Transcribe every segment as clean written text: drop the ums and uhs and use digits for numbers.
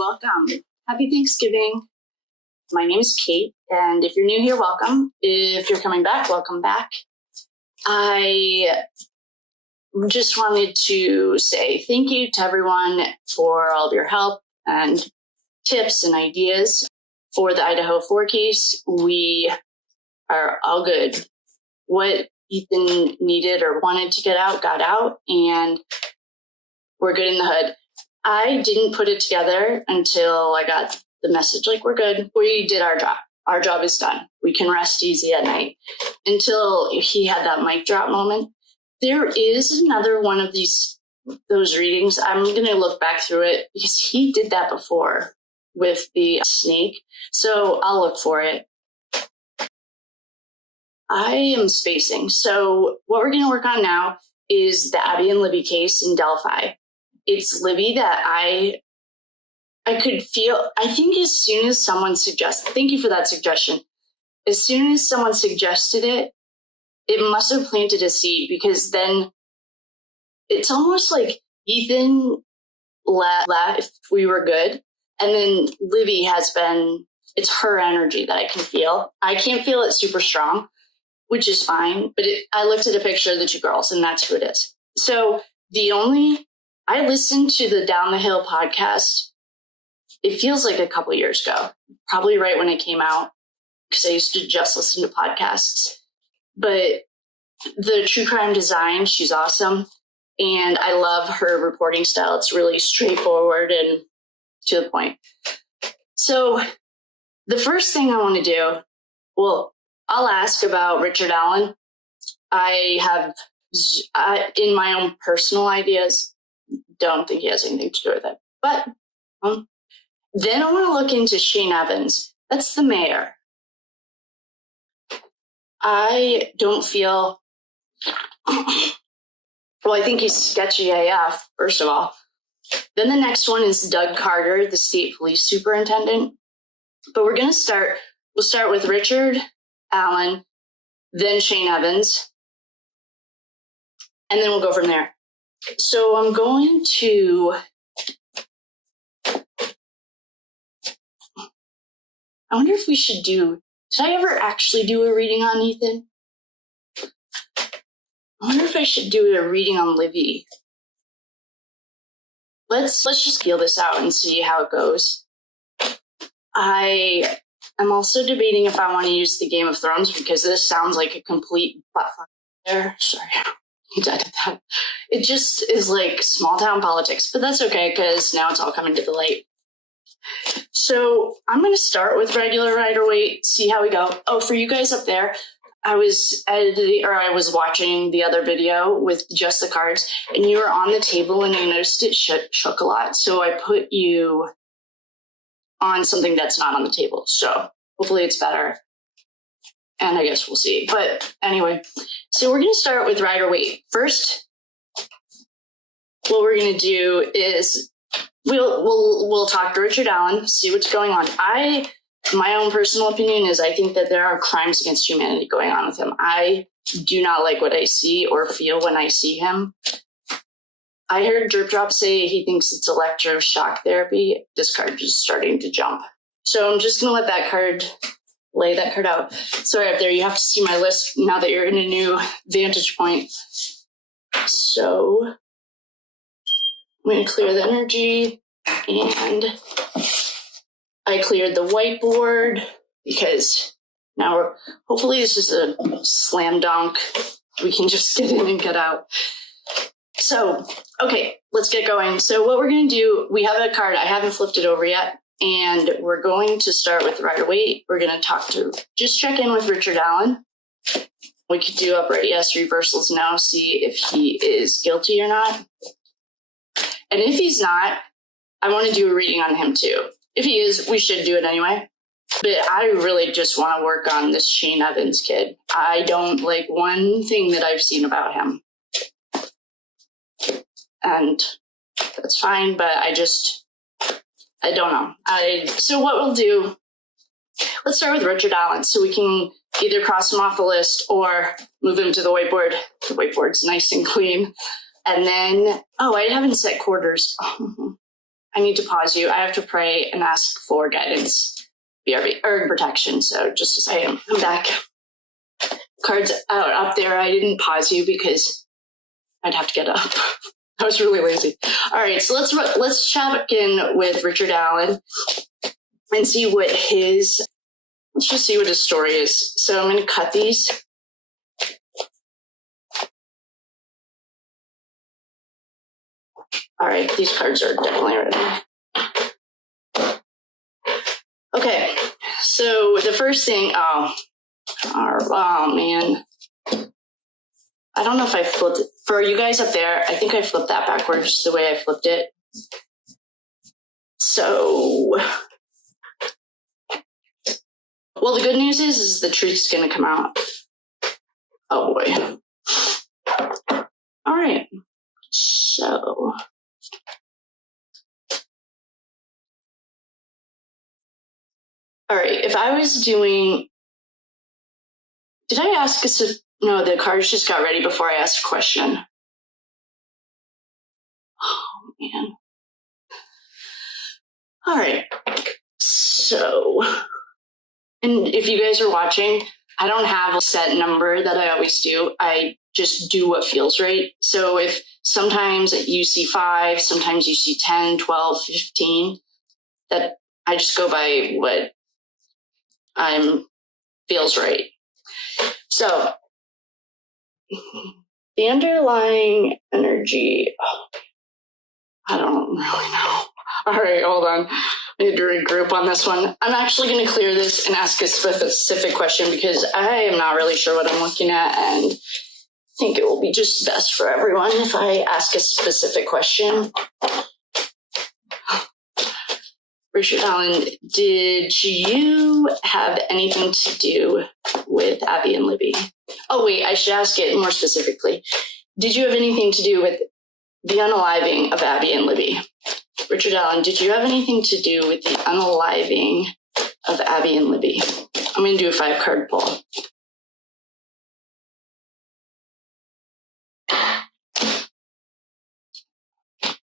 welcome. Happy Thanksgiving. My name is Kate, and if you're new here, welcome. If you're coming back, welcome back. I just wanted to say thank you to everyone for all of your help and tips and ideas for the Idaho 4 case. We are all good. What Ethan needed or wanted to get out, got out, and we're good in the hood. I didn't put it together until I got the message, like, we're good. We did our job. Our job is done. We can rest easy at night. Until he had that mic drop moment. There is another one of those readings. I'm going to look back through it because he did that before with the snake. So I'll look for it. I am spacing. So what we're going to work on now is the Abby and Libby case in Delphi. It's Libby that I could feel. I think as soon as someone suggested, thank you for that suggestion. As soon as someone suggested it, it must have planted a seed, because then it's almost like Ethan left, we were good. And then Libby it's her energy that I can feel. I can't feel it super strong, which is fine. But I looked at a picture of the two girls, and that's who it is. So I listened to the Down the Hill podcast. It feels like a couple years ago, probably right when it came out, because I used to just listen to podcasts. But the true crime design, she's awesome. And I love her reporting style. It's really straightforward and to the point. So the first thing I want to do, I'll ask about Richard Allen. I have, in my own personal ideas, don't think he has anything to do with it. But then I want to look into Shane Evans. That's the mayor. I don't feel, I think he's sketchy AF, first of all. Then the next one is Doug Carter, the state police superintendent. But we'll start with Richard Allen, then Shane Evans, and then we'll go from there. So I'm going to, I wonder if we should did I ever actually do a reading on Ethan? I wonder if I should do a reading on Libby. Let's just feel this out and see how it goes. I am also debating if I want to use the Game of Thrones, because this sounds like a complete buttfuck there. Sorry, he died at that. It just is like small town politics, but that's okay, because now it's all coming to the light. So I'm going to start with regular rider-weight, see how we go. Oh, for you guys up there, I was watching the other video with just the cards, and you were on the table and I noticed it shook a lot. So I put you on something that's not on the table. So hopefully it's better. And I guess we'll see. But anyway, so we're going to start with rider-weight. First, what we're going to do is we'll talk to Richard Allen, see what's going on. My own personal opinion is I think that there are crimes against humanity going on with him. I do not like what I see or feel when I see him. I heard Drip Drop say he thinks it's electroshock therapy. This card is starting to jump. So I'm just going to lay that card out. Sorry up there, you have to see my list now that you're in a new vantage point. So I'm going to clear the energy, and I cleared the whiteboard because now hopefully this is a slam dunk. We can just get in and get out. So, okay, let's get going. So what we're going to do, we have a card. I haven't flipped it over yet, and we're going to start with rider-weight. We're going to just check in with Richard Allen. We could do upright yes, reversals now, see if he is guilty or not. And if he's not, I want to do a reading on him too. If he is, we should do it anyway. But I really just want to work on this Shane Evans kid. I don't like one thing that I've seen about him. And that's fine, but I don't know. So what we'll do, let's start with Richard Allen so we can either cross him off the list or move him to the whiteboard. The whiteboard's nice and clean. And then, I haven't set quarters. I need to pause you. I have to pray and ask for guidance, BRB, or protection. So just to say, I'm back. Cards out up there. I didn't pause you because I'd have to get up. I was really lazy. All right, so let's check in with Richard Allen and see what his. Let's just see what his story is. So I'm going to cut these. All right, these cards are definitely ready. Okay, so the first thing. Oh man. I don't know if I flipped it. For you guys up there, I think I flipped that backwards the way I flipped it. So, well, the good news is the truth's going to come out. Oh boy. All right. So, all right. If I was doing, did I ask us? No, the cards just got ready before I asked a question. Oh man. All right. So, and if you guys are watching, I don't have a set number that I always do. I just do what feels right. So if sometimes you see 5, sometimes you see 10, 12, 15, that I just go by what feels right. So the underlying energy, I don't really know. All right, hold on. I need to regroup on this one. I'm actually going to clear this and ask a specific question because I am not really sure what I'm looking at, and I think it will be just best for everyone if I ask a specific question. Richard Allen, did you have anything to do with Abby and Libby? Oh, wait, I should ask it more specifically. Did you have anything to do with the unaliving of Abby and Libby? Richard Allen, did you have anything to do with the unaliving of Abby and Libby? I'm going to do a 5-card pull.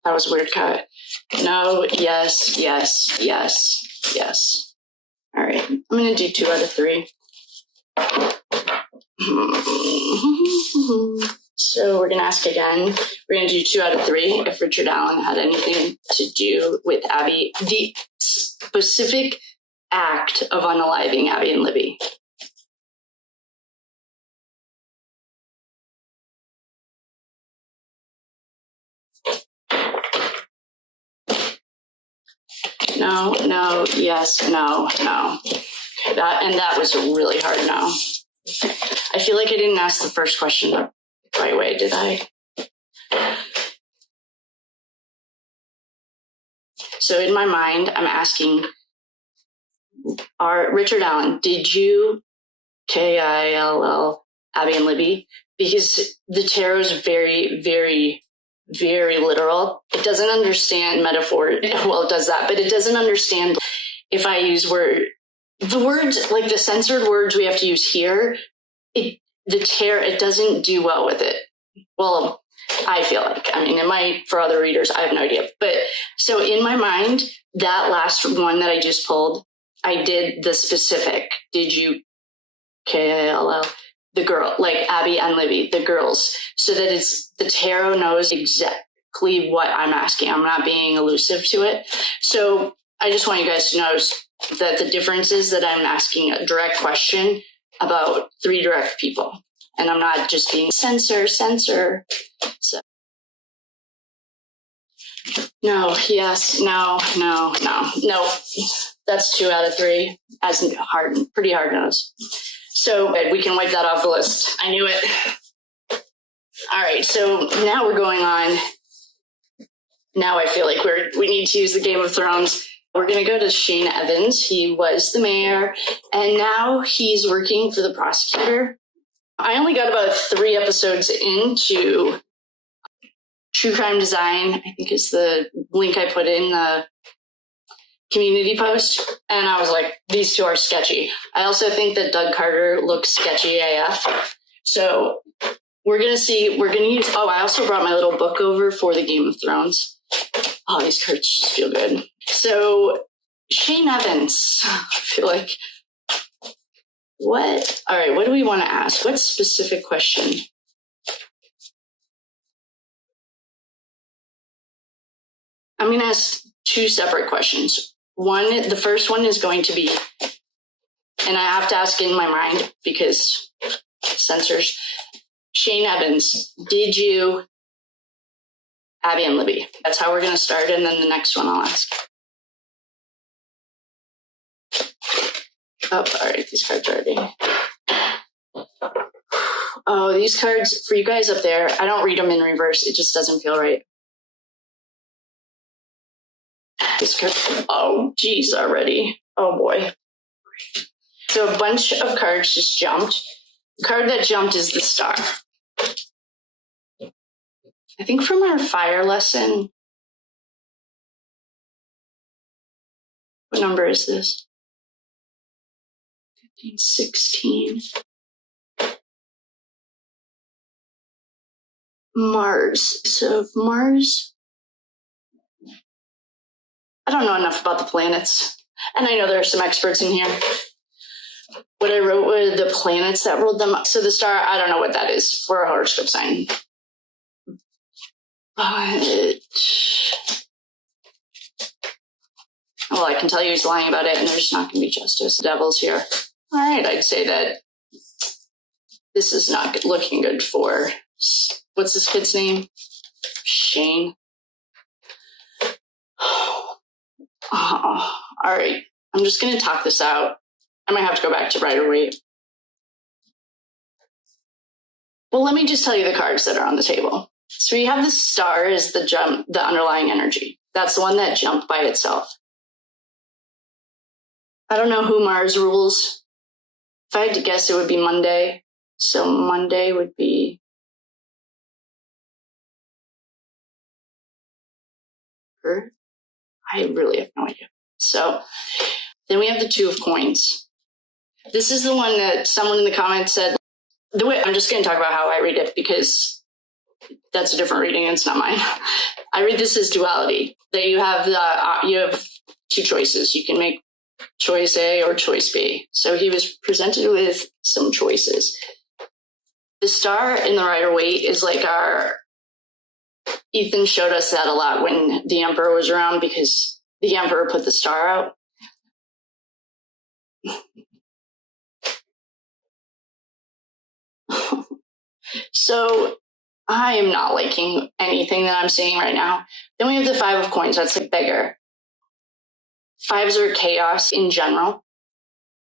That was a weird cut. No, yes, yes, yes, yes. All right, I'm going to do 2 out of 3. So we're going to ask again. We're going to do 2 out of 3 if Richard Allen had anything to do with Abby, the specific act of unaliving Abby and Libby. No, no, yes, no, no. Okay, that was a really hard no. I feel like I didn't ask the first question the right way, did I? So in my mind, I'm asking, Richard Allen, did you Kill Abby and Libby? Because the tarot is very, very, very literal. It doesn't understand metaphor. Well, it does that, but it doesn't understand if I use the words, like the censored words we have to use here, it doesn't do well with it. Well, I feel like, I mean, it might for other readers, I have no idea. But so in my mind, that last one that I just pulled, I did the specific, did you KILL, the girl, like Abby and Libby, the girls, so that the tarot knows exactly what I'm asking. I'm not being elusive to it. So I just want you guys to know that the difference is that I'm asking a direct question about 3 direct people. And I'm not just being censor. So no, yes, no. That's 2 out of 3. As pretty hard nose. So we can wipe that off the list. I knew it. All right, so now we're going on. Now I feel like we need to use the Game of Thrones. We're going to go to Shane Evans. He was the mayor, and now he's working for the prosecutor. I only got about 3 episodes into True Crime Design, I think is the link I put in the community post, and I was like, these 2 are sketchy. I also think that Doug Carter looks sketchy AF. So we're going to use, I also brought my little book over for the Game of Thrones. Oh, these cards just feel good. So Shane Evans, I feel like, what? All right, what do we want to ask? What specific question? I'm going to ask two separate questions. The first one is going to be, and I have to ask in my mind because censors, Shane Evans, did you Abby and Libby? That's how we're going to start, and then the next one I'll ask. Oh, all right, these cards are already. Oh, these cards, for you guys up there, I don't read them in reverse. It just doesn't feel right. This card, oh, geez, already. Oh, boy. So a bunch of cards just jumped. The card that jumped is the Star. I think from our fire lesson. What number is this? 15, 16. Mars. So if Mars, I don't know enough about the planets. And I know there are some experts in here. What I wrote were the planets that ruled them up. So the Star, I don't know what that is for a horoscope sign. But, well, I can tell you he's lying about it, and there's not going to be justice. The devil's here. All right, I'd say that this is not looking good for, what's this kid's name? Shane. Oh, all right, I'm just going to talk this out. I might have to go back to Rider-Waite. Well, let me just tell you the cards that are on the table. So you have the Star is the underlying energy. That's the one that jumped by itself. I don't know who Mars rules. If I had to guess, it would be Monday. So Monday would be her. I really have no idea. So then we have the Two of Coins. This is the one that someone in the comments said, the way I'm just going to talk about how I read it because that's a different reading and it's not mine. I read this as duality, that you have two choices. You can make choice A or choice B. So he was presented with some choices. The Star in the Rider-Waite is like Ethan showed us that a lot when the Emperor was around because the Emperor put the Star out. So I am not liking anything that I'm seeing right now. Then we have the Five of Coins. That's like bigger. Fives are chaos in general,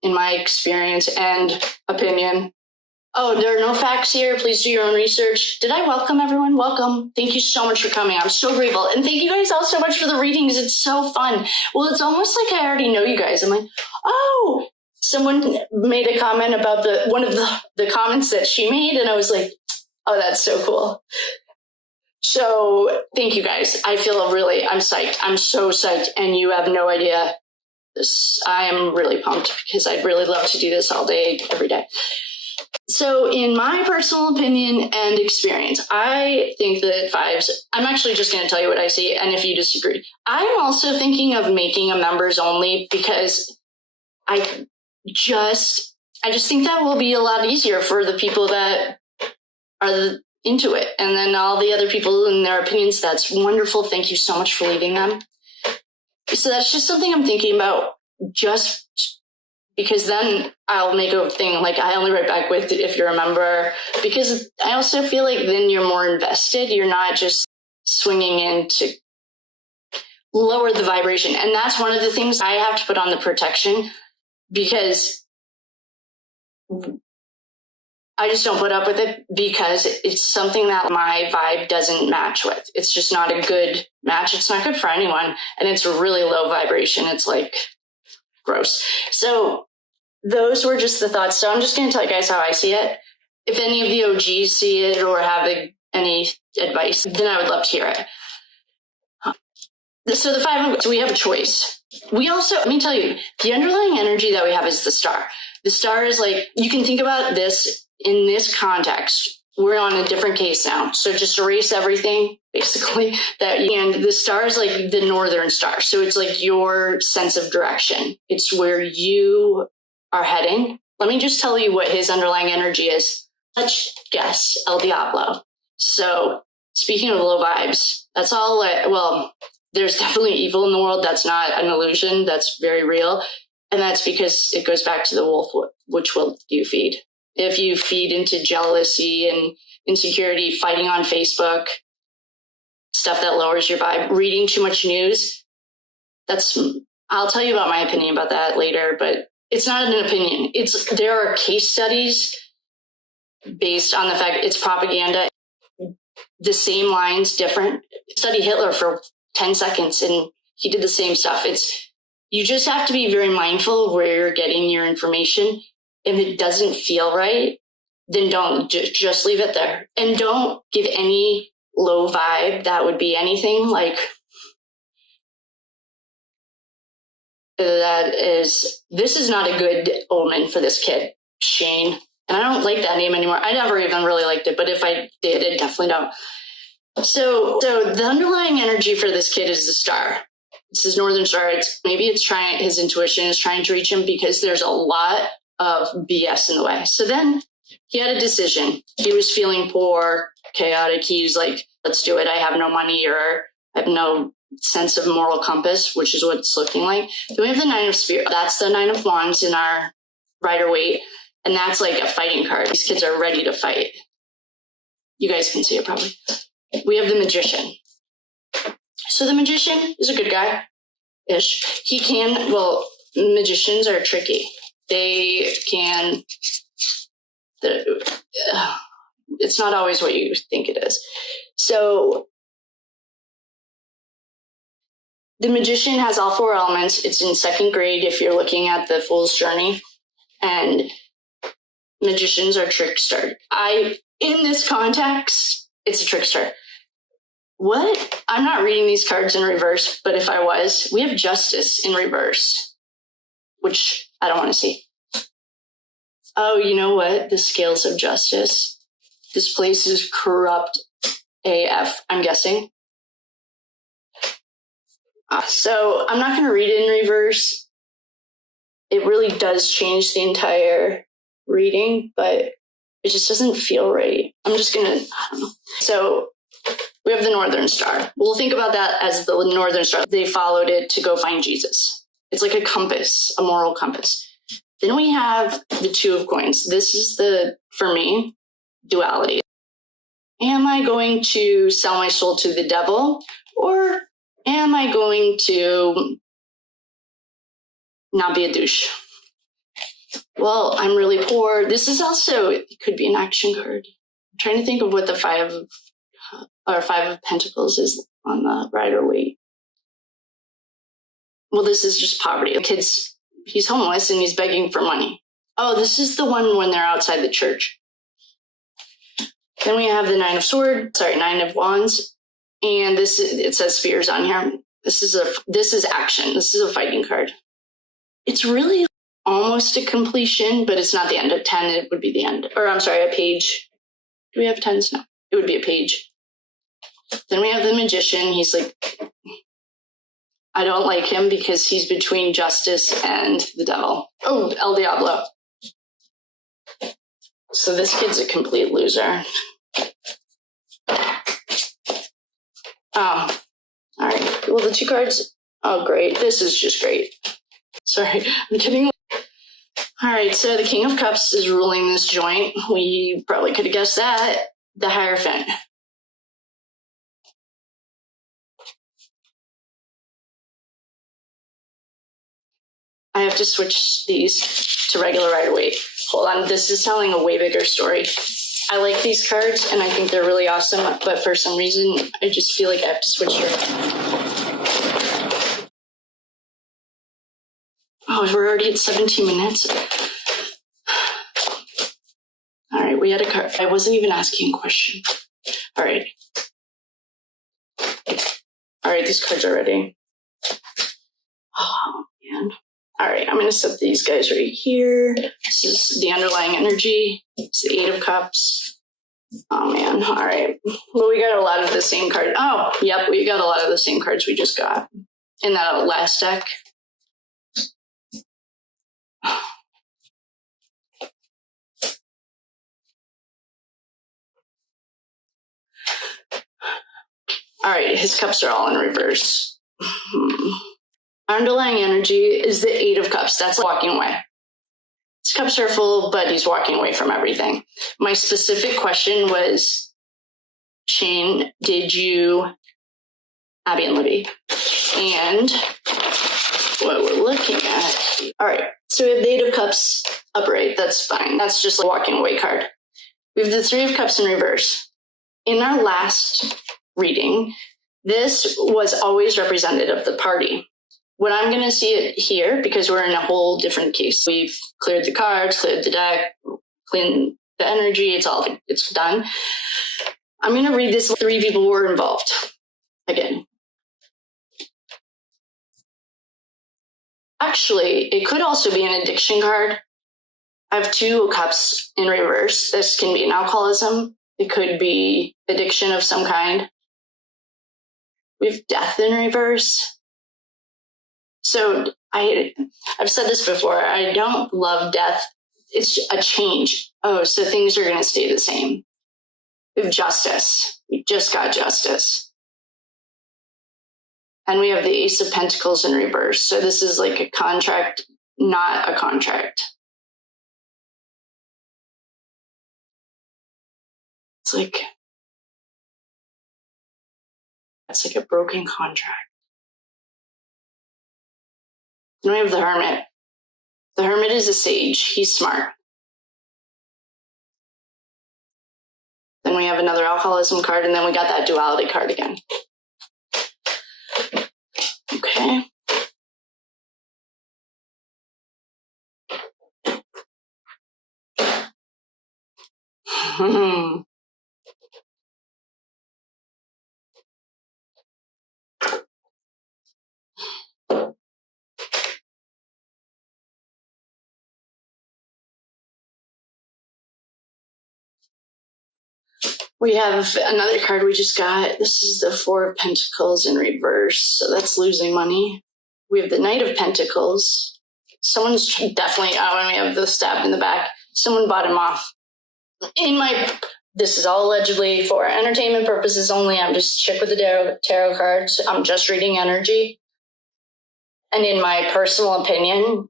in my experience and opinion. Oh, there are no facts here. Please do your own research. Did I welcome everyone? Welcome. Thank you so much for coming. I'm so grateful. And thank you guys all so much for the readings. It's so fun. Well, it's almost like I already know you guys. I'm like, oh, someone made a comment about one of the comments that she made. And I was like, oh, that's so cool. So thank you guys. I feel I'm psyched. I'm so psyched. And you have no idea. I am really pumped because I'd really love to do this all day, every day. So in my personal opinion and experience, I think that fives, I'm actually just going to tell you what I see. And if you disagree, I'm also thinking of making a members only because I just think that will be a lot easier for the people that are into it. And then all the other people and their opinions, that's wonderful. Thank you so much for leaving them. So that's just something I'm thinking about, just because then I'll make a thing like I only write back with if you're a member, because I also feel like then you're more invested. You're not just swinging in to lower the vibration. And that's one of the things I have to put on the protection, because I just don't put up with it because it's something that my vibe doesn't match with. It's just not a good match. It's not good for anyone. And it's a really low vibration. It's like gross. So those were just the thoughts. So I'm just going to tell you guys how I see it. If any of the OGs see it or have any advice, then I would love to hear it. So the five, so we have a choice. We also, let me tell you, the underlying energy that we have is the Star. The Star is like, you can think about this in this context. we're on a different case now. So just erase everything, basically. And the star is like the northern star. So it's like your sense of direction. It's where you are heading. Let me just tell you what his underlying energy is. Let's guess, El Diablo. So speaking of low vibes, that's all, well, there's definitely evil in the world. That's not an illusion. That's very real. And that's because it goes back to the wolf. Which will you feed? If you feed into jealousy and insecurity, fighting on Facebook, stuff that lowers your vibe, reading too much news, I'll tell you about my opinion about that later, but it's not an opinion. There are case studies based on the fact it's propaganda. The same lines, different. Study Hitler for 10 seconds and he did the same stuff. You just have to be very mindful of where you're getting your information. If it doesn't feel right, then don't, just leave it there. And don't give any low vibe that would be anything like this is not a good omen for this kid, Shane. And I don't like that name anymore. I never even really liked it, but if I did, I definitely don't. So the underlying energy for this kid is the star. It's his northern star. His intuition is trying to reach him because there's a lot of BS in the way. So then he had a decision. He was feeling poor, chaotic. He was like, let's do it. I have no money or I have no sense of moral compass, which is what it's looking like. Then we have the Nine of Spears. That's the Nine of Wands in our Rider-Waite. And that's like a fighting card. These kids are ready to fight. You guys can see it probably. We have the Magician. So the Magician is a good guy-ish. Magicians are tricky. It's not always what you think it is. So the Magician has all four elements. It's in second grade if you're looking at the Fool's Journey. And magicians are trickster. In this context, it's a trickster. What? I'm not reading these cards in reverse, but if I was, we have Justice in reverse, which I don't want to see. Oh, you know what? The scales of justice. This place is corrupt AF, I'm guessing. So I'm not going to read it in reverse. It really does change the entire reading, but it just doesn't feel right. I don't know. So we have the Northern Star. We'll think about that as the Northern Star. They followed it to go find Jesus. It's like a compass, a moral compass. Then we have the Two of Coins. This is for me, duality. Am I going to sell my soul to the devil, or am I going to not be a douche? Well, I'm really poor. This is also, it could be an action card. I'm trying to think of what the Five of Pentacles is on the Rider-Waite. Well, this is just poverty. The kid's, he's homeless and he's begging for money. Oh, this is the one when they're outside the church. Then we have the Nine of Wands. And it says Spears on here. This is action. This is a fighting card. It's really almost a completion, but it's not the end of 10. It would be the end. Or I'm sorry, a page. Do we have 10s? No, it would be a page. Then we have the Magician. He's like, I don't like him because he's between justice and the devil. Oh, El Diablo. So this kid's a complete loser. Oh, all right. Well, the two cards. Oh, great. This is just great. Sorry, I'm kidding. All right, so the King of Cups is ruling this joint. We probably could have guessed that. The Hierophant. I have to switch these to regular Rider-Waite. Hold on, this is telling a way bigger story. I like these cards, and I think they're really awesome, but for some reason, I just feel like I have to switch to... Oh, we're already at 17 minutes. All right, we had a card. I wasn't even asking a question. All right. All right, these cards are ready. Oh, man. All right, I'm going to set these guys right here. This is the underlying energy. It's the Eight of Cups. Oh man, all right. Well, we got a lot of the same cards. Oh, yep, we got a lot of the same cards we just got in that last deck. All right, his cups are all in reverse. Underlying energy is the Eight of Cups. That's walking away. His cups are full, but he's walking away from everything. My specific question was, Shane, did you Abby and Libby? And what we're looking at. All right, so we have the Eight of Cups upright. That's fine. That's just a walking away card. We have the Three of Cups in reverse. In our last reading, this was always representative of the party. What I'm going to see it here, because we're in a whole different case. We've cleared the cards, cleared the deck, cleaned the energy. It's done. I'm going to read this. Three people were involved. Again. Actually, it could also be an addiction card. I have Two Cups in reverse. This can be an alcoholism. It could be addiction of some kind. We have Death in reverse. So I've said this before. I don't love death. It's a change. Oh, so things are going to stay the same. We have Justice. We just got Justice. And we have the Ace of Pentacles in reverse. So this is like a contract, not a contract. It's like a broken contract. Then we have the Hermit. The Hermit is a sage. He's smart. Then we have another alcoholism card, and then we got that duality card again. Okay. We have another card we just got. This is the Four of Pentacles in reverse, so that's losing money. We have the Knight of Pentacles. Someone's definitely, and we have the stab in the back. Someone bought him off. This is all allegedly for entertainment purposes only. I'm just check with the tarot cards. I'm just reading energy. And in my personal opinion,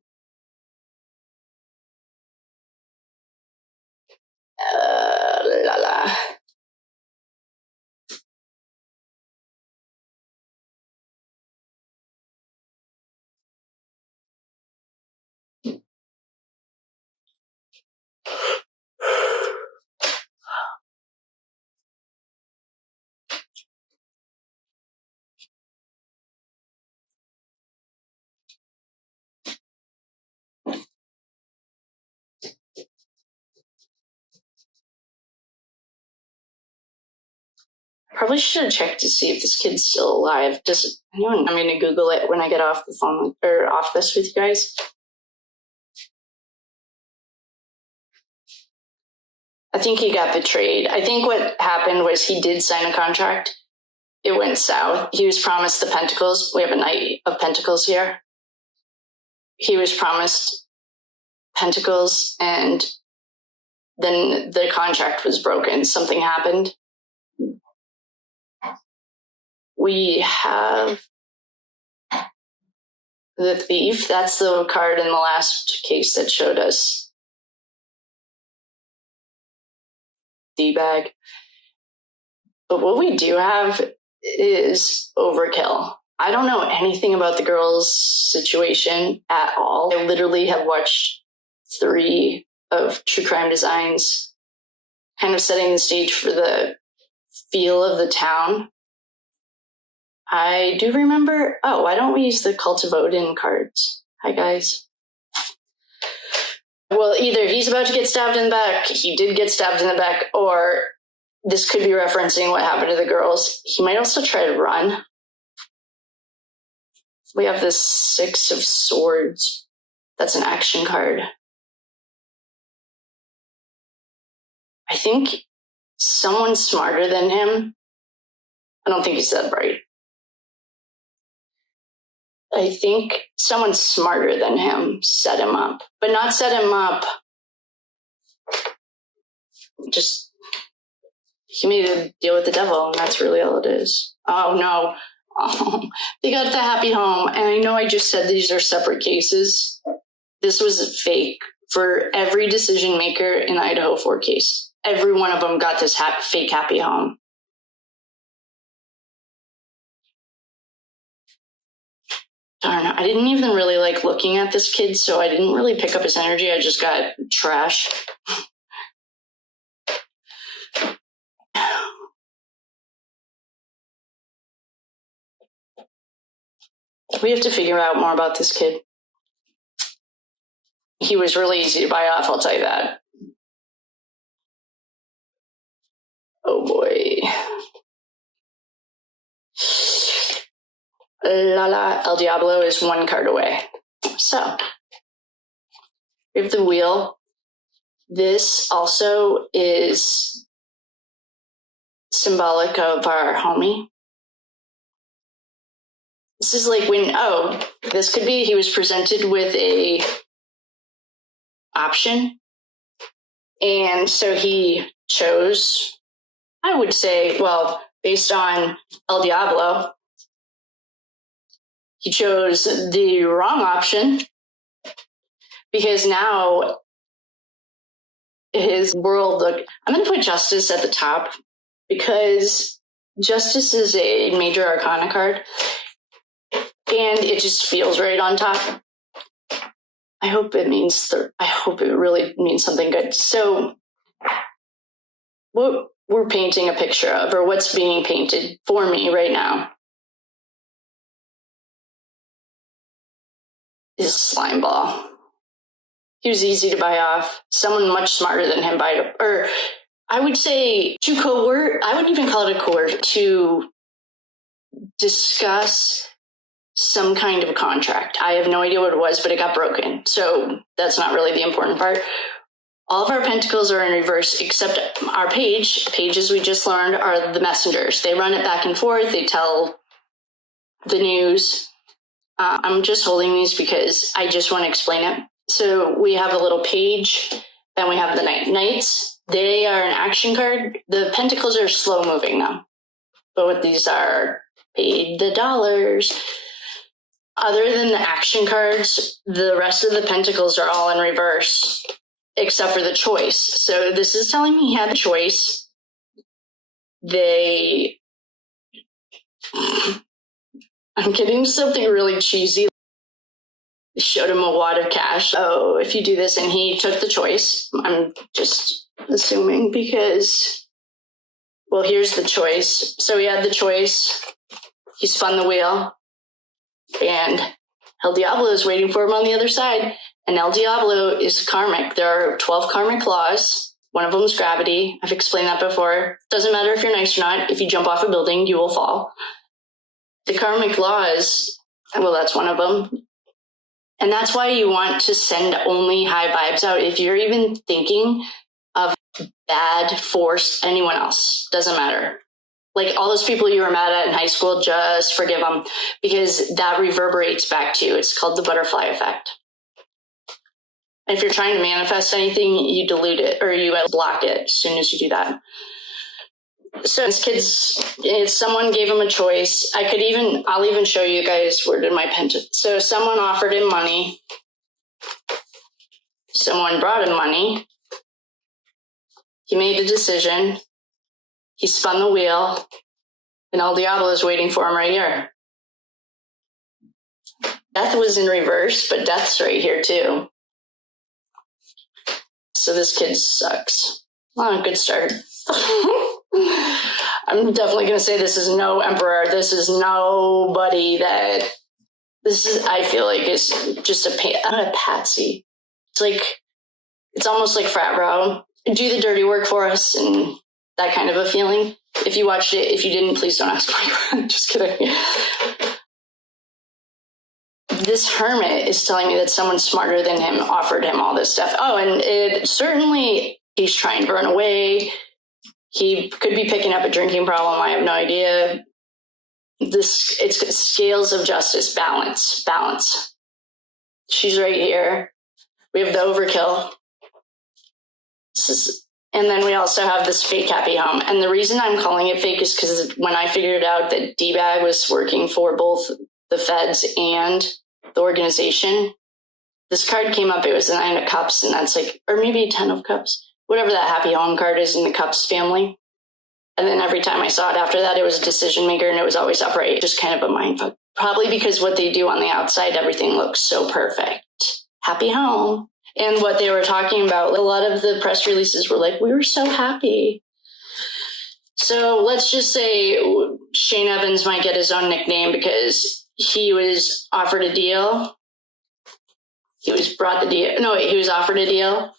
probably should have checked to see if this kid's still alive. Does anyone? I'm going to Google it when I get off the phone or off this with you guys. I think he got betrayed. I think what happened was he did sign a contract. It went south. He was promised the Pentacles. We have a Knight of Pentacles here. He was promised Pentacles, and then the contract was broken. Something happened. We have the Thief. That's the card in the last case that showed us D-bag. But what we do have is overkill. I don't know anything about the girl's situation at all. I literally have watched 3 of True Crime Designs, kind of setting the stage for the feel of the town. I do remember, why don't we use the Cult of Odin cards? Hi, guys. Well, either he's about to get stabbed in the back, he did get stabbed in the back, or this could be referencing what happened to the girls. He might also try to run. We have this 6 of Swords. That's an action card. I think someone smarter than him. I don't think he's that bright. I think someone smarter than him set him up, but not set him up. Just, he made a deal with the devil, and that's really all it is. Oh, no. Oh, they got the happy home. And I know I just said these are separate cases. This was fake for every decision maker in the Idaho 4 case. Every one of them got this fake happy home. Darn, I didn't even really like looking at this kid, so I didn't really pick up his energy. I just got trash. We have to figure out more about this kid. He was really easy to buy off, I'll tell you that. Oh boy. El Diablo is 1 card away. So, we have the wheel. This also is symbolic of our homie. This is like when, this could be he was presented with a option. And so he chose, I would say, well, based on El Diablo, he chose the wrong option because now his world, I'm going to put Justice at the top because Justice is a major arcana card and it just feels right on top. I hope it really means something good. So what we're painting a picture of, or what's being painted for me right now, is slime ball. He was easy to buy off. Someone much smarter than him or I would say to coerce, I wouldn't even call it a coerce, to discuss some kind of a contract. I have no idea what it was, but it got broken. So that's not really the important part. All of our pentacles are in reverse, except our pages we just learned are the messengers. They run it back and forth. They tell the news. I'm just holding these because I just want to explain it. So we have a little page, then we have the knights. They are an action card. The pentacles are slow moving now. But what these are, paid the dollars. Other than the action cards, the rest of the pentacles are all in reverse, except for the choice. So this is telling me he had the choice. I'm getting something really cheesy. Showed him a wad of cash. Oh, if you do this, and he took the choice. I'm just assuming because, well, here's the choice. So he had the choice. He spun the wheel. And El Diablo is waiting for him on the other side. And El Diablo is karmic. There are 12 karmic laws. One of them is gravity. I've explained that before. Doesn't matter if you're nice or not. If you jump off a building, you will fall. The karmic laws, well, that's one of them. And that's why you want to send only high vibes out. If you're even thinking of bad force, anyone else, doesn't matter. Like all those people you were mad at in high school, just forgive them because that reverberates back to you. It's called the butterfly effect. And if you're trying to manifest anything, you dilute it or you block it as soon as you do that. So this kid's, someone gave him a choice. I'll even show you guys where did my pen. So someone offered him money. Someone brought him money. He made a decision. He spun the wheel, and El Diablo is waiting for him right here. Death was in reverse, but death's right here too. So this kid sucks. Oh, good start. I'm definitely going to say this is no emperor. This is nobody that... I feel like it's just a patsy. It's almost like frat bro. Do the dirty work for us and that kind of a feeling. If you watched it, if you didn't, please don't ask me. Just kidding. This hermit is telling me that someone smarter than him offered him all this stuff. Oh, and it certainly, he's trying to run away. He could be picking up a drinking problem. I have no idea. It's scales of justice, balance. She's right here. We have the overkill. And then we also have this fake happy home. And the reason I'm calling it fake is because when I figured out that D-Bag was working for both the feds and the organization, this card came up. It was the 9 of Cups, and that's like, or maybe 10 of Cups, whatever that happy home card is in the Cups family. And then every time I saw it after that, it was a decision maker, and it was always upright. Just kind of a mindfuck. Probably because what they do on the outside, everything looks so perfect. Happy home. And what they were talking about, a lot of the press releases were like, we were so happy. So let's just say Shane Evans might get his own nickname because he was offered a deal. He was offered a deal.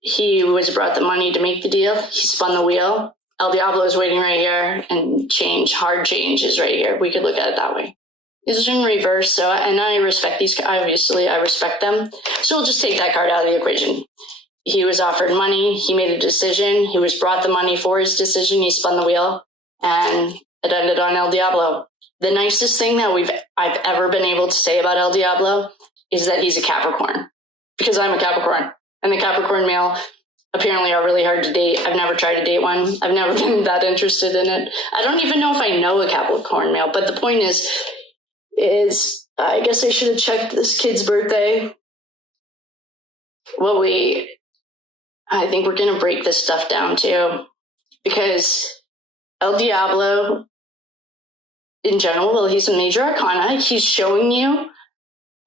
He was brought the money to make the deal. He spun the wheel. El Diablo is waiting right here, and hard change is right here. We could look at it that way. This is in reverse, and I respect these. Obviously, I respect them. So we'll just take that card out of the equation. He was offered money. He made a decision. He was brought the money for his decision. He spun the wheel, and it ended on El Diablo. The nicest thing that I've ever been able to say about El Diablo is that he's a Capricorn, because I'm a Capricorn, and the Capricorn male apparently are really hard to date. I've never tried to date one. I've never been that interested in it. I don't even know if I know a Capricorn male, but the point is I guess I should have checked this kid's birthday. I think we're going to break this stuff down too, because El Diablo in general, he's a major arcana. He's showing you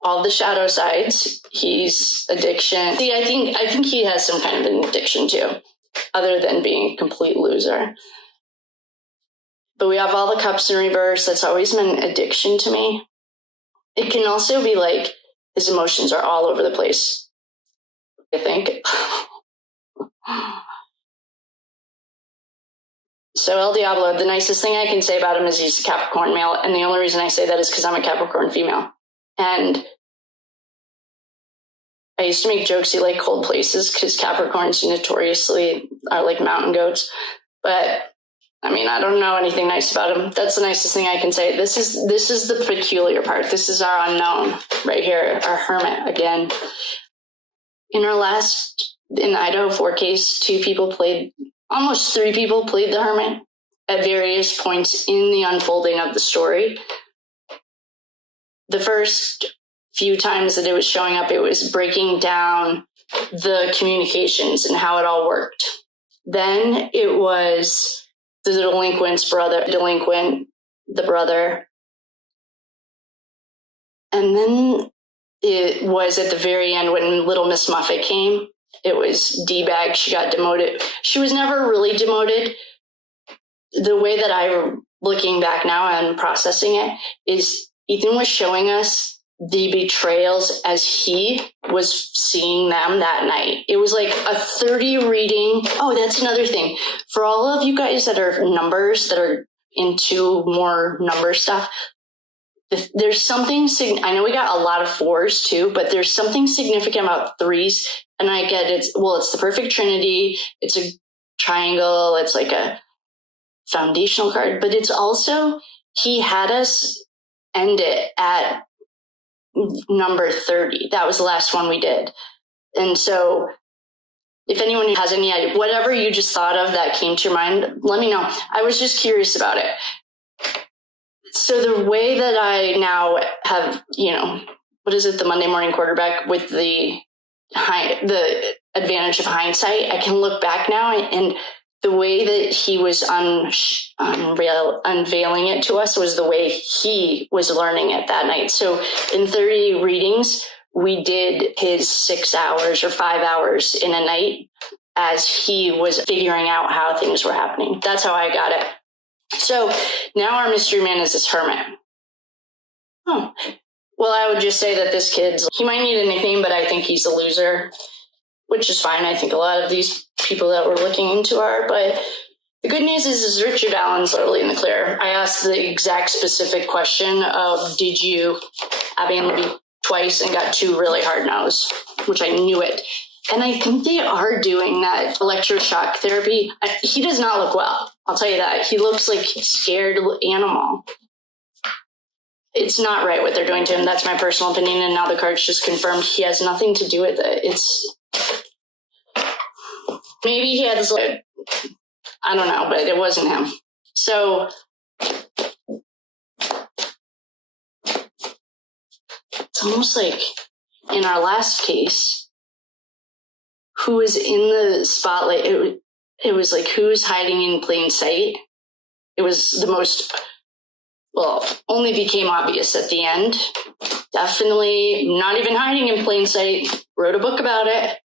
all the shadow sides. He's addiction. See, I think he has some kind of an addiction too, other than being a complete loser. But we have all the cups in reverse. That's always been addiction to me. It can also be like his emotions are all over the place, I think. So El Diablo, the nicest thing I can say about him is he's a Capricorn male. And the only reason I say that is because I'm a Capricorn female. And I used to make jokes he liked cold places because Capricorns notoriously are like mountain goats. But I mean, I don't know anything nice about him. That's the nicest thing I can say. This is the peculiar part. This is our unknown right here, our hermit again. In the Idaho 4 case, almost 3 people played the hermit at various points in the unfolding of the story. The first few times that it was showing up, it was breaking down the communications and how it all worked. Then it was the brother. And then it was at the very end when Little Miss Muffet came. It was D-Bag. She got demoted. She was never really demoted. The way that looking back now and processing it, is Ethan was showing us the betrayals as he was seeing them that night. It was like a 30 reading. Oh, that's another thing. For all of you guys that are numbers, that are into more number stuff, there's something, I know we got a lot of 4s too, but there's something significant about 3s. And I get it's the perfect trinity. It's a triangle. It's like a foundational card, but it's also, he had us end it at number 30. That was the last one we did. And so if anyone has any idea, whatever you just thought of that came to your mind, let me know. I was just curious about it. So the way that I now have, the Monday morning quarterback with the advantage of hindsight, I can look back now and the way that he was unveiling it to us was the way he was learning it that night. So in 30 readings, we did his 6 hours or 5 hours in a night as he was figuring out how things were happening. That's how I got it. So now our mystery man is this hermit. Oh, well, I would just say that this he might need a nickname, but I think he's a loser, which is fine. I think a lot of these people that we're looking into are, but the good news is Richard Allen's totally in the clear. I asked the exact specific question of, did you Abby and Libby twice, and got 2 really hard no's, which I knew it. And I think they are doing that electroshock therapy. He does not look well. I'll tell you that. He looks like a scared animal. It's not right what they're doing to him. That's my personal opinion. And now the card's just confirmed he has nothing to do with it. Maybe he had this, I don't know, but it wasn't him. So it's almost like in our last case, who was in the spotlight? It was like who's hiding in plain sight. It was the most, well, only became obvious at the end. Definitely not even hiding in plain sight. Wrote a book about it.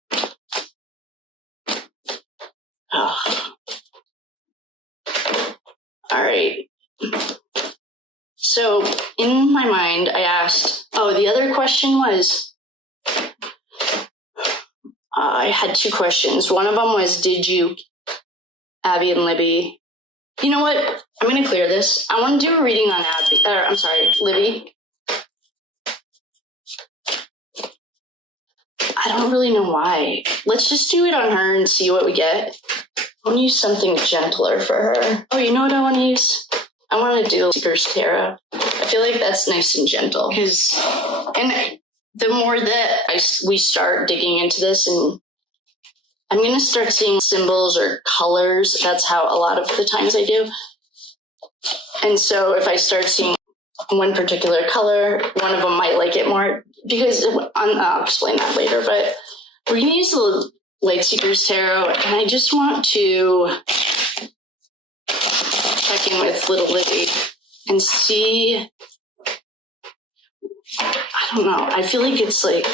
Oh. All right. So in my mind, I asked, the other question was, I had two questions. One of them was, did you, Abby and Libby? You know what? I'm going to clear this. I want to do a reading on Libby. I don't really know why. Let's just do it on her and see what we get. I want to use something gentler for her. Oh, you know what I want to use? I want to do Seeker's Tarot. I feel like that's nice and gentle. And the more that we start digging into this, and I'm going to start seeing symbols or colors. That's how a lot of the times I do. And so if I start seeing one particular color, one of them might like it more, because I'll explain that later, but we're going to use the Light Seeker's Tarot, and I just want to check in with little Libby and see, I don't know, I feel like it's like,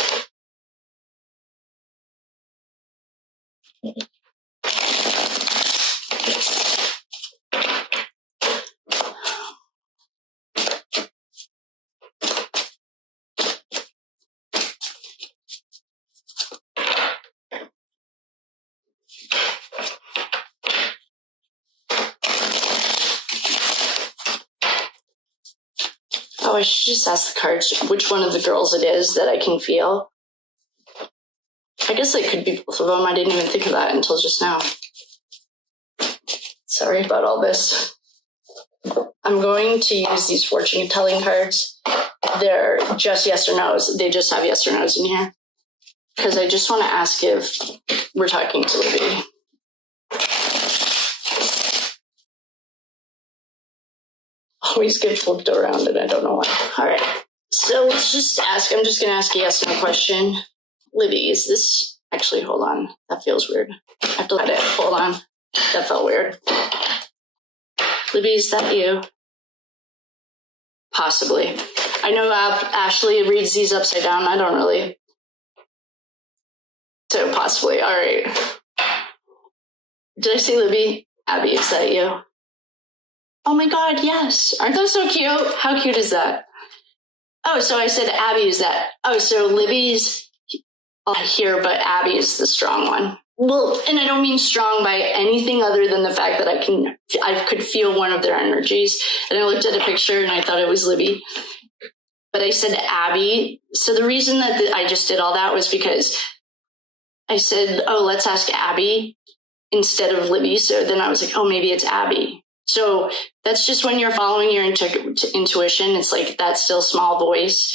I should just ask the cards which one of the girls it is that I can feel. I guess it could be both of them. I didn't even think of that until just now. Sorry about all this. I'm going to use these fortune-telling cards. They're just yes or no's. They just have yes or no's in here. Because I just want to ask if we're talking to Libby. Always get flipped around and I don't know why. All right. So let's just ask. I'm just going to ask a yes or no question. Libby, is this... Actually, hold on. That feels weird. I have to let it. Hold on. That felt weird. Libby, is that you? Possibly. I know Ashley reads these upside down. I don't really. So possibly. All right. Did I say Libby? Abby, is that you? Oh my God, yes. Aren't those so cute? How cute is that? Oh, so I said Abby, is that... Oh, so Libby's here, but Abby is the strong one. Well, and I don't mean strong by anything other than the fact that I could feel one of their energies. And I looked at a picture and I thought it was Libby. But I said Abby. So the reason that I just did all that was because I said, let's ask Abby instead of Libby. So then I was like, maybe it's Abby. So that's just when you're following your intuition. It's like that still small voice.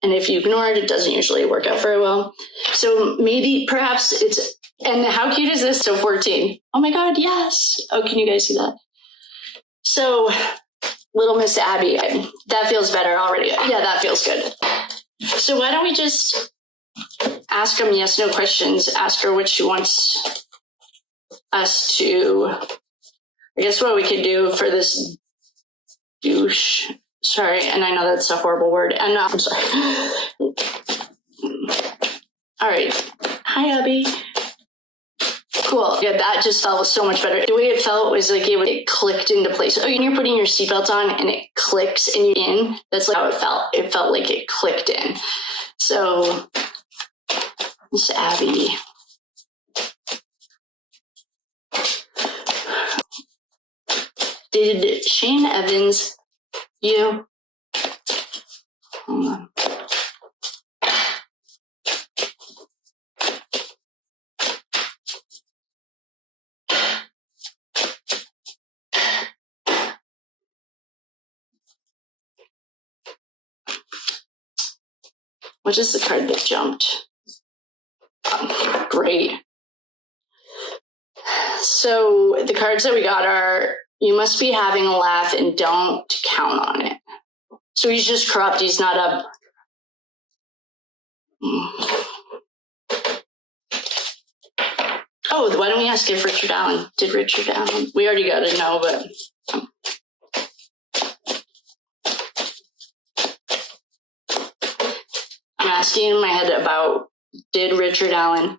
And if you ignore it, it doesn't usually work out very well. So maybe, perhaps it's, and how cute is this? So 14. Oh my God, yes. Oh, can you guys see that? So little Miss Abby, that feels better already. Yeah, that feels good. So why don't we just ask them yes, no questions. Ask her what she wants us to... I guess what we could do for this douche, sorry, and I know that's a horrible word, and I'm sorry. All right. Hi, Abby. Cool. Yeah, that just felt so much better. The way it felt was like it clicked into place. Oh, and you're putting your seatbelt on and it clicks and you're in. That's like how it felt. It felt like it clicked in. So, Miss Abby. Did Shane Evans, you? Hold on. What is the card that jumped? Great. So the cards that we got are, you must be having a laugh and don't count on it. So he's just corrupt. He's not a... Oh, why don't we ask if Richard Allen? Did Richard Allen? We already got to know, but... I'm asking in my head about, did Richard Allen...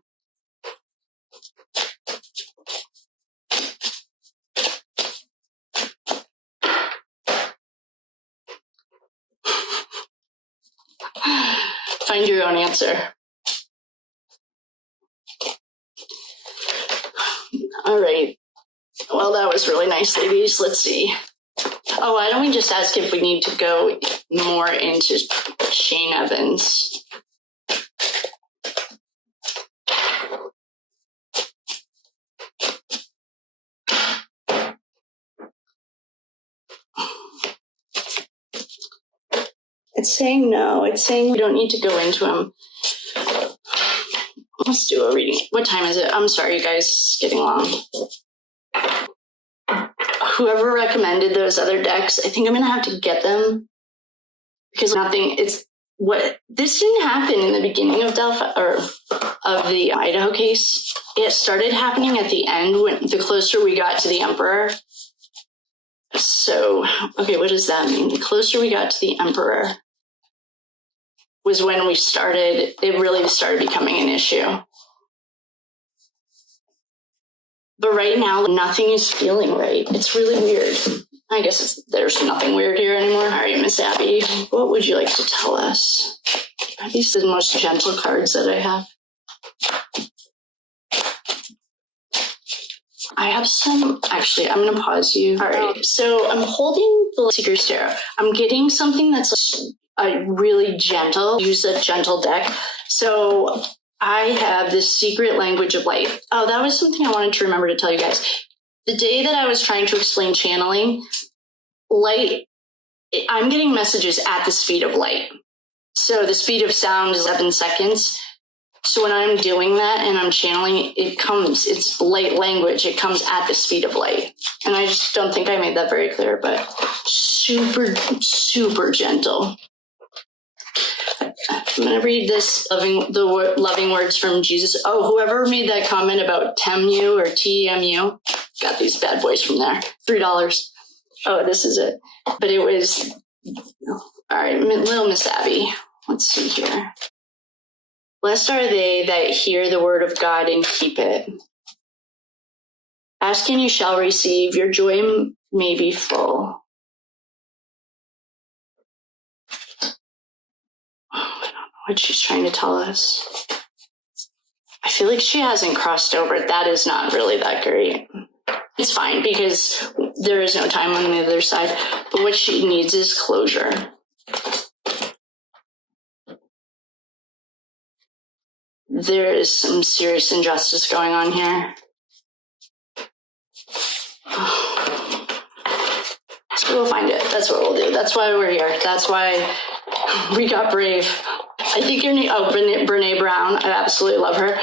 Find your own answer. All right. Well, that was really nice, ladies. Let's see. Oh, why don't we just ask if we need to go more into Shane Evans? It's saying no. It's saying we don't need to go into him. Let's do a reading. What time is it? I'm sorry, you guys. It's getting long. Whoever recommended those other decks, I think I'm going to have to get them. Because this didn't happen in the beginning of Delphi, or of the Idaho case. It started happening at the end, when the closer we got to the Emperor. So, okay, what does that mean? The closer we got to the Emperor was when it really started becoming an issue. But right now, nothing is feeling right. It's really weird. I guess there's nothing weird here anymore. All right, Miss Abby, what would you like to tell us? Are these the most gentle cards that I have? I have some, actually, I'm going to pause you. All right, so I'm holding the Seeker's Tarot. I'm getting something that's really gentle. Use a gentle deck. So I have this secret language of light. Oh, that was something I wanted to remember to tell you guys. The day that I was trying to explain channeling, light, I'm getting messages at the speed of light. So the speed of sound is 7 seconds. So when I'm doing that and I'm channeling, it's light language. It comes at the speed of light. And I just don't think I made that very clear, but super, super gentle. I'm going to read this, loving words from Jesus. Oh, whoever made that comment about TEMU or TEMU, got these bad boys from there. $3. Oh, this is it. But it was, all right, little Miss Abby. Let's see here. Blessed are they that hear the word of God and keep it. Ask and you shall receive. Your joy may be full. I don't know what she's trying to tell us. I feel like she hasn't crossed over. That is not really that great. It's fine because there is no time on the other side. But what she needs is closure. There is some serious injustice going on here. So we'll find it. That's what we'll do. That's why we're here. That's why we got brave. I think your name, Brene Brown. I absolutely love her.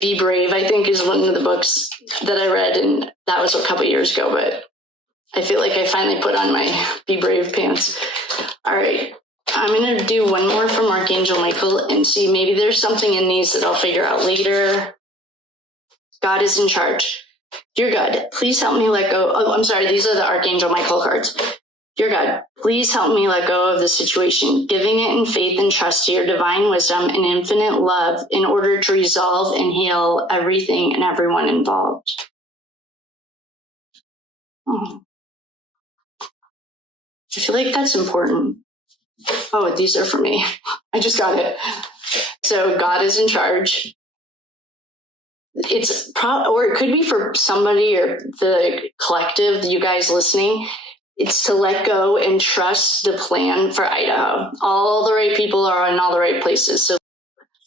Be Brave, I think, is one of the books that I read, and that was a couple years ago, but I feel like I finally put on my Be Brave pants. All right. I'm going to do one more from Archangel Michael and see maybe there's something in these that I'll figure out later. God is in charge. Dear God, please help me let go. Oh, I'm sorry. These are the Archangel Michael cards. Dear God, please help me let go of the situation, giving it in faith and trust to your divine wisdom and infinite love in order to resolve and heal everything and everyone involved. Oh. I feel like that's important. Oh, these are for me. I just got it. So God is in charge. Or it could be for somebody or the collective, you guys listening. It's to let go and trust the plan for Idaho. All the right people are in all the right places. So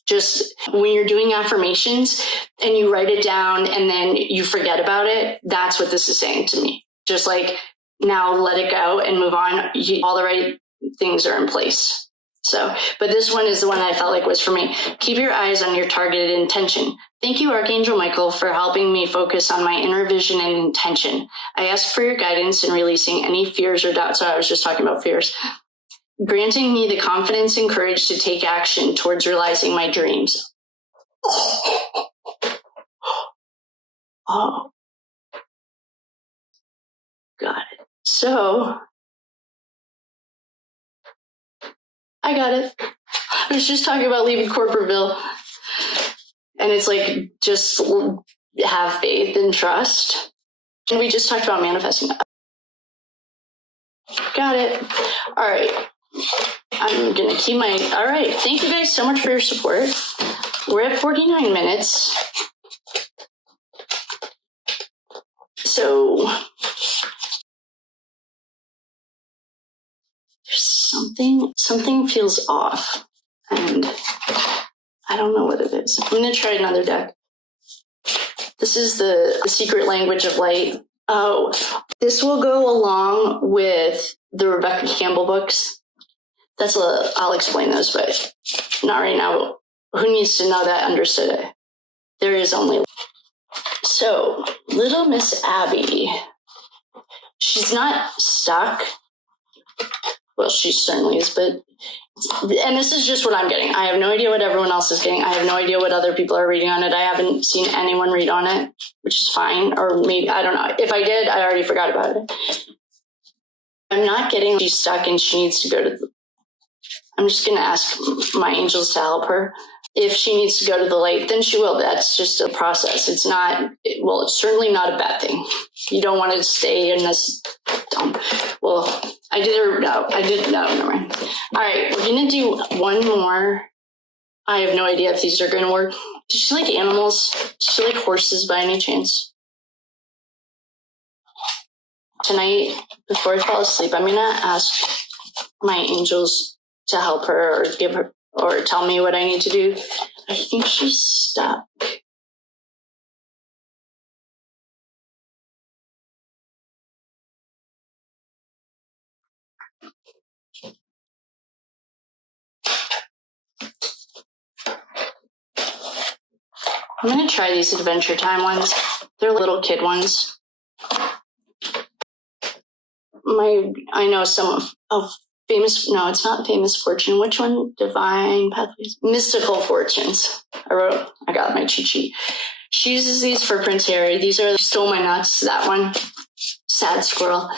just when you're doing affirmations and you write it down and then you forget about it, that's what this is saying to me. Just like, now let it go and move on. All the right things are in place. So, but this one is the one I felt like was for me. Keep your eyes on your targeted intention. Thank you, Archangel Michael, for helping me focus on my inner vision and intention. I ask for your guidance in releasing any fears or doubts. So I was just talking about fears. Granting me the confidence and courage to take action towards realizing my dreams. Oh, got it. So, I got it. I was just talking about leaving Corporateville. And it's like, just have faith and trust. And we just talked about manifesting. Got it. All right. I'm going to keep my... All right. Thank you guys so much for your support. We're at 49 minutes. So... Something feels off, and I don't know what it is. I'm going to try another deck. This is the Secret Language of Light. Oh, this will go along with the Rebecca Campbell books. I'll explain those, but not right now. Who needs to know that? Understood it. There is only... So, little Miss Abby, she's not stuck. Well, she certainly is, but... And this is just what I'm getting. I have no idea what everyone else is getting. I have no idea what other people are reading on it. I haven't seen anyone read on it, which is fine. Or maybe, I don't know. If I did, I already forgot about it. I'm not getting she's stuck and she needs to go to... I'm just going to ask my angels to help her. If she needs to go to the light, then she will. That's just a process. It's not... Well, it's certainly not a bad thing. You don't want to stay in this... Well, I did... No, never mind. All right, we're going to do one more. I have no idea if these are going to work. Does she like animals? Does she like horses by any chance? Tonight, before I fall asleep, I'm going to ask my angels to help her or give her or tell me what I need to do. I think she's stuck. I'm going to try these Adventure Time ones. They're little kid ones. I know some of famous, no, it's not Famous Fortune. Which one? Divine Pathways? Mystical Fortunes. I got my cheat sheet. She uses these for Prince Harry. These are Stole My Nuts, that one. Sad squirrel.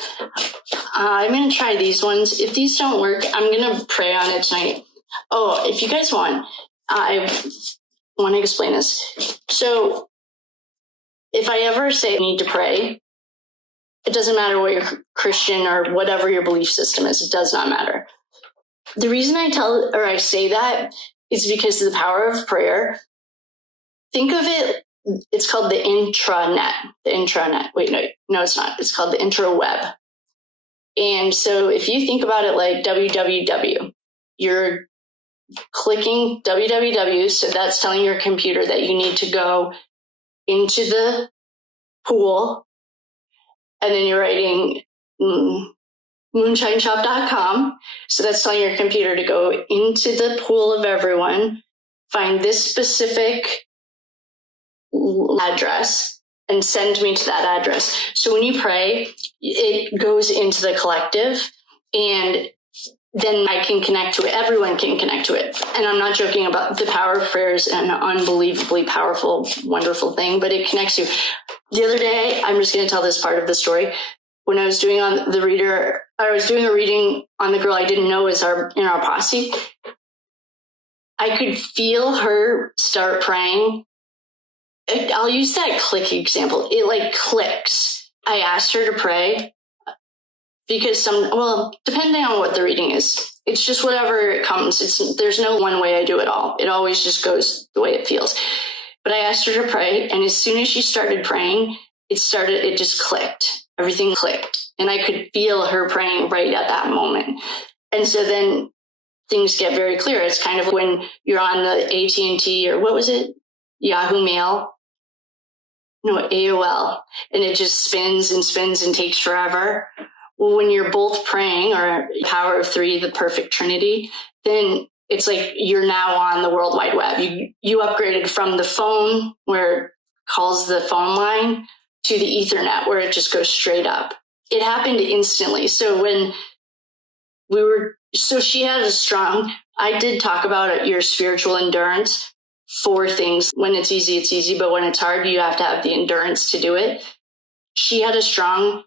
I'm going to try these ones. If these don't work, I'm going to pray on it tonight. Oh, if you guys want, I want to explain this. So if I ever say I need to pray, it doesn't matter what you're Christian or whatever your belief system is. It does not matter. The reason I say that is because of the power of prayer. Think of it, it's called the intranet. The intranet. Wait, no, it's not. It's called the intraweb. And so if you think about it like www, you're clicking www, so that's telling your computer that you need to go into the pool, and then you're writing moonshineshop.com, so that's telling your computer to go into the pool of everyone, find this specific address, and send me to that address. So when you pray, it goes into the collective, and then I can connect to it. Everyone can connect to it. And I'm not joking about the power of prayer is an unbelievably powerful, wonderful thing, but it connects you. The other day, I'm just going to tell this part of the story. When I was doing I was doing a reading on the girl I didn't know was in our posse. I could feel her start praying. I'll use that click example. It like clicks. I asked her to pray because depending on what the reading is, it's just whatever comes. There's no one way I do it all. It always just goes the way it feels. But I asked her to pray, and as soon as she started praying, it just clicked. Everything clicked. And I could feel her praying right at that moment. And so then things get very clear. It's kind of when you're on the AT&T or what was it? Yahoo Mail? No, AOL. And it just spins and spins and takes forever. Well, when you're both praying, or power of three, the perfect Trinity, then it's like you're now on the World Wide Web. You upgraded from the phone where it calls the phone line to the Ethernet where it just goes straight up. It happened instantly. So when she had a strong, I did talk about your spiritual endurance for things. When it's easy, but when it's hard, you have to have the endurance to do it. She had a strong,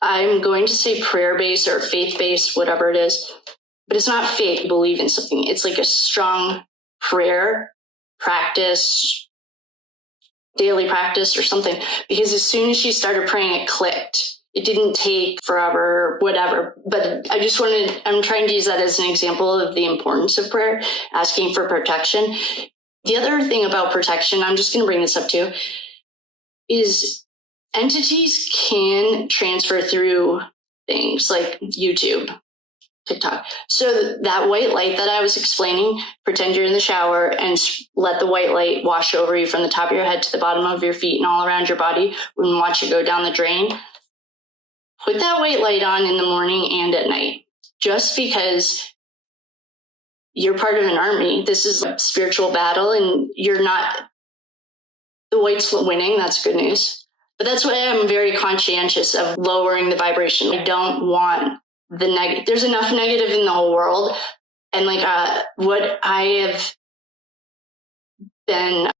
I'm going to say prayer-based or faith-based, whatever it is, but it's not faith, believe in something. It's like a strong prayer practice, daily practice or something, because as soon as she started praying, it clicked. It didn't take forever, whatever, but I'm trying to use that as an example of the importance of prayer, asking for protection. The other thing about protection, I'm just going to bring this up too, is entities can transfer through things like YouTube, TikTok. So that white light that I was explaining, pretend you're in the shower and let the white light wash over you from the top of your head to the bottom of your feet and all around your body and watch it go down the drain. Put that white light on in the morning and at night, just because you're part of an army. This is a spiritual battle and you're not, the white's winning. That's good news. But that's why I'm very conscientious of lowering the vibration. I don't want the negative. There's enough negative in the whole world. And like what I have been,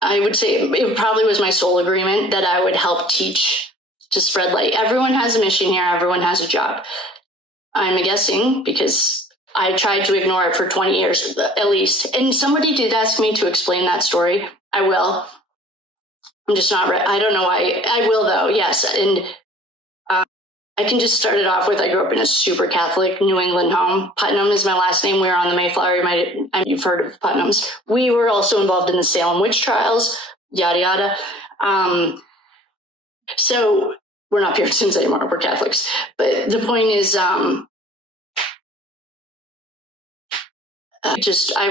I would say it probably was my soul agreement that I would help teach to spread light. Everyone has a mission here. Everyone has a job. I'm guessing because I tried to ignore it for 20 years at least. And somebody did ask me to explain that story. I will. I'm just not ready. I don't know why. I will though. Yes. And I can just start it off with, I grew up in a super Catholic New England home. Putnam is my last name. We were on the Mayflower. You've heard of Putnams. We were also involved in the Salem witch trials, yada, yada. So we're not Puritans anymore. We're Catholics. But the point is, I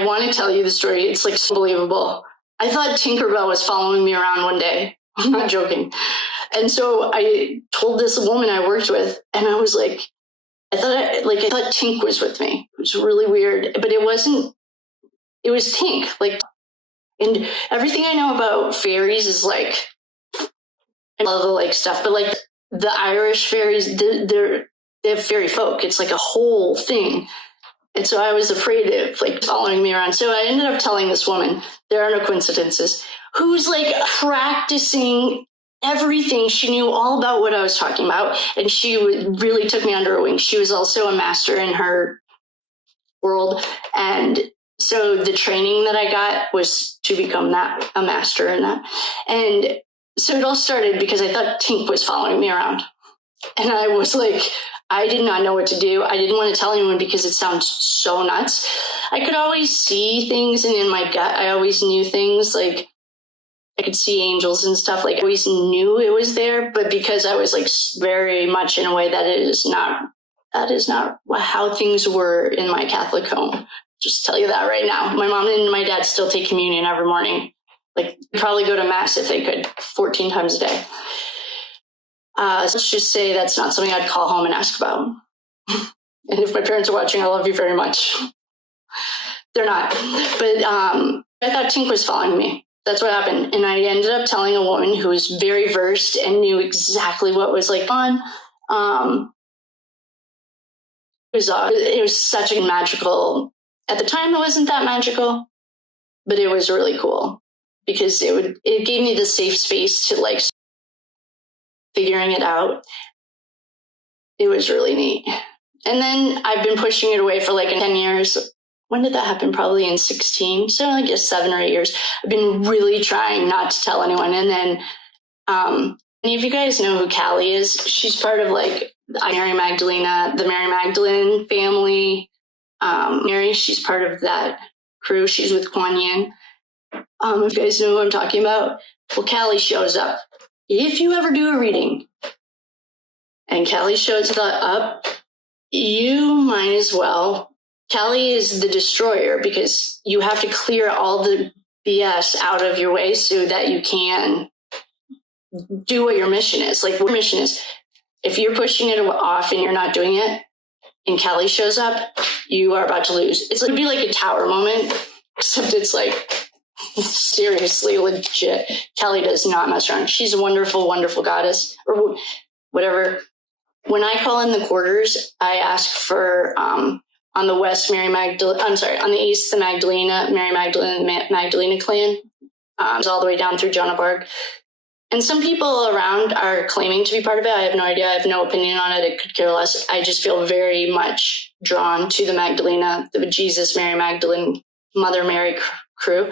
want to tell you the story. It's like unbelievable. I thought Tinkerbell was following me around one day. I'm not joking. And so I told this woman I worked with, and I was like, I thought Tink was with me. It was really weird, but it wasn't. It was Tink. Like, and everything I know about fairies is like, I love the like stuff, but like the Irish fairies, they have fairy folk. It's like a whole thing. And so I was afraid of like following me around. So I ended up telling this woman, there are no coincidences, who's like practicing everything. She knew all about what I was talking about. And she really took me under her wing. She was also a master in her world. And so the training that I got was to become a master in that. And so it all started because I thought Tink was following me around. And I was like, I did not know what to do. I didn't want to tell anyone because it sounds so nuts. I could always see things, and in my gut, I always knew things. Like, I could see angels and stuff. Like, I always knew it was there, but because I was like very much in a way that is not how things were in my Catholic home. Just tell you that right now. My mom and my dad still take communion every morning. Like, probably go to mass if they could 14 times a day. So let's just say that's not something I'd call home and ask about. And if my parents are watching, I love you very much. They're not. But I thought Tink was following me. That's what happened. And I ended up telling a woman who was very versed and knew exactly what was like on. It was such a magical, at the time it wasn't that magical, but it was really cool because it gave me the safe space to like figuring it out. It was really neat. And then I've been pushing it away for like 10 years. When did that happen? Probably in 16. So I guess 7 or 8 years. I've been really trying not to tell anyone. And then any of you guys know who Callie is? She's part of like Mary Magdalena, the Mary Magdalene family. Mary, she's part of that crew. She's with Kuan Yin. If you guys know who I'm talking about, well, Callie shows up. If you ever do a reading and Callie shows up, you might as well. Callie is the destroyer because you have to clear all the BS out of your way so that you can do what your mission is. Like, what your mission is, if you're pushing it off and you're not doing it, and Kelly shows up, you are about to lose. It'd be like a tower moment, except it's like seriously legit. Kelly does not mess around. She's a wonderful, wonderful goddess, or whatever. When I call in the quarters, I ask for on the west, Mary Magdalene. I'm sorry, on the east, the Magdalena, Mary Magdalena clan, all the way down through Joan of Arc. And some people around are claiming to be part of it. I have no idea. I have no opinion on it. I could care less. I just feel very much drawn to the Magdalena, the Jesus, Mary Magdalene, Mother Mary crew.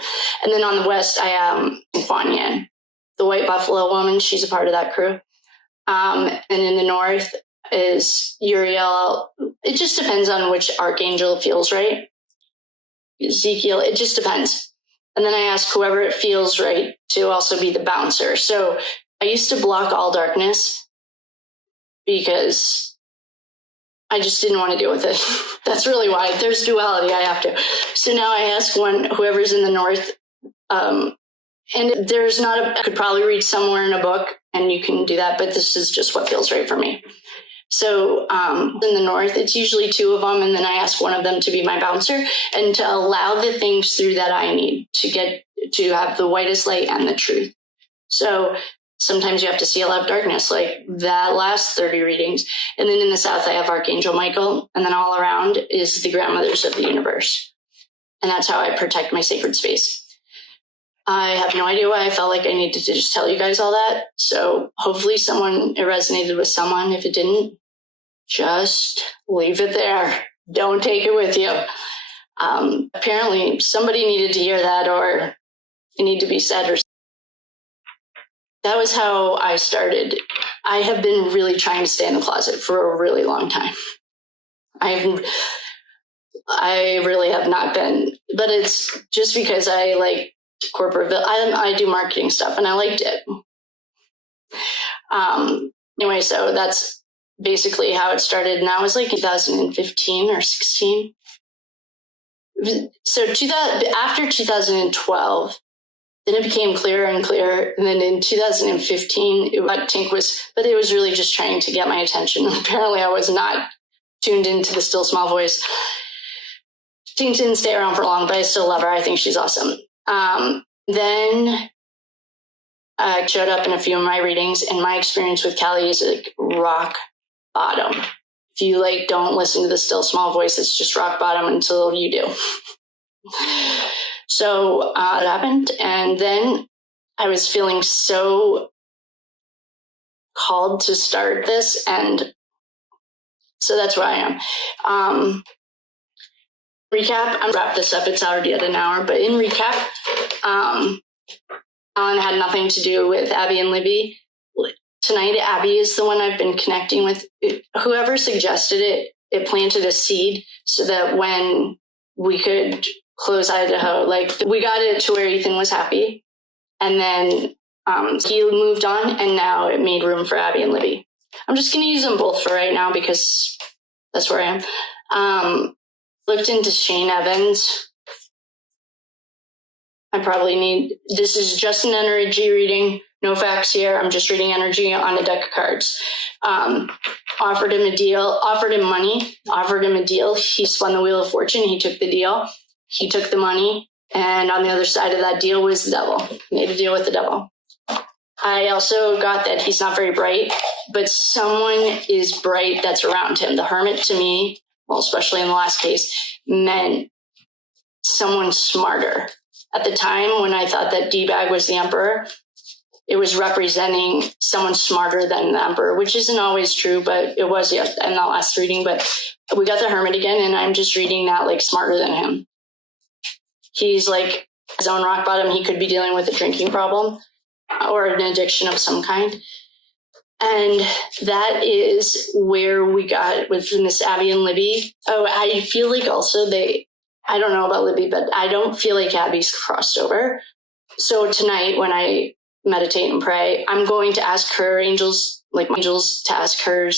And then on the west, I am Fan Yan, the White Buffalo woman. She's a part of that crew. And in the north is Uriel. It just depends on which archangel feels right. Ezekiel, it just depends. And then I ask whoever it feels right to also be the bouncer. So I used to block all darkness because I just didn't want to deal with it. That's really why. There's duality. I have to. So now I ask whoever's in the north. And there's I could probably read somewhere in a book and you can do that, but this is just what feels right for me. So in the north, it's usually two of them, and then I ask one of them to be my bouncer and to allow the things through that I need to have the whitest light and the truth. So sometimes you have to see a lot of darkness, like that last 30 readings. And then in the south, I have Archangel Michael, and then all around is the grandmothers of the universe. And that's how I protect my sacred space. I have no idea why I felt like I needed to just tell you guys all that. So hopefully it resonated with someone. If it didn't, just leave it there. Don't take it with you. Apparently somebody needed to hear that, or it needed to be said. Or that was how I started. I have been really trying to stay in the closet for a really long time. I really have not been, but it's just because I like corporate. I do marketing stuff and I liked it. Anyway, so that's basically how it started. And that was like 2015 or 16. So after 2012, then it became clearer and clearer. And then in 2015, Tink but it was really just trying to get my attention. Apparently I was not tuned into the still small voice. Tink didn't stay around for long, but I still love her. I think she's awesome. Then I showed up in a few of my readings, and my experience with Kelly is like rock bottom. If you don't listen to the still small voice, it's just rock bottom until you do. So it happened, and then I was feeling so called to start this, and so that's where I am. Recap, I'm wrap this up. It's already at an hour, but in recap, Alan had nothing to do with Abby and Libby. Tonight, Abby is the one I've been connecting with. Whoever suggested it, it planted a seed so that when we could close Idaho, we got it to where Ethan was happy. And then he moved on, and now it made room for Abby and Libby. I'm just going to use them both for right now because that's where I am. Looked into Shane Evans. This is just an energy reading, no facts here. I'm just reading energy on a deck of cards. Offered him a deal, offered him money, offered him a deal. He spun the wheel of fortune. He took the deal. He took the money. And on the other side of that deal was the devil. Made a deal with the devil. I also got that he's not very bright, but someone is bright that's around him. The hermit to me, well, especially in the last case, meant someone smarter. At the time when I thought that D-Bag was the emperor, it was representing someone smarter than the emperor, which isn't always true, but it was in the last reading. But we got the hermit again, and I'm just reading that smarter than him. He's his own rock bottom. He could be dealing with a drinking problem or an addiction of some kind. And that is where we got with Miss Abby and Libby. Oh, I feel also I don't know about Libby, but I don't feel like Abby's crossed over. So tonight when I meditate and pray, I'm going to ask her angels, angels to ask her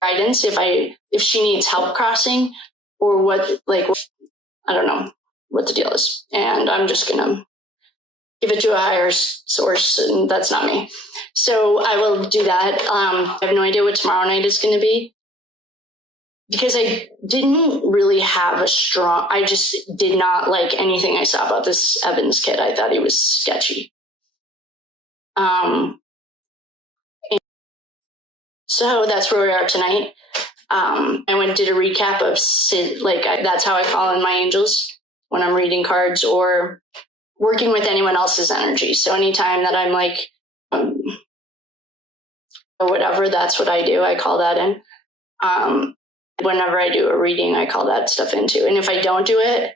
guidance if she needs help crossing or what, I don't know what the deal is. And I'm just going to give it to a higher source, and that's not me. So I will do that. I have no idea what tomorrow night is going to be. because I didn't really have I just did not like anything I saw about this Evans kid. I thought he was sketchy. So that's where we are tonight. I went and did a recap of that's how I call in my angels when I'm reading cards or working with anyone else's energy. So anytime that I'm like, or whatever, that's what I do. I call that in. Whenever I do a reading, I call that stuff into. And if I don't do it,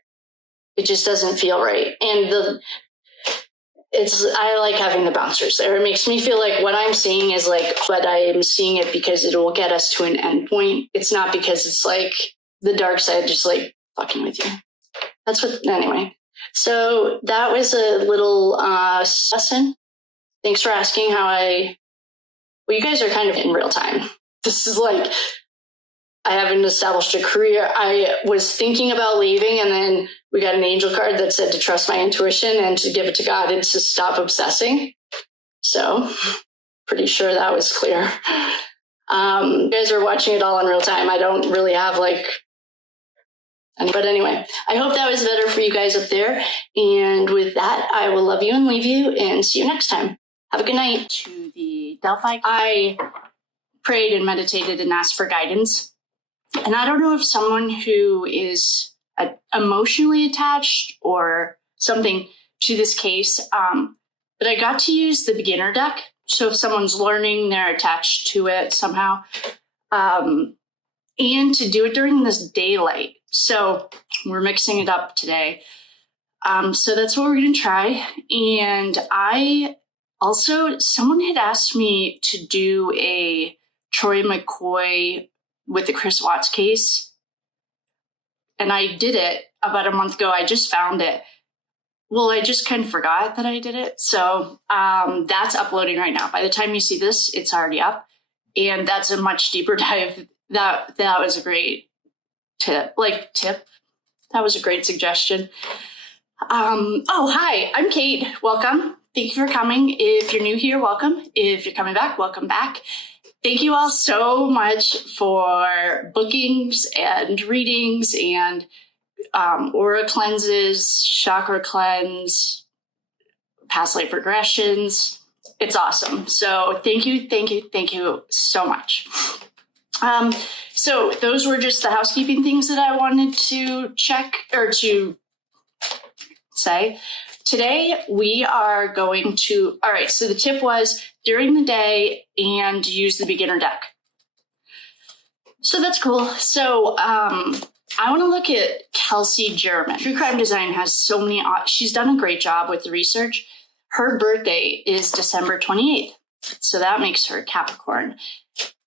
it just doesn't feel right. And I like having the bouncers there. It makes me feel like what I'm seeing is like, but I am seeing it because it will get us to an end point. It's not because it's like the dark side just like fucking with you. That's what, anyway. So that was a little lesson. Thanks for asking well, you guys are kind of in real time. This is like, I haven't established a career. I was thinking about leaving, and then we got an angel card that said to trust my intuition and to give it to God and to stop obsessing. So pretty sure that was clear. You guys are watching it all in real time. I don't really have but anyway, I hope that was better for you guys up there. And with that, I will love you and leave you and see you next time. Have a good night. To the Delphi, I prayed and meditated and asked for guidance. And I don't know if someone who is emotionally attached or something to this case, but I got to use the beginner deck. So if someone's learning, they're attached to it somehow. And to do it during this daylight. So we're mixing it up today. So that's what we're going to try. And someone had asked me to do a Troy McCoy with the Chris Watts case. And I did it about a month ago. I just found it. Well, I just kind of forgot that I did it. So that's uploading right now. By the time you see this, it's already up. And that's a much deeper dive. That was a great tip. That was a great suggestion. Hi, I'm Kate. Welcome. Thank you for coming. If you're new here, welcome. If you're coming back, welcome back. Thank you all so much for bookings and readings and aura cleanses, chakra cleanse, past life regressions. It's awesome. So thank you so much. So those were just the housekeeping things that I wanted to check or to say. Today we are going to, all right, so the tip was during the day and use the beginner deck. So that's cool. So I want to look at Kelsey German. True Crime Design has so many, she's done a great job with the research. Her birthday is December 28th. So that makes her Capricorn,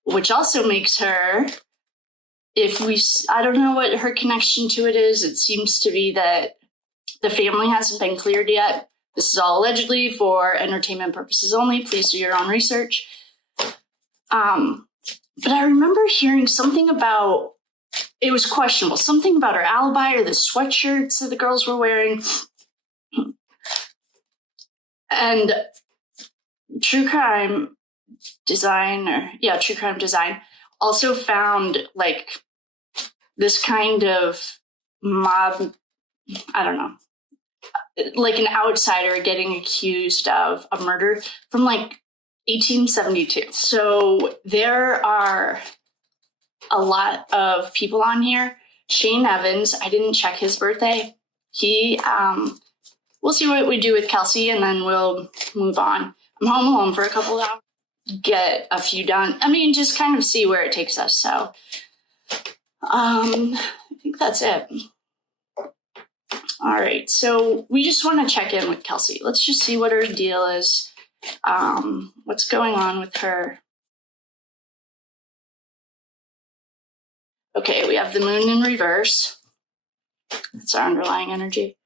which also makes her, I don't know what her connection to it is. It seems to be that the family hasn't been cleared yet. This is all allegedly for entertainment purposes only. Please do your own research. But I remember hearing something about, it was questionable, something about her alibi or the sweatshirts that the girls were wearing. And True Crime Design also found like this kind of mob, I don't know, like an outsider getting accused of a murder from like 1872. So there are a lot of people on here. Shane Evans, I didn't check his birthday. We'll see what we do with Kelsey and then we'll move on. I'm home alone for a couple of hours. Get a few done. I mean, just kind of see where it takes us. So I think that's it. All right, so we just want to check in with Kelsey. Let's just see what her deal is. What's going on with her? Okay, we have the moon in reverse. That's our underlying energy.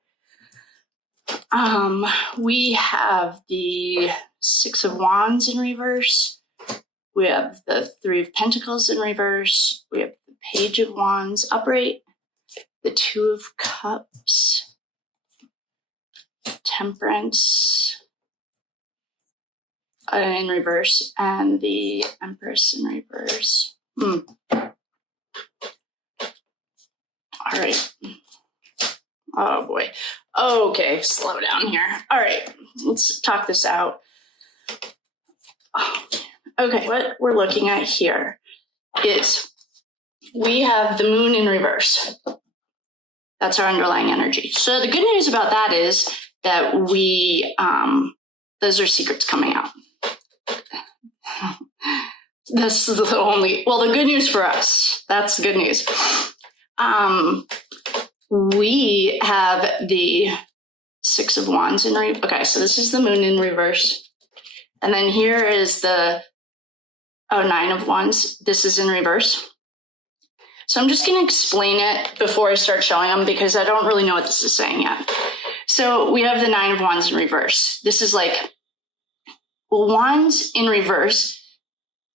We have the Six of Wands in reverse. We have the Three of Pentacles in reverse. We have the Page of Wands upright. The Two of Cups. Temperance in reverse. And the Empress in reverse. All right. Oh boy. Okay, slow down here. All right, let's talk this out. Okay, what we're looking at here is we have the moon in reverse. That's our underlying energy. So the good news about that is that those are secrets coming out. This is the good news for us. That's the good news. We have the Six of Wands in reverse. Okay, so this is the moon in reverse. And then here is the Nine of Wands. This is in reverse. So I'm just going to explain it before I start showing them because I don't really know what this is saying yet. So we have the Nine of Wands in reverse. This is wands in reverse,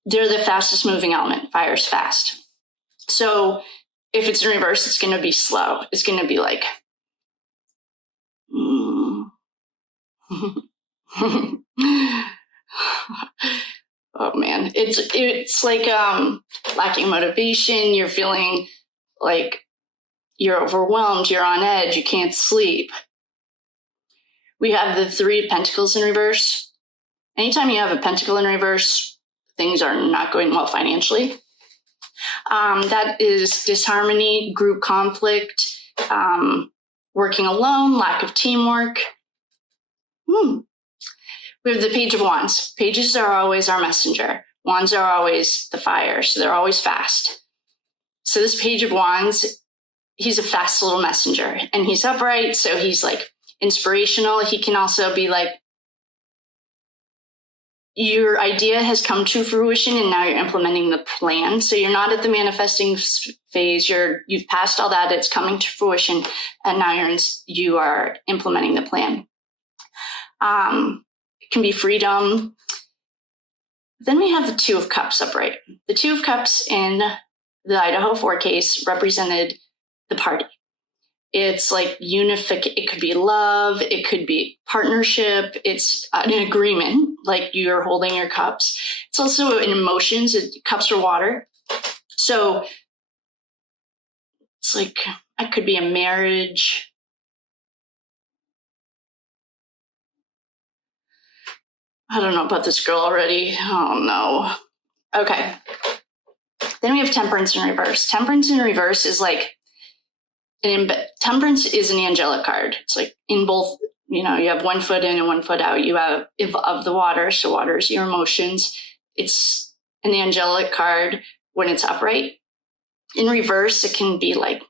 they're the fastest moving element. Fire's fast. So if it's in reverse, it's going to be slow. It's going to be like, oh man, it's like lacking motivation. You're feeling like you're overwhelmed. You're on edge. You can't sleep. We have the Three of Pentacles in reverse. Anytime you have a pentacle in reverse, things are not going well financially. That is disharmony, group conflict, working alone, lack of teamwork. We have the Page of Wands. Pages are always our messenger. Wands are always the fire, so they're always fast. So this Page of Wands, he's a fast little messenger, and he's upright, so he's like inspirational. He can also be like, your idea has come to fruition and now you're implementing the plan. So you're not at the manifesting phase. You've passed all that. It's coming to fruition. And now you are implementing the plan. It can be freedom. Then we have the Two of Cups upright. The Two of Cups in the Idaho 4 case represented the party. It's like it could be love, it could be partnership, it's an agreement, like you're holding your cups. It's also in emotions, cups are water. So it's like, it could be a marriage. I don't know about this girl already. Oh no. Okay. Then we have Temperance in reverse. Temperance in reverse is like, Temperance is an angelic card. It's like in both, you have 1 foot in and 1 foot out. You have of the water. So water is your emotions. It's an angelic card when it's upright. In reverse, it can be like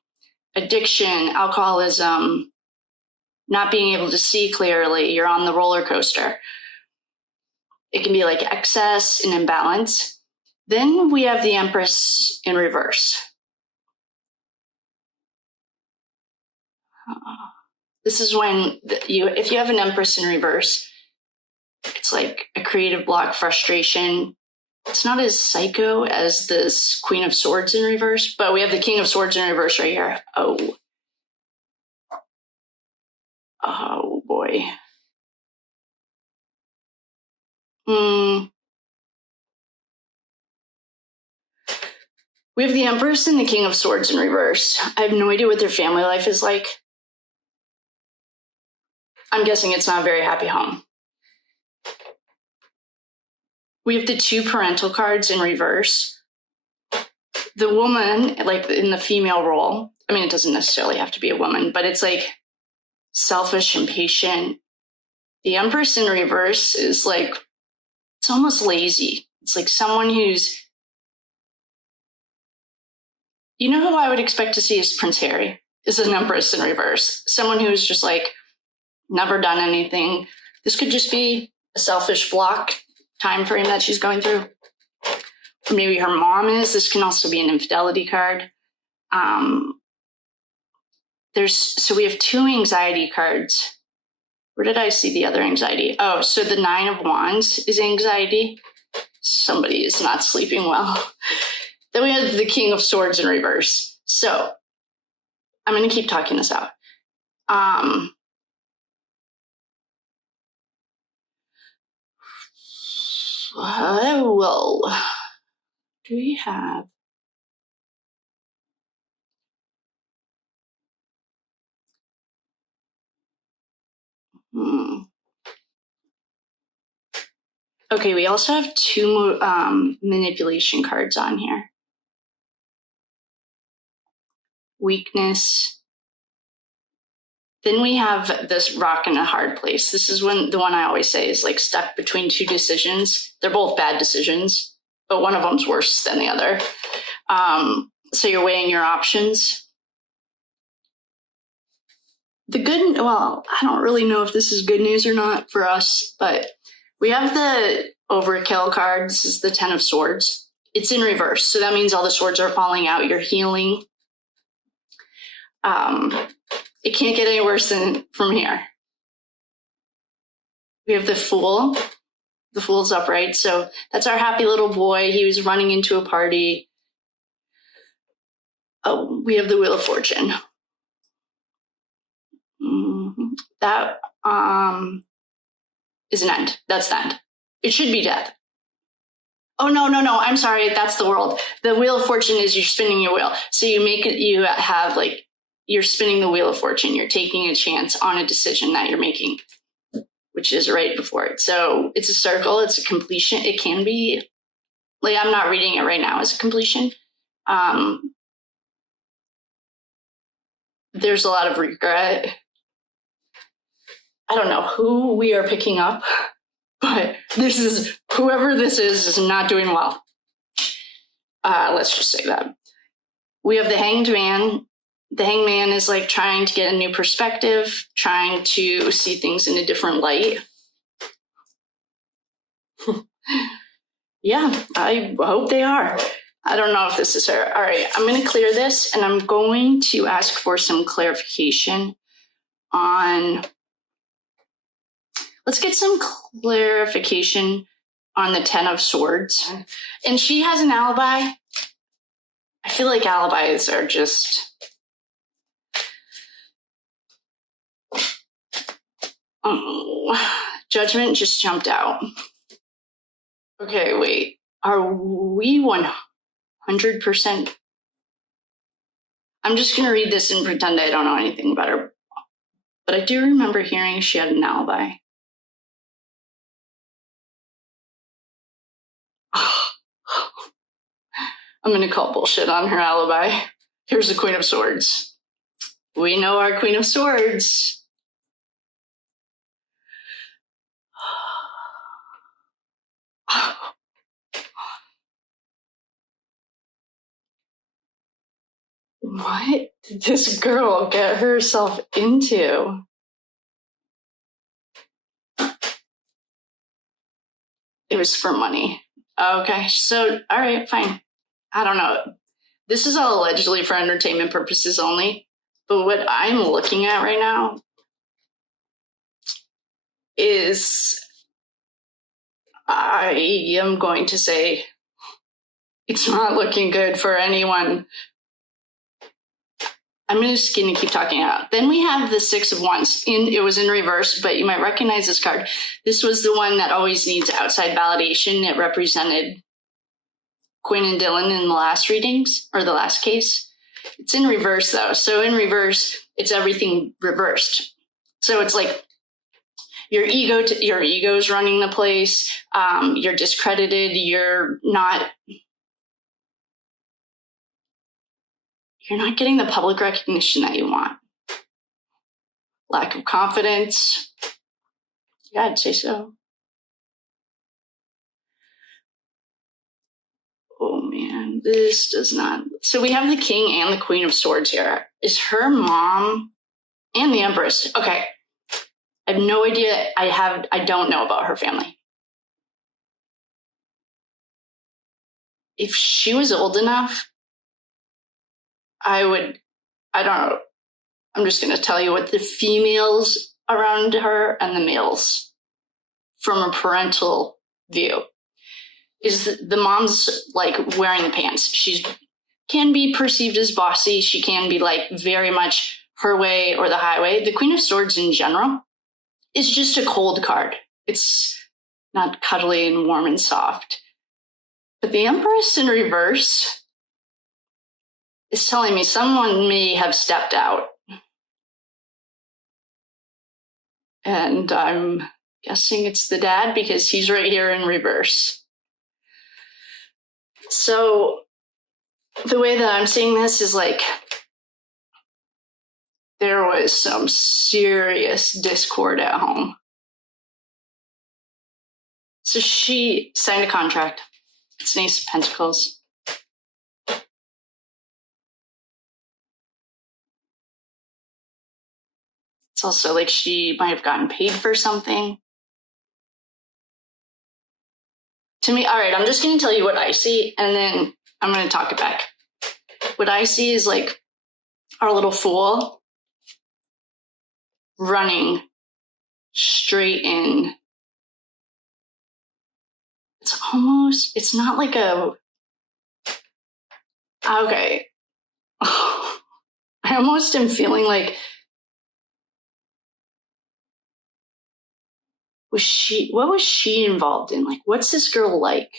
addiction, alcoholism, not being able to see clearly. You're on the roller coaster. It can be like excess and imbalance. Then we have the Empress in reverse. This is when if you have an Empress in reverse, it's like a creative block, frustration. It's not as psycho as this Queen of Swords in reverse, but we have the King of Swords in reverse right here. Oh boy. We have the Empress and the King of Swords in reverse. I have no idea what their family life is like. I'm guessing it's not a very happy home. We have the two parental cards in reverse. The woman, like in the female role, I mean, it doesn't necessarily have to be a woman, but it's like selfish, impatient. The Empress in reverse is like, it's almost lazy. It's like someone who's, who I would expect to see is Prince Harry, is an Empress in reverse. Someone who's just like, never done anything. This could just be a selfish block time frame that she's going through. Or maybe her mom is. This can also be an infidelity card. So we have two anxiety cards. Where did I see the other anxiety? Oh, so the Nine of Wands is anxiety. Somebody is not sleeping well. Then we have the King of Swords in reverse. So I'm going to keep talking this out. Well, do we have? Okay, we also have two manipulation cards on here. Weakness. Then we have this rock in a hard place. This is the one I always say is like stuck between two decisions. They're both bad decisions, but one of them's worse than the other. So you're weighing your options. I don't really know if this is good news or not for us, but we have the overkill card. This is the 10 of Swords. It's in reverse, so that means all the swords are falling out. You're healing. It can't get any worse than from here. We have the Fool. The Fool's upright, so that's our happy little boy. He was running into a party. Oh, we have the Wheel of Fortune. That is an end. That's the end. It should be death. Oh, no. I'm sorry. That's the World. The Wheel of Fortune is you're spinning your wheel. So you're spinning the Wheel of Fortune. You're taking a chance on a decision that you're making, which is right before it. So it's a circle. It's a completion. It can be, like, I'm not reading it right now as a completion. There's a lot of regret. I don't know who we are picking up, but whoever this is not doing well. Let's just say that. We have the Hanged Man. The Hanged Man is like trying to get a new perspective, trying to see things in a different light. Yeah, I hope they are. I don't know if this is her. All right, I'm going to clear this, and I'm going to ask for some clarification on... Let's get some clarification on the 10 of Swords. And she has an alibi. I feel like alibis are just... Judgment just jumped out. Okay, wait. Are we 100%? I'm just going to read this and pretend I don't know anything about her. But I do remember hearing she had an alibi. I'm going to call bullshit on her alibi. Here's the Queen of Swords. We know our Queen of Swords. What did this girl get herself into? It was for money. Okay, so, all right, fine. I don't know. This is all allegedly for entertainment purposes only, but what I'm looking at right now is, I am going to say, it's not looking good for anyone. I'm just going to keep talking out. Then we have the Six of Wands. It was in reverse, but you might recognize this card. This was the one that always needs outside validation. It represented Quinn and Dylan in the last readings, or the last case. It's in reverse, though. So in reverse, it's everything reversed. So it's like your ego's running the place. You're discredited. You're not getting the public recognition that you want. Lack of confidence. Yeah, I'd say so. Oh man, this does not. So we have the King and the Queen of Swords here. Is her mom and the Empress? Okay. I have no idea. I don't know about her family. If she was old enough, I don't know. I'm just going to tell you what the females around her and the males from a parental view is. The mom's like wearing the pants. She can be perceived as bossy. She can be like very much her way or the highway. The Queen of Swords in general is just a cold card. It's not cuddly and warm and soft. But the Empress in reverse is telling me someone may have stepped out. And I'm guessing it's the dad because he's right here in reverse. So the way that I'm seeing this is like there was some serious discord at home. So she signed a contract. It's an Ace of Pentacles. It's also like she might have gotten paid for something. To me, all right, I'm just going to tell you what I see, and then I'm going to talk it back. What I see is like our little fool running straight in. It's not like a, okay. I almost am feeling like, what was she involved in? Like, what's this girl like?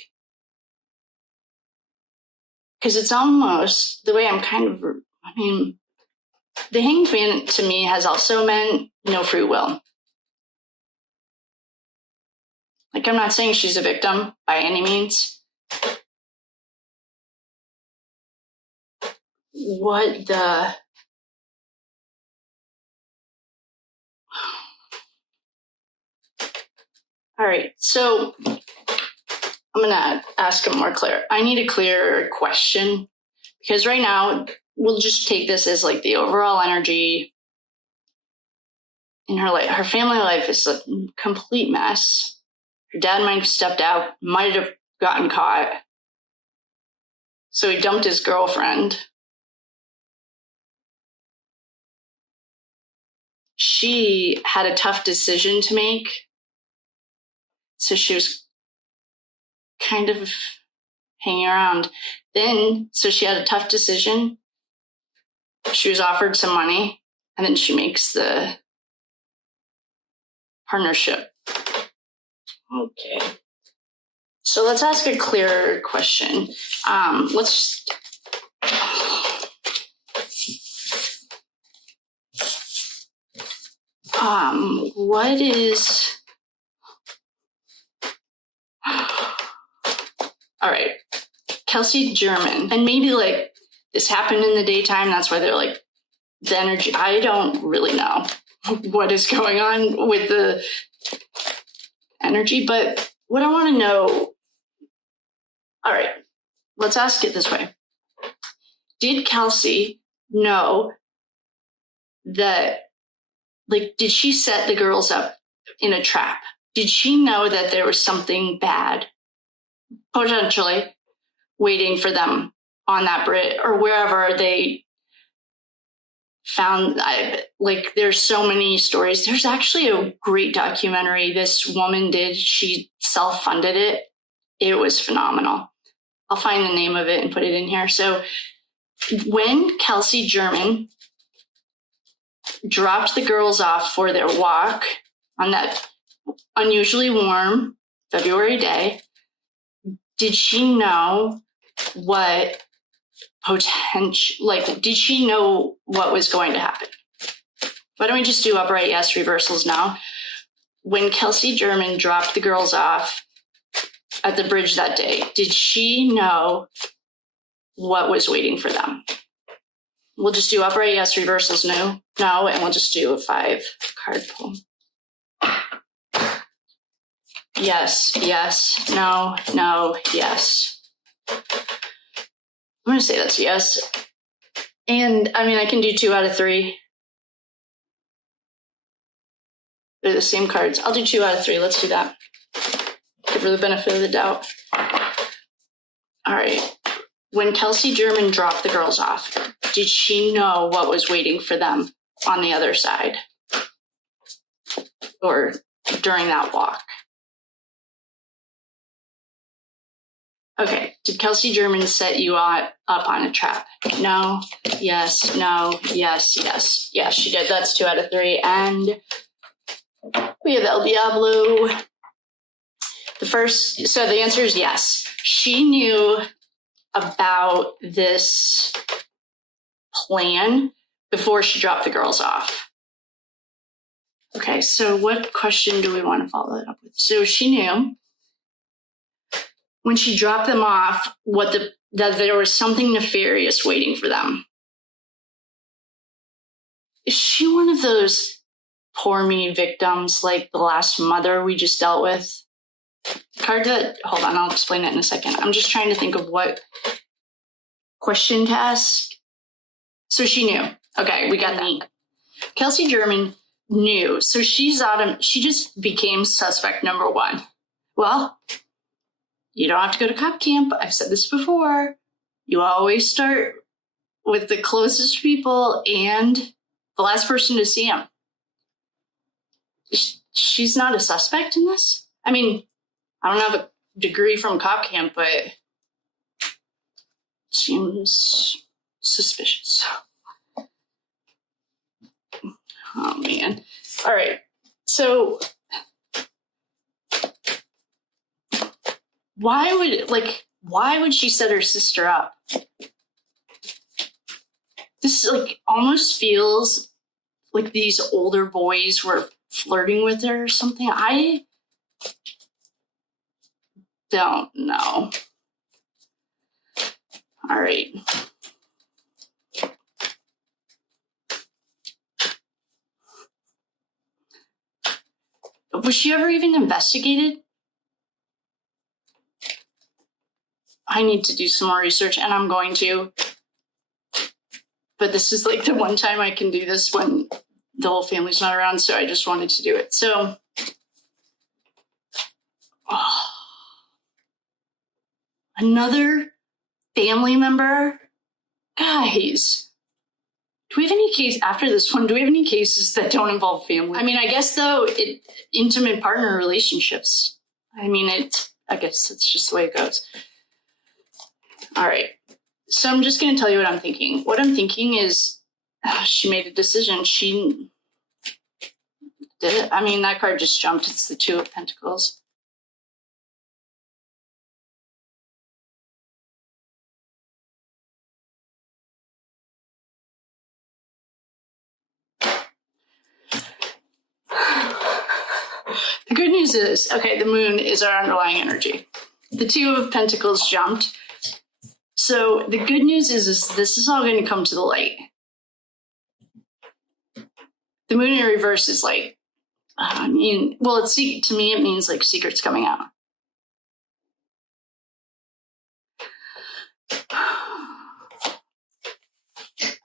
Because it's almost the way I'm the Hanged Man to me has also meant no free will. Like, I'm not saying she's a victim by any means. What the... All right, so I'm going to ask I need a clear question, because right now we'll just take this as like the overall energy in her life. Her family life is a complete mess. Her dad might have stepped out, might have gotten caught. So he dumped his girlfriend. She had a tough decision to make. So she was kind of hanging around. Then, so she had a tough decision. She was offered some money, and then she makes the partnership. Okay. So let's ask a clearer question. What is... All right. Kelsey German. And maybe like this happened in the daytime. That's why they're like the energy. I don't really know what is going on with the energy, but what I want to know... All right. Let's ask it this way. Did Kelsey know that, like, did she set the girls up in a trap? Did she know that there was something bad potentially waiting for them on that bridge or wherever they found? There's so many stories. There's actually a great documentary this woman did. She self-funded it. It was phenomenal. I'll find the name of it and put it in here. So when Kelsey German dropped the girls off for their walk on that unusually warm February day, did she know what did she know what was going to happen? Why don't we just do upright yes reversals now? When Kelsey German dropped the girls off at the bridge that day, did she know what was waiting for them? We'll just do upright yes reversals no, and we'll just do a 5-card pull. Yes, no, yes. I'm going to say that's yes. And I can do 2 out of 3. They're the same cards. I'll do 2 out of 3. Let's do that. Give her the benefit of the doubt. All right. When Kelsey German dropped the girls off, did she know what was waiting for them on the other side? Or during that walk? Okay. Did Kelsey German set you up on a trap? No. Yes. No. Yes. Yes. Yes, she did. That's 2 out of 3. And we have El Diablo. So the answer is yes. She knew about this plan before she dropped the girls off. Okay. Okay, so what question do we want to follow it up with? So she knew when she dropped them off that there was something nefarious waiting for them. Is she one of those poor me victims like the last mother we just dealt with? Hold on, I'll explain it in a second. I'm just trying to think of what question to ask. So she knew. Okay, we got that. Kelsey German knew. So she just became suspect number one. Well, you don't have to go to cop camp. I've said this before. You always start with the closest people and the last person to see him. She's not a suspect in this? I mean, I don't have a degree from cop camp, but it seems suspicious. Oh, man. All right. So why would she set her sister up? This almost feels like these older boys were flirting with her or something. I don't know. All right. Was she ever even investigated? I need to do some more research, and I'm going to. But this is the one time I can do this when the whole family's not around, so I just wanted to do it. So, another family member? Guys, do we have any case after this one? Do we have any cases that don't involve family? I mean, I guess though, intimate partner relationships. I mean, I guess that's just the way it goes. All right. So I'm just going to tell you what I'm thinking. What I'm thinking is she made a decision. She did it. I mean, that card just jumped. It's the Two of Pentacles. The good news is, okay, the moon is our underlying energy. The Two of Pentacles jumped. So the good news is this is all going to come to the light. The moon in reverse is to me, it means secrets coming out.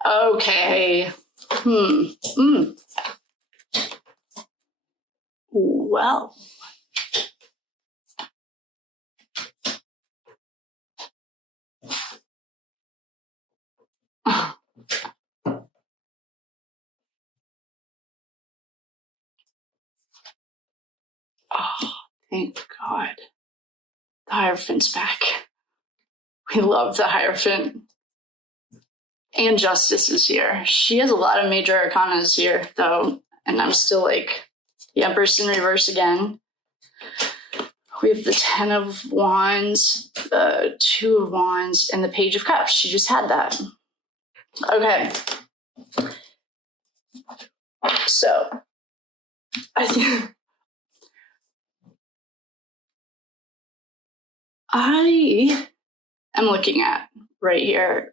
Okay. Well. Oh, thank God. The Hierophant's back. We love the Hierophant. And Justice is here. She has a lot of major arcanas here, though. And I'm still the Empress in reverse again. We have the Ten of Wands, the Two of Wands, and the Page of Cups. She just had that. Okay. So, I think I am looking at right here.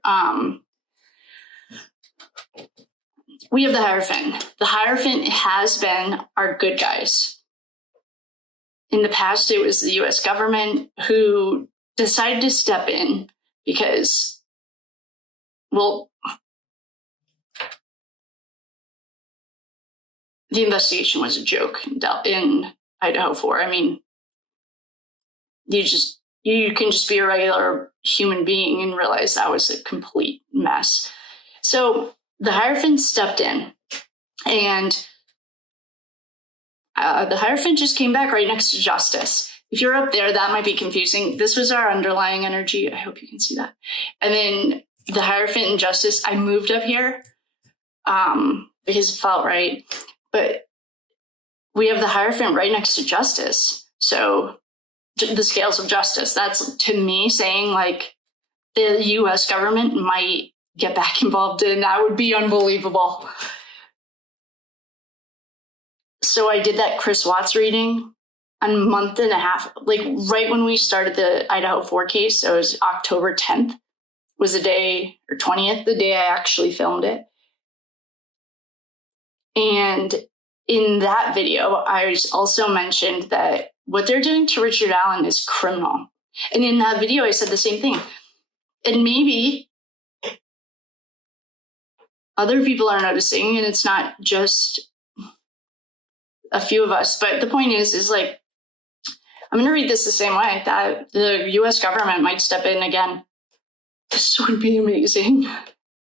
We have the Hierophant. The Hierophant has been our good guys. In the past, it was the U.S. government who decided to step in because, well, the investigation was a joke in Idaho 4. I mean, you can just be a regular human being and realize that was a complete mess. So the Hierophant stepped in, and the Hierophant just came back right next to Justice. If you're up there, that might be confusing. This was our underlying energy. I hope you can see that. And then the Hierophant and Justice, I moved up here because it felt right. But we have the Hierophant right next to Justice. So the scales of justice, that's to me saying the U.S. government might get back involved, and that would be unbelievable. So I did that Chris Watts reading a month and a half, like right when we started the Idaho 4 case. So it was October 10th was the day, or 20th, the day I actually filmed it. And in that video, I also mentioned that what they're doing to Richard Allen is criminal. And in that video, I said the same thing. And maybe other people are noticing, and it's not just a few of us. But the point is like, I'm going to read this the same way, that the U.S. government might step in again. This would be amazing,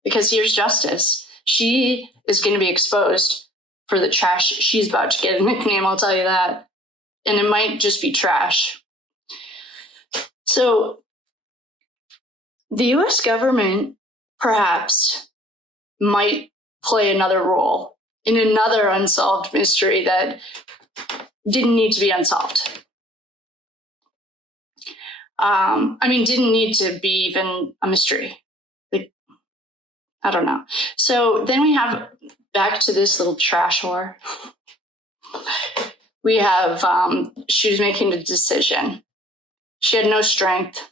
because here's justice. She is going to be exposed for the trash. She's about to get a nickname, I'll tell you that. And it might just be trash. So the U.S. government perhaps might play another role in another unsolved mystery that didn't need to be unsolved. Didn't need to be even a mystery. Like, I don't know. So then we have, back to this little trash whore. We have, she was making a decision. She had no strength.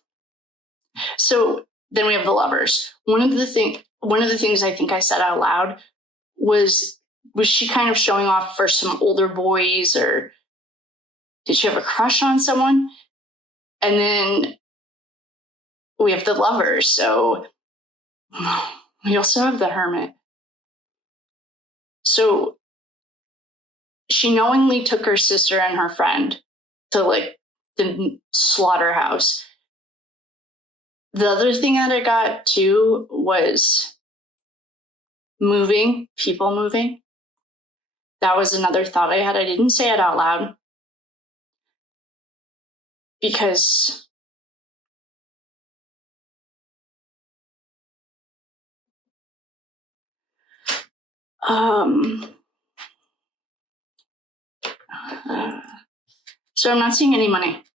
So then we have the lovers. One of the things I think I said out loud was she kind of showing off for some older boys, or did she have a crush on someone? And then we have the lovers. So we also have the hermit. So she knowingly took her sister and her friend to like the slaughterhouse. The other thing that I got too was people moving. That was another thought I had. I didn't say it out loud because so I'm not seeing any money.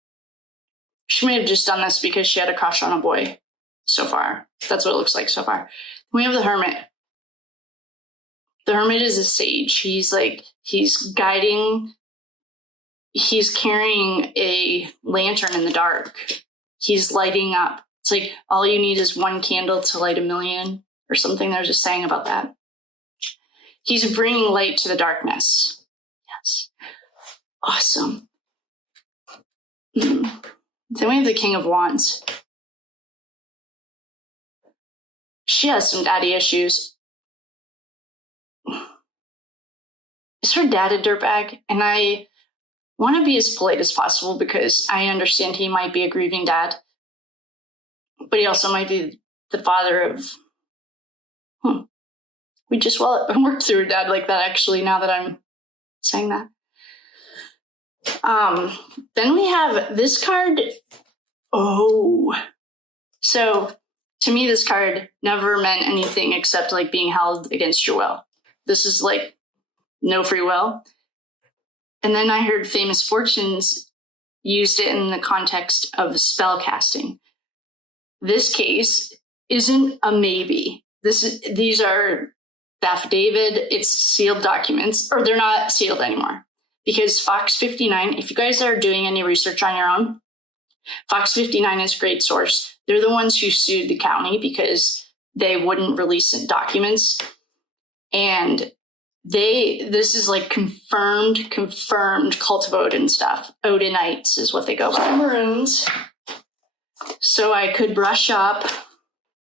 She may have just done this because she had a crush on a boy so far. That's what it looks like so far. We have the hermit. The hermit is a sage. He's guiding. He's carrying a lantern in the dark. He's lighting up. It's like all you need is one candle to light a million or something. There's a saying about that. He's bringing light to the darkness. Yes. Awesome. Then we have the King of Wands. She has some daddy issues. Is her dad a dirtbag? And I want to be as polite as possible because I understand he might be a grieving dad, but he also might be the father of... We just worked through a dad like that, actually, now that I'm saying that. Then we have this card. Oh. So to me, this card never meant anything except like being held against your will. This is like no free will. And then I heard Famous Fortunes used it in the context of spell casting. This case isn't a maybe. These are the affidavit. It's sealed documents, or they're not sealed anymore. Because Fox 59, if you guys are doing any research on your own, Fox 59 is a great source. They're the ones who sued the county because they wouldn't release documents. And this is like confirmed cult of Odin stuff. Odinites is what they go by. Maroons. So I could brush up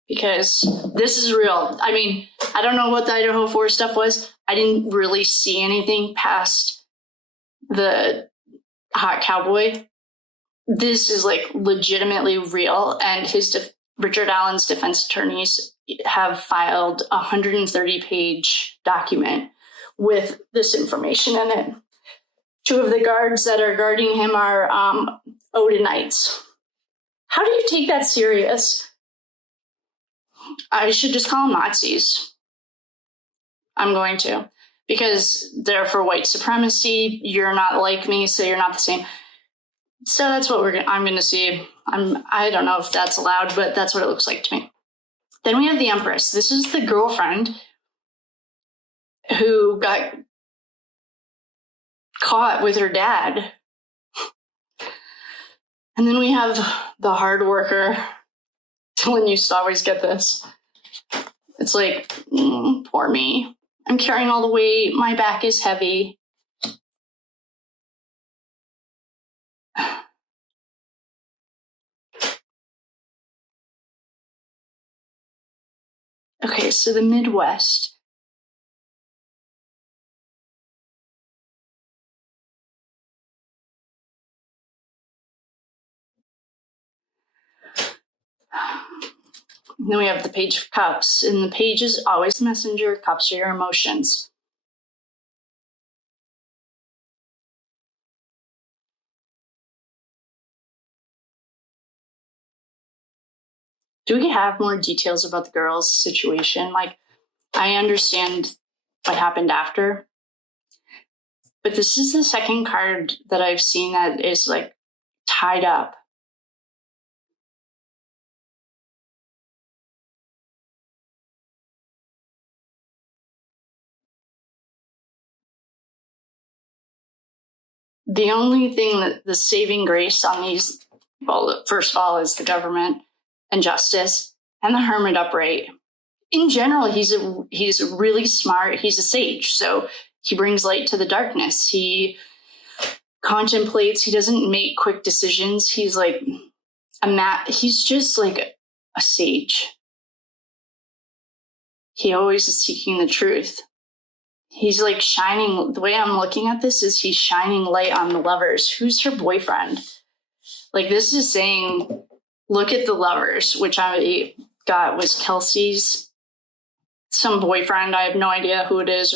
because this is real. I mean, I don't know what the Idaho 4 stuff was. I didn't really see anything past the hot cowboy. This is like legitimately real. And Richard Allen's defense attorneys have filed a 130-page document with this information in it. 2 of the guards that are guarding him are Odinites. How do you take that serious? I should just call them Nazis. I'm going to. Because they're for white supremacy. You're not like me, so you're not the same. So that's what I'm going to see. I don't know if that's allowed, but that's what it looks like to me. Then we have the Empress. This is the girlfriend who got caught with her dad. And then we have the hard worker. Dylan used to always get this. It's like, poor me. I'm carrying all the weight. My back is heavy. Okay, so the Midwest. And then we have the Page of Cups. And the Page is always the messenger. Cups are your emotions. Do we have more details about the girl's situation? Like, I understand what happened after, but this is the second card that I've seen that is like tied up. The only thing that the saving grace on these, well, first of all, is the government and justice and the Hermit upright. In general, he's really smart. He's a sage, so he brings light to the darkness. He contemplates. He doesn't make quick decisions. He's like he's just like a sage. He always is seeking the truth. He's like shining. The way I'm looking at this is he's shining light on the lovers. Who's her boyfriend? Like, this is saying, look at the lovers, which I got was Kelsey's some boyfriend. I have no idea who it is,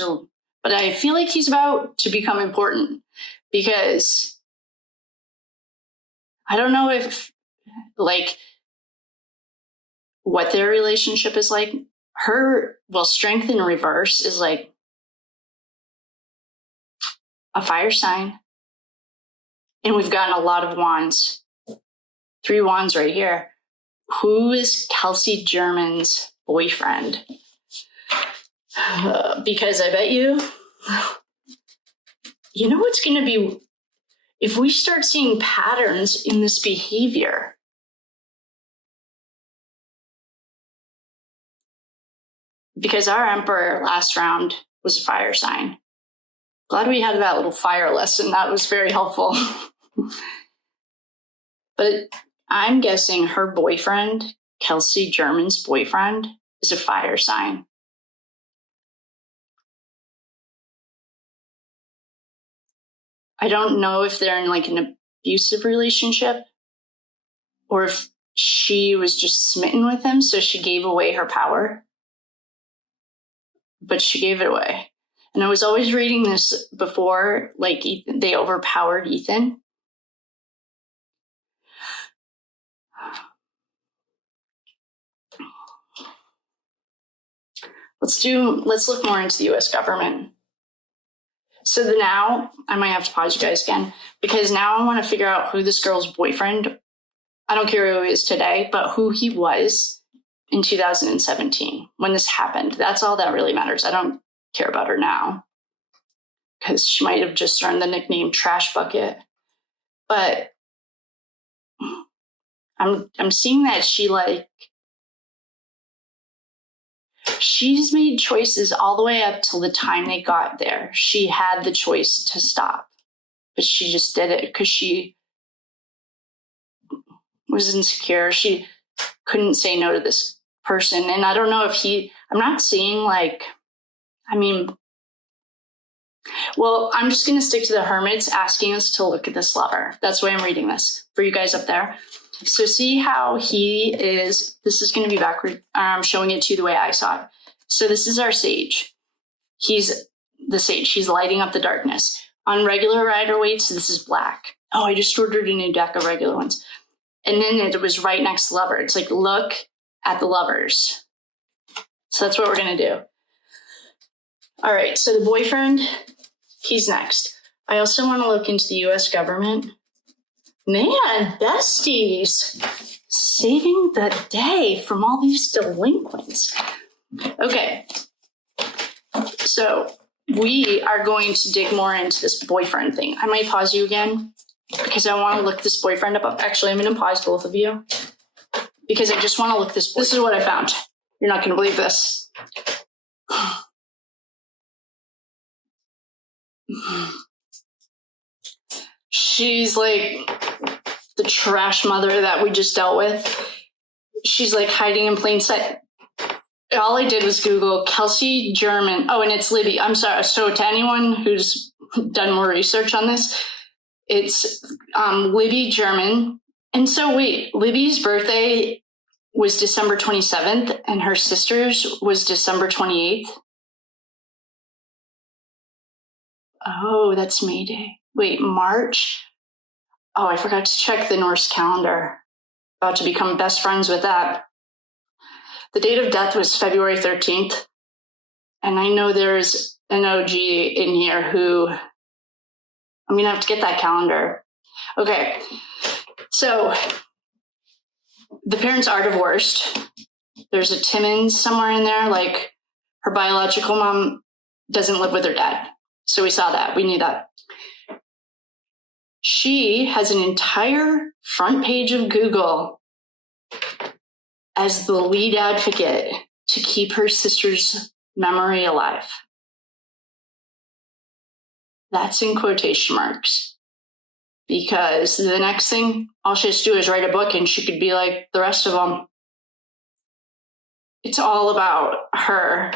but I feel like he's about to become important, because I don't know if, like, what their relationship is like. Strength in reverse is like a fire sign. And we've gotten a lot of wands. 3 wands right here. Who is Kelsey German's boyfriend? Because I bet you know what's going to be, if we start seeing patterns in this behavior, because our Emperor last round was a fire sign. Glad we had that little fire lesson. That was very helpful. But I'm guessing her boyfriend, Kelsey German's boyfriend, is a fire sign. I don't know if they're in like an abusive relationship or if she was just smitten with him, so she gave away her power. But she gave it away. And I was always reading this before, like, Ethan, they overpowered Ethan. Let's look more into the US government. So now, I might have to pause you guys again, because now I want to figure out who this girl's boyfriend, I don't care who he is today, but who he was in 2017 when this happened. That's all that really matters. I don't care about her now, because she might have just earned the nickname Trash Bucket. But I'm seeing that she's made choices all the way up till the time they got there. She had the choice to stop, but she just did it because she was insecure. She couldn't say no to this person. And I don't know if I'm not seeing I'm just going to stick to the Hermits asking us to look at this lover. That's why I'm reading this for you guys up there. So see how he is. This is going to be backward. I'm showing it to you the way I saw it. So this is our sage. He's the sage. He's lighting up the darkness. On regular Rider-Waite's, this is black. Oh, I just ordered a new deck of regular ones. And then it was right next to lover. It's like, look at the lovers. So that's what we're going to do. All right, so the boyfriend, he's next. I also want to look into the US government. Man, besties, saving the day from all these delinquents. Okay, so we are going to dig more into this boyfriend thing. I might pause you again because I want to look this boyfriend up. Actually, I'm going to pause both of you because I just want to look this. This is what I found. You're not going to believe this. She's like the trash mother that we just dealt with. She's like hiding in plain sight. All I did was Google Kelsey German. Oh, and it's Libby. I'm sorry. So to anyone who's done more research on this, it's Libby German. And so wait, Libby's birthday was December 27th and her sister's was December 28th. Oh, that's May Day. Wait, March? Oh, I forgot to check the Norse calendar. About to become best friends with that. The date of death was February 13th. And I know there's an OG in here who, I'm going to have to get that calendar. Okay. So the parents are divorced. There's a Timmons somewhere in there. Like her biological mom doesn't live with her dad. So we saw that. We knew that. She has an entire front page of Google as the lead advocate to keep her sister's memory alive. That's in quotation marks. Because the next thing, all she has to do is write a book and she could be like the rest of them. It's all about her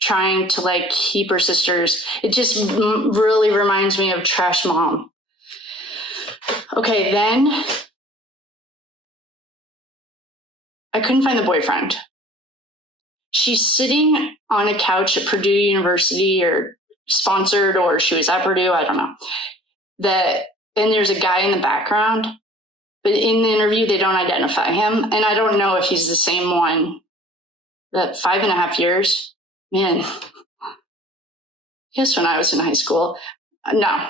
trying to like keep her sisters. It just really reminds me of Trash Mom. Okay, then I couldn't find the boyfriend. She's sitting on a couch at Purdue University or sponsored, or she was at Purdue, I don't know. And there's a guy in the background, but in the interview, they don't identify him. And I don't know if he's the same one. That 5.5 years, man, I guess when I was in high school, no,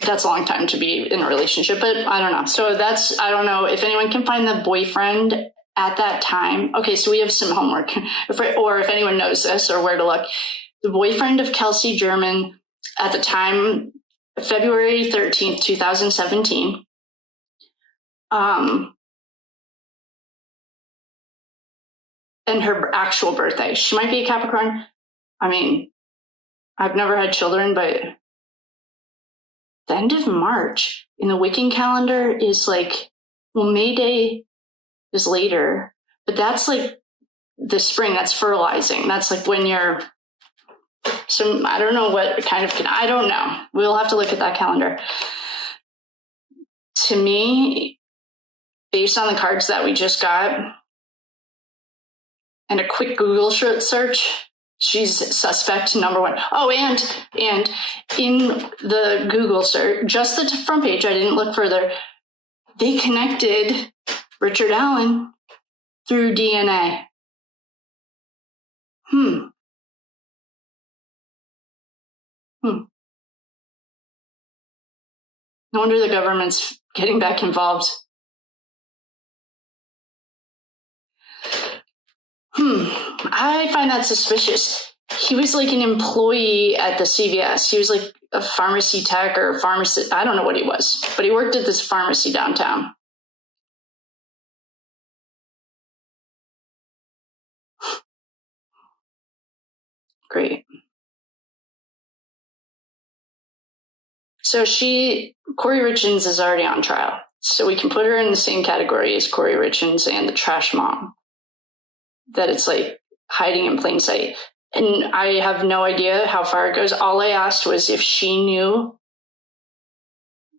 that's a long time to be in a relationship, but I don't know. So I don't know if anyone can find the boyfriend at that time. Okay, so we have some homework, or if anyone knows this or where to look. The boyfriend of Kelsey German at the time, February 13th, 2017. And her actual birthday. She might be a Capricorn. I mean, I've never had children, but the end of March in the Wiccan calendar is like, well, May Day is later, but that's like the spring. That's fertilizing. That's like when you're, so I don't know what kind of, I don't know. We'll have to look at that calendar. To me, based on the cards that we just got and a quick Google search, she's suspect number one. Oh, and in the Google search, just the front page, I didn't look further, they connected Richard Allen through DNA. No wonder the government's getting back involved. I find that suspicious. He was like an employee at the CVS. He was like a pharmacy tech or a pharmacist. I don't know what he was, but he worked at this pharmacy downtown. Great. So Corey Richins is already on trial. So we can put her in the same category as Corey Richins and the trash mom. That it's like hiding in plain sight. And I have no idea how far it goes. All I asked was if she knew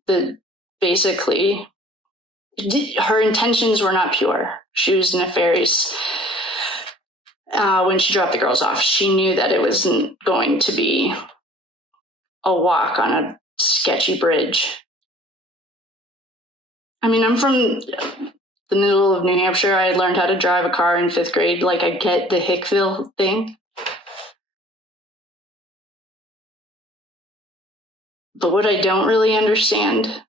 that basically her intentions were not pure. She was nefarious. When she dropped the girls off, she knew that it wasn't going to be a walk on a sketchy bridge. I mean, I'm from the middle of New Hampshire. I learned how to drive a car in 5th grade. Like, I get the Hickville thing. But what I don't really understand,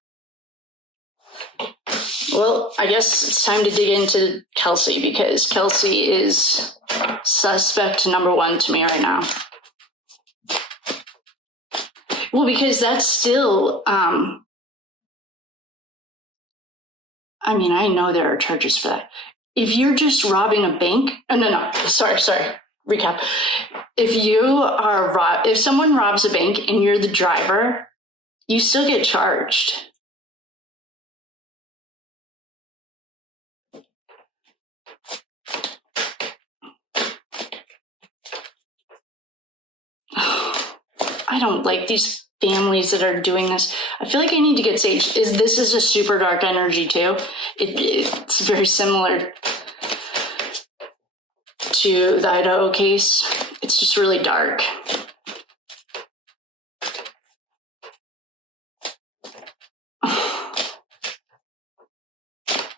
well, I guess it's time to dig into Kelsey, because Kelsey is suspect number one to me right now. Well, because that's still, I mean, I know there are charges for that. If you're just robbing a bank, sorry, recap. If someone robs a bank and you're the driver, you still get charged. I don't like these families that are doing this. I feel like I need to get Sage. This is a super dark energy too. It's very similar to the Idaho case. It's just really dark.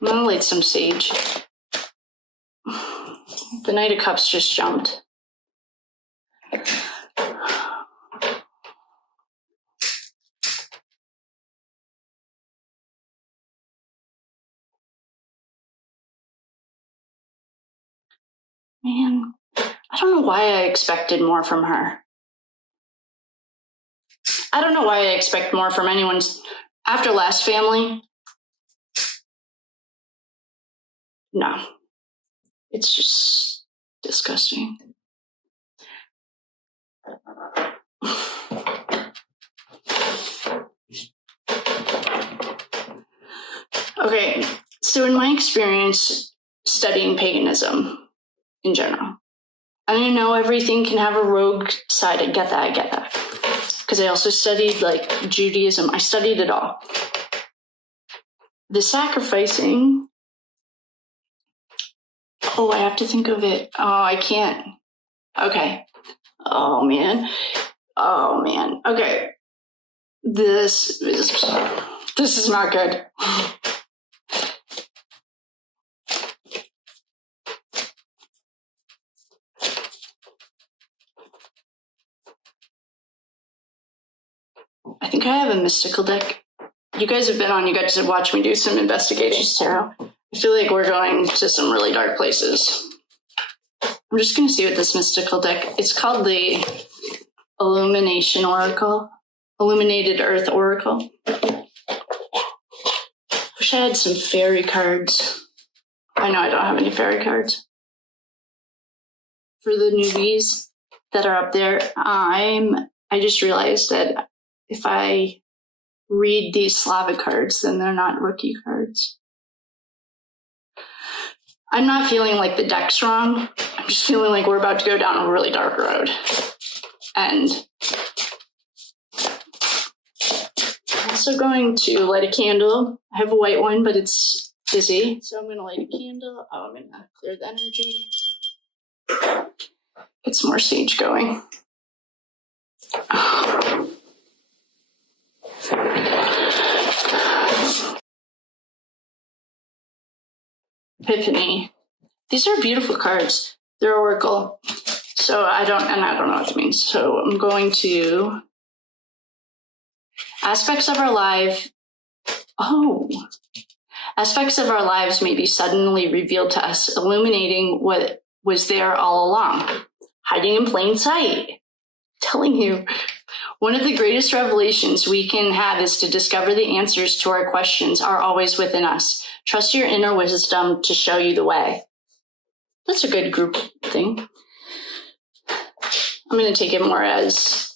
I'm gonna light some sage. The Knight of Cups just jumped. Man, I don't know why I expected more from her. I don't know why I expect more from anyone's after last family. No, it's just disgusting. Okay, so in my experience studying paganism in general, I don't know everything can have a rogue side. I get that. Because I also studied like Judaism. I studied it all. The sacrificing, I have to think of it. Oh, I can't. Okay. Oh, man. Okay. This is not good. I think I have a mystical deck. You guys have watched me do some investigations, tarot. I feel like we're going to some really dark places. I'm just going to see what this mystical deck, it's called the Illuminated Earth Oracle. Wish I had some fairy cards. I know I don't have any fairy cards. For the newbies that are up there, I just realized that if I read these Slavic cards, then they're not rookie cards. I'm not feeling like the deck's wrong. I'm just feeling like we're about to go down a really dark road. And I'm also going to light a candle. I have a white one, but it's busy. So I'm going to light a candle. I'm going to clear the energy. Get some more sage going. Epiphany. These are beautiful cards. They're oracle. So I don't know what it means. So I'm going to aspects of our lives may be suddenly revealed to us, illuminating what was there all along, hiding in plain sight. Telling you, one of the greatest revelations we can have is to discover the answers to our questions are always within us. Trust your inner wisdom to show you the way. That's a good group thing. I'm going to take it more as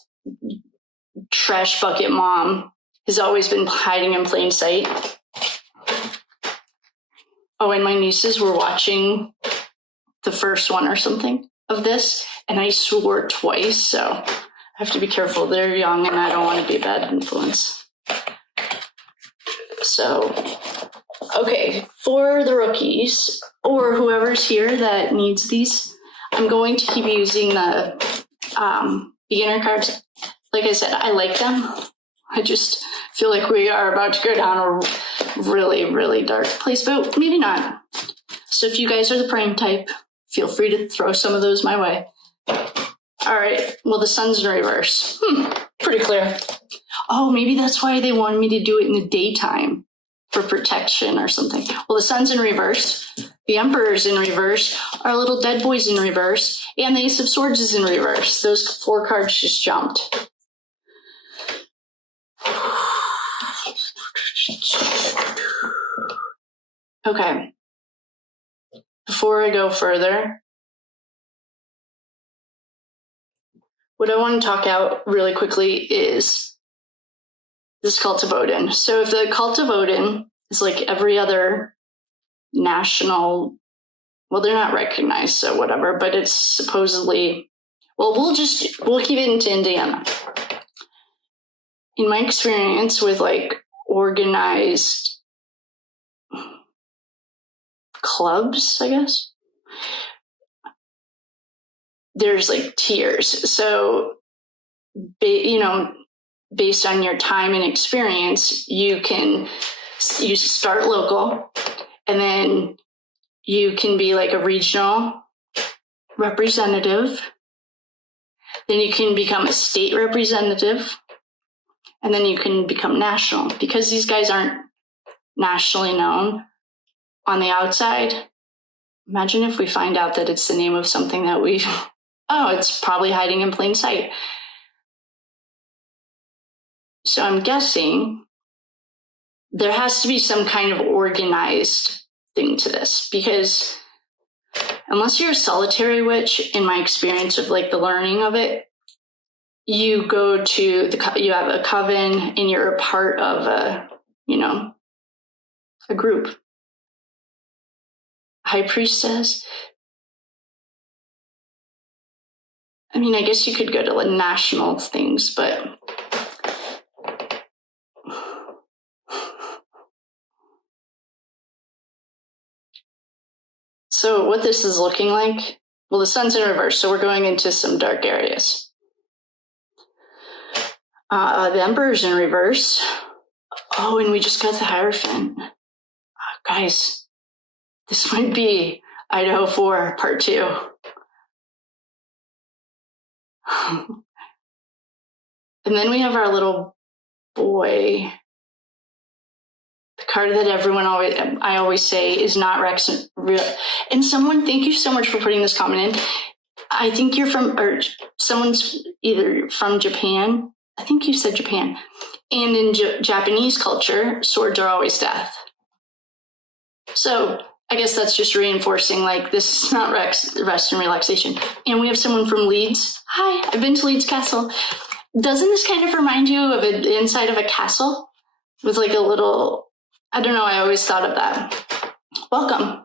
trash bucket mom has always been hiding in plain sight. Oh, and my nieces were watching the first one or something of this, and I swore twice, so I have to be careful. They're young, and I don't want to be a bad influence. So, okay, for the rookies, or whoever's here that needs these, I'm going to keep using the beginner cards. Like I said, I like them. I just feel like we are about to go down a really, really dark place, but maybe not. So if you guys are the praying type, feel free to throw some of those my way. All right, well, the sun's in reverse. Pretty clear. Oh, maybe that's why they wanted me to do it in the daytime for protection or something. Well, the sun's in reverse. The Emperor's in reverse. Our little dead boy's in reverse. And the Ace of Swords is in reverse. Those 4 cards just jumped. Okay. Before I go further, what I want to talk out really quickly is this cult of Odin. So if the cult of Odin is like every other national, well, they're not recognized, so whatever, but it's supposedly, well, we'll keep it into Indiana. In my experience with like organized clubs, I guess, there's like tiers. So, based on your time and experience, you start local, and then you can be like a regional representative. Then you can become a state representative, and then you can become national, because these guys aren't nationally known on the outside. Imagine if we find out that it's the name of something that it's probably hiding in plain sight. So I'm guessing there has to be some kind of organized thing to this, because unless you're a solitary witch, in my experience of like the learning of it, you go to you have a coven and you're a part of a group. High priestess. I mean, I guess you could go to like national things, but so what this is looking like, well, the sun's in reverse, so we're going into some dark areas. The Emperor's in reverse. Oh, and we just got the Hierophant. Guys, this might be Idaho 4 Part 2. And then we have our little boy. The card that I always say is not Rex. And someone, thank you so much for putting this comment in. I think you're someone's either from Japan. I think you said Japan. And in Japanese culture, swords are always death. So I guess that's just reinforcing, like, this is not rest and relaxation. And we have someone from Leeds. Hi, I've been to Leeds Castle. Doesn't this kind of remind you of the inside of a castle? With like a little, I don't know, I always thought of that. Welcome.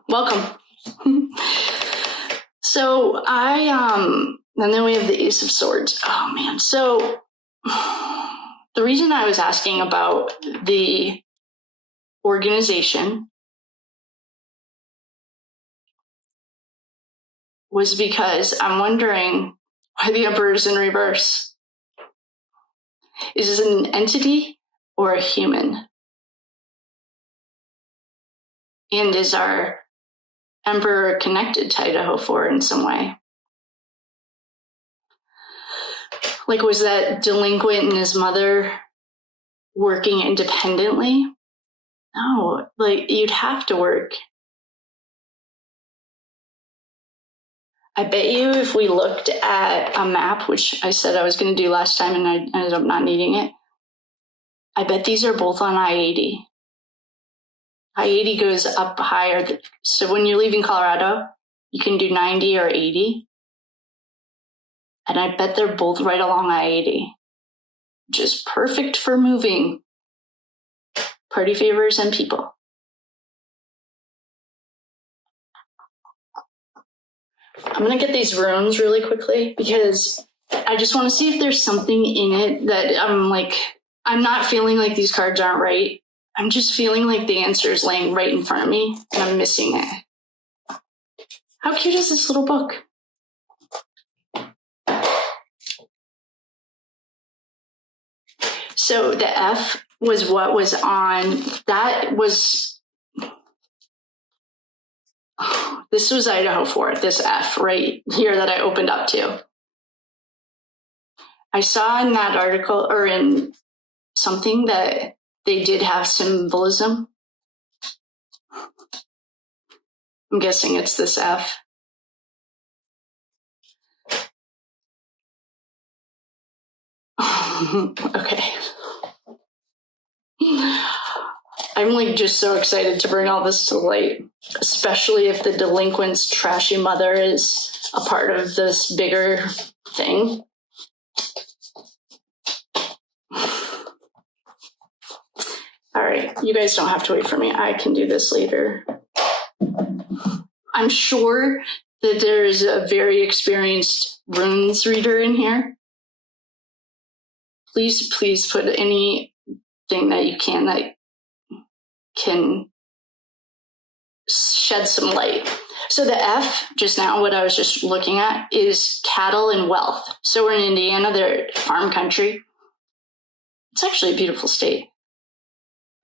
So and then we have the Ace of Swords. Oh man. So the reason I was asking about the organization was because I'm wondering why the Emperor is in reverse. Is this an entity or a human? And is our Emperor connected to Idaho 4 in some way? Like, was that delinquent and his mother working independently? No, like, you'd have to work. I bet you if we looked at a map, which I said I was going to do last time and I ended up not needing it, I bet these are both on I-80. I-80 goes up higher. So when you're leaving Colorado, you can do 90 or 80. And I bet they're both right along I-80. Just perfect for moving party favors and people. I'm going to get these runes really quickly because I just want to see if there's something in it that I'm not feeling like these cards aren't right. I'm just feeling like the answer is laying right in front of me and I'm missing it. How cute is this little book? So the F was what was on, that was, this was Idaho 4, this F right here that I opened up to. I saw in that article or in something that they did have symbolism. I'm guessing it's this F. Okay. I'm like just so excited to bring all this to light, especially if the delinquent's trashy mother is a part of this bigger thing. All right, you guys don't have to wait for me. I can do this later. I'm sure that there is a very experienced runes reader in here. Please put anything that you can that can shed some light. So the F, just now, what I was just looking at, is cattle and wealth. So we're in Indiana, they're farm country. It's actually a beautiful state.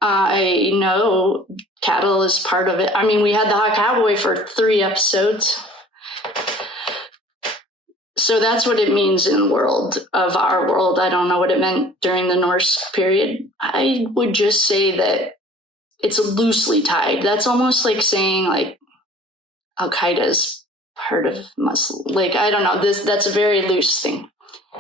I know cattle is part of it. I mean, we had the Hot Cowboy for 3 episodes. So that's what it means in the world of our world. I don't know what it meant during the Norse period. I would just say that it's loosely tied. That's almost like saying like Al-Qaeda is part of Muslim. Like, I don't know, that's a very loose thing.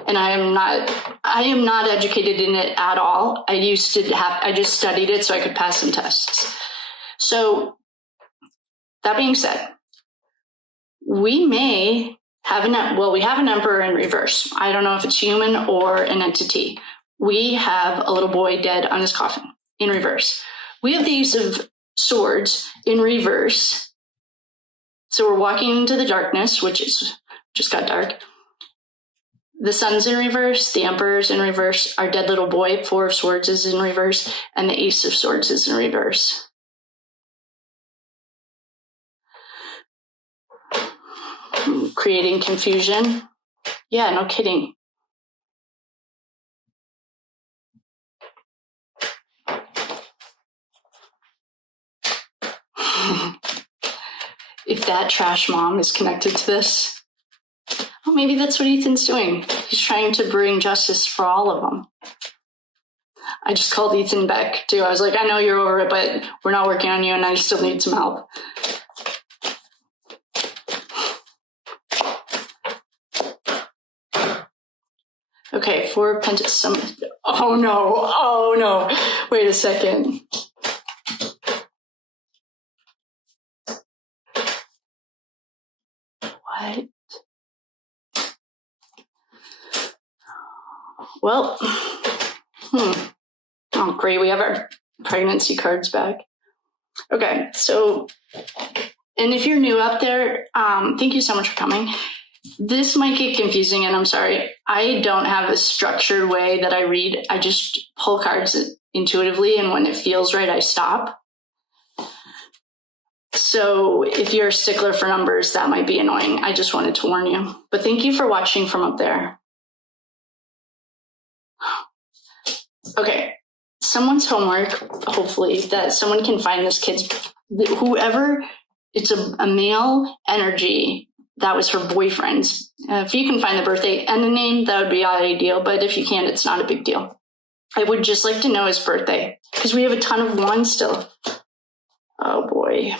And I am not educated in it at all. I just studied it so I could pass some tests. So that being said, we may have we have an emperor in reverse. I don't know if it's human or an entity. We have a little boy dead on his coffin in reverse. We have the Ace of Swords in reverse. So we're walking into the darkness, which is just got dark. The Sun's in reverse, the Emperor's in reverse, our dead little boy, 4 of Swords, is in reverse, and the Ace of Swords is in reverse. Creating confusion. Yeah, no kidding. If that trash mom is connected to this, oh, maybe that's what Ethan's doing. He's trying to bring justice for all of them. I just called Ethan back, too. I was like, I know you're over it, but we're not working on you, and I still need some help. Okay, 4 of Pentacles. Oh, no. Wait a second. What? Well, oh, great. We have our pregnancy cards back. Okay, so, and if you're new up there, thank you so much for coming. This might get confusing, and I'm sorry. I don't have a structured way that I read. I just pull cards intuitively, and when it feels right, I stop. So if you're a stickler for numbers, that might be annoying. I just wanted to warn you. But thank you for watching from up there. Okay, someone's homework, hopefully, that someone can find this kid's, whoever, it's a male energy. That was her boyfriend's. If you can find the birthday and the name, that would be ideal. But if you can't, it's not a big deal. I would just like to know his birthday because we have a ton of ones still. Oh, boy.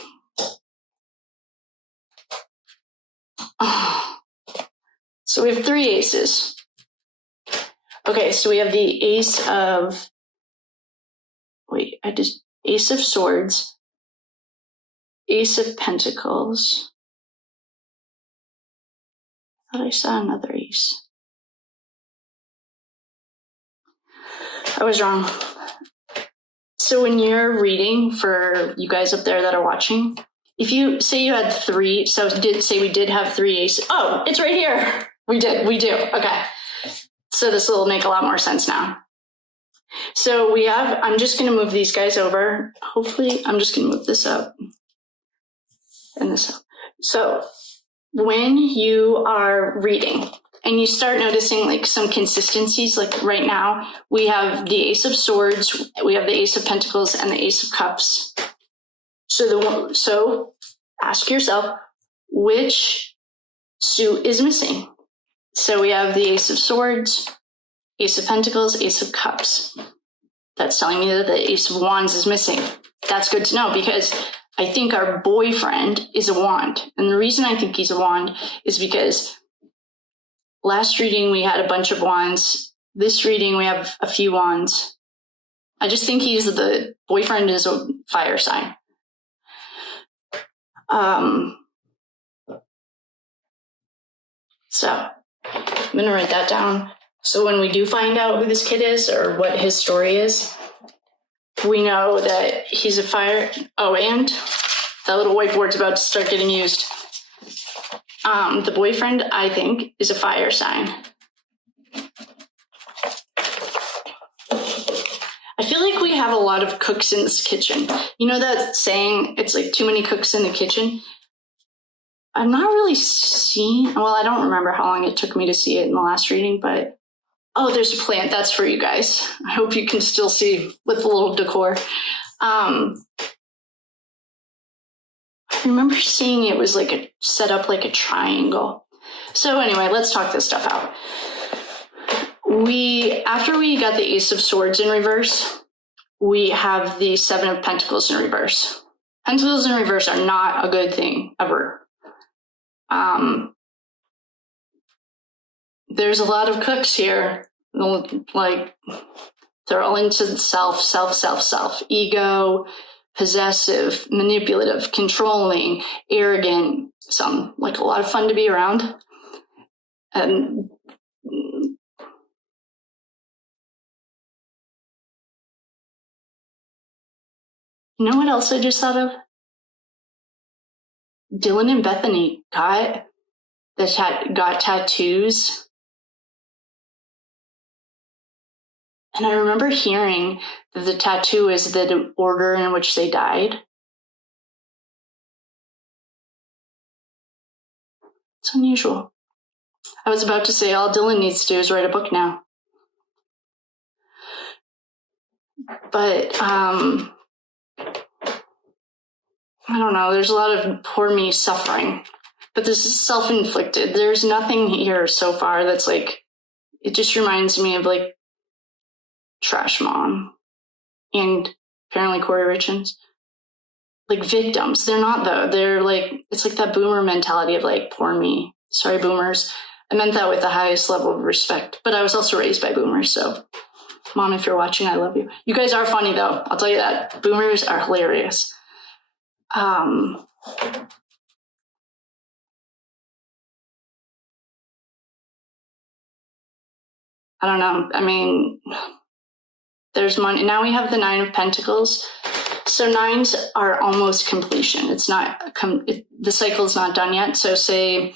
Oh. So we have 3 aces. Okay, so we have the Ace of Swords, Ace of Pentacles. I thought I saw another ace. I was wrong. So when you're reading, for you guys up there that are watching, if you say you had 3, so we did have 3 aces. Oh, it's right here. We do. Okay. So this will make a lot more sense now. So I'm just going to move these guys over. Hopefully, I'm just going to move this up and this up. So when you are reading and you start noticing like some consistencies, like right now, we have the Ace of Swords, we have the Ace of Pentacles, and the Ace of Cups. So ask yourself, which suit is missing? So we have the Ace of Swords, Ace of Pentacles, Ace of Cups. That's telling me that the Ace of Wands is missing. That's good to know because I think our boyfriend is a wand. And the reason I think he's a wand is because last reading we had a bunch of wands. This reading we have a few wands. I just think the boyfriend is a fire sign. So I'm going to write that down. So when we do find out who this kid is or what his story is, we know that he's a fire. Oh, and that little whiteboard's about to start getting used. The boyfriend, I think, is a fire sign. I feel like we have a lot of cooks in this kitchen. You know that saying, it's like too many cooks in the kitchen? I'm not really seeing, well, I don't remember how long it took me to see it in the last reading, but, oh, there's a plant. That's for you guys. I hope you can still see with a little decor. I remember seeing it was like set up like a triangle. So anyway, let's talk this stuff out. After we got the Ace of Swords in reverse, we have the Seven of Pentacles in reverse. Pentacles in reverse are not a good thing ever. There's a lot of cooks here, like they're all into self, ego, possessive, manipulative, controlling, arrogant, some like a lot of fun to be around. And you know what else I just thought of? Dylan and Bethany got tattoos. And I remember hearing that the tattoo is the order in which they died. It's unusual. I was about to say all Dylan needs to do is write a book now. But I don't know, there's a lot of poor me suffering. But this is self-inflicted. There's nothing here so far that's like, it just reminds me of like Trash Mom and apparently Corey Richins. Like victims. They're not though. They're like, it's like that boomer mentality of like, poor me. Sorry, boomers. I meant that with the highest level of respect. But I was also raised by boomers, so Mom, if you're watching, I love you. You guys are funny though. I'll tell you that. Boomers are hilarious. I don't know. I mean, there's money. Now we have the Nine of Pentacles. So nines are almost completion. It's not, the cycle is not done yet. So say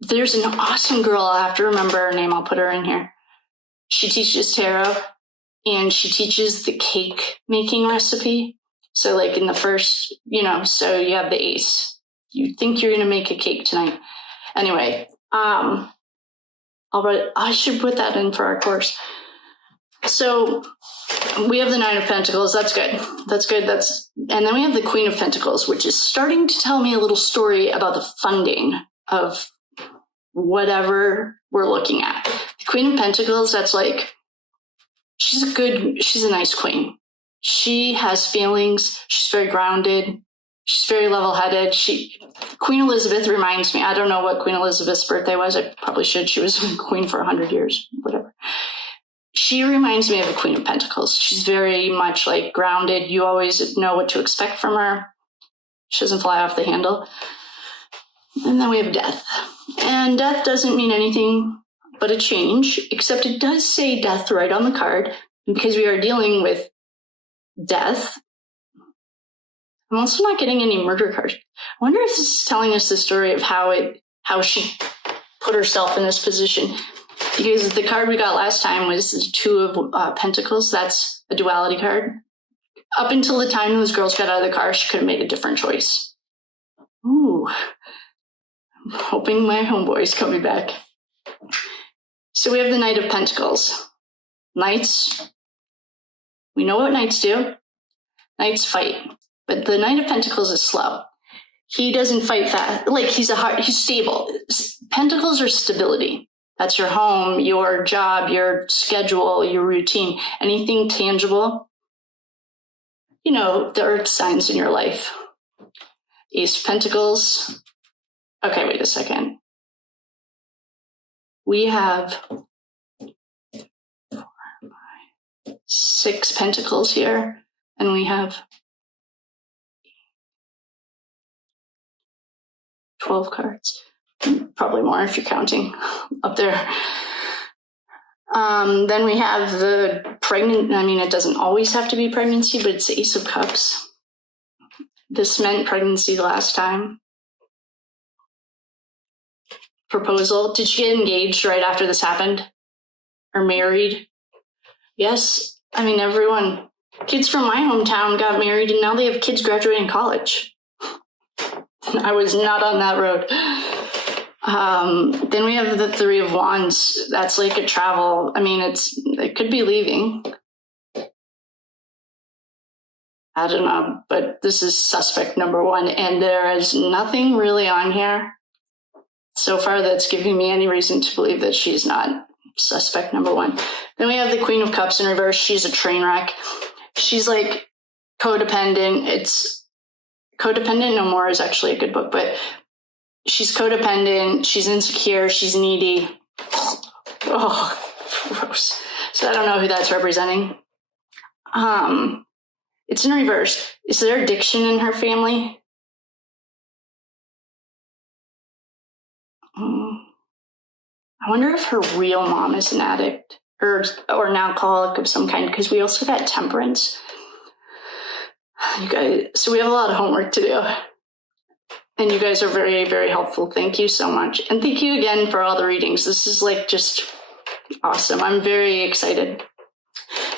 there's an awesome girl. I have to remember her name. I'll put her in here. She teaches tarot and she teaches the cake making recipe. So like in the first, so you have the ace. You think you're going to make a cake tonight. Anyway, I should put that in for our course. So we have the Nine of Pentacles. That's good. And then we have the Queen of Pentacles, which is starting to tell me a little story about the funding of whatever we're looking at. The Queen of Pentacles, that's like, she's a nice queen. She has feelings. She's very grounded. She's very level-headed. Queen Elizabeth reminds me, I don't know what Queen Elizabeth's birthday was. I probably should. She was queen for 100 years, whatever. She reminds me of the Queen of Pentacles. She's very much like grounded. You always know what to expect from her. She doesn't fly off the handle. And then we have death. And death doesn't mean anything but a change, except it does say death right on the card. And because we are dealing with death, I'm also not getting any murder cards. I wonder if this is telling us the story of how she put herself in this position. Because the card we got last time was the Two of Pentacles. That's a duality card. Up until the time those girls got out of the car, she could have made a different choice. Ooh. I'm hoping my homeboy's coming back. So we have the Knight of Pentacles. Knights, we know what knights do. Knights fight. But the Knight of Pentacles is slow. He doesn't fight fast. Like he's stable. Pentacles are stability. That's your home, your job, your schedule, your routine, anything tangible. The earth signs in your life. Ace of Pentacles. Okay, wait a second. We have 4, 5, 6 pentacles here, and we have 12 cards. Probably more if you're counting up there. Then we have the pregnant. I mean, it doesn't always have to be pregnancy, but it's the Ace of Cups. This meant pregnancy last time. Proposal. Did she get engaged right after this happened? Or married? Yes. I mean, everyone. Kids from my hometown got married and now they have kids graduating college. I was not on that road. Then we have the 3 of Wands. That's like a travel. I mean, it could be leaving. I don't know, but this is suspect number 1, and there is nothing really on here so far that's giving me any reason to believe that she's not suspect number 1. Then we have the Queen of Cups in reverse. She's a train wreck. She's like codependent. It's Codependent No More is actually a good book, but she's codependent. She's insecure. She's needy. Oh, gross. So I don't know who that's representing. It's in reverse. Is there addiction in her family? I wonder if her real mom is an addict or an alcoholic of some kind, because we also got temperance. You guys, so we have a lot of homework to do. And you guys are very, very helpful. Thank you so much. And thank you again for all the readings. This is like just awesome. I'm very excited.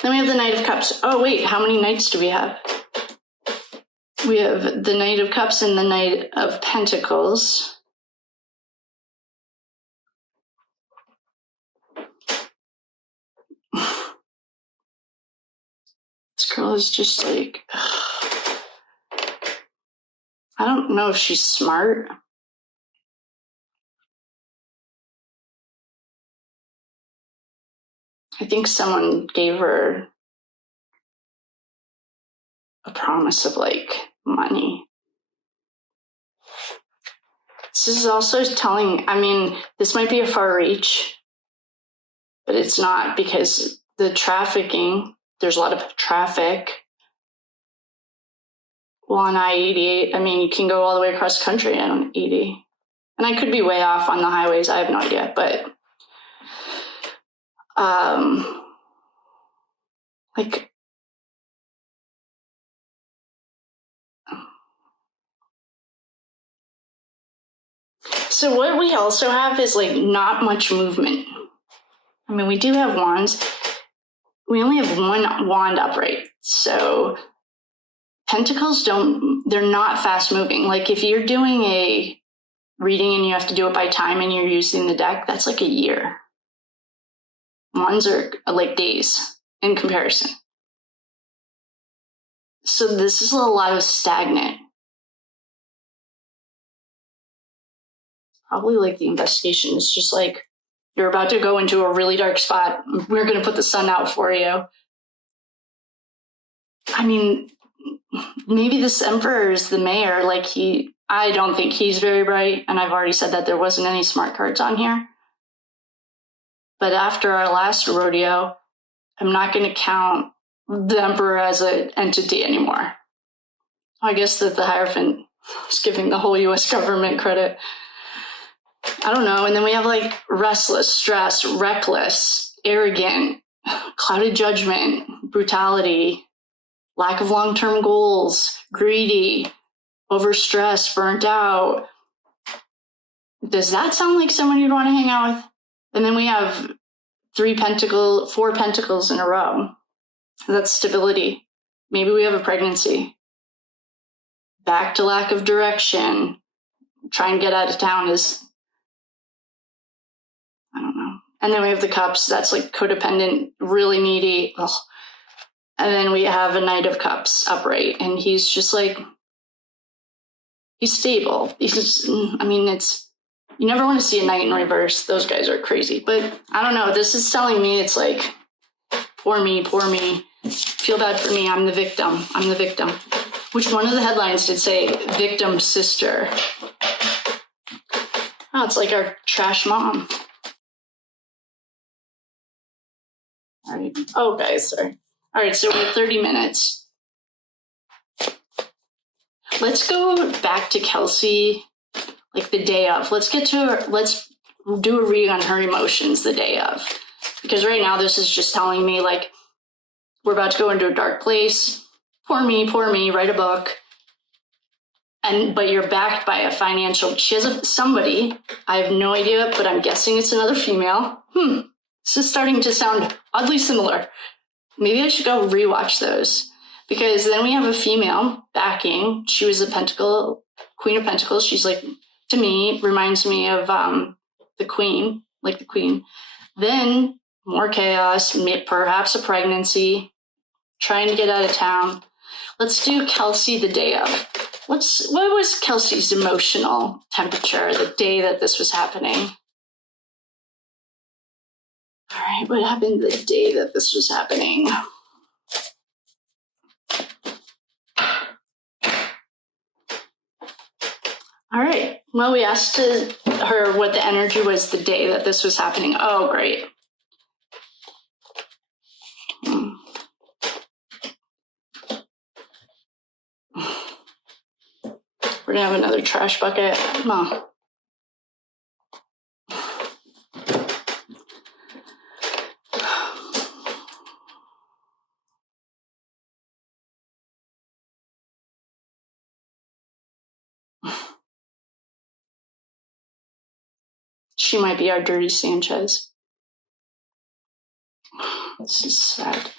Then we have the Knight of Cups. Oh, wait, how many knights do we have? We have the Knight of Cups and the Knight of Pentacles. This girl is just like, I don't know if she's smart. I think someone gave her a promise of like money. This is also telling, I mean, this might be a far reach, but it's not, because the trafficking, there's a lot of traffic. Well, on I-88, I mean, you can go all the way across country on 80. And I could be way off on the highways. I have no idea, but like, so what we also have is like not much movement. I mean, we do have wands. We only have 1 wand upright. So pentacles they're not fast moving. Like if you're doing a reading and you have to do it by time and you're using the deck, that's like a year. Wands are like days in comparison. So this is a lot of stagnant. Probably like the investigation is just like, you're about to go into a really dark spot. We're going to put the sun out for you. I mean, maybe this emperor is the mayor. Like I don't think he's very bright. And I've already said that there wasn't any smart cards on here. But after our last rodeo, I'm not going to count the emperor as an entity anymore. I guess that the Hierophant is giving the whole US government credit. I don't know. And then we have like restless, stressed, reckless, arrogant, clouded judgment, brutality, lack of long-term goals, greedy, overstressed, burnt out. Does that sound like someone you'd want to hang out with? And then we have 4 pentacles in a row. That's stability. Maybe we have a pregnancy. Back to lack of direction. Try and get out of town is, I don't know. And then we have the cups. That's like codependent, really needy. Ugh. And then we have a Knight of Cups upright. And he's just like, he's stable. He's just, I mean, you never want to see a knight in reverse. Those guys are crazy. But I don't know. This is telling me it's like, poor me, poor me. Feel bad for me. I'm the victim. I'm the victim. Which one of the headlines did say victim sister? Oh, it's like our trash mom. All right. Oh, guys, sorry. All right, so we're at 30 minutes. Let's go back to Kelsey, like the day of. Let's get to her. Let's do a read on her emotions the day of. Because right now this is just telling me, like, we're about to go into a dark place. Poor me, write a book. But you're backed by a financial, she has somebody, I have no idea, but I'm guessing it's another female. This is starting to sound oddly similar. Maybe I should go rewatch those. Because then we have a female backing. She was a Queen of Pentacles. She's like, to me, reminds me of the Queen, like the Queen. Then more chaos, perhaps a pregnancy, trying to get out of town. Let's do Kelsey the day of. What was Kelsey's emotional temperature the day that this was happening? All right, what happened the day that this was happening? All right, well, we asked her what the energy was the day that this was happening. Oh, great. We're gonna have another trash bucket. Come on. She might be our dirty Sanchez. This is sad.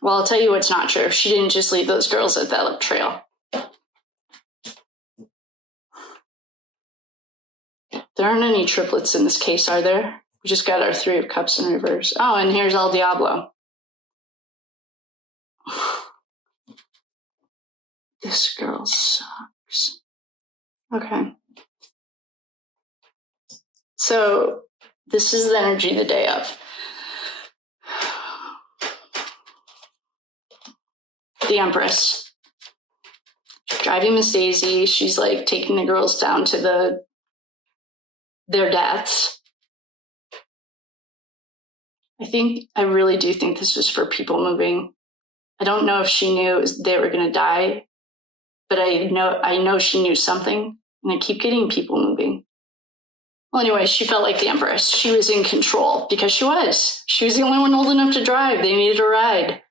Well, I'll tell you what's not true. She didn't just leave those girls at that trail. There aren't any triplets in this case, are there? We just got our 3 of Cups in reverse. Oh, and here's El Diablo. This girl sucks. Okay. So this is the energy the day of. The Empress. Driving Miss Daisy. She's like taking the girls down to their deaths. I really do think this was for people moving. I don't know if she knew they were going to die, but I know she knew something, and I keep getting people moving. Well, anyway, she felt like the Empress. She was in control because she was. She was the only one old enough to drive. They needed a ride.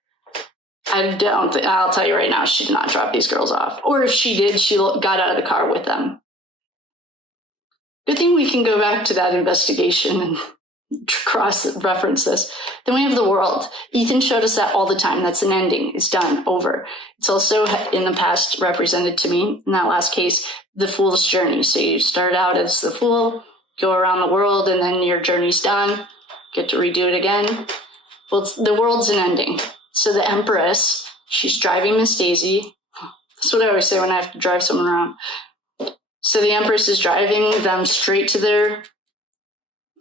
I'll tell you right now, she did not drop these girls off. Or if she did, she got out of the car with them. Good thing we can go back to that investigation and cross-reference this. Then we have the World. Ethan showed us that all the time. That's an ending. It's done. Over. It's also in the past represented to me, in that last case, the Fool's journey. So you start out as the Fool, go around the world, and then your journey's done. Get to redo it again. Well, the world's an ending. So the Empress, she's driving Miss Daisy. That's what I always say when I have to drive someone around. So the Empress is driving them straight to their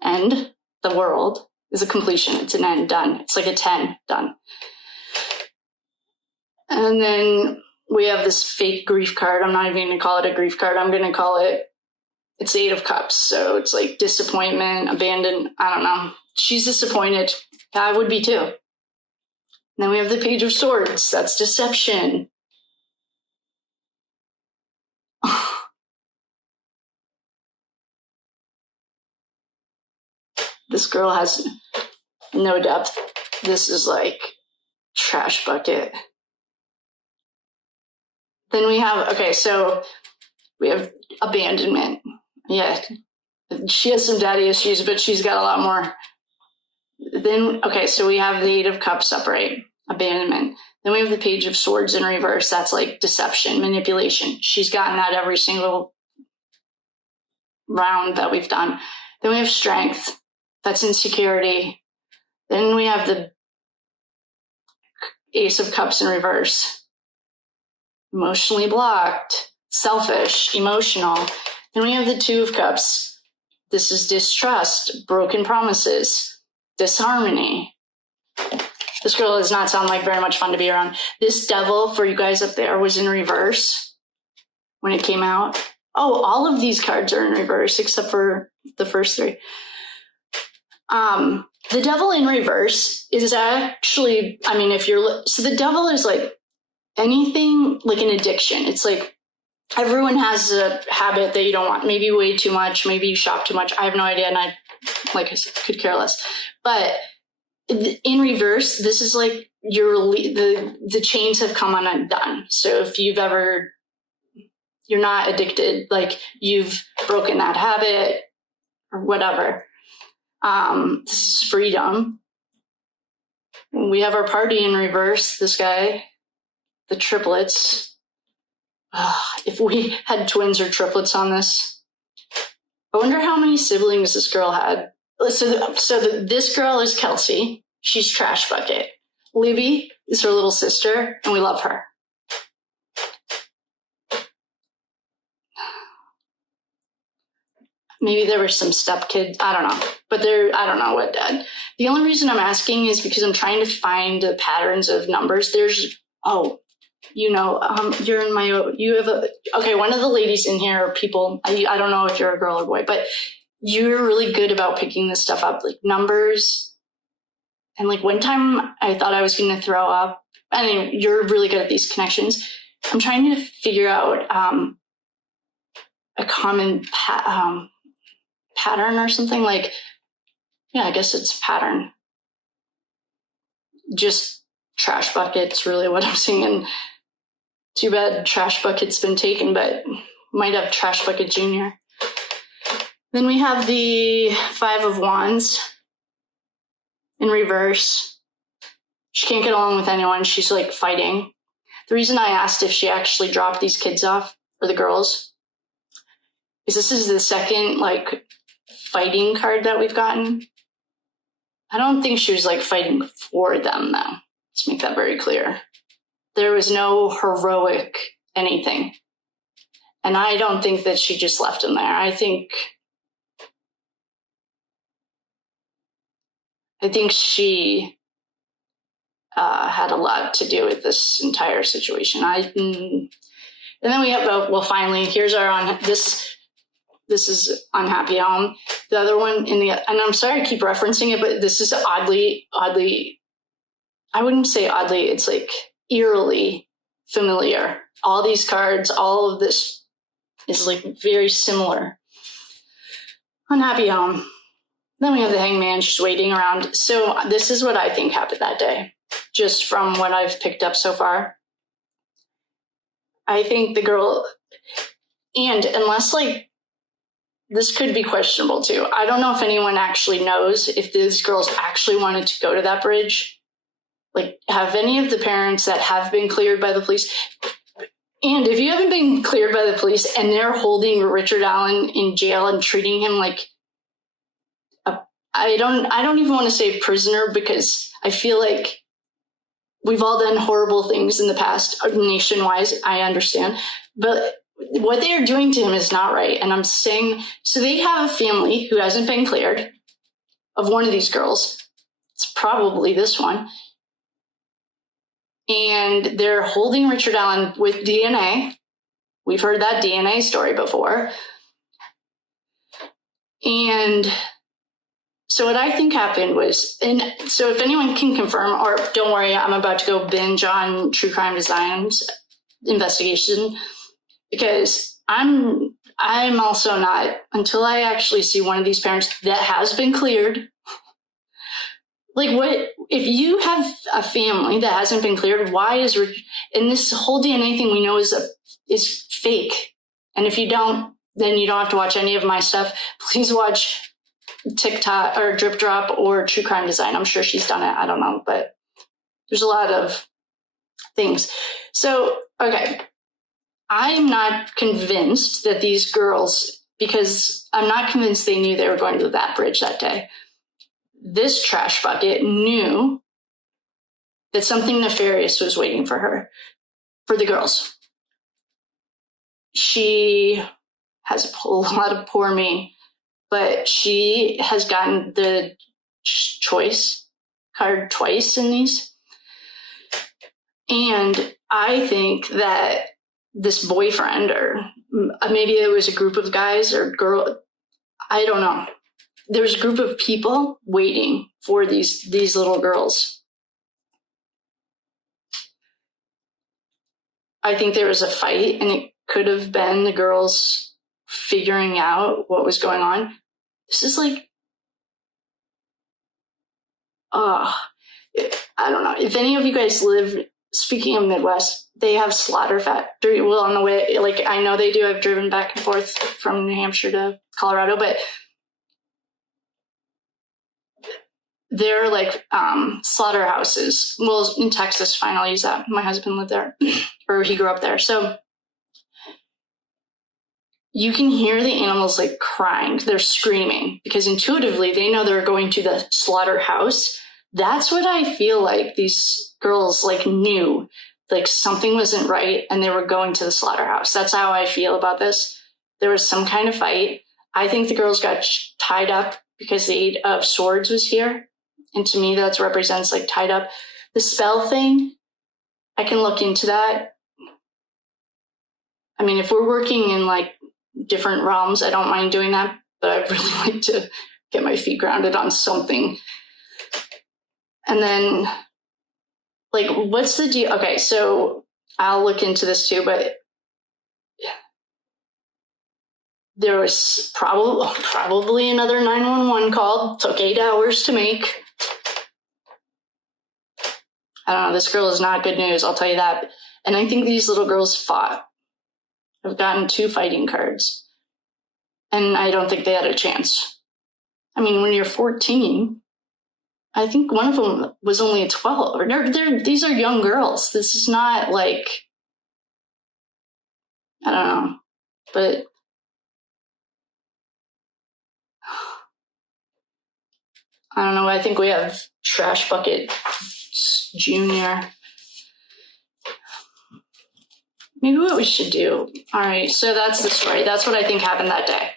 end. The world is a completion. It's an end, done. It's like a 10, done. And then we have this fake grief card. I'm not even going to call it a grief card. I'm going to call it's the 8 of Cups. So it's like disappointment, abandon. I don't know. She's disappointed. I would be too. Then we have the Page of Swords. That's deception. This girl has no depth. This is like trash bucket. Then we have, so we have abandonment. Yeah, she has some daddy issues, but she's got a lot more. Then, so we have the 8 of Cups upright, abandonment. Then we have the Page of Swords in reverse. That's like deception, manipulation. She's gotten that every single round that we've done. Then we have strength. That's insecurity. Then we have the Ace of Cups in reverse. Emotionally blocked, selfish, emotional. Then we have the 2 of Cups. This is distrust, broken promises, disharmony. This girl does not sound like very much fun to be around. This Devil for you guys up there was in reverse when it came out. Oh, all of these cards are in reverse except for the first 3. The devil in reverse is actually, I mean, so the devil is like anything like an addiction. It's like everyone has a habit that you don't want. Maybe you weigh too much, maybe you shop too much. I have no idea, and I, like I said, could care less. But in reverse, this is like the chains have come undone. So if you're not addicted, like you've broken that habit or whatever. This is freedom. We have our party in reverse. This guy, the triplets. If we had twins or triplets on this, I wonder how many siblings this girl had. This girl is Kelsey. She's Trash Bucket. Libby is her little sister, and we love her. Maybe there were some stepkids. I don't know. But I don't know what dad. The only reason I'm asking is because I'm trying to find the patterns of numbers. You're in one of the ladies in here are people, I don't know if you're a girl or boy, but you're really good about picking this stuff up, like numbers. And like one time I thought I was going to throw up. Anyway, you're really good at these connections. I'm trying to figure out a common pattern or something like, I guess it's pattern. Just trash buckets, really what I'm seeing. Too bad Trash Bucket's been taken, but might have Trash Bucket Jr. Then we have the Five of Wands in reverse. She can't get along with anyone. She's like fighting. The reason I asked if she actually dropped these kids off, or the girls, is this is the second like fighting card that we've gotten. I don't think she was like fighting for them though. Let's make that very clear. There was no heroic anything. And I don't think that she just left him there. I think she had a lot to do with this entire situation. And then we have, finally, here's our this is Unhappy Home. The other one and I'm sorry I keep referencing it, but this is oddly, I wouldn't say oddly, it's like eerily familiar. All these cards, all of this is like very similar. Unhappy Home. Then we have the Hangman, she's waiting around. So this is what I think happened that day, just from what I've picked up so far. I think the girl, and unless like, this could be questionable too. I don't know if anyone actually knows if these girls actually wanted to go to that bridge. Like, have any of the parents that have been cleared by the police, and if you haven't been cleared by the police and they're holding Richard Allen in jail and treating him like I don't even want to say prisoner, because I feel like we've all done horrible things in the past, nationwide, I understand. But what they are doing to him is not right. And I'm saying, so they have a family who hasn't been cleared of one of these girls. It's probably this one. And they're holding Richard Allen with DNA. We've heard that DNA story before. And so what I think happened was, and so if anyone can confirm, or don't worry, I'm about to go binge on True Crime Designs investigation, because I'm also not, until I actually see one of these parents that has been cleared. Like, what if you have a family that hasn't been cleared? Why is, and this whole DNA thing we know is fake. And if you don't, then you don't have to watch any of my stuff. Please watch TikTok or Drip Drop or True Crime Design. I'm sure she's done it. I don't know, but there's a lot of things. So, okay. I'm not convinced that these girls, because I'm not convinced they knew they were going to that bridge that day. This trash bucket knew that something nefarious was waiting for her, for the girls. She has a lot of poor me, but she has gotten the choice card twice in these. And I think that this boyfriend, or maybe it was a group of guys or girl, I don't know. There's a group of people waiting for these little girls. I think there was a fight, and it could have been the girls figuring out what was going on. This is like, I don't know. If any of you guys live, speaking of Midwest, they have slaughter factory. Well, on the way, like, I know they do. I've driven back and forth from New Hampshire to Colorado, but they're like slaughterhouses. Well, in Texas, fine, I'll use that. My husband lived there, or he grew up there. So you can hear the animals like crying. They're screaming because intuitively they know they're going to the slaughterhouse. That's what I feel like these girls like knew, like something wasn't right and they were going to the slaughterhouse. That's how I feel about this. There was some kind of fight. I think the girls got tied up because the Eight of Swords was here. And to me, that represents like tied up. The spell thing, I can look into that. I mean, if we're working in like different realms, I don't mind doing that, but I really like to get my feet grounded on something. And then, like, what's the deal? Okay, so I'll look into this too, but there was probably another 911 call. Took 8 hours to make. I don't know. This girl is not good news, I'll tell you that. And I think these little girls fought. I've gotten 2 fighting cards. And I don't think they had a chance. I mean, when you're 14, I think one of them was only 12. These are young girls. This is not like, I don't know. But I don't know. I think we have Trash Bucket Junior. Maybe what we should do. All right. So that's the story. That's what I think happened that day.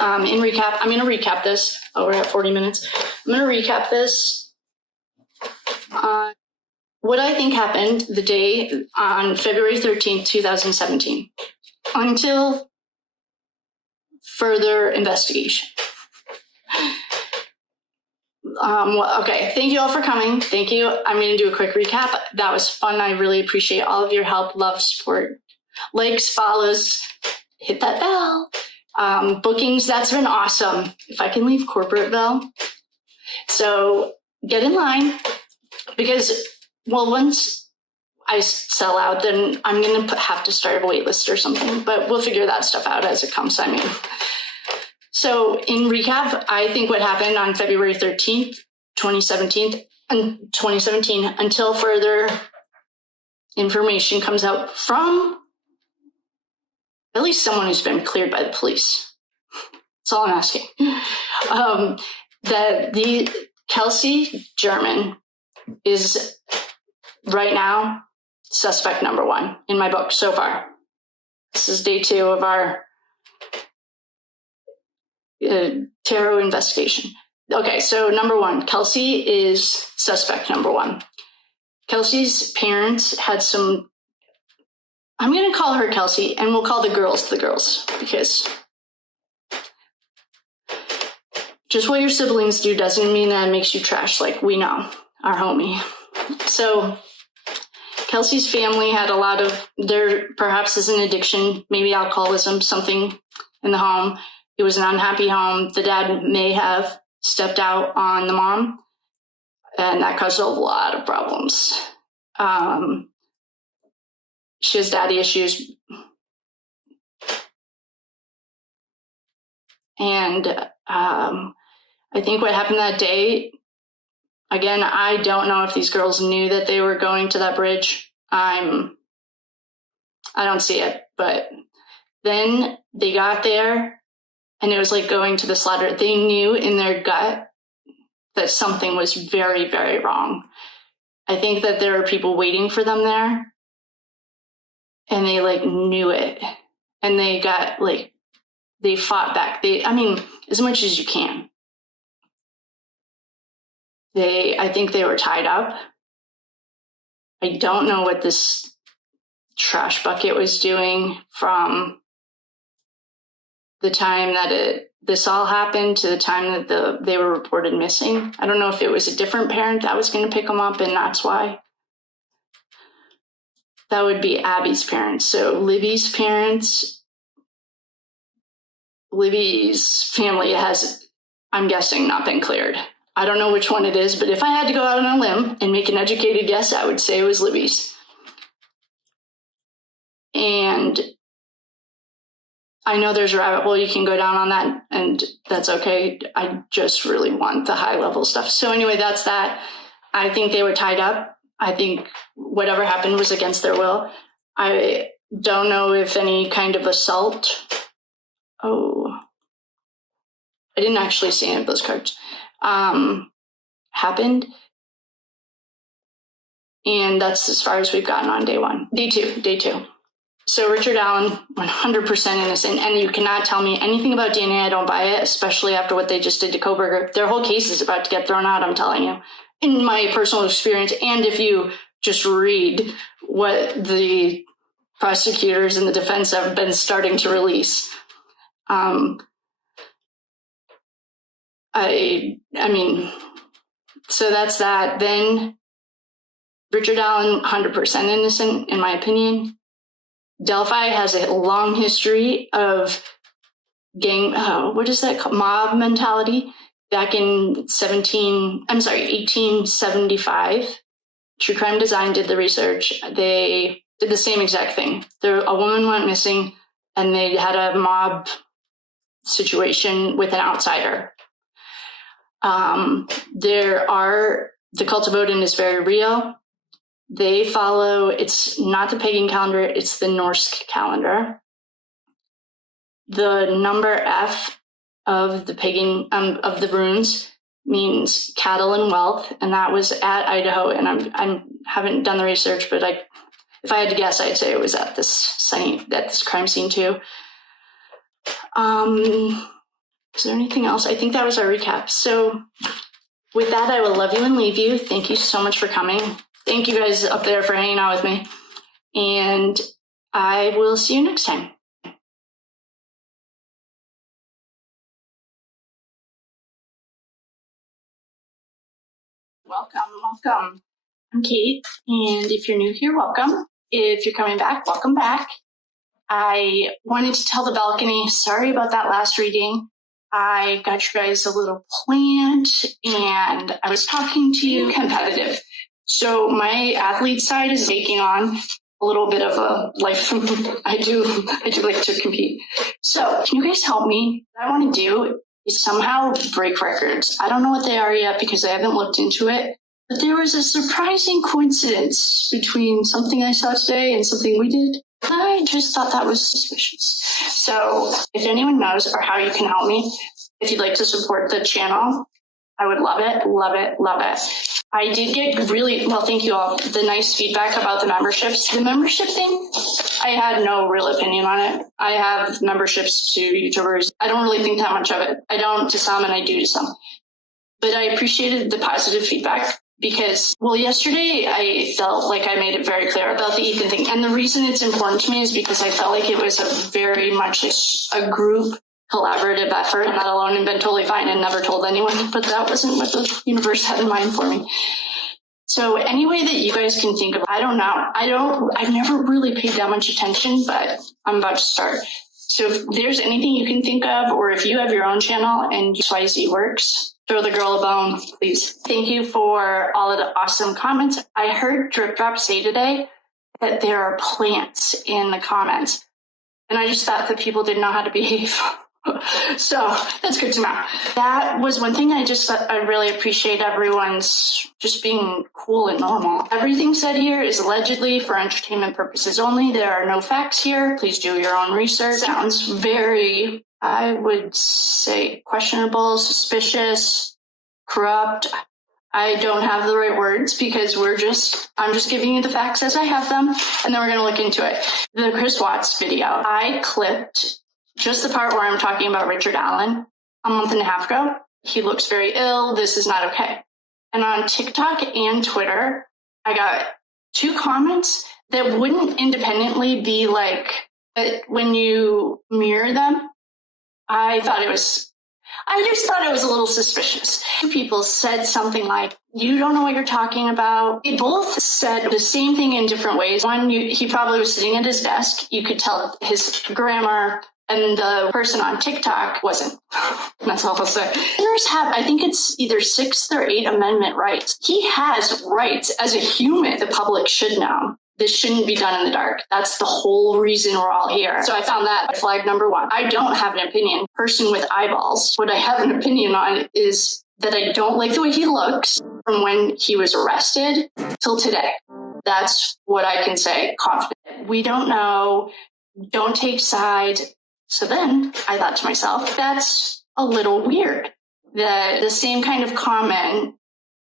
In recap, I'm going to recap this. Oh, we're at 40 minutes. I'm going to recap this. What I think happened the day on February 13th, 2017, until further investigation. Okay, thank you all for coming. Thank you. I'm going to do a quick recap. That was fun. I really appreciate all of your help, love, support, likes, follows, hit that bell. Bookings, that's been awesome. If I can leave corporate bell. So get in line because, well, once I sell out, then I'm going to have to start a wait list or something, but we'll figure that stuff out as it comes. I mean, so in recap, I think what happened on February 13th, 2017, until further information comes out from at least someone who's been cleared by the police. That's all I'm asking. That the Kelsey German is right now suspect number 1 in my book so far. This is day 2 of our tarot investigation. Okay, so number 1, Kelsey is suspect number 1. Kelsey's parents had some, I'm going to call her Kelsey, and we'll call the girls because just what your siblings do doesn't mean that it makes you trash, like we know, our homie. So Kelsey's family had a lot of, there perhaps is an addiction, maybe alcoholism, something in the home. It was an unhappy home. The dad may have stepped out on the mom, and that caused a lot of problems. She has daddy issues. And I think what happened that day, again, I don't know if these girls knew that they were going to that bridge. I don't see it. But then they got there, and it was like going to the slaughter. They knew in their gut that something was very, very wrong. I think that there were people waiting for them there, and they like knew it. And they got like, they fought back. I mean, as much as you can. I think they were tied up. I don't know what this trash bucket was doing from the time that it this all happened to the time that they were reported missing. I don't know if it was a different parent that was going to pick them up, and that's why. That would be Abby's parents. So Libby's parents, Libby's family has, I'm guessing, not been cleared. I don't know which one it is, but if I had to go out on a limb and make an educated guess, I would say it was Libby's. And I know there's a rabbit hole you can go down on that, and that's okay. I just really want the high level stuff. So anyway, that's that. I think they were tied up. I think whatever happened was against their will. I don't know if any kind of assault. Oh, I didn't actually see any of those cards. Happened. And that's as far as we've gotten on day one. Day two. So Richard Allen, 100% innocent, and you cannot tell me anything about DNA. I don't buy it, especially after what they just did to Koberger. Their whole case is about to get thrown out, I'm telling you. In my personal experience, and if you just read what the prosecutors and the defense have been starting to release. I mean, so that's that. Then Richard Allen, 100% innocent, in my opinion. Delphi has a long history of what is that called? Mob mentality. Back in 1875, True Crime Design did the research. They did the same exact thing. A woman went missing, and they had a mob situation with an outsider. The cult of Odin is very real. They follow, it's not the pagan calendar, it's the Norse calendar. The number F of the pagan, of the runes means cattle and wealth, and that was at Idaho, and I haven't done the research, but if I had to guess, I'd say it was at this crime scene too. Is there anything else? I think that was our recap. So with that, I will love you and leave you. Thank you so much for coming. Thank you guys up there for hanging out with me. And I will see you next time. Welcome. I'm Kate, and if you're new here, welcome. If you're coming back, welcome back. I wanted to tell the balcony, sorry about that last reading. I got you guys a little plant, and I was talking to you competitive. So my athlete side is taking on a little bit of a life. I do like to compete. So can you guys help me? What I want to do is somehow break records. I don't know what they are yet because I haven't looked into it. But there was a surprising coincidence between something I saw today and something we did. I just thought that was suspicious. So if anyone knows or how you can help me, if you'd like to support the channel, I would love it. I did get really, well, thank you all, the nice feedback about the memberships. The membership thing, I had no real opinion on it. I have memberships to YouTubers. I don't really think that much of it. I don't to some and I do to some. But I appreciated the positive feedback. Because, well, yesterday I felt like I made it very clear about the Ethan thing. And the reason it's important to me is because I felt like it was a very much a group collaborative effort, not alone, and been totally fine and never told anyone. But that wasn't what the universe had in mind for me. So any way that you guys can think of, I don't know. I've never really paid that much attention, but I'm about to start. So if there's anything you can think of, or if you have your own channel and XYZ works, throw the girl a bone, please. Thank you for all of the awesome comments. I heard Drip Drop say today that there are plants in the comments, and I just thought that people didn't know how to behave. So that's good to know. That was one thing I really appreciate everyone's just being cool and normal. Everything said here is allegedly for entertainment purposes only. There are no facts here. Please do your own research. Sounds very, I would say, questionable, suspicious, corrupt. I don't have the right words because I'm just giving you the facts as I have them, and then we're going to look into it. The Chris Watts video, I clipped just the part where I'm talking about Richard Allen a month and a half ago. He looks very ill. This is not okay. And on TikTok and Twitter, I got 2 comments that wouldn't independently be like, when you mirror them, I thought it was I just thought it was a little suspicious. Two people said something like, you don't know what you're talking about. They both said the same thing in different ways. One, he probably was sitting at his desk. You could tell his grammar, and the person on TikTok wasn't. That's all I'll say. Prisoners have, I think it's either 6th or 8th Amendment rights. He has rights as a human. The public should know. This shouldn't be done in the dark. That's the whole reason we're all here. So I found that flag number 1. I don't have an opinion. Person with eyeballs. What I have an opinion on is that I don't like the way he looks from when he was arrested till today. That's what I can say confident. We don't know. Don't take sides. So then I thought to myself, that's a little weird. That the same kind of comment,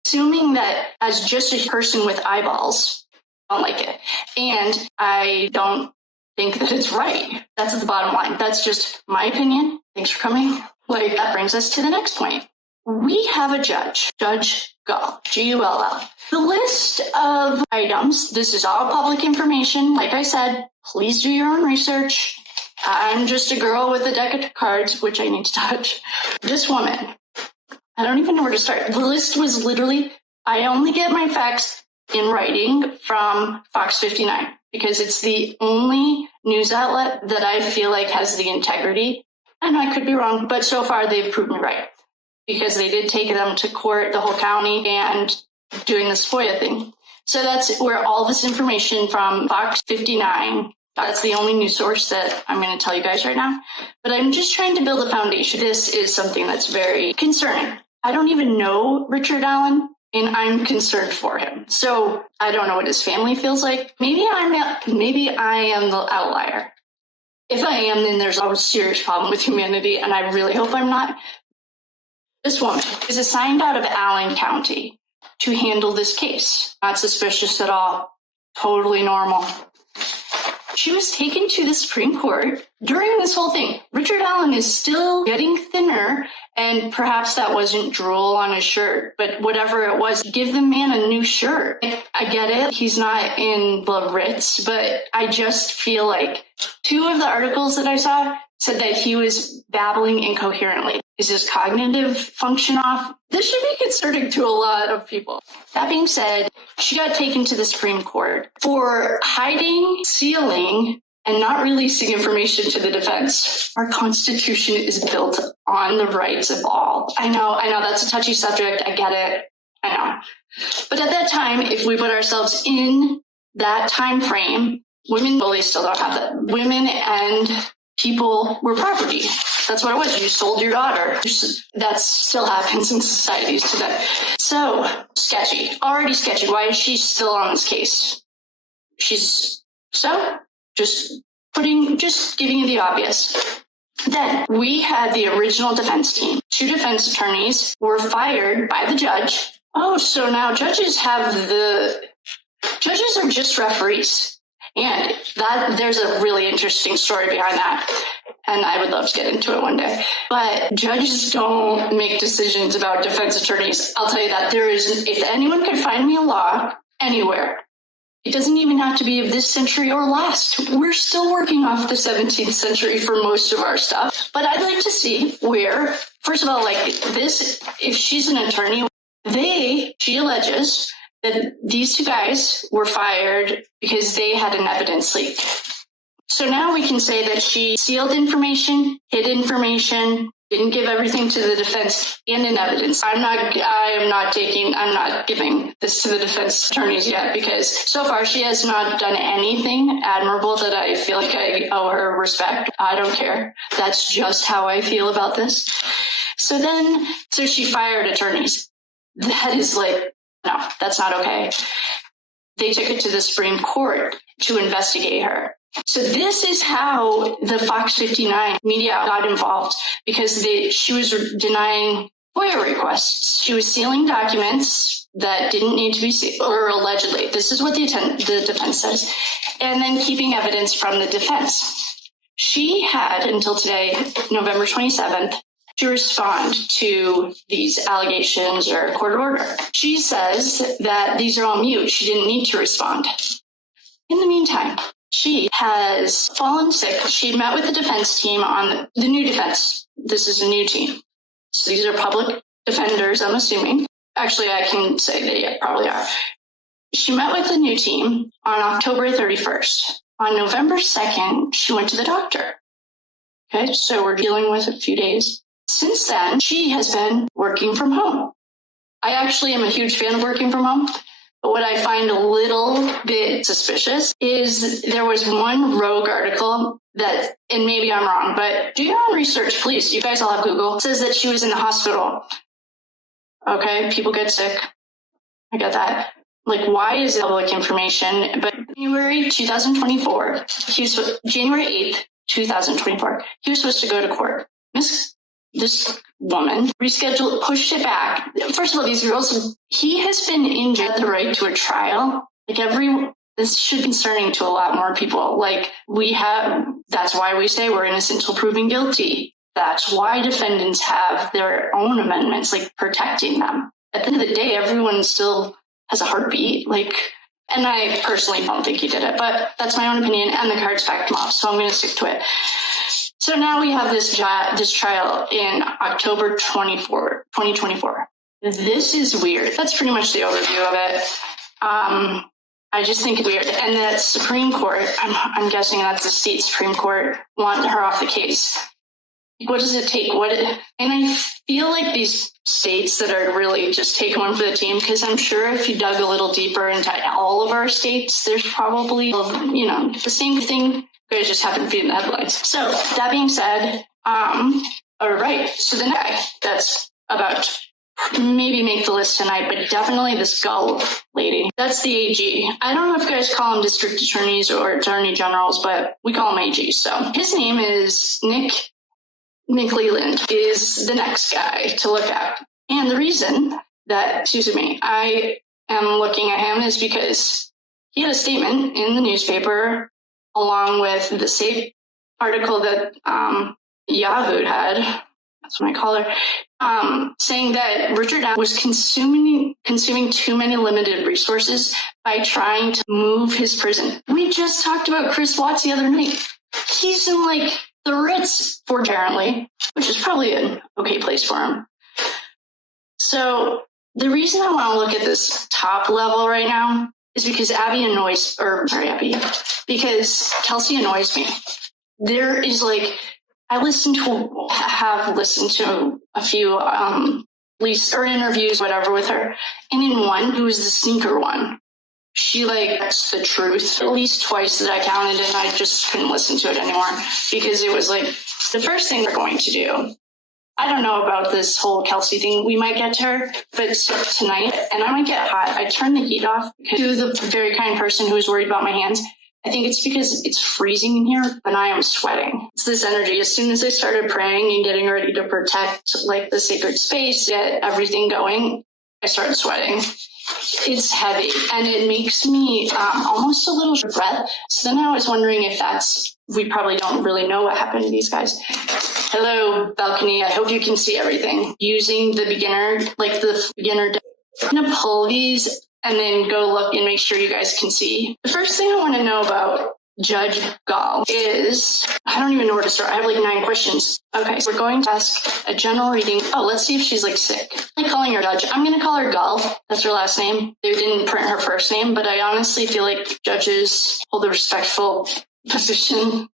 assuming that as just a person with eyeballs, I don't like it. And I don't think that it's right. That's the bottom line. That's just my opinion. Thanks for coming. That brings us to the next point. We have a judge, Judge Gull, Gull. The list of items, this is all public information. Like I said, please do your own research. I'm just a girl with a deck of cards, which I need to touch. This woman, I don't even know where to start. The list was literally, I only get my facts in writing from Fox 59 because it's the only news outlet that I feel like has the integrity. And I could be wrong, but so far they've proved me right because they did take them to court, the whole county, and doing this FOIA thing. So that's where all this information from Fox 59, that's the only news source that I'm going to tell you guys right now. But I'm just trying to build a foundation. This is something that's very concerning. I don't even know Richard Allen, and I'm concerned for him. So I don't know what his family feels like. Maybe I am the outlier. If I am, then there's a serious problem with humanity, and I really hope I'm not. This woman is assigned out of Allen County to handle this case. Not suspicious at all. Totally normal. She was taken to the Supreme Court during this whole thing. Richard Allen is still getting thinner, and perhaps that wasn't drool on his shirt, but whatever it was, give the man a new shirt. I get it. He's not in the Ritz, but I just feel like 2 of the articles that I saw said that he was babbling incoherently. Is his cognitive function off? This should be concerning to a lot of people. That being said, she got taken to the Supreme Court for hiding, sealing, and not releasing information to the defense. Our Constitution is built on the rights of all. I know, that's a touchy subject. I get it. I know. But at that time, if we put ourselves in that time frame, women, well, they still don't have that. Women and people were property. That's what it was. You sold your daughter. That still happens in societies today. So sketchy, already sketchy. Why is she still on this case? She's just giving you the obvious. Then we had the original defense team. 2 defense attorneys were fired by the judge. Oh, so now judges are just referees. And there's a really interesting story behind that. And I would love to get into it one day. But judges don't make decisions about defense attorneys. I'll tell you that if anyone could find me a law anywhere, it doesn't even have to be of this century or last. We're still working off the 17th century for most of our stuff. But I'd like to see where, first of all, if she's an attorney, she alleges that these 2 guys were fired because they had an evidence leak. So now we can say that she sealed information, hid information, didn't give everything to the defense, and in evidence. I'm not giving this to the defense attorneys yet because so far she has not done anything admirable that I feel like I owe her respect. I don't care. That's just how I feel about this. So she fired attorneys. That is no, that's not okay. They took it to the Supreme Court to investigate her. So this is how the Fox 59 media got involved because she was denying FOIA requests. She was sealing documents that didn't need to be sealed, or allegedly. This is what the defense says. And then keeping evidence from the defense. She had until today, November 27th, to respond to these allegations or court order. She says that these are all mute. She didn't need to respond. In the meantime, she has fallen sick. She met with the defense team on the new defense. This is a new team. So these are public defenders, I'm assuming. Actually, I can say they probably are. She met with the new team on October 31st. On November 2nd, she went to the doctor. Okay, so we're dealing with a few days. Since then, she has been working from home. I actually am a huge fan of working from home. But what I find a little bit suspicious is there was one rogue article that, and maybe I'm wrong, but do your own research, please. You guys all have Google. It says that she was in the hospital. Okay, people get sick. I get that. Like, why is it public information? But January 2024, January 8th, 2024, he was supposed to go to court. This woman rescheduled, pushed it back. First of all, these girls, he has been injured the right to a trial. This should be concerning to a lot more people. Like, that's why we say we're innocent until proven guilty. That's why defendants have their own amendments, like protecting them. At the end of the day, everyone still has a heartbeat. And I personally don't think he did it, but that's my own opinion, and the cards back them off, so I'm going to stick to it. So now we have this trial in October 2024. This is weird. That's pretty much the overview of it. I just think it's weird. And the Supreme Court, I'm guessing that's the state Supreme Court, want her off the case. What does it take? And I feel like these states that are really just taking one for the team, because I'm sure if you dug a little deeper into all of our states, there's probably, the same thing. You guys just happen to be in the headlines. So that being said, all right. So the next guy that's about maybe make the list tonight, but definitely this Gull lady. That's the AG. I don't know if you guys call them district attorneys or attorney generals, but we call them AG. So his name is Nick Leland is the next guy to look at. And the reason that, I am looking at him is because he had a statement in the newspaper along with the same article that Yahoo had, that's what I call her, saying that Richard Allen was consuming too many limited resources by trying to move his prison. We just talked about Chris Watts the other night. He's in the Ritz, apparently, which is probably an okay place for him. So the reason I want to look at this top level right now is because because Kelsey annoys me. There is I have listened to a few interviews, whatever, with her. And in one, who was the sneaker one, she that's the truth at least twice that I counted, and I just couldn't listen to it anymore because it was the first thing they're going to do. I don't know about this whole Kelsey thing. We might get to her, but tonight, and I might get hot. I turned the heat off to the very kind person who's worried about my hands. I think it's because it's freezing in here, but I am sweating. It's this energy. As soon as I started praying and getting ready to protect the sacred space, get everything going, I started sweating. It's heavy, and it makes me almost a little short of breath. So then I was wondering if we probably don't really know what happened to these guys. Hello, balcony. I hope you can see everything. Using the beginner, I'm going to pull these and then go look and make sure you guys can see. The first thing I want to know about Judge Gull is, I don't even know where to start. I have 9 questions. Okay, so we're going to ask a general reading. Oh, let's see if she's sick. I'm calling her Judge. I'm going to call her Gull. That's her last name. They didn't print her first name, but I honestly feel like judges hold a respectful position.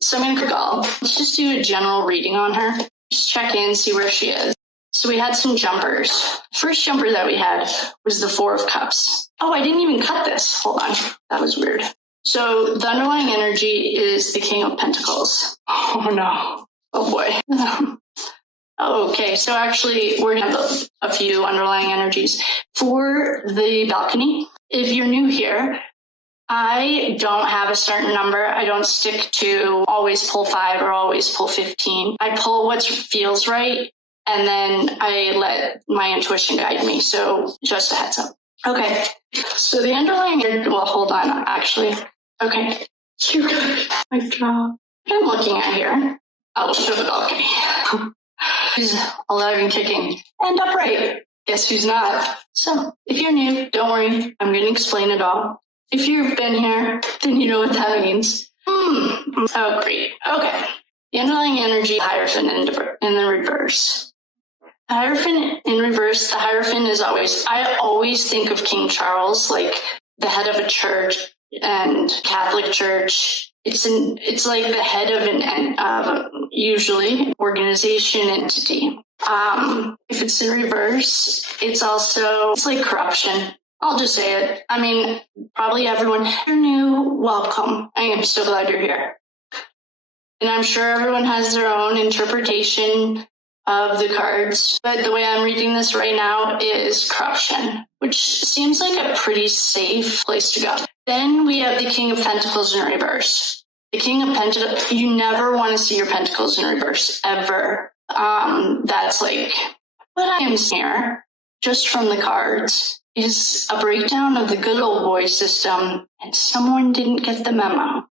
So I'm going to call Gull. Let's just do a general reading on her. Just check in, see where she is. So we had some jumpers. First jumper that we had was the 4 of Cups. Oh, I didn't even cut this. Hold on. That was weird. So the underlying energy is the King of Pentacles. Oh, no. Oh, boy. Okay, so actually, we're going to have a few underlying energies. For the balcony, if you're new here, I don't have a certain number. I don't stick to always pull 5 or always pull 15. I pull what feels right, and then I let my intuition guide me. So just a heads up. Okay, so the underlying, well, hold on, actually. Okay, you guys, my job. What I'm looking at here, I'll show the balcony. Who's alive and kicking and upright. Guess who's not? So if you're new, don't worry. I'm going to explain it all. If you've been here, then you know what that means. Oh, great. Okay. The underlying energy, Hierophant in the reverse. The Hierophant in reverse, the Hierophant is I always think of King Charles, like the head of a church and Catholic Church. It's like the head of usually organization entity. If it's in reverse, it's like corruption. I'll just say it. I mean, probably everyone, you're new, welcome. I am so glad you're here. And I'm sure everyone has their own interpretation of the cards, but the way I'm reading this right now is corruption, which seems like a pretty safe place to go. Then we have the King of Pentacles in reverse. The King of Pentacles, you never want to see your Pentacles in reverse, ever. That's like, what I am seeing here, just from the cards, is a breakdown of the good old boy system, and someone didn't get the memo.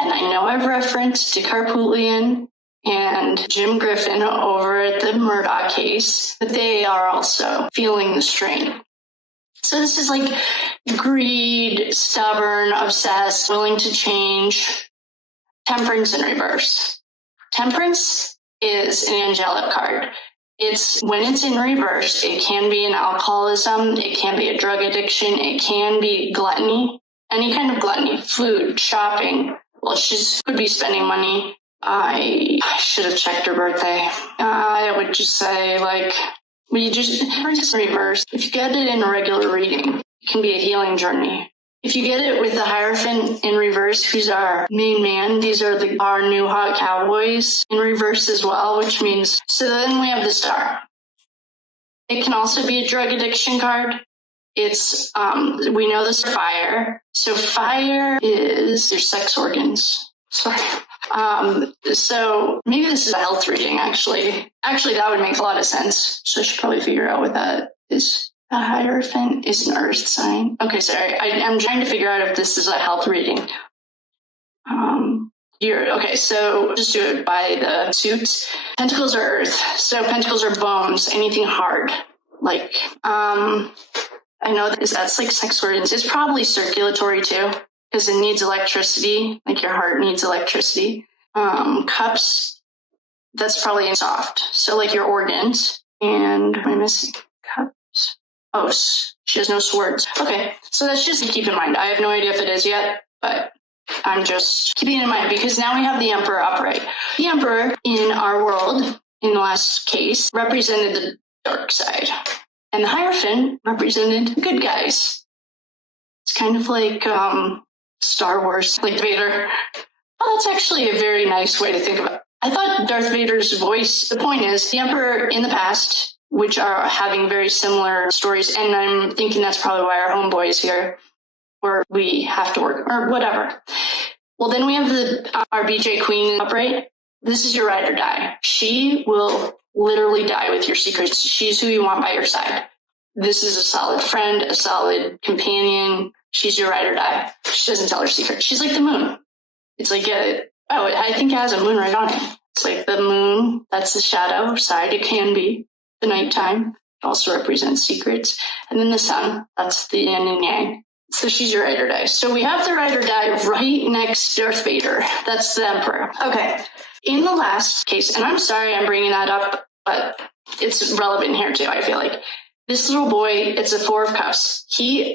And I know I've referenced to Carpoolian and Jim Griffin over at the Murdoch case, but they are also feeling the strain. So this is like greed, stubborn, obsessed, willing to change. Temperance in reverse. Temperance is an angelic card. When it's in reverse, it can be an alcoholism, it can be a drug addiction, it can be gluttony, any kind of gluttony, food, shopping. Well, she could be spending money. I should have checked her birthday. I would just say, like, temperance in reverse. If you get it in a regular reading, it can be a healing journey. If you get it with the Hierophant in reverse, who's our main man, these are our new hot cowboys in reverse as well, which means, so then we have the Star. It can also be a drug addiction card. It's, we know this is fire. So fire is your sex organs. Sorry. So maybe this is a health reading, actually. Actually, that would make a lot of sense. So I should probably figure out what that is. The Hierophant is an earth sign. Okay, sorry. I'm trying to figure out if this is a health reading. Okay, so just do it by the suits. Pentacles are earth. So pentacles are bones, anything hard. Like, I know that's like sex organs. It's probably circulatory too, because it needs electricity. Like your heart needs electricity. Cups, that's probably soft. So like your organs. And what am I missing? Cups. Oh, she has no swords. Okay, so that's just to keep in mind. I have no idea if it is yet, but I'm just keeping it in mind because now we have the Emperor upright. The Emperor in our world, in the last case, represented the dark side. And the Hierophant represented the good guys. It's kind of like Star Wars, like Vader. Oh, that's actually a very nice way to think about it. I thought Darth Vader's voice, the point is, the Emperor in the past, which are having very similar stories, and I'm thinking that's probably why our homeboy is here, or we have to work, or whatever. Well, then we have our BJ Queen upright. This is your ride or die. She will literally die with your secrets. She's who you want by your side. This is a solid friend, a solid companion. She's your ride or die. She doesn't tell her secrets. She's like the moon. It's like, I think it has a moon right on it. It's like the moon, that's the shadow side. It can be the nighttime. It also represents secrets. And then the sun, that's the yin and yang. So she's your ride or die. So we have the ride or die right next to Darth Vader. That's the Emperor. Okay. In the last case, and I'm sorry I'm bringing that up, but it's relevant here too, I feel like. This little boy, it's a Four of Cups. Sorry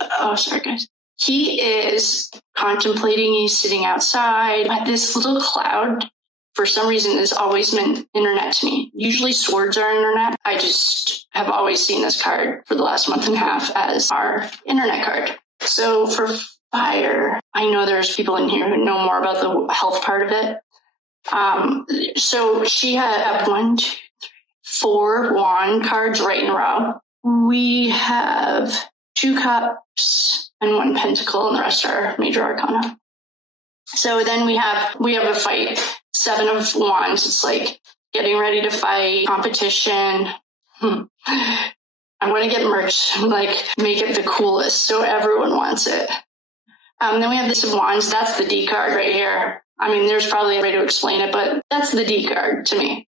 guys. He is contemplating, he's sitting outside. But this little cloud, for some reason, has always meant internet to me. Usually swords are internet. I just have always seen this card for the last month and a half as our internet card. So for fire, I know there's people in here who know more about the health part of it. So she had 4 wand cards right in a row. We have 2 cups and 1 pentacle, and the rest are major arcana. So then we have a fight, 7 of wands. It's like getting ready to fight, competition. I want to get merch, like make it the coolest so everyone wants it. Then we have this of wands. That's the D card right here. I mean, there's probably a way to explain it, but that's the D card to me.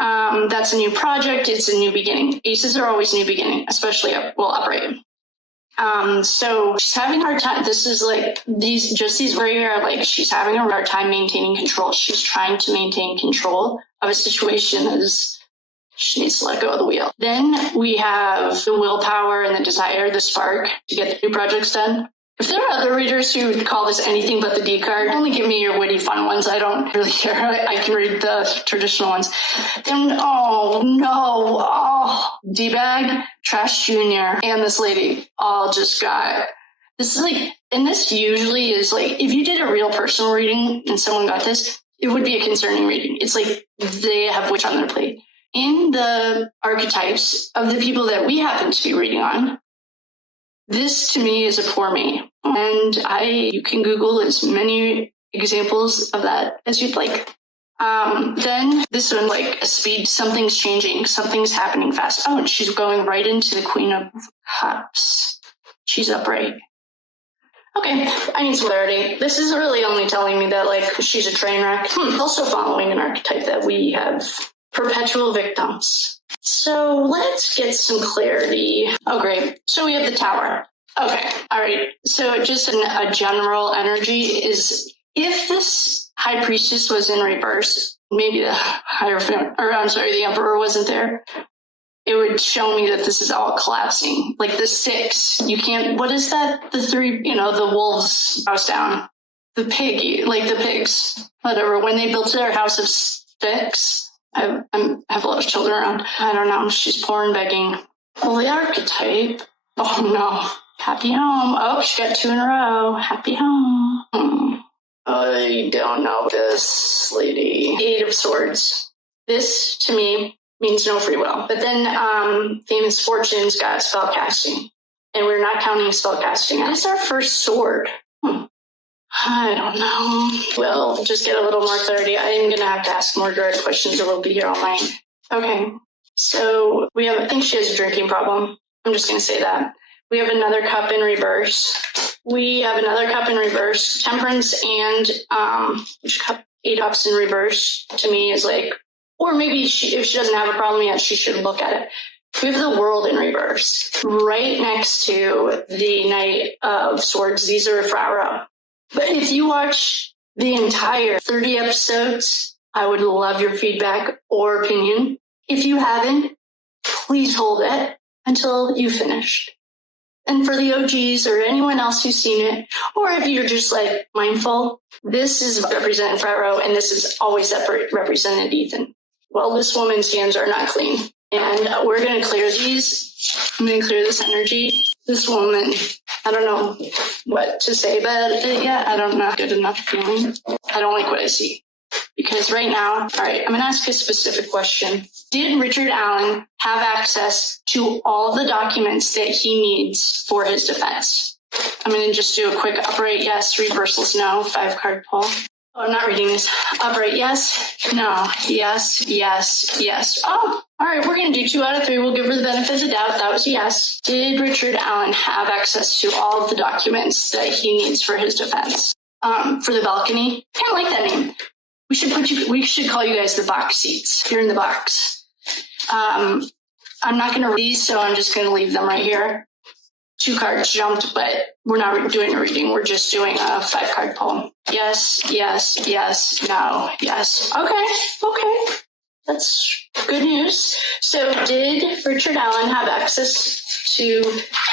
That's a new project. It's a new beginning. Aces are always new beginning, especially upright. So she's having a hard time. This is like these right here are like she's having a hard time maintaining control. She's trying to maintain control of a situation that is She needs to let go of the wheel. Then we have the willpower and the desire, the spark to get the new projects done. If there are other readers who would call this anything but the D card, only give me your witty, fun ones. I don't really care. I can read the traditional ones. Then, oh no, D-bag, Trash Junior, and this lady all just got, this is like, and this usually is like, if you did a real personal reading and someone got this, it would be a concerning reading. It's like they have witch on their plate. In the archetypes of the people that we happen to be reading on, this to me is a poor me. And you can Google as many examples of that as you'd like. Then this one, like a speed, something's changing, something's happening fast. Oh, and she's going right into the Queen of Cups. She's upright. Okay, I need some clarity. This is really only telling me that, like, she's a train wreck. Also following an archetype that we have, perpetual victims. So let's get some clarity. Oh, great. So we have the Tower. Okay, all right. So just a general energy is, if this High Priestess was in reverse, maybe the the Emperor wasn't there, it would show me that this is all collapsing. Like the 6, you can't, what is that? The 3, the wolves house down. The pig, like the pigs, whatever. When they built their house of sticks, I have a lot of children around. I don't know, she's poor and begging. Well, the archetype, oh no. Happy home. Oh, she got 2 in a row. Happy home. I don't know this lady. 8 of Swords. This, to me, means no free will. But then Famous Fortune's got spellcasting. And we're not counting spellcasting. That's our first sword. I don't know. We'll just get a little more clarity. I am going to have to ask more direct questions or we'll be here all night. Okay. So I think she has a drinking problem. I'm just going to say that. We have another cup in reverse. We have another cup in reverse. Temperance and 8 cups in reverse to me is like, or maybe if she doesn't have a problem yet, she should look at it. We have the World in reverse right next to the Knight of Swords. These are a frat row. But if you watch the entire 30 episodes, I would love your feedback or opinion. If you haven't, please hold it until you finished. And for the OGs or anyone else who's seen it, or if you're just like mindful, this is representing frat row and this is always represented Ethan. Well, this woman's hands are not clean. And we're going to clear these. I'm going to clear this energy. This woman, I don't know what to say about it yet. I don't know. Good enough feeling. I don't like what I see. Because right now, all right, I'm going to ask a specific question. Did Richard Allen have access to all the documents that he needs for his defense? I'm going to just do a quick upright yes, reversals no, 5-card pull. Oh, I'm not reading this. Upright yes, no, yes, yes, yes. Oh, all right, we're going to do 2 out of 3. We'll give her the benefit of the doubt. That was a yes. Did Richard Allen have access to all of the documents that he needs for his defense? For the balcony, I kind of like that name. We should call you guys the box seats. You're in the box. I'm not going to read these, so I'm just going to leave them right here. 2 cards jumped, but we're not doing a reading. We're just doing a 5-card pull. Yes, yes, yes, no, yes. Okay. That's good news. So did Richard Allen have access to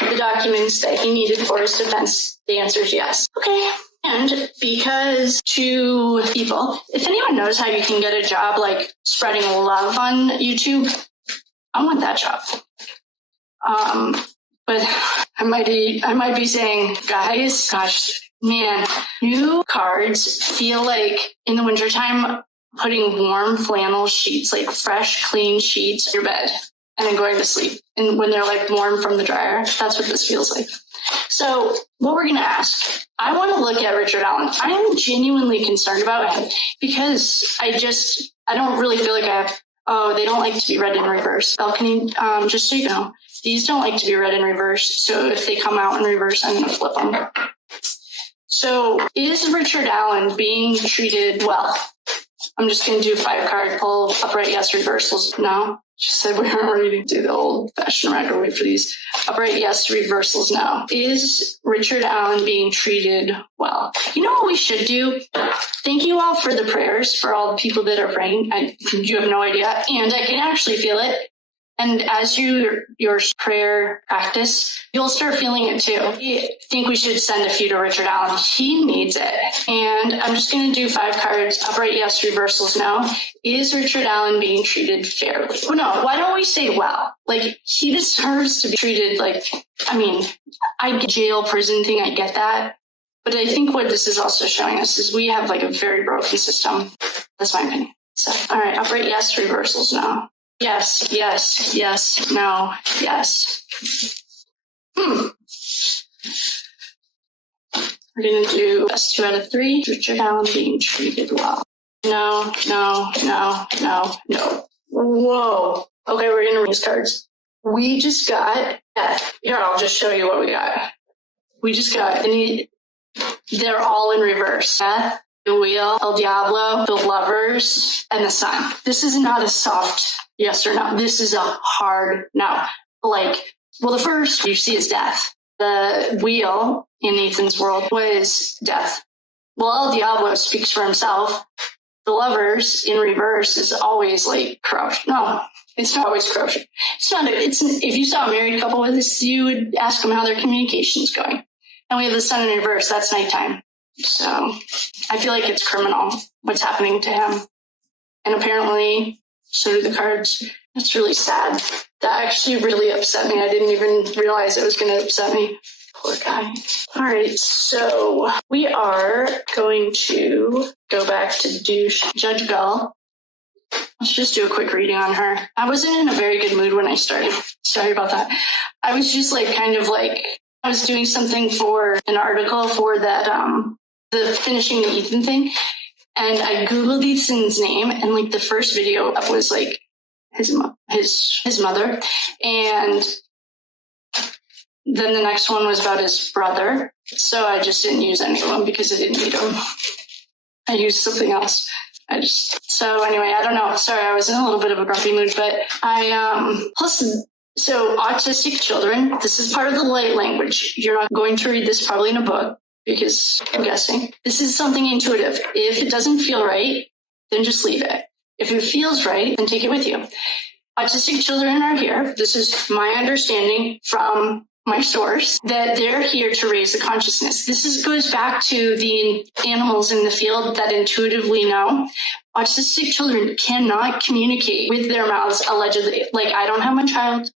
the documents that he needed for his defense? The answer is yes. Okay. And because 2 people, if anyone knows how you can get a job like spreading love on YouTube, I want that job. But I might be saying, guys, gosh, man, new cards feel like in the wintertime putting warm flannel sheets, like fresh, clean sheets in your bed and then going to sleep. And when they're like warm from the dryer, that's what this feels like. So what we're going to ask, I want to look at Richard Allen. I am genuinely concerned about him because I don't really feel like they don't like to be read in reverse. Balcony, just so you know, these don't like to be read in reverse. So if they come out in reverse, I'm going to flip them. So is Richard Allen being treated well? I'm just going to do 5-card pull, upright yes, reversals no. Just said we aren't ready to do the old-fashioned radical way for these. Upright yes, reversals no. Is Richard Allen being treated well? You know what we should do? Thank you all for the prayers, for all the people that are praying. You have no idea, and I can actually feel it. And as your prayer practice, you'll start feeling it too. I think we should send a few to Richard Allen. He needs it. And I'm just going to do 5 cards. Upright yes, reversals no. Is Richard Allen being treated fairly? Well, no, why don't we say well? Like, he deserves to be treated like, I get jail, prison thing, I get that. But I think what this is also showing us is we have like a very broken system. That's my opinion. So, all right, upright yes, reversals no. Yes, yes, yes, no, yes. We're going to do best 2 out of 3. Richard Allen being treated well. No, no, no, no, no. Whoa. Okay, we're going to read these cards. We just got death. Here, I'll just show you what we got. We just got, they're all in reverse. Death, the wheel, El Diablo, the lovers, and the sun. This is not a soft yes or no. This is a hard no. The first you see is death. The wheel in Ethan's world was death. Well, El Diablo speaks for himself. The lovers in reverse is always like corruption. No, it's not always corruption. If you saw a married couple with this, you would ask them how their communication is going. And we have the sun in reverse. That's nighttime. So I feel like it's criminal what's happening to him. And apparently, so do the cards. That's really sad. That actually really upset me. I didn't even realize it was going to upset me. Poor guy. All right, so we are going to go back to Judge Gull. Let's just do a quick reading on her. I wasn't in a very good mood when I started. Sorry about that. I was just I was doing something for an article for that, the finishing the Ethan thing. And I Googled Ethan's name, and the first video up was his mother. And then the next one was about his brother. So I just didn't use any of them because I didn't need them. I used something else. So anyway, I don't know. Sorry, I was in a little bit of a grumpy mood, but so autistic children, this is part of the light language. You're not going to read this probably in a book because I'm guessing. This is something intuitive. If it doesn't feel right, then just leave it. If it feels right, then take it with you. Autistic children are here. This is my understanding from my source, that they're here to raise the consciousness. This goes back to the animals in the field that intuitively know. Autistic children cannot communicate with their mouths, allegedly. I don't have my child.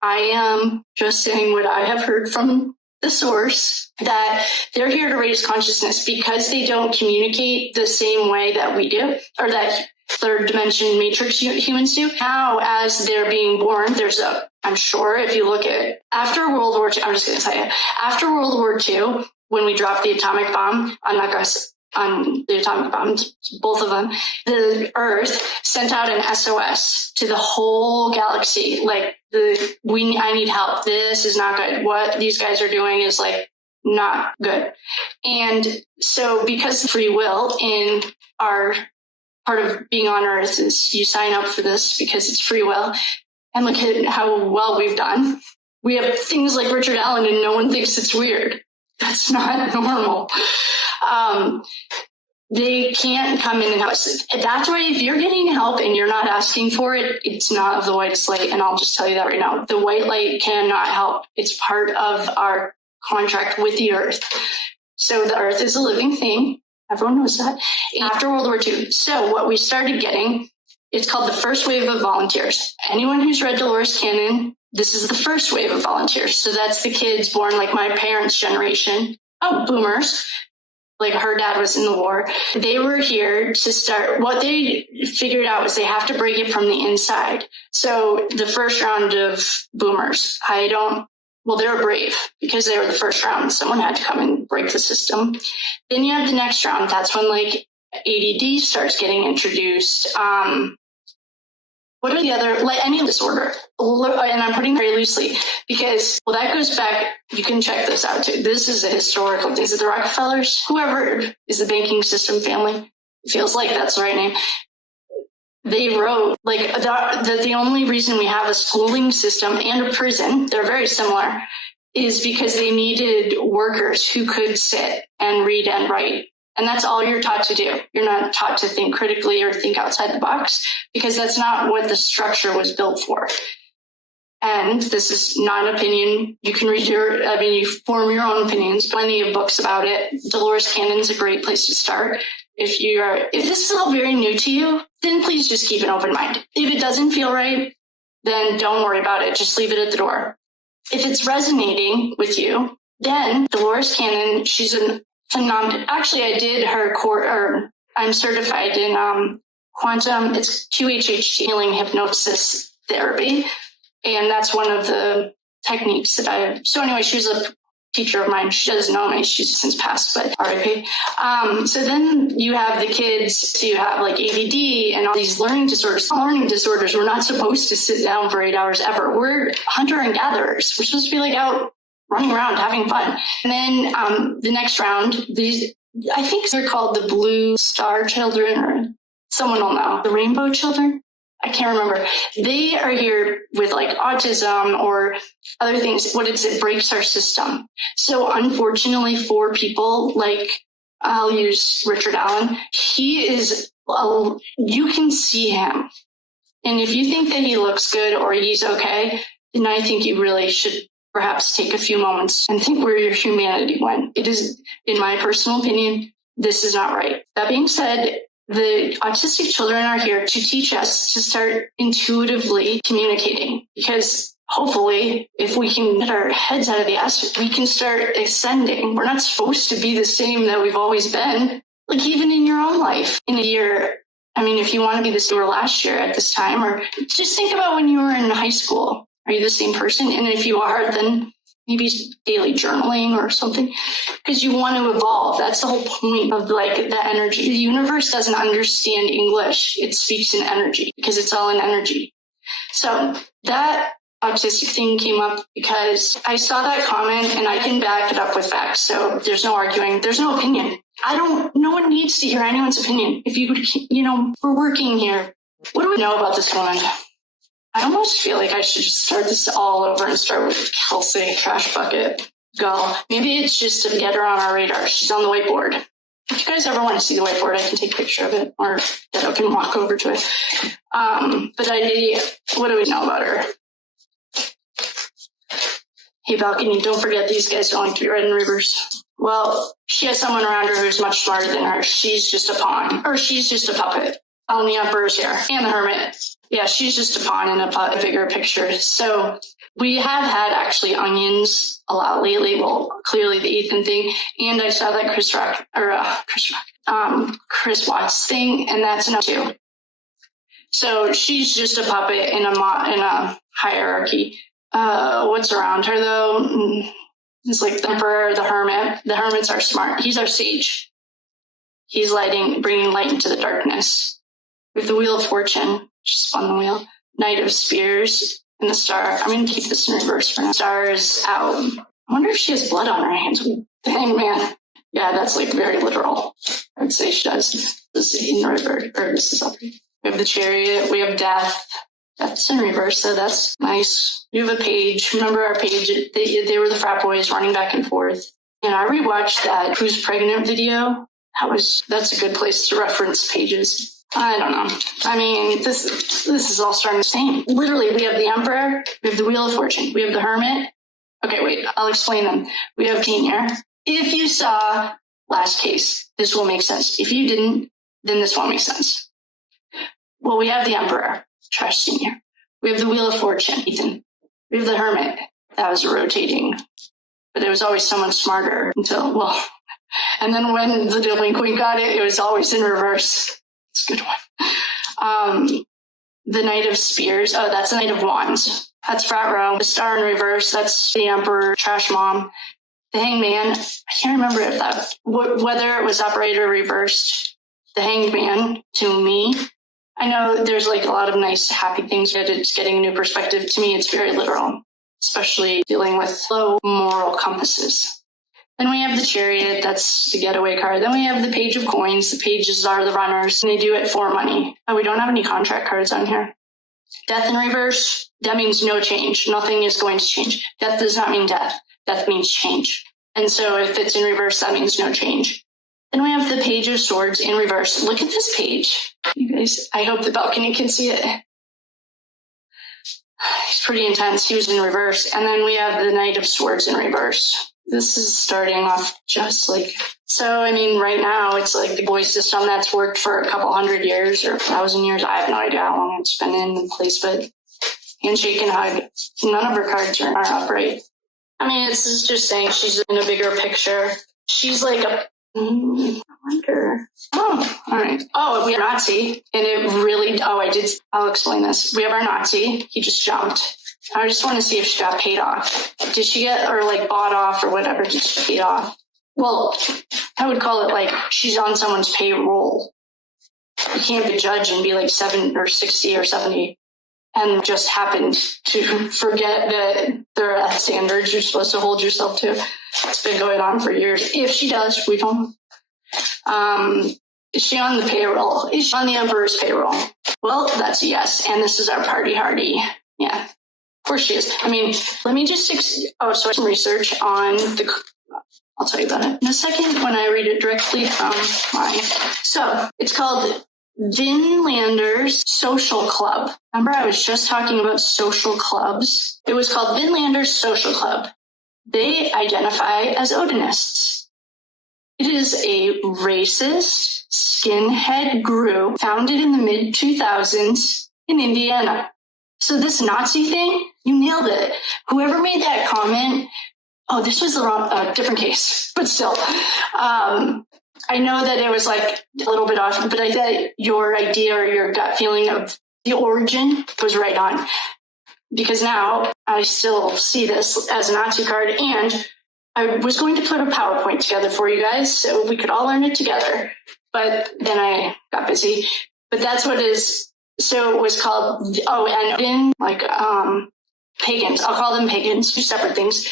I am just saying what I have heard from the source, that they're here to raise consciousness because they don't communicate the same way that we do, or that third dimension matrix humans do. Now, as they're being born, I'm sure if you look at after World War II, I'm just going to tell you, after World War II, when we dropped the atomic bomb on the atomic bombs, both of them, the Earth sent out an SOS to the whole galaxy. I need help. This is not good. What these guys are doing is not good. And so because free will in our part of being on Earth is you sign up for this because it's free will. And look at how well we've done. We have things like Richard Allen and no one thinks it's weird. That's not normal. They can't come in and help us. That's why if you're getting help and you're not asking for it, it's not of the whitest light. And I'll just tell you that right now. The white light cannot help. It's part of our contract with the Earth. So the Earth is a living thing. Everyone knows that. After World War II. So what we started getting, it's called the first wave of volunteers. Anyone who's read Dolores Cannon, this is the first wave of volunteers. So that's the kids born like my parents' generation. Oh, boomers. Her dad was in the war. They were here to start. What they figured out was they have to break it from the inside. So the first round of boomers, they were brave because they were the first round. Someone had to come and break the system. Then you have the next round. That's when ADD starts getting introduced. What are the other, any disorder? And I'm putting very loosely because, that goes back, you can check this out too. This is a historical thing. Is it the Rockefellers? Whoever is the banking system family. It feels like that's the right name. they wrote like that the only reason we have a schooling system and a prison, they're very similar, is because they needed workers who could sit and read and write. And that's all you're taught to do. You're not taught to think critically or think outside the box, because that's not what the structure was built for. And this is not an opinion. You can read you form your own opinions. Plenty of books about it. Dolores Cannon's a great place to start. If this is all very new to you, then please just keep an open mind. If it doesn't feel right, then don't worry about it. Just leave it at the door. If it's resonating with you, then Dolores Cannon, she's a phenomenal. Actually, I did her I'm certified in quantum. It's QHHT, healing hypnosis therapy. And that's one of the techniques that so anyway, she was a teacher of mine. She doesn't know me. She's since passed, but RIP. So then you have the kids, so you have like ADD and all these learning disorders. Learning disorders, we're not supposed to sit down for 8 hours ever. We're hunter and gatherers. We're supposed to be like out running around, having fun. And then the next round, I think they're called the Blue Star Children, or someone will know. The Rainbow Children? I can't remember. They are here with like autism or other things. What is it? Breaks our system. So unfortunately for people like, I'll use Richard Allen. He is, you can see him. And if you think that he looks good or he's okay, then I think you really should perhaps take a few moments and think where your humanity went. It is, in my personal opinion, this is not right. That being said, the autistic children are here to teach us to start intuitively communicating, because hopefully if we can get our heads out of the ass, we can start ascending. We're not supposed to be the same that we've always been. Like even in your own life, in a year, I mean, if you want to be the same or last year at this time, or just think about when you were in high school. Are you the same person? And if you are, then maybe daily journaling or something, because you want to evolve. That's the whole point of like the energy. The universe doesn't understand English. It speaks in energy because it's all in energy. So that autistic thing came up because I saw that comment and I can back it up with facts. So there's no arguing. There's no opinion. No one needs to hear anyone's opinion. If you would, we're working here. What do we know about this woman? I almost feel like I should just start this all over and start with Kelsey, trash bucket, Gull. Maybe it's just to get her on our radar. She's on the whiteboard. If you guys ever want to see the whiteboard, I can take a picture of it, or I can walk over to it. But what do we know about her? Hey, balcony, don't forget these guys don't like to be read in reverse. Well, she has someone around her who's much smarter than her. She's just a pawn, or she's just a puppet. On the Emperor's here, and the Hermit. Yeah, she's just a pawn in a bigger picture. So we have had actually onions a lot lately. Well, clearly the Ethan thing, and I saw that Chris Watts thing, and that's enough too. So she's just a puppet in a hierarchy. What's around her though? It's like the Emperor, the Hermit. The Hermits are smart. He's our sage. He's bringing light into the darkness. With the Wheel of Fortune, she spun the wheel. Knight of Spears and the Star. I'm going to keep this in reverse for now. Star is out. I wonder if she has blood on her hands. Dang, man. Yeah, that's like very literal. I would say she does. This is in reverse. Or this is up. We have the Chariot. We have Death. That's in reverse, so that's nice. We have a Page. Remember our Page? They were the frat boys running back and forth. And I rewatched that Who's Pregnant video. That's a good place to reference pages. I don't know. I mean, this is all starting the same. Literally, we have the Emperor, we have the Wheel of Fortune, we have the Hermit. Okay, wait, I'll explain them. We have Senior. If you saw last case, this will make sense. If you didn't, then this won't make sense. Well, we have the Emperor, Trash Senior. We have the Wheel of Fortune, Ethan. We have the Hermit. That was rotating. But there was always someone smarter and then when the delinquent got it, it was always in reverse. It's a good one. The Knight of Spears. Oh, that's the Knight of Wands. That's frat row. The Star in reverse. That's the Emperor, trash mom. The Hangman. I can't remember whether it was upright or reversed. The Hanged Man to me. I know there's like a lot of nice, happy things that it's getting a new perspective. To me, it's very literal, especially dealing with low moral compasses. Then we have the chariot, that's the getaway card. Then we have the page of coins. The pages are the runners, and they do it for money. Oh, we don't have any contract cards on here. Death in reverse, that means no change. Nothing is going to change. Death does not mean death. Death means change. And so if it's in reverse, that means no change. Then we have the page of swords in reverse. Look at this page. You guys, I hope the balcony can see it. It's pretty intense. He was in reverse. And then we have the knight of swords in reverse. This is starting off just like, so I mean, right now it's like the voice system that's worked for a couple hundred years or 1,000 years. I have no idea how long it's been in place, but handshake and hug. None of her cards are upright. I mean, this is just saying she's in a bigger picture. She's like a, I wonder. Oh, all right. Oh, we have Nazi, and it really, I'll explain this. We have our Nazi. He just jumped. I just want to see if she got paid off. Did she get, or like bought off or whatever, did she get paid off? Well, I would call it like she's on someone's payroll. You can't be a judge and be like 7 or 60 or 70 and just happened to forget that there are standards you're supposed to hold yourself to. It's been going on for years. If she does, we don't know. Is she on the payroll? Is she on the Emperor's payroll? Well, that's a yes. And this is our party hardy. Yeah, of course she is. I mean, let me just, so some research on I'll tell you about it in a second when I read it directly from mine. So it's called Vinlander's Social Club. Remember, I was just talking about social clubs. It was called Vinlander's Social Club. They identify as Odinists. It is a racist skinhead group founded in the mid-2000s in Indiana. So this Nazi thing, you nailed it. Whoever made that comment, this was the different case, but still. I know that it was like a little bit off, but I thought your idea or your gut feeling of the origin was right on. Because now I still see this as a Nazi card, and I was going to put a PowerPoint together for you guys so we could all learn it together. But then I got busy. But that's what it is. So it was called, pagans. I'll call them pagans, two separate things,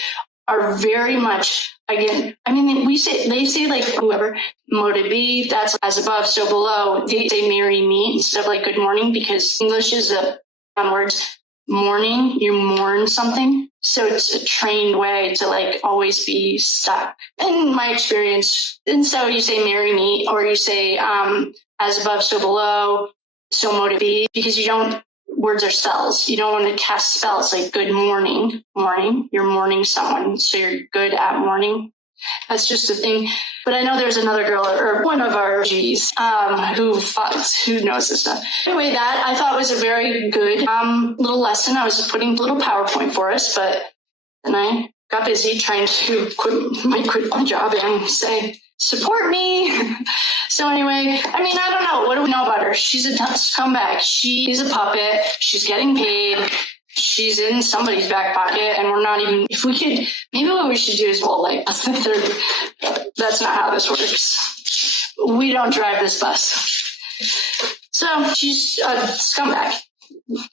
are very much, again, I mean, they say like whoever, motive be, that's as above, so below. They say marry me instead of like good morning, because English is on words. Mourning, you mourn something. So it's a trained way to like always be stuck. In my experience, and so you say marry me, or you say as above, so below, so motive be, because words are spells. You don't want to cast spells like good morning. You're mourning someone, so you're good at mourning. That's just a thing. But I know there's another girl, or one of our G's, who knows this stuff. Anyway, that I thought was a very good little lesson. I was putting a little PowerPoint for us, but then I got busy trying to quit my job and say, support me. So anyway, I mean, I don't know. What do we know about her? She's a scumbag. She's a puppet. She's getting paid. She's in somebody's back pocket, and we're not even, if we could, maybe what we should do is, that's not how this works. We don't drive this bus. So she's a scumbag.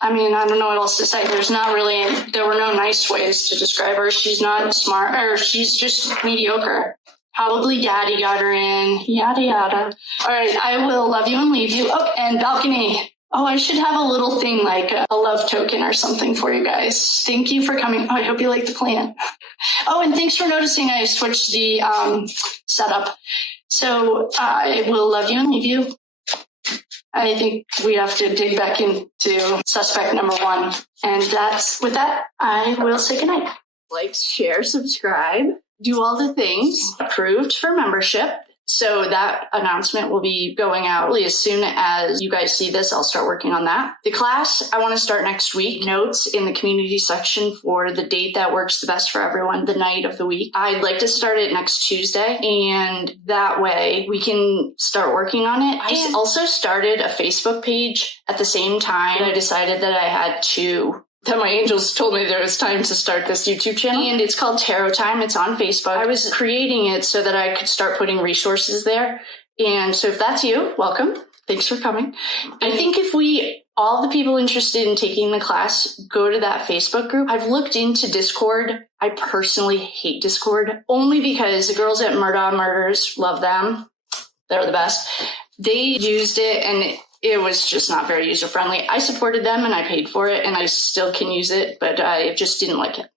I mean, I don't know what else to say. There were no nice ways to describe her. She's not smart, or she's just mediocre. Probably daddy got her in, yada, yada. All right, I will love you and leave you. Oh, and balcony. Oh, I should have a little thing like a love token or something for you guys. Thank you for coming. Oh, I hope you like the plant. Oh, and thanks for noticing I switched the setup. So I will love you and leave you. I think we have to dig back into suspect number 1. And with that, I will say goodnight. Like, share, subscribe, do all the things. Approved for membership. So that announcement will be going out really as soon as you guys see this. I'll start working on that. The class, I want to start next week. Notes in the community section for the date that works the best for everyone, the night of the week. I'd like to start it next Tuesday, and that way we can start working on it. I also started a Facebook page at the same time. I decided that my angels told me there was time to start this YouTube channel, and it's called Tarot Time. It's on Facebook. I was creating it so that I could start putting resources there. And so if that's you, welcome. Thanks for coming. I think if we all the people interested in taking the class, go to that Facebook group. I've looked into Discord. I personally hate Discord only because the girls at Murdaugh Murders, love them. They're the best. They used it and it was just not very user-friendly. I supported them and I paid for it and I still can use it, but I just didn't like it.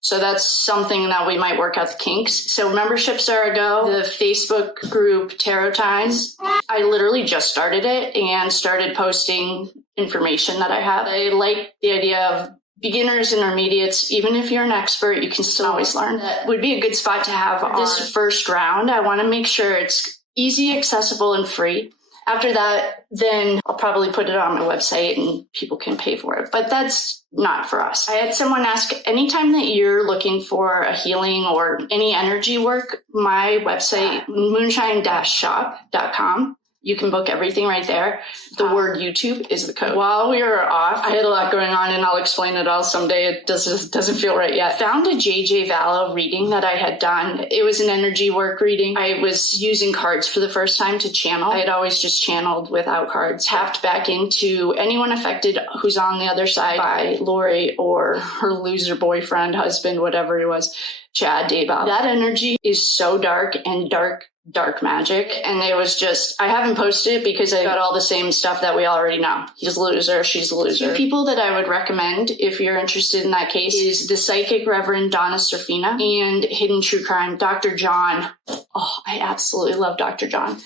So that's something that we might work out the kinks. So memberships are a go. The Facebook group Tarot Times, I literally just started it and started posting information that I have. I like the idea of beginners, intermediates. Even if you're an expert, you can still always learn. That would be a good spot to have on this first round. I want to make sure it's easy, accessible, and free. After that, then I'll probably put it on my website and people can pay for it. But that's not for us. I had someone ask, anytime that you're looking for a healing or any energy work, my website, moonshine-shop.com. You can book everything right there. The word YouTube is the code. While we were off, I had a lot going on and I'll explain it all someday. It doesn't feel right yet. Found a JJ Vallow reading that I had done. It was an energy work reading. I was using cards for the first time to channel. I had always just channeled without cards. Tapped back into anyone affected who's on the other side by Lori or her loser boyfriend, husband, whatever it was, Chad Daybell. That energy is so dark and dark magic. And it was just, I haven't posted it because I got all the same stuff that we already know. He's a loser, she's a loser. Two people that I would recommend if you're interested in that case is the psychic Reverend Donna Serfina and Hidden True Crime, Dr. John. Oh, I absolutely love Dr. John.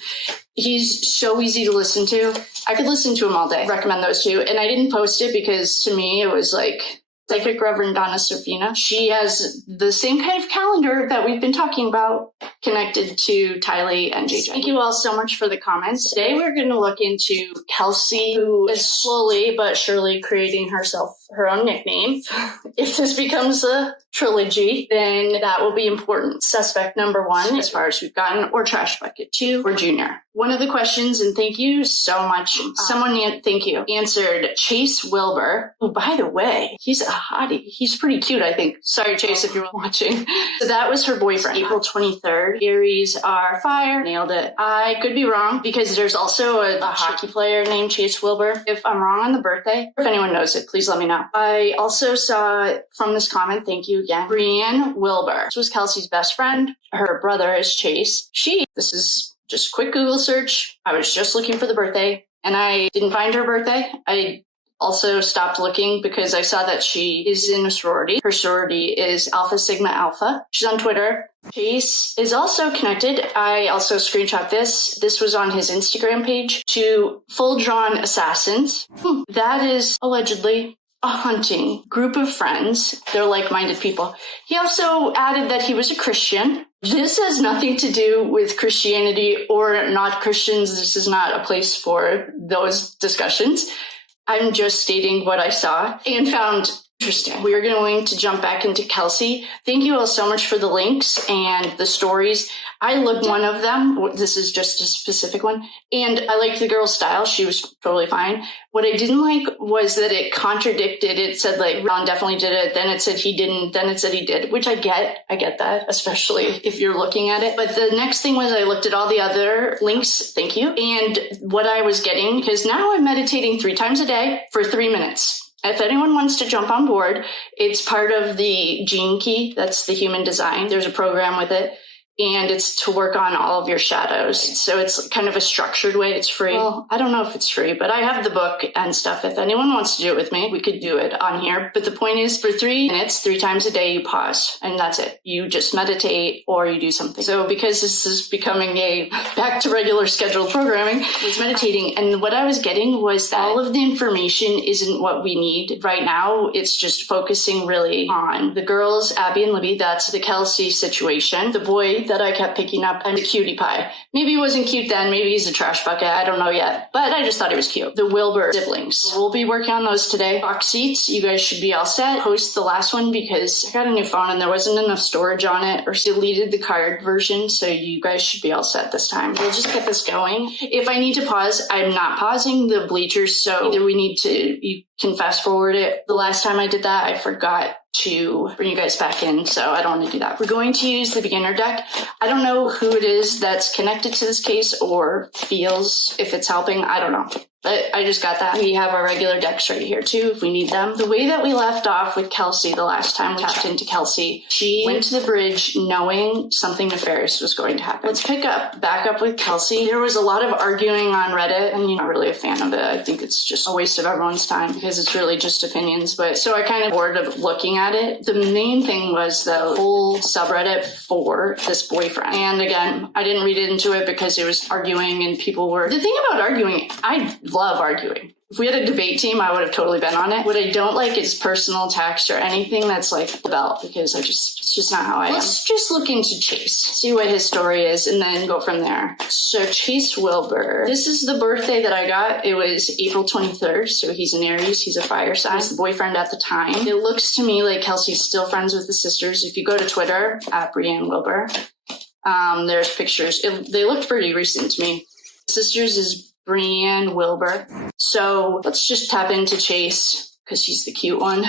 He's so easy to listen to. I could listen to him all day. Recommend those two. And I didn't post it because to me it was like, Psychic Reverend Donna Serfina. She has the same kind of calendar that we've been talking about connected to Tylee and JJ. Thank you all so much for the comments. Today we're going to look into Kelsey, who is slowly but surely creating her own nickname. If this becomes a trilogy, then that will be important. Suspect number 1, as far as we've gotten, or trash bucket 2, or Junior. One of the questions, and thank you so much, thank you, answered Chase Wilbur, who, by the way, he's a hottie. He's pretty cute, I think. Sorry, Chase, if you're watching. So that was her boyfriend. April 23rd. Aries are fire. Nailed it. I could be wrong because there's also a hockey player named Chase Wilbur. If I'm wrong on the birthday, if anyone knows it, please let me know. I also saw from this comment, thank you again, Brienne Wilbur. This was Kelsey's best friend. Her brother is Chase. This is just a quick Google search. I was just looking for the birthday and I didn't find her birthday. I also stopped looking because I saw that she is in a sorority. Her sorority is Alpha Sigma Alpha. She's on Twitter. Chase is also connected. I also screenshot this. This was on his Instagram page to Full Drawn Assassins. That is allegedly a hunting group of friends. They're like-minded people. He also added that he was a Christian. This has nothing to do with Christianity or not Christians. This is not a place for those discussions. I'm just stating what I saw and found interesting. We are going to jump back into Kelsey. Thank you all so much for the links and the stories. I looked one of them. This is just a specific one. And I liked the girl's style. She was totally fine. What I didn't like was that it contradicted. It said like Ron definitely did it. Then it said he didn't. Then it said he did, which I get. I get that, especially if you're looking at it. But the next thing was I looked at all the other links. Thank you. And what I was getting, because now I'm meditating 3 times a day for 3 minutes. If anyone wants to jump on board, it's part of the Gene Key. That's the human design. There's a program with it. And it's to work on all of your shadows. So it's kind of a structured way. It's free. Well, I don't know if it's free, but I have the book and stuff. If anyone wants to do it with me, we could do it on here. But the point is, for 3 minutes, 3 times a day, you pause. And that's it. You just meditate or you do something. So because this is becoming a back to regular scheduled programming, I was meditating. And what I was getting was that all of the information isn't what we need right now. It's just focusing really on the girls, Abby and Libby. That's the Kelsey situation. The boy that I kept picking up, and the cutie pie. Maybe he wasn't cute then, maybe he's a trash bucket, I don't know yet, but I just thought he was cute. The Wilbur siblings. We'll be working on those today. Box seats, you guys should be all set. Post the last one because I got a new phone and there wasn't enough storage on it, or deleted the card version, so you guys should be all set this time. We'll just get this going. If I need to pause, I'm not pausing the bleachers, so either you can fast forward it. The last time I did that, I forgot to bring you guys back in, so I don't want to do that. We're going to use the beginner deck. I don't know who it is that's connected to this case or feels if it's helping. I don't know. But I just got that. We have our regular decks right here too, if we need them. The way that we left off with Kelsey the last time we tapped into Kelsey, she went to the bridge knowing something nefarious was going to happen. Let's back up with Kelsey. There was a lot of arguing on Reddit, and you're not really a fan of it. I think it's just a waste of everyone's time because it's really just opinions. But so I kind of bored of looking at it. The main thing was the whole subreddit for this boyfriend. And again, I didn't read into it because it was arguing and people were... The thing about arguing, I love arguing. If we had a debate team, I would have totally been on it. What I don't like is personal attacks or anything that's like about, because it's just not how I am. Let's just look into Chase, see what his story is, and then go from there. So Chase Wilbur, this is the birthday that I got. It was April 23rd, so he's an Aries, he's a fire sign. He's the boyfriend at the time. It looks to me like Kelsey's still friends with the sisters. If you go to Twitter, Abby and Libby, there's pictures. They looked pretty recent to me. The sisters is Brienne Wilbur. So let's just tap into Chase because she's the cute one.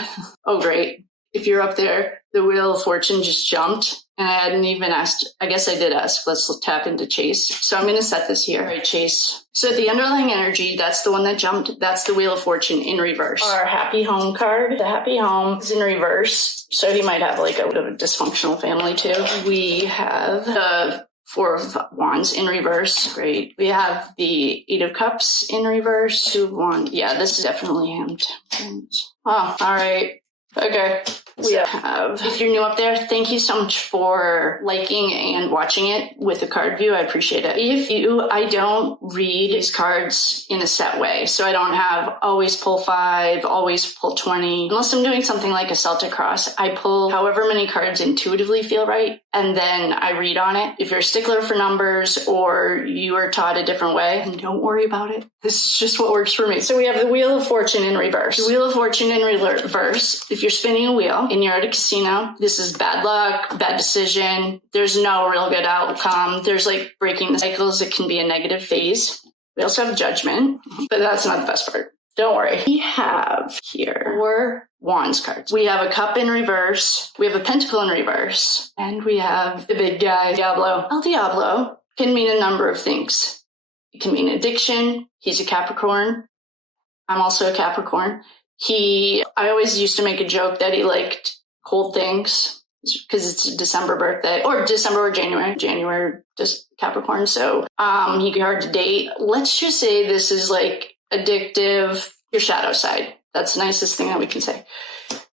Oh, great. If you're up there, the Wheel of Fortune just jumped and I hadn't even asked. I guess I did ask. Let's tap into Chase. So I'm going to set this here. All right, Chase. So the underlying energy, that's the one that jumped. That's the Wheel of Fortune in reverse. Our Happy Home card. The Happy Home is in reverse. So he might have like a bit of a dysfunctional family too. We have the Four of Wands in reverse. Great. We have the Eight of Cups in reverse. Two of Wands. Yeah, this is definitely him. Oh, all right. Okay. We have, if you're new up there, thank you so much for liking and watching it with the card view. I appreciate it. I don't read these cards in a set way. So I don't have always pull 5, always pull 20. Unless I'm doing something like a Celtic cross, I pull however many cards intuitively feel right. And then I read on it. If you're a stickler for numbers or you are taught a different way, then don't worry about it. This is just what works for me. So we have the Wheel of Fortune in reverse. The Wheel of Fortune in reverse. If you're spinning a wheel and you're at a casino, this is bad luck, bad decision. There's no real good outcome. There's like breaking the cycles. It can be a negative phase. We also have Judgment, but that's not the best part. Don't worry. We have here 4 Wands cards. We have a Cup in reverse. We have a Pentacle in reverse. And we have the big guy, Diablo. El Diablo can mean a number of things. It can mean addiction. He's a Capricorn. I'm also a Capricorn. I always used to make a joke that he liked cold things because it's a December birthday, or December or January, just Capricorn. So he could hard to date. Let's just say this is like addictive, your shadow side. That's the nicest thing that we can say.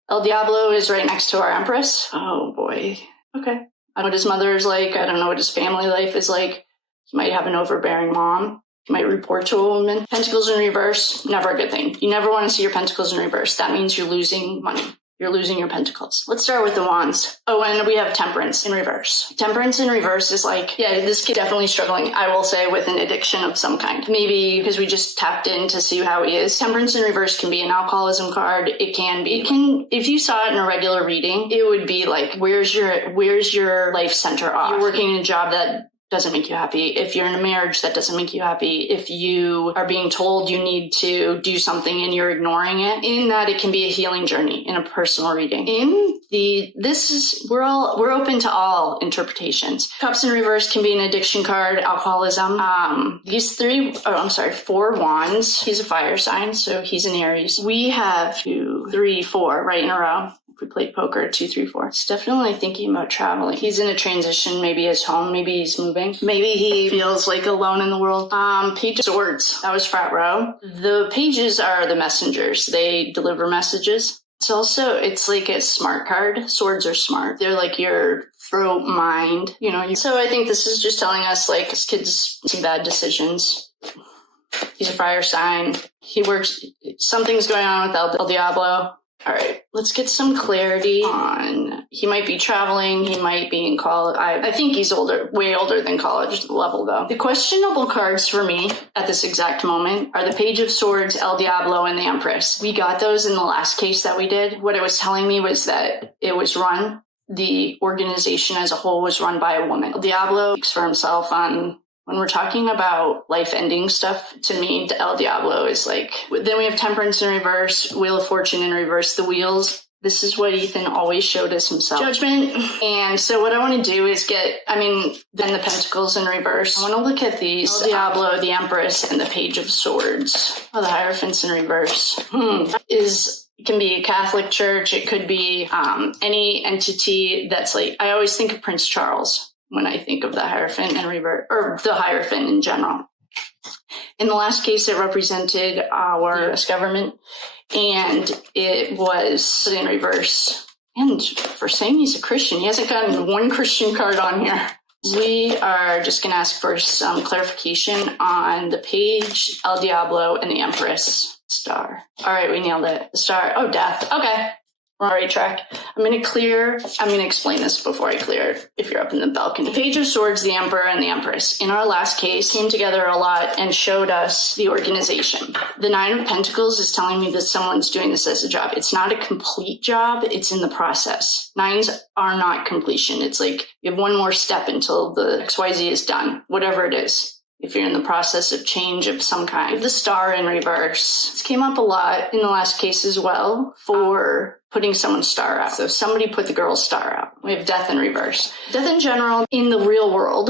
El Diablo is right next to our Empress. Oh boy. Okay. I don't know what his mother is like. I don't know what his family life is like. He might have an overbearing mom. You might report to a woman. Pentacles in reverse, never a good thing. You never want to see your pentacles in reverse. That means you're losing money. You're losing your pentacles. Let's start with the Wands. Oh, and we have Temperance in reverse. Temperance in reverse is like, yeah, this kid definitely struggling, I will say, with an addiction of some kind. Maybe because we just tapped in to see how he is. Temperance in reverse can be an alcoholism card. It can, if you saw it in a regular reading, it would be like, where's your life center off? You're working in a job that doesn't make you happy. If you're in a marriage that doesn't make you happy, if you are being told you need to do something and you're ignoring it, in that it can be a healing journey in a personal reading. We're open to all interpretations. Cups in reverse can be an addiction card, alcoholism. These 4 Wands. He's a fire sign, so he's an Aries. We have 2, 3, 4 right in a row. If we played poker, 2, 3, 4. He's definitely thinking about traveling. He's in a transition. Maybe his home. Maybe he's moving. Maybe he feels like alone in the world. Page of Swords. That was frat row. The pages are the messengers. They deliver messages. It's like a smart card. Swords are smart. They're like your throat mind. So I think this is just telling us like this kid's making bad decisions. He's a fire sign. Something's going on with El Diablo. All right, let's get some clarity on, he might be traveling, he might be in college. I think he's way older than college level though. The questionable cards for me at this exact moment are the Page of Swords, El Diablo, and the Empress. We got those in the last case that we did. What it was telling me was that the organization as a whole was run by a woman. El Diablo speaks for himself on, when we're talking about life-ending stuff, to me, El Diablo is like... Then we have Temperance in reverse, Wheel of Fortune in reverse. The wheels, This is what Ethan always showed us himself. Judgment. And so what I want to do is then the Pentacles in reverse. I want to look at these. El Diablo, the Empress, and the Page of Swords. Oh, the Hierophants in reverse. It can be a Catholic church. It could be any entity that's like, I always think of Prince Charles when I think of the Hierophant in reverse, or the Hierophant in general. In the last case, it represented our U.S. government, and it was in reverse. And for saying he's a Christian, he hasn't gotten one Christian card on here. We are just going to ask for some clarification on the Page, El Diablo, and the Empress. Star. All right, we nailed it. The star. Oh, death. Okay. We're on the right track. I'm going to explain this before I clear it if you're up in the balcony. The Page of Swords, the Emperor, and the Empress, in our last case, came together a lot and showed us the organization. The Nine of Pentacles is telling me that someone's doing this as a job. It's not a complete job. It's in the process. Nines are not completion. It's like you have one more step until the XYZ is done, whatever it is. If you're in the process of change of some kind. The Star in reverse. This came up a lot in the last case as well for putting someone's star out. So somebody put the girl's star out. We have death in reverse. Death in general in the real world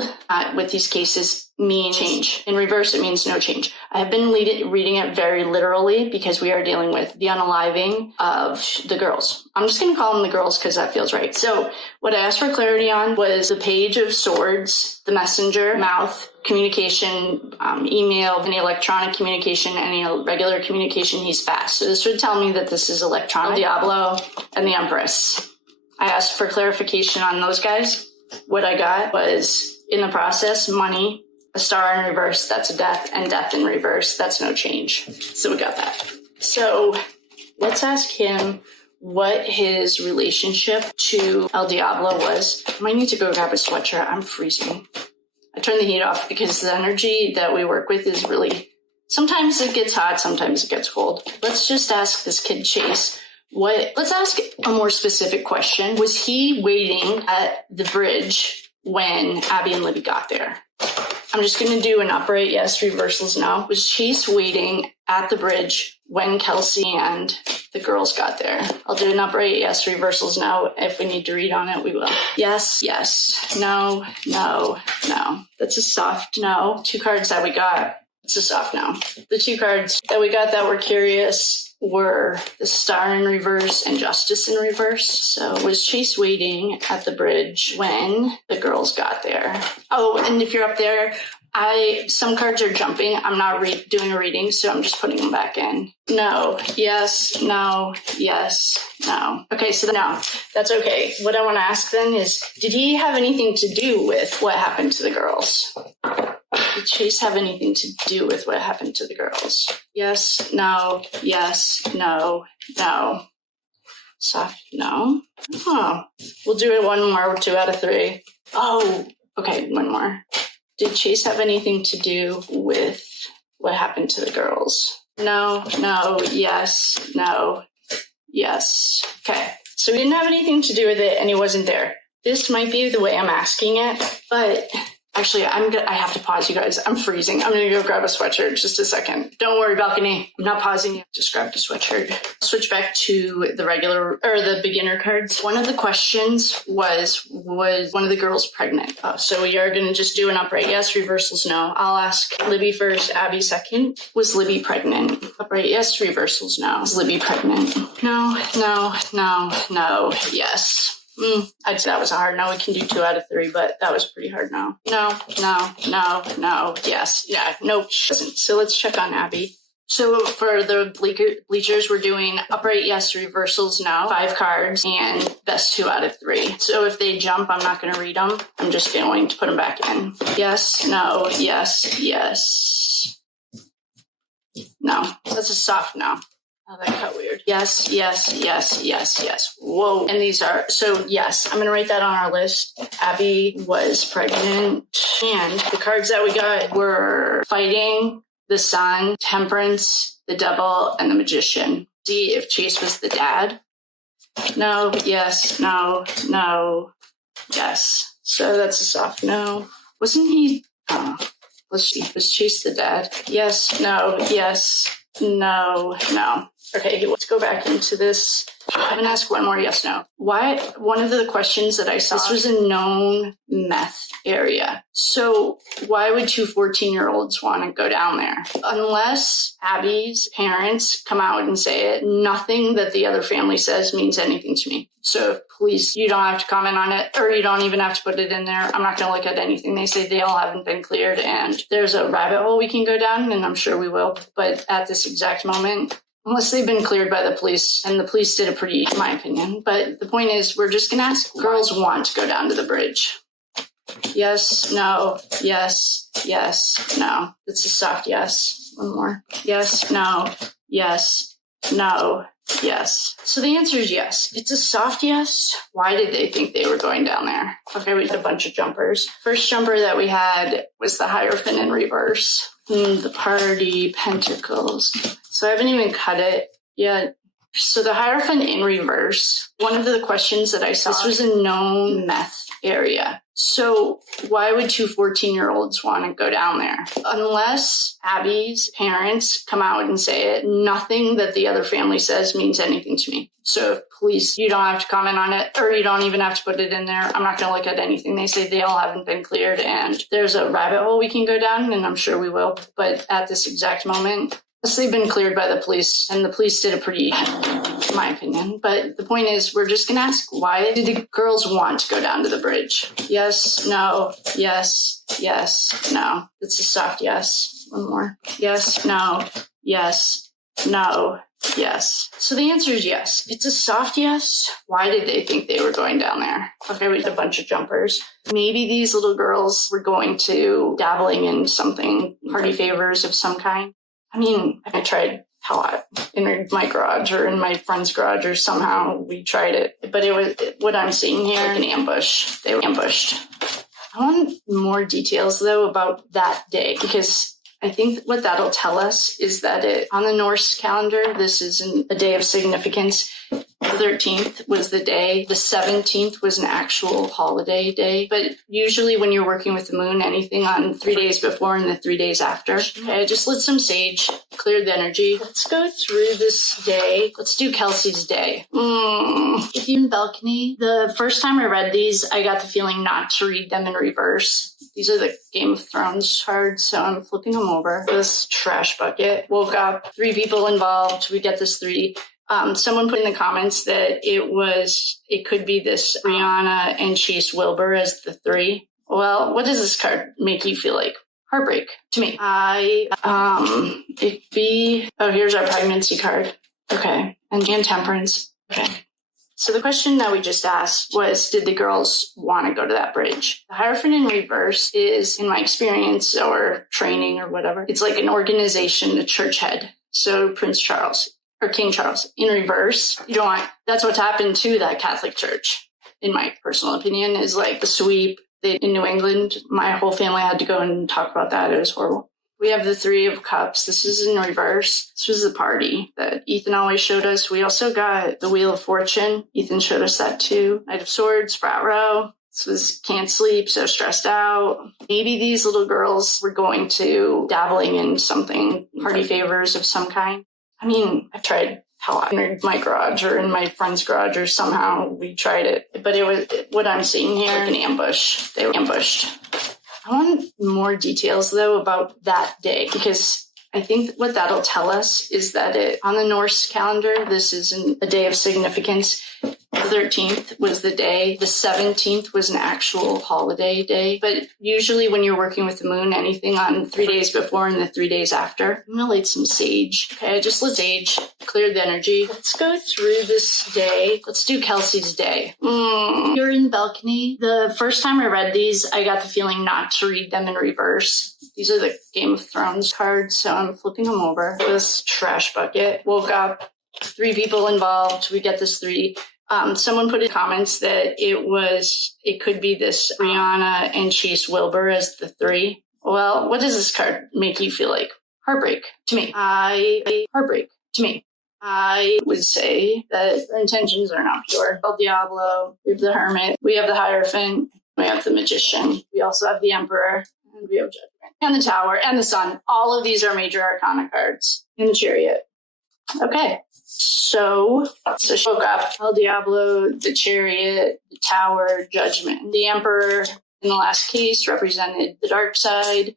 with these cases means change. In reverse, it means no change. I have been reading it very literally because we are dealing with the unaliving of the girls. I'm just going to call them the girls because that feels right. So what I asked for clarity on was the Page of Swords, the messenger, mouth, communication, email, any electronic communication, any regular communication, he's fast. So this would tell me that this is electronic. Diablo and the Empress. I asked for clarification on those guys. What I got was, in the process, money, a star in reverse, that's a death, and death in reverse, that's no change. So we got that. So let's ask him what his relationship to El Diablo was. I might need to go grab a sweatshirt. I'm freezing. I turn the heat off because the energy that we work with is really, sometimes it gets hot, sometimes it gets cold. Let's just ask this kid Chase, let's ask a more specific question. Was he waiting at the bridge when Abby and Libby got there? I'm just going to do an upright yes, reversals no. Was Chase waiting at the bridge when Kelsey and the girls got there? I'll do an upright yes, reversals no. If we need to read on it, we will. Yes, yes, no, no, no. That's a soft no. 2 cards that we got. It's a soft no. The 2 cards that we got that were curious were the Star in reverse and Justice in reverse. So was Chase waiting at the bridge when the girls got there? Oh, and if you're up there, some cards are jumping. I'm not doing a reading, so I'm just putting them back in. No, yes, no, yes, no. Okay, so no, that's okay. What I want to ask then is, did he have anything to do with what happened to the girls? Did Chase have anything to do with what happened to the girls? Yes, no, yes, no, no. Soft, no. Oh, we'll do it one more, 2 out of 3. Oh, okay, one more. Did Chase have anything to do with what happened to the girls? No, no, yes, no, yes. Okay, so he didn't have anything to do with it and he wasn't there. This might be the way I'm asking it, but actually, I have to pause, you guys. I'm freezing. I'm going to go grab a sweatshirt just a second. Don't worry, balcony. I'm not pausing you. Just grab the sweatshirt. I'll switch back to the regular, or the beginner cards. One of the questions was one of the girls pregnant? So we are going to just do an upright yes, reversals no. I'll ask Libby first, Abby second. Was Libby pregnant? Upright yes, reversals no. Was Libby pregnant? No, no, no, no, yes. I'd say that was a hard no. We can do 2 out of 3, but that was pretty hard no. No, no, no, no, yes. Yeah, nope, doesn't. So let's check on Abby. So for the bleachers, we're doing upright yes, reversals no, 5 cards, and best 2 out of 3. So if they jump, I'm not going to read them. I'm just going to put them back in. Yes, no, yes, yes. No, that's a soft no. Oh, that got weird. Yes, yes, yes, yes, yes. Whoa. And these are, so yes, I'm going to write that on our list. Abby was pregnant. And the cards that we got were Fighting, the Sun, Temperance, the Devil, and the Magician. See if Chase was the dad. No, yes, no, no, yes. So that's a soft no. Wasn't he, let's see, was Chase the dad? Yes, no, yes. No, no. Okay, let's go back into this. I'm going to ask one more yes, no. Why? One of the questions that I saw, this was a known meth area. So why would two 14-year-olds want to go down there? Unless Abby's parents come out and say it, nothing that the other family says means anything to me. So please, you don't have to comment on it, or you don't even have to put it in there. I'm not going to look at anything they say. They all haven't been cleared, and there's a rabbit hole we can go down, and I'm sure we will. But at this exact moment, unless they've been cleared by the police, and the police did a pretty, in my opinion. But the point is, we're just going to ask girls want to go down to the bridge. Yes, no, yes, yes, no. It's a soft yes. One more. Yes, no, yes, no, yes. So the answer is yes. It's a soft yes. Why did they think they were going down there? Okay, we did a bunch of jumpers. First jumper that we had was the Hierophant in reverse. The Party Pentacles. So I haven't even cut it yet. So the Hierophant in reverse, one of the questions that I saw, this was a known meth area. So why would two 14-year-olds want to go down there? Unless Abby's parents come out and say it, nothing that the other family says means anything to me. So please, you don't have to comment on it, or you don't even have to put it in there. I'm not going to look at anything they say. They all haven't been cleared, and there's a rabbit hole we can go down, and I'm sure we will. But at this exact moment, unless they've been cleared by the police, and the police did a pretty, in my opinion. But the point is, we're just going to ask, why did the girls want to go down to the bridge? Yes, no, yes, yes, no. It's a soft yes. One more. Yes, no, yes, no, yes. So the answer is yes. It's a soft yes. Why did they think they were going down there? Okay, we did a bunch of jumpers. Maybe these little girls were going to dabbling in something, party favors of some kind. I mean, I tried a lot in my garage or in my friend's garage, or somehow we tried it. But it was what I'm seeing here, an ambush. They were ambushed. I want more details, though, about that day, because I think what that'll tell us is that on the Norse calendar, this is a day of significance. The 13th was the day. The 17th was an actual holiday day. But usually when you're working with the moon, anything on 3 days before and the 3 days after. Okay, I just lit some sage, cleared the energy. Let's go through this day. Let's do Kelsey's day. If you're in balcony, the first time I read these, I got the feeling not to read them in reverse. These are the Game of Thrones cards, so I'm flipping them over. This trash bucket. Woke up, 3 people involved. We get this 3. Someone put in the comments that it could be this Rihanna and Chase Wilbur as the 3. Well, what does this card make you feel like? Heartbreak to me. Here's our pregnancy card. Okay. And temperance. Okay. So the question that we just asked was, did the girls want to go to that bridge? The Hierophant in reverse is, in my experience or training or whatever, it's like an organization, the church head. So Prince Charles. Or King Charles in reverse. That's what's happened to that Catholic Church, in my personal opinion, is like the sweep in New England. My whole family had to go and talk about that. It was horrible. We have the 3 of Cups. This is in reverse. This was the party that Ethan always showed us. We also got the Wheel of Fortune. Ethan showed us that too. Knight of Swords, frat row. This was can't sleep, so stressed out. Maybe these little girls were going to dabbling in something, party favors of some kind. I mean, I tried a lot in my garage or in my friend's garage, or somehow we tried it. But it was what I'm seeing here, an ambush. They were ambushed. I want more details, though, about that day, because I think what that'll tell us is that on the Norse calendar, this is a day of significance. The 13th was the day. The 17th was an actual holiday day. But usually when you're working with the moon, anything on 3 days before and the 3 days after. I'm going to light some sage. Okay, I just lit sage, cleared the energy. Let's go through this day. Let's do Kelsey's day. You're in balcony. The first time I read these, I got the feeling not to read them in reverse. These are the Game of Thrones cards, so I'm flipping them over. This trash bucket. Woke up, 3 people involved. We get this 3. Someone put in comments that it could be this Rihanna and Chase Wilbur as the 3. Well, what does this card make you feel like? Heartbreak to me. Heartbreak to me. I would say that our intentions are not pure. El Diablo, we have the Hermit, we have the Hierophant, we have the Magician, we also have the Emperor, and we have Judgment, and the Tower, and the Sun. All of these are major arcana cards. And the Chariot. Okay. So she woke up. El Diablo, the Chariot, the Tower, Judgment. The Emperor, in the last case, represented the dark side.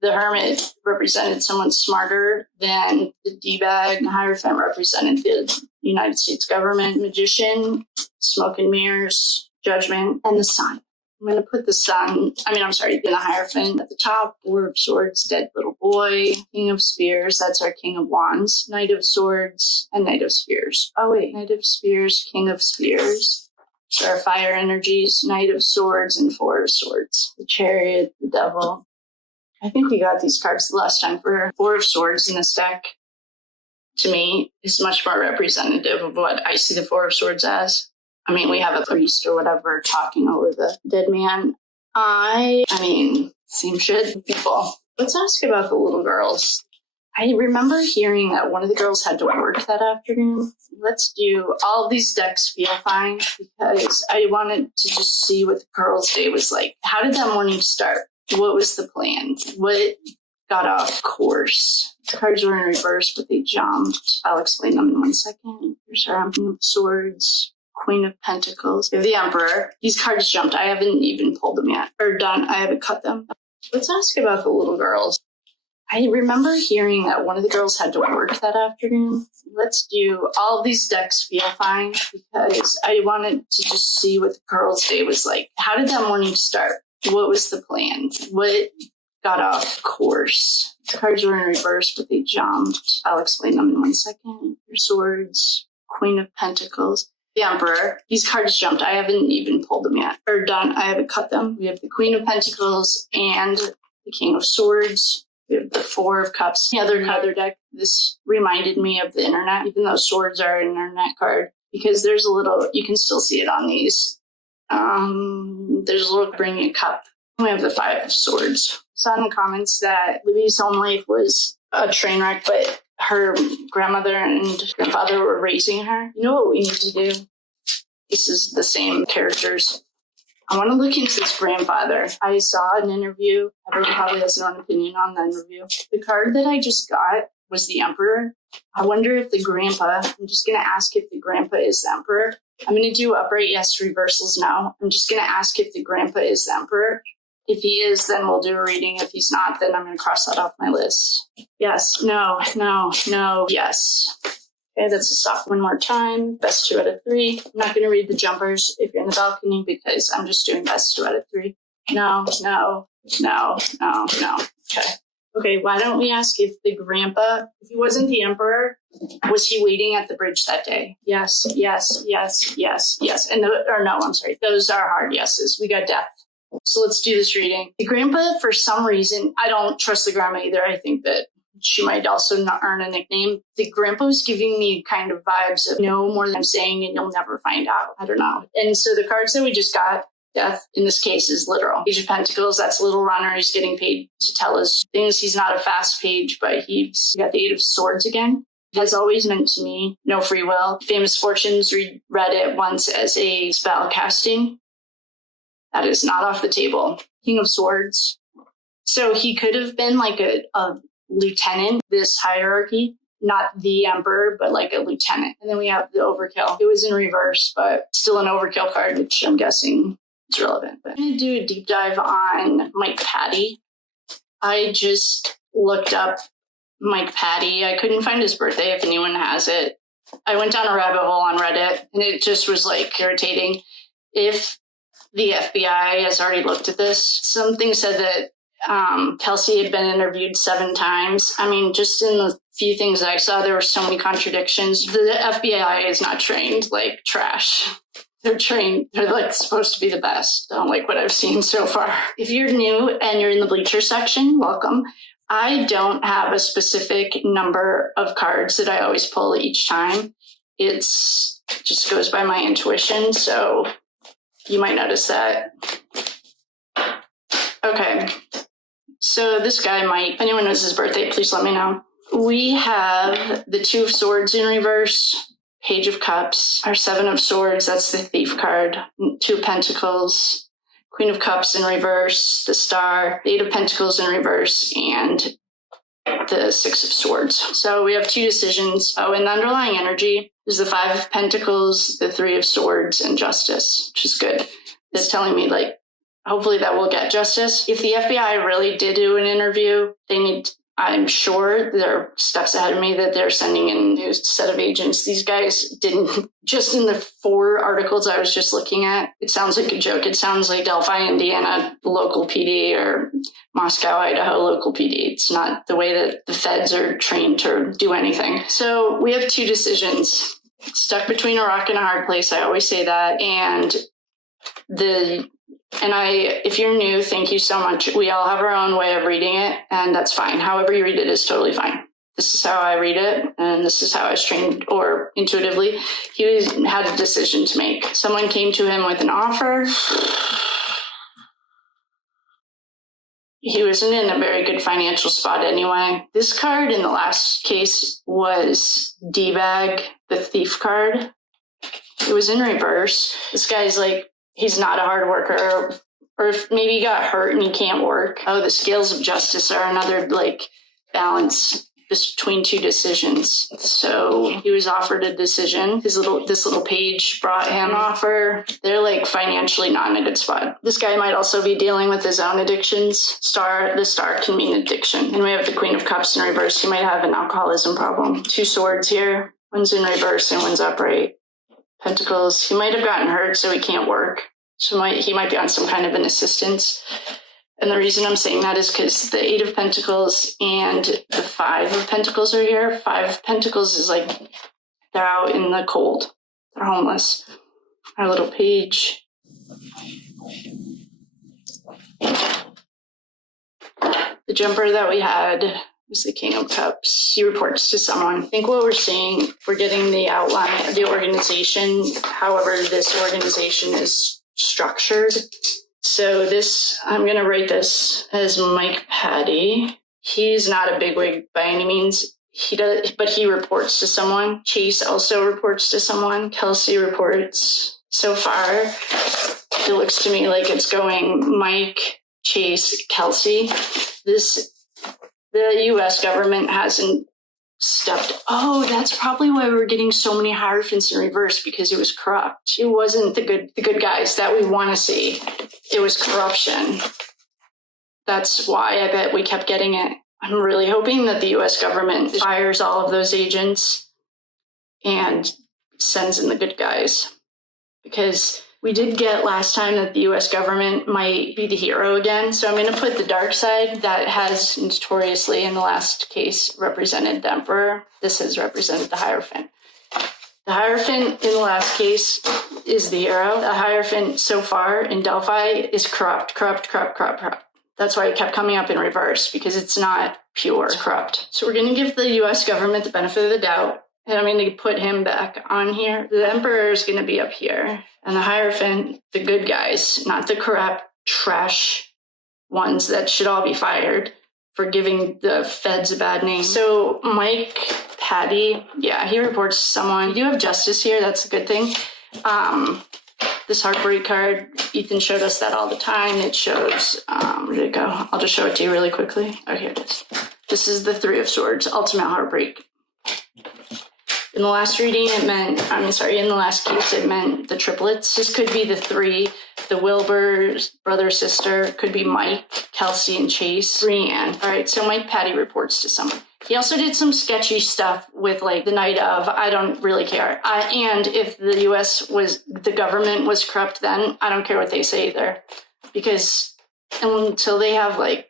The Hermit represented someone smarter than the D-bag. The Hierophant represented the United States government. Magician, Smoke and Mirrors, Judgment, and the Sun. I'm going to put the Sun, in the Hierophant at the top. Four of Swords, Dead Little Boy. King of Spears, that's our King of Wands. Knight of Swords, and Knight of Spears. Oh wait, Knight of Spears, King of Spears. So our fire energies, Knight of Swords, and Four of Swords. The Chariot, the Devil. I think we got these cards the last time for her. Four of Swords in this deck, to me, is much more representative of what I see the Four of Swords as. We have a priest or whatever talking over the dead man. Same shit, people. Let's ask about the little girls. I remember hearing that one of the girls had to work that afternoon. Let's do all of these decks feel fine because I wanted to just see what the girls' day was like. How did that morning start? What was the plan? What got off course? The cards were in reverse, but they jumped. I'll explain them in 1 second. Here's our King of Swords. Queen of Pentacles. We have the Emperor. These cards jumped. I haven't even pulled them yet. Or done. I haven't cut them. Let's ask about the little girls. I remember hearing that one of the girls had to work that afternoon. Let's do all of these decks feel fine because I wanted to just see what the girls' day was like. How did that morning start? What was the plan? What got off course? The cards were in reverse, but they jumped. I'll explain them in 1 second. Your Swords. Queen of Pentacles. The Emperor. These cards jumped. I haven't even pulled them yet. Or done. I haven't cut them. We have the Queen of Pentacles and the King of Swords. We have the Four of Cups. The other deck. This reminded me of the internet, even though Swords are an internet card, because there's a little, you can still see it on these. There's a little bringing a cup. We have the Five of Swords. I saw in the comments that Libby's home life was a train wreck, but her grandmother and grandfather were raising her. You know what we need to do? This is the same characters. I want to look into this grandfather. I saw an interview. Everyone probably has their own opinion on the interview. The card that I just got was the Emperor. I wonder if the grandpa, I'm just going to ask if the grandpa is the Emperor. I'm going to do upright yes reversals now. I'm just going to ask if the grandpa is the Emperor. If he is, then we'll do a reading. If he's not, then I'm going to cross that off my list. Yes, no, yes. Okay, that's a soft one more time. Best 2 out of 3. I'm not going to read the jumpers if you're in the balcony because I'm just doing best 2 out of 3. No. Okay, why don't we ask if the grandpa, if he wasn't the Emperor, was he waiting at the bridge that day? Yes. And those are hard yeses. We got death. So let's do this reading. The grandpa, for some reason, I don't trust the grandma either. I think that she might also not earn a nickname. The grandpa's giving me kind of vibes of no more than I'm saying and you'll never find out. I don't know. And so the cards that we just got, death in this case is literal. Page of Pentacles, that's a little runner. He's getting paid to tell us things. He's not a fast page, but he's got the Eight of Swords again. It has always meant to me no free will. Famous Fortunes read it once as a spell casting. That is not off the table. King of Swords. So he could have been like a lieutenant, this hierarchy, not the Emperor, but like a lieutenant. And then we have the Overkill. It was in reverse, but still an Overkill card, which I'm guessing is relevant. But I'm going to do a deep dive on Mike Patty. I just looked up Mike Patty. I couldn't find his birthday if anyone has it. I went down a rabbit hole on Reddit, and it just was like irritating. If the FBI has already looked at this, something said that Kelsey had been interviewed 7 times. Just in the few things that I saw, there were so many contradictions. The FBI is not trained like trash. They're trained. They're like supposed to be the best. I don't like what I've seen so far. If you're new and you're in the bleacher section, welcome. I don't have a specific number of cards that I always pull each time. It just goes by my intuition. So you might notice that. Okay. So this guy might, if anyone knows his birthday, please let me know. We have the Two of Swords in reverse, Page of Cups, our Seven of Swords, that's the Thief card, Two of Pentacles, Queen of Cups in reverse, the Star, Eight of Pentacles in reverse, and the Six of Swords. So we have two decisions. Oh, and the underlying energy is the Five of Pentacles, the Three of Swords, and Justice, which is good. It's telling me, like, hopefully that will get justice. If the FBI really did do an interview, I'm sure they're steps ahead of me that they're sending in a new set of agents. These guys didn't, just in the 4 articles I was just looking at, it sounds like a joke. It sounds like Delphi, Indiana, local PD, or Moscow, Idaho, local PD. It's not the way that the feds are trained to do anything. So we have 2 decisions. Stuck between a rock and a hard place. I always say that. If you're new, thank you so much. We all have our own way of reading it, and that's fine. However you read it is totally fine. This is how I read it, and this is how I was trained, or intuitively. He had a decision to make. Someone came to him with an offer. He wasn't in a very good financial spot anyway. This card in the last case was D-Bag, the thief card. It was in reverse. This guy's like, he's not a hard worker, or if maybe he got hurt and he can't work. Oh, the scales of justice are another like balance between 2 decisions. So he was offered a decision. This little page brought him an offer. They're like financially not in a good spot. This guy might also be dealing with his own addictions. The star can mean addiction. And we have the Queen of Cups in reverse. He might have an alcoholism problem. 2 swords here. One's in reverse and one's upright. Pentacles. He might have gotten hurt, so he can't work. So he might be on some kind of an assistance. And the reason I'm saying that is because the 8 of Pentacles and the 5 of Pentacles are here. 5 of Pentacles is like they're out in the cold. They're homeless. Our little page. The jumper that we had was the King of Cups. He reports to someone. I think what we're seeing, we're getting the outline of the organization, however this organization is structured. So I'm going to rate this as Mike Patty. He's not a bigwig by any means. But he reports to someone. Chase also reports to someone. Kelsey reports. So far, it looks to me like it's going Mike, Chase, Kelsey. The U.S. government hasn't stepped. Oh, that's probably why we're getting so many Hierophants in reverse, because it was corrupt. It wasn't the good guys that we want to see. It was corruption. That's why I bet we kept getting it. I'm really hoping that the U.S. government fires all of those agents and sends in the good guys, because we did get last time that the U.S. government might be the hero again. So I'm going to put the dark side that has notoriously in the last case represented the Emperor. This has represented the Hierophant. The Hierophant in the last case is the hero. The Hierophant so far in Delphi is corrupt. That's why it kept coming up in reverse, because it's not pure. It's corrupt. So we're going to give the U.S. government the benefit of the doubt. And I'm going to put him back on here. The Emperor is going to be up here. And the Hierophant, the good guys, not the corrupt trash ones that should all be fired for giving the feds a bad name. So Mike Patty, yeah, he reports to someone. You have justice here. That's a good thing. This heartbreak card, Ethan showed us that all the time. It shows, where did it go? I'll just show it to you really quickly. Oh, here it is. This is the 3 of Swords, ultimate heartbreak. In the last reading, in the last case, it meant the triplets. This could be the 3, the Wilbur, brother, sister. Could be Mike, Kelsey, and Chase. Brianne. All right, so Mike Patty reports to someone. He also did some sketchy stuff with like the night of. I don't really care. And if the government was corrupt then, I don't care what they say either. Because until they have like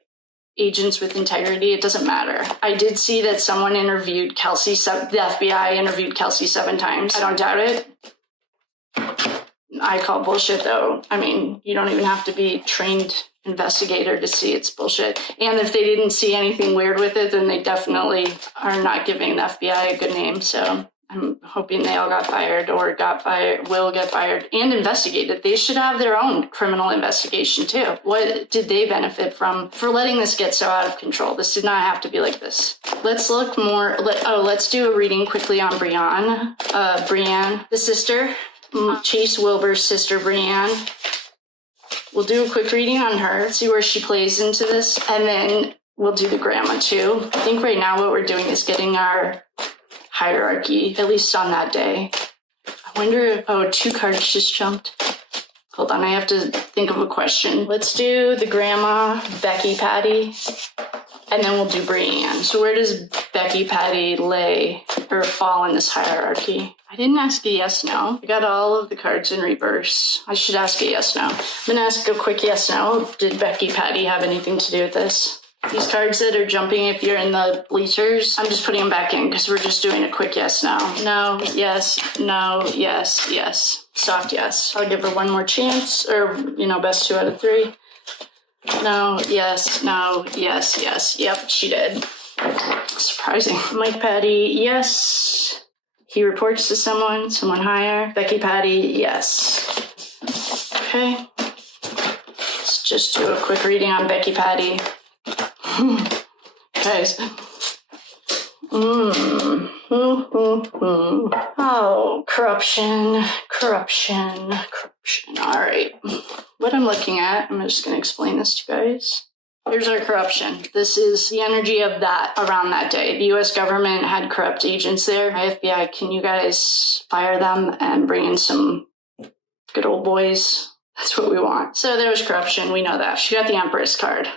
agents with integrity, it doesn't matter. I did see that someone interviewed Kelsey, the FBI interviewed Kelsey 7 times. I don't doubt it. I call bullshit though. I mean, you don't even have to be a trained investigator to see it's bullshit. And if they didn't see anything weird with it, then they definitely are not giving the FBI a good name. So I'm hoping they all got fired or will get fired and investigated. They should have their own criminal investigation too. What did they benefit from for letting this get so out of control? This did not have to be like this. Let's look more. Let's do a reading quickly on Brianne, the sister, Chase Wilbur's sister, Brianne. We'll do a quick reading on her, see where she plays into this. And then we'll do the grandma too. I think right now what we're doing is getting our hierarchy, at least on that day. I wonder if, oh, 2 cards just jumped. Hold on, I have to think of a question. Let's do the grandma, Becky, Patty, and then we'll do Brienne. So where does Becky, Patty lay or fall in this hierarchy? I didn't ask a yes, no. I got all of the cards in reverse. I should ask a yes, no. I'm gonna ask a quick yes, no. Did Becky, Patty have anything to do with this? These cards that are jumping, if you're in the bleachers, I'm just putting them back in because we're just doing a quick yes, no. No, yes, no, yes, yes. Soft yes. I'll give her one more chance, or, best 2 out of 3. No, yes, no, yes, yes. Yep, she did. Surprising. Mike, Patty, yes. He reports to someone higher. Becky, Patty, yes. Okay. Let's just do a quick reading on Becky, Patty. Guys. Oh, corruption. All right. What I'm looking at, I'm just going to explain this to you guys. Here's our corruption. This is the energy of that around that day. The U.S. government had corrupt agents there. FBI, can you guys fire them and bring in some good old boys? That's what we want. So there was corruption. We know that. She got the Empress card.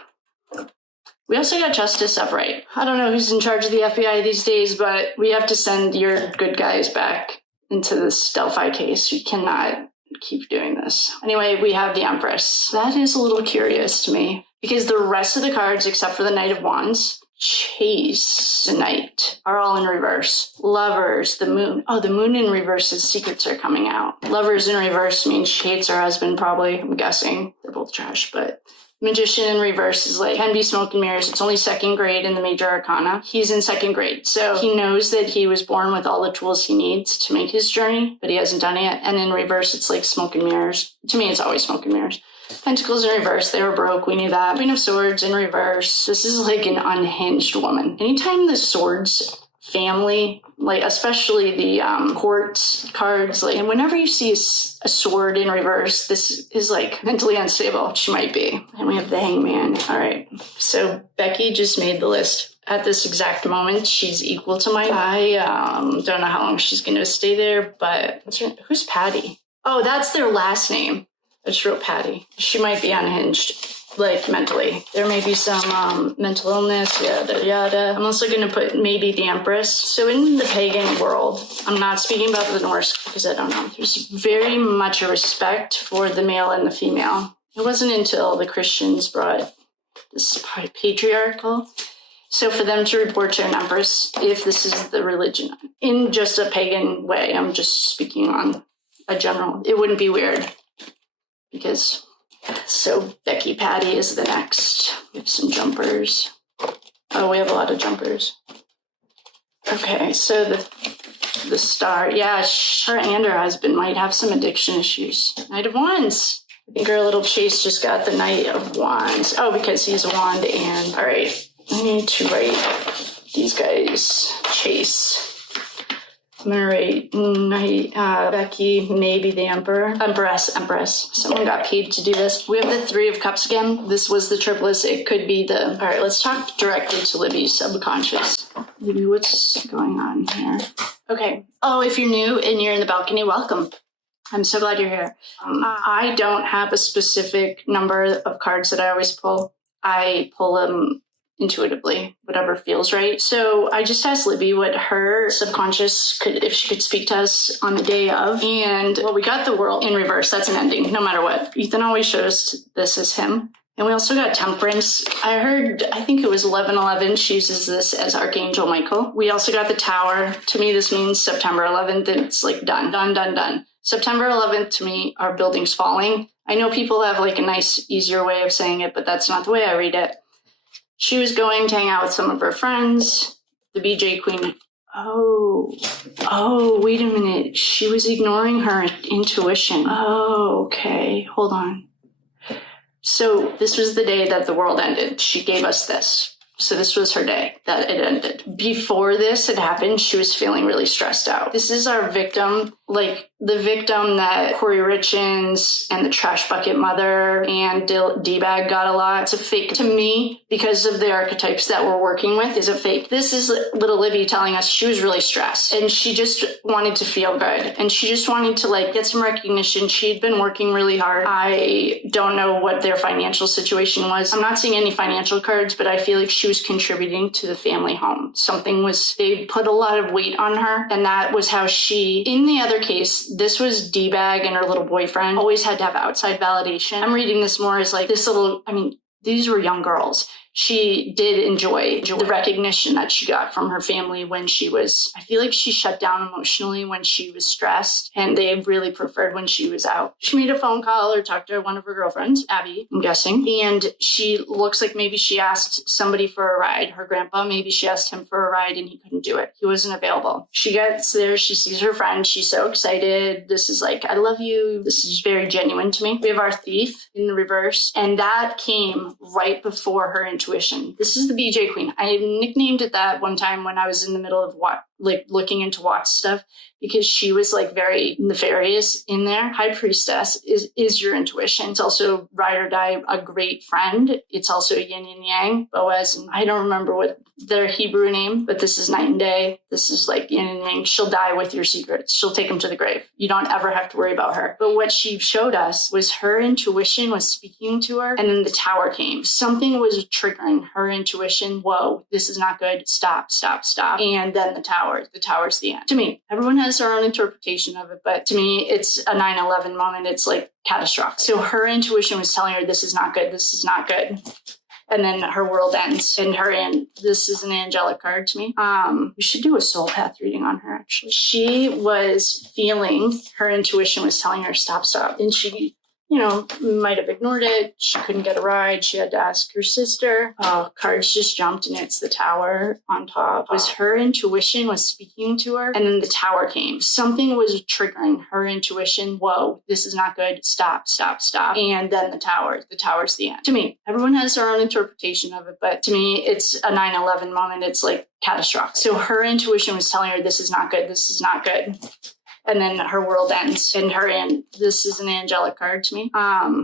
We also got Justice Upright. I don't know who's in charge of the FBI these days, but we have to send your good guys back into this Delphi case. We cannot keep doing this. Anyway, we have the Empress. That is a little curious to me because the rest of the cards, except for the Knight of Wands, Chase, the Knight, are all in reverse. Lovers, the Moon. Oh, the Moon in reverse, his secrets are coming out. Lovers in reverse means she hates her husband, probably. I'm guessing. They're both trash, but... Magician in reverse is like, can be smoke and mirrors. It's only 2nd grade in the major arcana. He's in 2nd grade. So he knows that he was born with all the tools he needs to make his journey, but he hasn't done it yet. And in reverse, it's like smoke and mirrors. To me, it's always smoke and mirrors. Pentacles in reverse. They were broke. We knew that. Queen of Swords in reverse. This is like an unhinged woman. Anytime the Swords family, like especially the court cards, like, and whenever you see a sword in reverse, this is like mentally unstable. She might be. And we have the Hangman. All right. So Becky just made the list. At this exact moment, she's equal to mine. I don't know how long she's going to stay there, but who's Patty? Oh, that's their last name. I just wrote Patty. She might be unhinged. Like mentally. There may be some mental illness, yada, yada. I'm also going to put maybe the Empress. So in the pagan world, I'm not speaking about the Norse because I don't know. There's very much a respect for the male and the female. It wasn't until the Christians brought this patriarchal. So for them to report to an Empress, if this is the religion, in just a pagan way, I'm just speaking on a general, it wouldn't be weird because... So Becky, Patty is the next. We have some jumpers. Oh, we have a lot of jumpers. Okay, so the star. Yeah, her and her husband might have some addiction issues. Knight of Wands. I think our little Chase just got the Knight of Wands. Oh, because he's a wand and... All right, I need to write these guys. Chase. I'm going to write Becky, maybe the Empress. Someone got paid to do this. We have the 3 of Cups again. This was the triplets. It could be the... All right, let's talk directly to Libby's subconscious. Libby, what's going on here? Okay. Oh, if you're new and you're in the balcony, welcome. I'm so glad you're here. I don't have a specific number of cards that I always pull. I pull them intuitively, whatever feels right. So I just asked Libby what her subconscious could, if she could speak to us on the day of. And well, we got the World in reverse. That's an ending, no matter what. Ethan always shows this as him. And we also got Temperance. I think it was 1111. She uses this as Archangel Michael. We also got the Tower. To me, this means September 11th. It's like done. September 11th, to me, our building's falling. I know people have like a nice, easier way of saying it, but that's not the way I read it. She was going to hang out with some of her friends, the BJ Queen. Oh, wait a minute. She was ignoring her intuition. Oh, okay. Hold on. So this was the day that the world ended. She gave us this. So this was her day that it ended. Before this had happened, she was feeling really stressed out. This is our victim. Like, the victim that Corey Richins and the trash bucket mother and D-Bag got a lot. It's a fake to me because of the archetypes that we're working with is a fake. This is little Libby telling us she was really stressed and she just wanted to feel good and she just wanted to like get some recognition. She'd been working really hard. I don't know what their financial situation was. I'm not seeing any financial cards, but I feel like she was contributing to the family home. They put a lot of weight on her and that was how she, in the other case, this was D-Bag and her little boyfriend always had to have outside validation. I'm reading this more as like these were young girls. She did enjoy the recognition that she got from her family when I feel like she shut down emotionally when she was stressed and they really preferred when she was out. She made a phone call or talked to one of her girlfriends, Abby, I'm guessing, and she looks like maybe she asked somebody for a ride. Her grandpa, maybe she asked him for a ride and he couldn't do it. He wasn't available. She gets there, she sees her friend, she's so excited. This is like, I love you. This is very genuine to me. We have our thief in the reverse and that came right before her intuition. This is the BJ Queen. I nicknamed it that one time when I was in the middle of looking into Watts stuff because she was like very nefarious in there. High Priestess is your intuition. It's also ride or die, a great friend. It's also yin and yang, Boaz, and I don't remember what their Hebrew name, but this is night and day. This is like yin and yang. She'll die with your secrets. She'll take them to the grave. You don't ever have to worry about her. But what she showed us was her intuition was speaking to her and then the tower came. Something was triggering her intuition. Whoa, this is not good. Stop. And then the tower's the end. To me, everyone has their own interpretation of it, but to me, it's a 9/11 moment. It's like catastrophic. So her intuition was telling her, this is not good. This is not good. And then her world ends. And this is an angelic card to me. We should do a soul path reading on her, actually. She was feeling, her intuition was telling her, stop. And she, might have ignored it. She couldn't get a ride. She had to ask her sister. Cards just jumped and it's the tower on top. It was her intuition was speaking to her and then the tower came. Something was triggering her intuition. Whoa, this is not good. Stop. And then the tower's the end. To me, everyone has their own interpretation of it, but to me, it's a 9/11 moment. It's like catastrophic. So her intuition was telling her, this is not good. This is not good. And then her world ends. And this is an angelic card to me.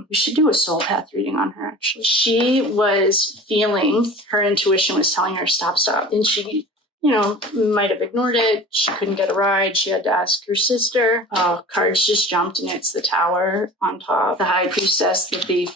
We should do a soul path reading on her, actually. She was feeling, her intuition was telling her, stop. And she, might have ignored it. She couldn't get a ride. She had to ask her sister. Cards just jumped and it's the tower on top. The High Priestess, the Thief.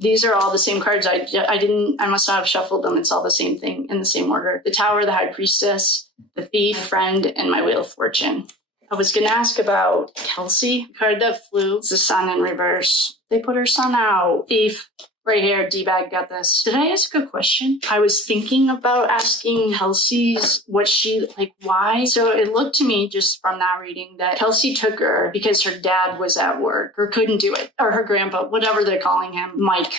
These are all the same cards. I must not have shuffled them. It's all the same thing in the same order. The Tower, the High Priestess, the Thief, Friend, and my Wheel of Fortune. I was going to ask about Kelsey, card that flew. It's the Sun in reverse. They put her sun out. Thief, right here. D-Bag got this. Did I ask a question? I was thinking about asking Kelsey's why. So it looked to me just from that reading that Kelsey took her because her dad was at work or couldn't do it. Or her grandpa, whatever they're calling him, Mike.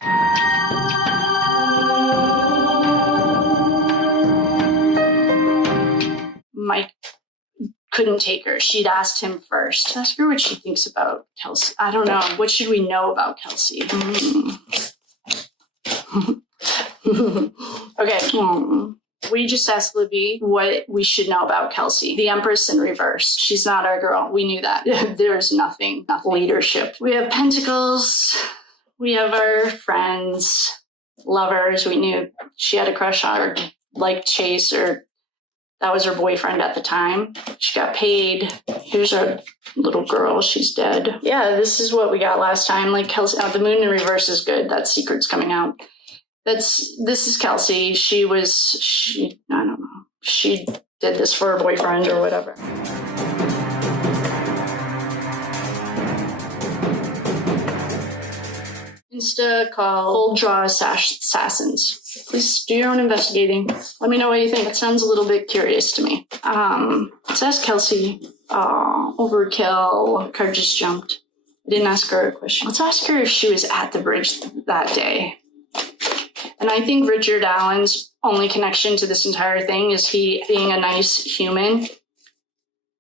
Mike couldn't take her. She'd asked him first. Ask her what she thinks about Kelsey. I don't know. What should we know about Kelsey? Okay. We just asked Libby what we should know about Kelsey. The Empress in reverse. She's not our girl. We knew that. There's nothing leadership. We have Pentacles. We have our friends, lovers. We knew she had a crush on her, like Chase, or that was her boyfriend at the time. She got paid. Here's our little girl. She's dead. Yeah, this is what we got last time. Like Kelsey, the Moon in reverse is good. That secret's coming out. This is Kelsey. I don't know. She did this for her boyfriend or whatever. Insta call Cold Draw Assassins. Please do your own investigating. Let me know what you think. It sounds a little bit curious to me. Let's ask Kelsey. Overkill. Card just jumped. I didn't ask her a question. Let's ask her if she was at the bridge that day. And I think Richard Allen's only connection to this entire thing is he, being a nice human,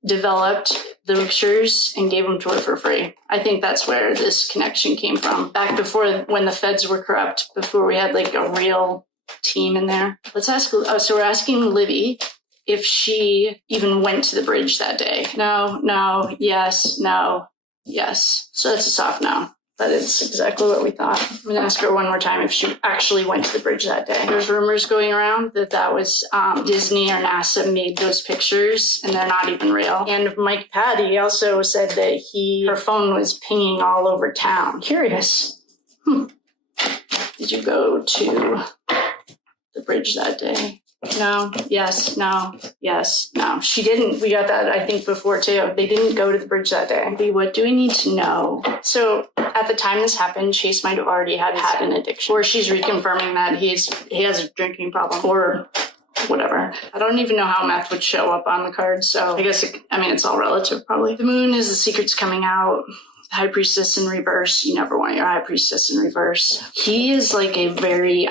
developed the pictures and gave them to her for free. I think that's where this connection came from. Back before, when the feds were corrupt, before we had like a real team in there. Let's ask, so we're asking Libby, if she even went to the bridge that day. No, no, yes, no, yes. So that's a soft no. But it's exactly what we thought. I'm going to ask her one more time if she actually went to the bridge that day. There's rumors going around that was Disney or NASA made those pictures, and they're not even real. And Mike Patty also said that her phone was pinging all over town. Curious. Did you go to the bridge that day? No, yes, no, yes, no. She didn't. We got that, I think, before, too. They didn't go to the bridge that day. What do we need to know? So at the time this happened, Chase might have already had an addiction. Or she's reconfirming that he has a drinking problem. Or whatever. I don't even know how meth would show up on the card, so I guess, it's all relative, probably. The moon is the secrets coming out. High priestess in reverse. You never want your high priestess in reverse. He is like a very,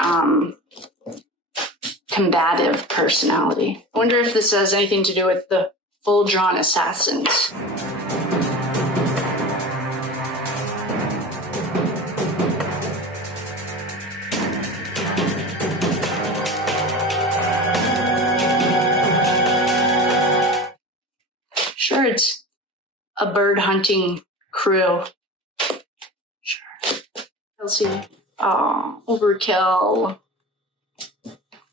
combative personality. I wonder if this has anything to do with the full-drawn assassins. Sure, it's a bird hunting crew. Sure. Kelsey. Oh, overkill.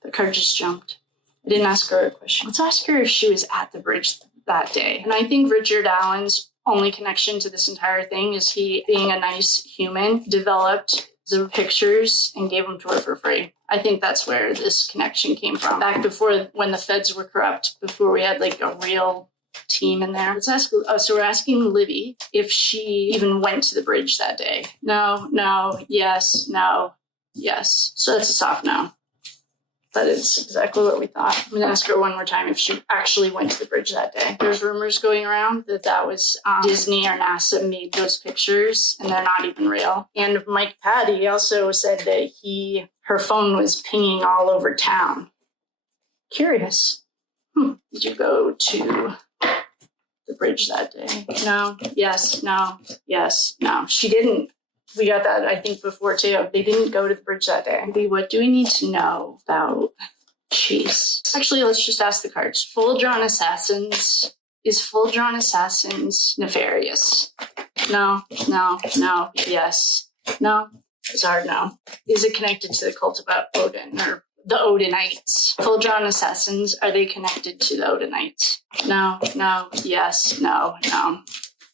The card just jumped. I didn't ask her a question. Let's ask her if she was at the bridge that day. And I think Richard Allen's only connection to this entire thing is he, being a nice human, developed the pictures and gave them to her for free. I think that's where this connection came from. Back before, when the feds were corrupt, before we had like a real team in there. Let's ask, so we're asking Libby if she even went to the bridge that day. No, no, yes, no, yes. So that's a soft no. But it's exactly what we thought. I'm going to ask her one more time if she actually went to the bridge that day. There's rumors going around that was Disney or NASA made those pictures, and they're not even real. And Mike Patty also said that her phone was pinging all over town. Curious. Did you go to the bridge that day? No, yes, no, yes, no. She didn't. We got that, I think, before, too. They didn't go to the bridge that day. What do we need to know about Chase? Actually, let's just ask the cards. Full-drawn assassins. Is full-drawn assassins nefarious? No, no, no, yes. No, it's a hard no. Is it connected to the cult of Odin or the Odinites? Full-drawn assassins, are they connected to the Odinites? No, no, yes, no, no.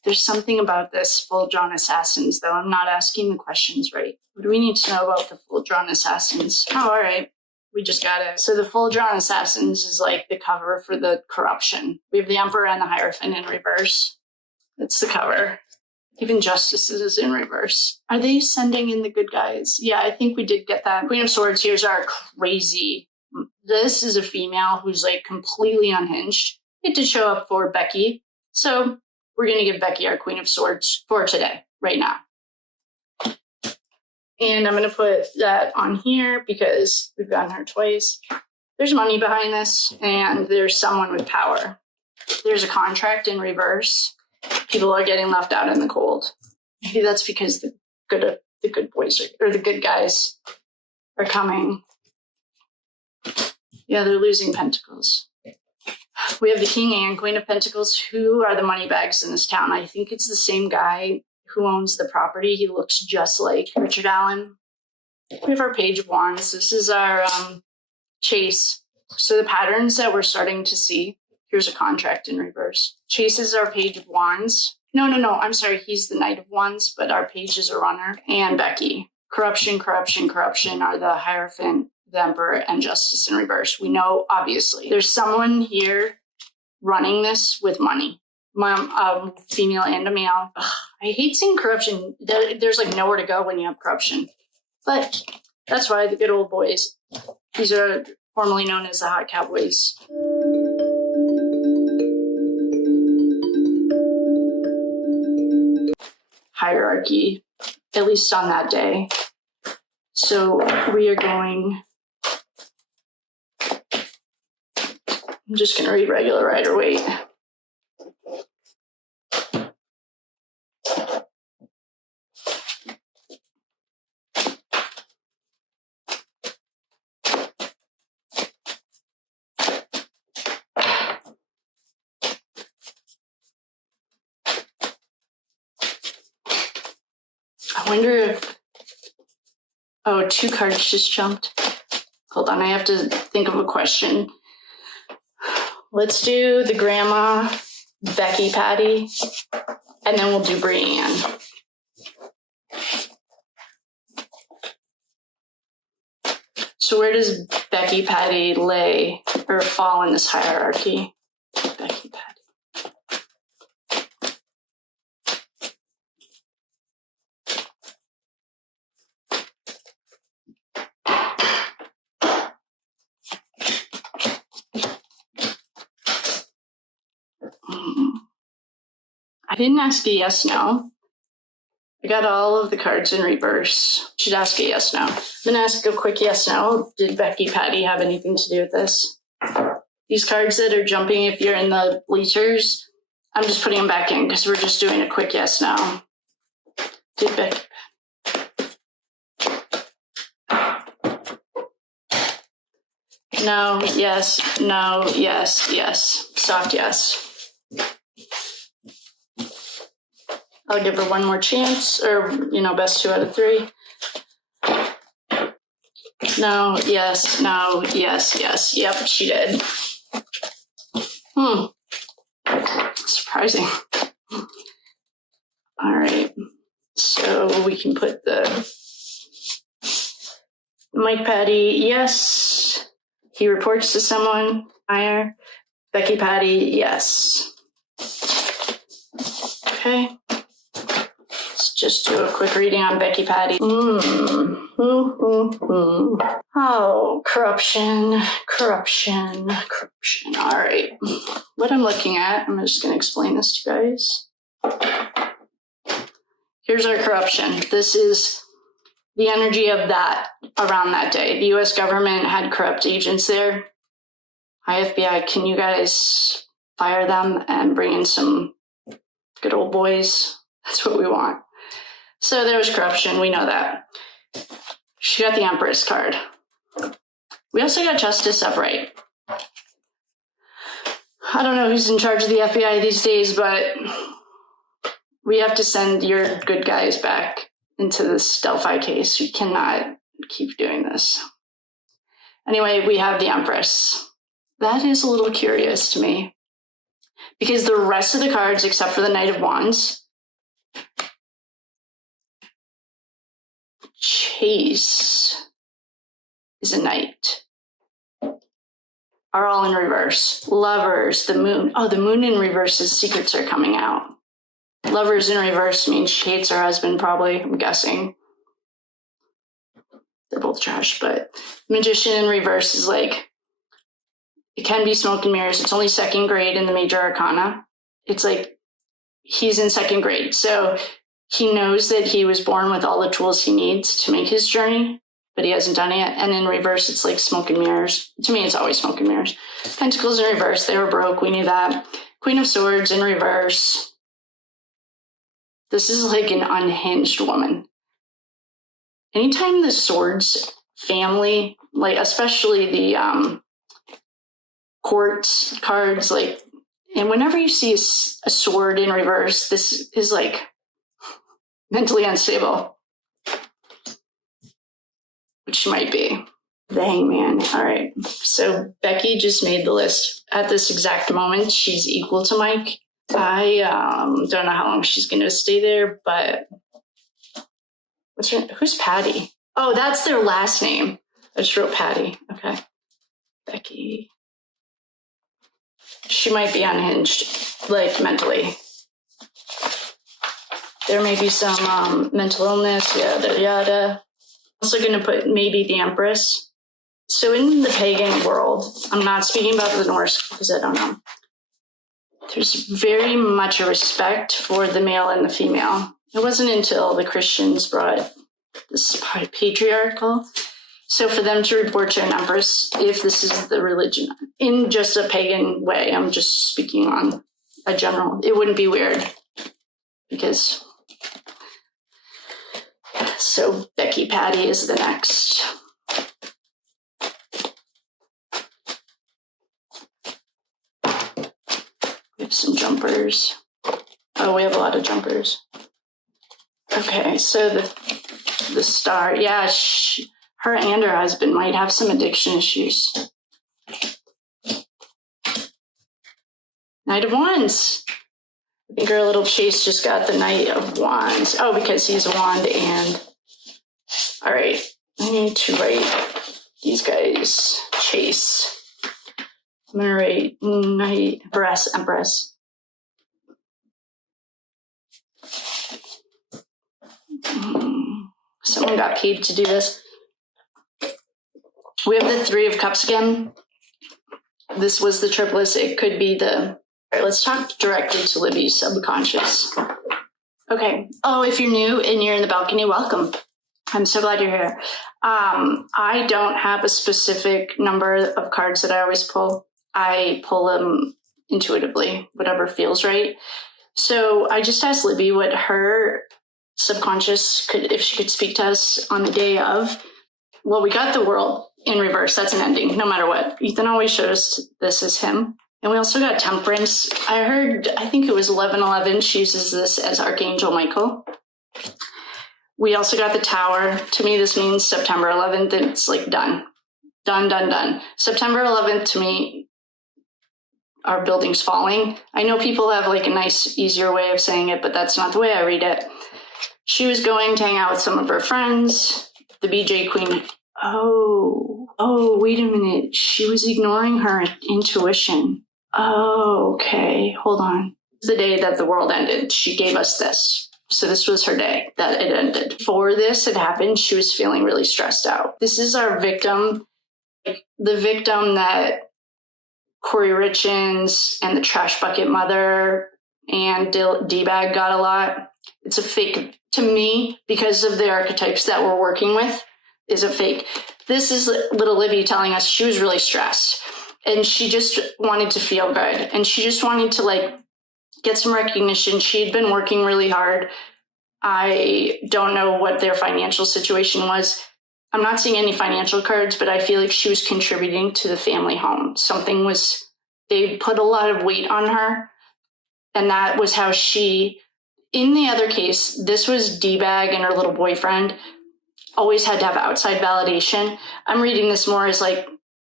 There's something about this full-drawn assassins, though. I'm not asking the questions right. What do we need to know about the full-drawn assassins? Oh, all right. We just got it. So the full-drawn assassins is like the cover for the corruption. We have the Emperor and the Hierophant in reverse. That's the cover. Even Justice is in reverse. Are they sending in the good guys? Yeah, I think we did get that. Queen of Swords, here's our crazy. This is a female who's like completely unhinged. It did show up for Becky. So we're going to give Becky our Queen of Swords for today, right now. And I'm going to put that on here because we've gotten her twice. There's money behind this, and there's someone with power. There's a contract in reverse. People are getting left out in the cold. Maybe that's because the good boys or the good guys are coming. Yeah, they're losing pentacles. We have the King and Queen of Pentacles. Who are the money bags in this town? I think it's the same guy who owns the property. He looks just like Richard Allen. We have our Page of Wands. This is our Chase. So the patterns that we're starting to see. Here's a contract in reverse. Chase is our Page of Wands. No, I'm sorry. He's the Knight of Wands, but our Page is a runner. And Becky. Corruption are the Hierophant, the Emperor, and Justice in reverse. We know, obviously, there's someone here running this with money. Female and a male. Ugh, I hate seeing corruption. There's like nowhere to go when you have corruption. But that's why the good old boys, these are formerly known as the Hot Cowboys. Hierarchy, at least on that day. So we are going... I'm just going to read regular rider weight. I wonder if... Oh, 2 cards just jumped. Hold on, I have to think of a question. Let's do the grandma, Becky Patty, and then we'll do Brienne. So where does Becky Patty lay or fall in this hierarchy? Becky Patty. I didn't ask a yes, no. I got all of the cards in reverse. Should ask a yes, no. I'm going to ask a quick yes, no. Did Becky Patty have anything to do with this? These cards that are jumping, if you're in the bleachers, I'm just putting them back in because we're just doing a quick yes, no. Did Becky No, yes, no, yes, yes. Soft yes. I'll give her one more chance, or, best 2 out of 3. No, yes, no, yes, yes. Yep, she did. Surprising. All right. So we can put the Mike Patty, yes. He reports to someone. Higher. Becky Patty, yes. Okay. Let's just do a quick reading on Becky Patty. Oh, corruption. All right. What I'm looking at, I'm just going to explain this to you guys. Here's our corruption. This is the energy of that around that day. The U.S. government had corrupt agents there. Hi, FBI, can you guys fire them and bring in some good old boys? That's what we want. So there was corruption. We know that. She got the Empress card. We also got Justice Upright. I don't know who's in charge of the FBI these days, but we have to send your good guys back into this Delphi case. We cannot keep doing this. Anyway, we have the Empress. That is a little curious to me because the rest of the cards, except for the Knight of Wands, Chase is a knight, are all in reverse. Lovers, the moon. Oh, the moon in reverse is secrets are coming out. Lovers in reverse means she hates her husband, probably, I'm guessing. They're both trash, but Magician in reverse is like, it can be smoke and mirrors. It's only 2nd grade in the major arcana. It's like he's in 2nd grade. So he knows that he was born with all the tools he needs to make his journey, but he hasn't done it yet. And in reverse, it's like smoke and mirrors. To me, it's always smoke and mirrors. Pentacles in reverse. They were broke. We knew that. Queen of Swords in reverse. This is like an unhinged woman. Anytime the Swords family, like especially the court cards, like, and whenever you see a sword in reverse, this is like mentally unstable, which might be. The Hangman. All right. So Becky just made the list. At this exact moment, she's equal to Mike. I don't know how long she's going to stay there, but who's Patty? Oh, that's their last name. I just wrote Patty. Okay. Becky. She might be unhinged, like mentally. There may be some mental illness, yada, yada. Also going to put maybe the Empress. So in the pagan world, I'm not speaking about the Norse because I don't know. There's very much a respect for the male and the female. It wasn't until the Christians brought this patriarchal. So for them to report to an empress, if this is the religion, in just a pagan way, I'm just speaking on a general, it wouldn't be weird because, so Becky Patty is the next. We have some jumpers. Oh, we have a lot of jumpers. Okay, so the star, yeah, her and her husband might have some addiction issues. Knight of Wands. I think our little Chase just got the Knight of Wands. Oh, because he's a wand and... All right, I need to write these guys. Chase. I'm going to write Knight, Empress. Someone got paid to do this. We have the Three of Cups again. This was the triplets. It could be the... All right, let's talk directly to Libby's subconscious. Okay. Oh, if you're new and you're in the balcony, welcome. I'm so glad you're here. I don't have a specific number of cards that I always pull. I pull them intuitively, whatever feels right. So I just asked Libby what her subconscious could, if she could speak to us on the day of. Well, we got the World in reverse. That's an ending, no matter what. Ethan always shows us this as him. And we also got Temperance. I think it was 1111. She uses this as Archangel Michael. We also got the Tower. To me, this means September 11th. It's like done. Done. September 11th, to me, our building's falling. I know people have like a nice, easier way of saying it, but that's not the way I read it. She was going to hang out with some of her friends. The BJ Queen. Oh, wait a minute. She was ignoring her intuition. Oh, okay. Hold on. The day that the world ended, she gave us this. So this was her day that it ended. Before this had happened, she was feeling really stressed out. This is our victim, like the victim that Corey Richins and the Trash Bucket Mother and D-Bag got a lot. It's a fake to me because of the archetypes that we're working with is a fake. This is little Libby telling us she was really stressed and she just wanted to feel good and she just wanted to like get some recognition. She had been working really hard. I don't know what their financial situation was. I'm not seeing any financial cards, but I feel like she was contributing to the family home. They put a lot of weight on her. And that was how in the other case, this was D-Bag and her little boyfriend always had to have outside validation. I'm reading this more as like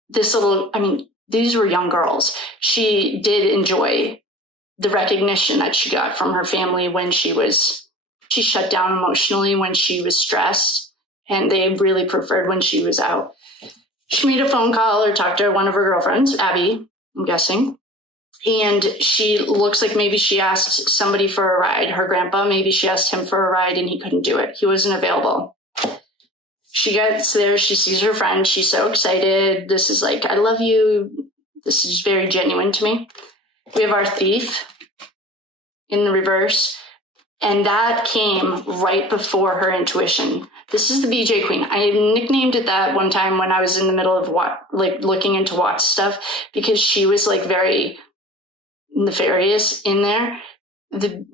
these were young girls. She did enjoy the recognition that she got from her family when she shut down emotionally when she was stressed, and they really preferred when she was out. She made a phone call or talked to one of her girlfriends, Abby, I'm guessing, and she looks like maybe she asked somebody for a ride. Her grandpa, maybe she asked him for a ride and he couldn't do it. He wasn't available. She gets there, she sees her friend, she's so excited. This is like, I love you. This is very genuine to me. We have our Thief in the reverse, and that came right before her intuition. This is the BJ Queen. I nicknamed it that one time when I was in the middle of looking into watch stuff because she was like very nefarious in there. The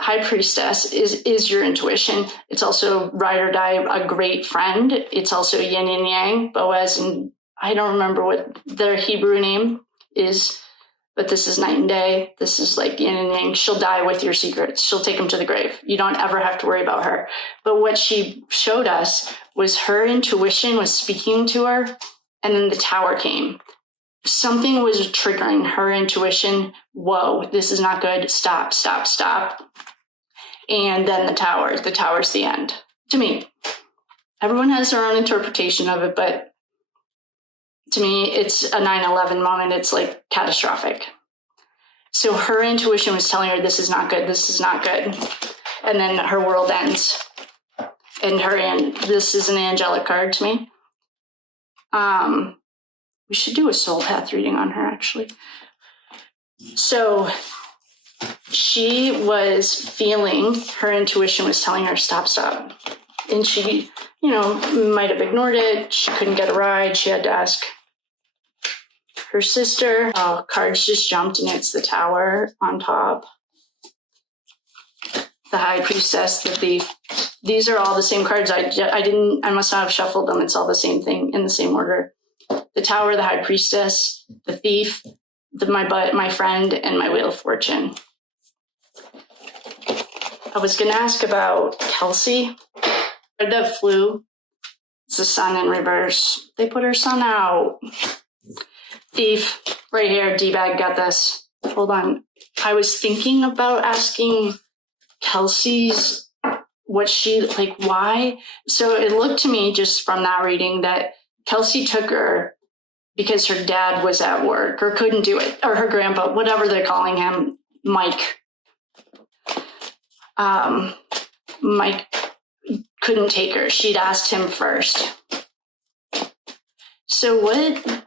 High Priestess is your intuition. It's also ride or die, a great friend. It's also yin and yang, Boaz, and I don't remember what their Hebrew name is, but this is night and day. This is like yin and yang. She'll die with your secrets. She'll take them to the grave. You don't ever have to worry about her. But what she showed us was her intuition was speaking to her, and then the Tower came. Something was triggering her intuition. Whoa, this is not good. Stop. And then the Tower's the end. To me, everyone has their own interpretation of it, but to me, it's a 9/11 moment. It's like catastrophic. So her intuition was telling her, this is not good. This is not good. And then her world ends. And this is an angelic card to me. We should do a soul path reading on her, actually. So she was feeling, her intuition was telling her, stop. And she, might have ignored it. She couldn't get a ride. She had to ask her sister. Oh, cards just jumped, and it's the Tower on top. The High Priestess, the Thief. These are all the same cards. I must not have shuffled them. It's all the same thing in the same order. The Tower, the High Priestess, the Thief, my friend, and my Wheel of Fortune. I was going to ask about Kelsey. That flew. It's the sun in reverse. They put her sun out. Thief. Right here. D-bag. Got this. Hold on. I was thinking about asking Kelsey's why. So it looked to me just from that reading that Kelsey took her because her dad was at work or couldn't do it, or her grandpa, whatever they're calling him, Mike. Mike couldn't take her. She'd asked him first. So what?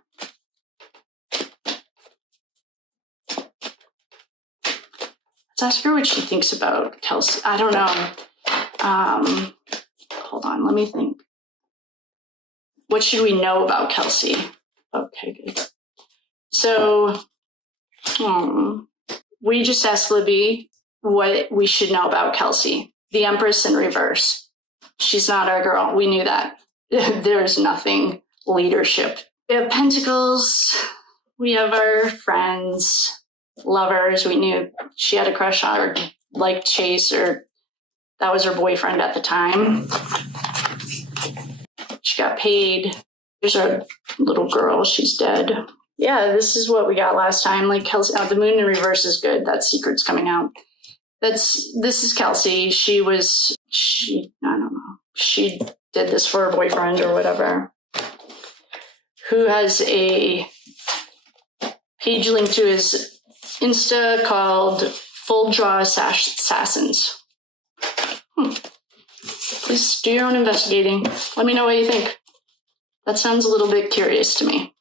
Let's ask her what she thinks about Kelsey. I don't know. Hold on, let me think. What should we know about Kelsey? Okay, good. So, we just asked Libby what we should know about Kelsey. The Empress in reverse. She's not our girl. We knew that. There's nothing leadership. We have Pentacles. We have our friends, lovers. We knew she had a crush on her, like Chase, or that was her boyfriend at the time. She got paid. There's our little girl. She's dead. Yeah, this is what we got last time. Like Kelsey, the moon in reverse is good. That secret's coming out. This is Kelsey. She I don't know. She did this for her boyfriend or whatever. Who has a page link to his Insta called Full Draw Assassins. Please do your own investigating. Let me know what you think. That sounds a little bit curious to me.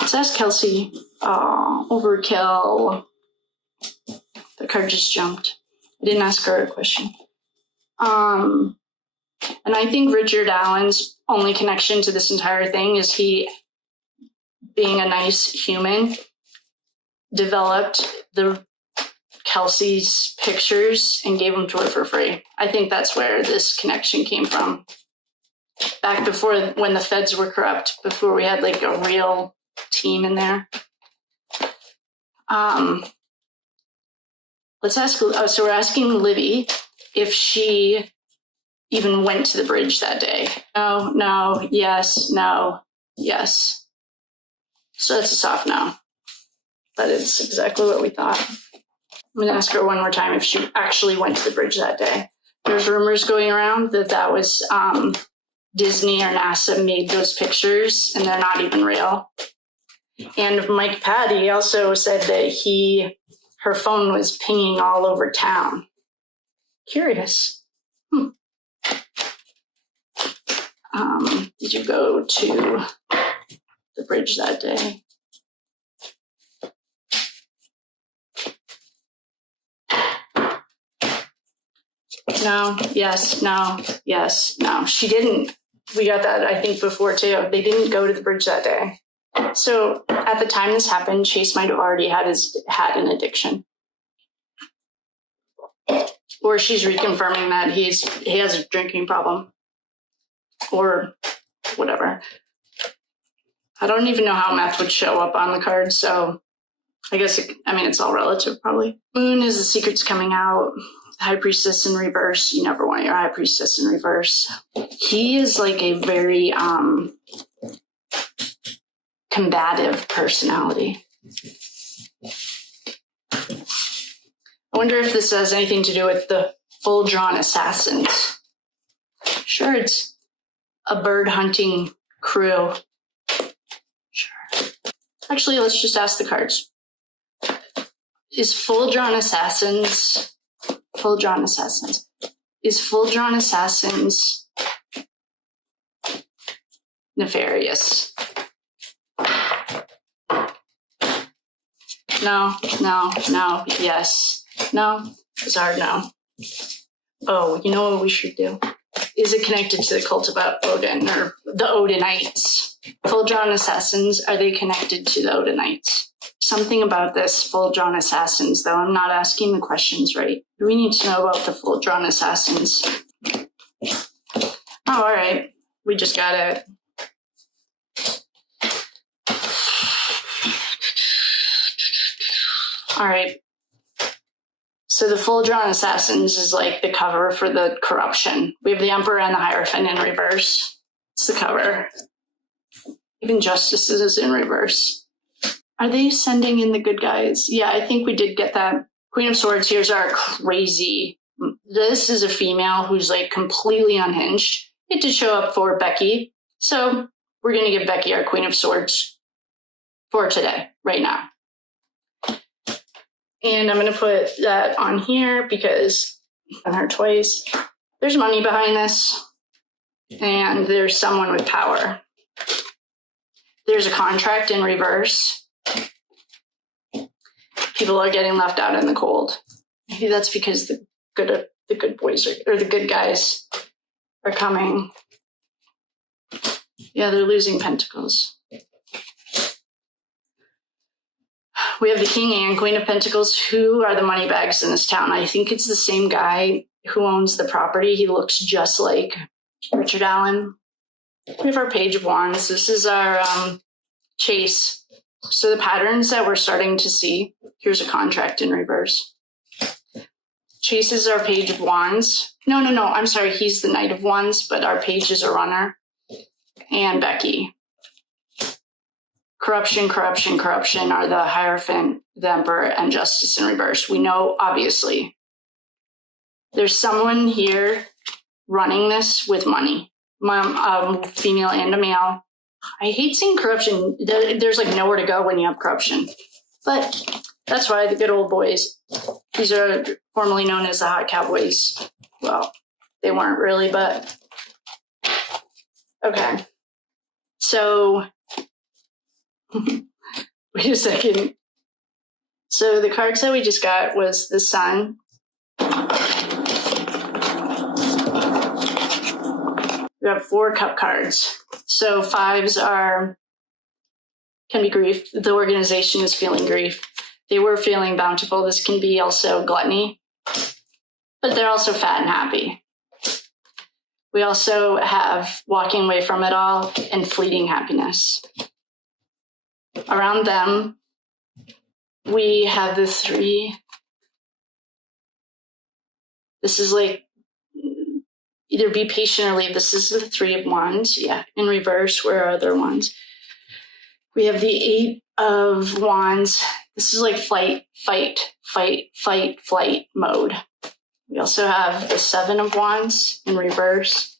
Let's ask Kelsey. Oh, overkill. The card just jumped. I didn't ask her a question. And I think Richard Allen's only connection to this entire thing is he, being a nice human, developed the Kelsey's pictures and gave them to her for free. I think that's where this connection came from. Back before, when the feds were corrupt, before we had like a real team in there. Let's ask, so we're asking Libby if she even went to the bridge that day. No, yes, no, yes. So that's a soft no. But it's exactly what we thought. I'm going to ask her one more time if she actually went to the bridge that day. There's rumors going around that was Disney or NASA made those pictures and they're not even real. And Mike Patty also said that her phone was pinging all over town. Curious. Did you go to the bridge that day? No, yes, no, yes, no. She didn't. We got that, I think, before, too. They didn't go to the bridge that day. So at the time this happened, Chase might have already had an addiction. Or she's reconfirming that he has a drinking problem. Or whatever. I don't even know how meth would show up on the card, so I guess, it's all relative, probably. Moon is the secrets coming out. High Priestess in reverse. You never want your High Priestess in reverse. He is like a very combative personality. I wonder if this has anything to do with the full drawn assassins. Sure, it's a bird hunting crew. Sure. Actually, let's just ask the cards. Is full drawn assassins nefarious? No, yes. No, it's a hard no. Oh, you know what we should do? Is it connected to the cult of Odin or the Odinites? Full drawn assassins, are they connected to the Odinites? Something about this full drawn assassins, though. I'm not asking the questions right. We need to know about the full drawn assassins. Oh, all right. We just got it. All right. So the full drawn assassins is like the cover for the corruption. We have the Emperor and the Hierophant in reverse. It's the cover. Even Justice is in reverse. Are they sending in the good guys? Yeah, I think we did get that. Queen of Swords, here's our crazy. This is a female who's like completely unhinged. It did show up for Becky. So we're going to give Becky our Queen of Swords for today, right now. And I'm going to put that on here because on her twice. There's money behind this. And there's someone with power. There's a contract in reverse. People are getting left out in the cold. Maybe that's because the good boys or the good guys are coming. Yeah, they're losing pentacles. We have the King and Queen of Pentacles. Who are the money bags in this town? I think it's the same guy who owns the property. He looks just like Richard Allen. We have our Page of Wands. This is our Chase. So the patterns that we're starting to see, here's a contract in reverse. Chase is our Page of Wands. No, I'm sorry. He's the Knight of Wands, but our Page is a runner. And Becky. Corruption are the Hierophant, the Emperor, and Justice in reverse. We know, obviously, there's someone here running this with money. Female and a male. I hate seeing corruption. There's like nowhere to go when you have corruption. But that's why the good old boys, these are formerly known as the Hot Cowboys. Well, they weren't really, but okay. So, wait a second. So the cards that we just got was the Sun. We have 4 cup cards. So 5s can be grief. The organization is feeling grief. They were feeling bountiful. This can be also gluttony, but they're also fat and happy. We also have walking away from it all and fleeting happiness. Around them, we have the 3. This is like either be patient or leave. This is the 3 of Wands. Yeah, in reverse, where are other ones? We have the 8 of Wands. This is like flight mode. We also have the 7 of Wands in reverse.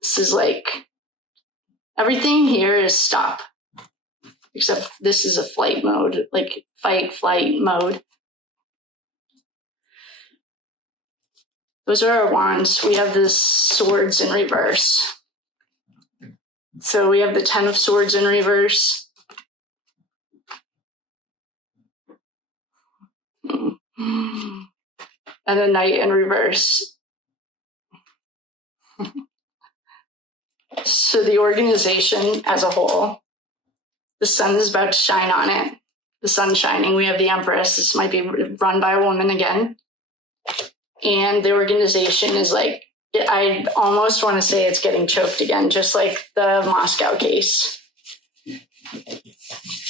This is like, everything here is stop. Except this is a flight mode, like flight mode. Those are our wands. We have the swords in reverse. So we have the 10 of swords in reverse. And the knight in reverse. So the organization as a whole, the sun is about to shine on it. The sun's shining. We have the Empress. This might be run by a woman again. And the organization is like, I almost want to say it's getting choked again, just like the Moscow case.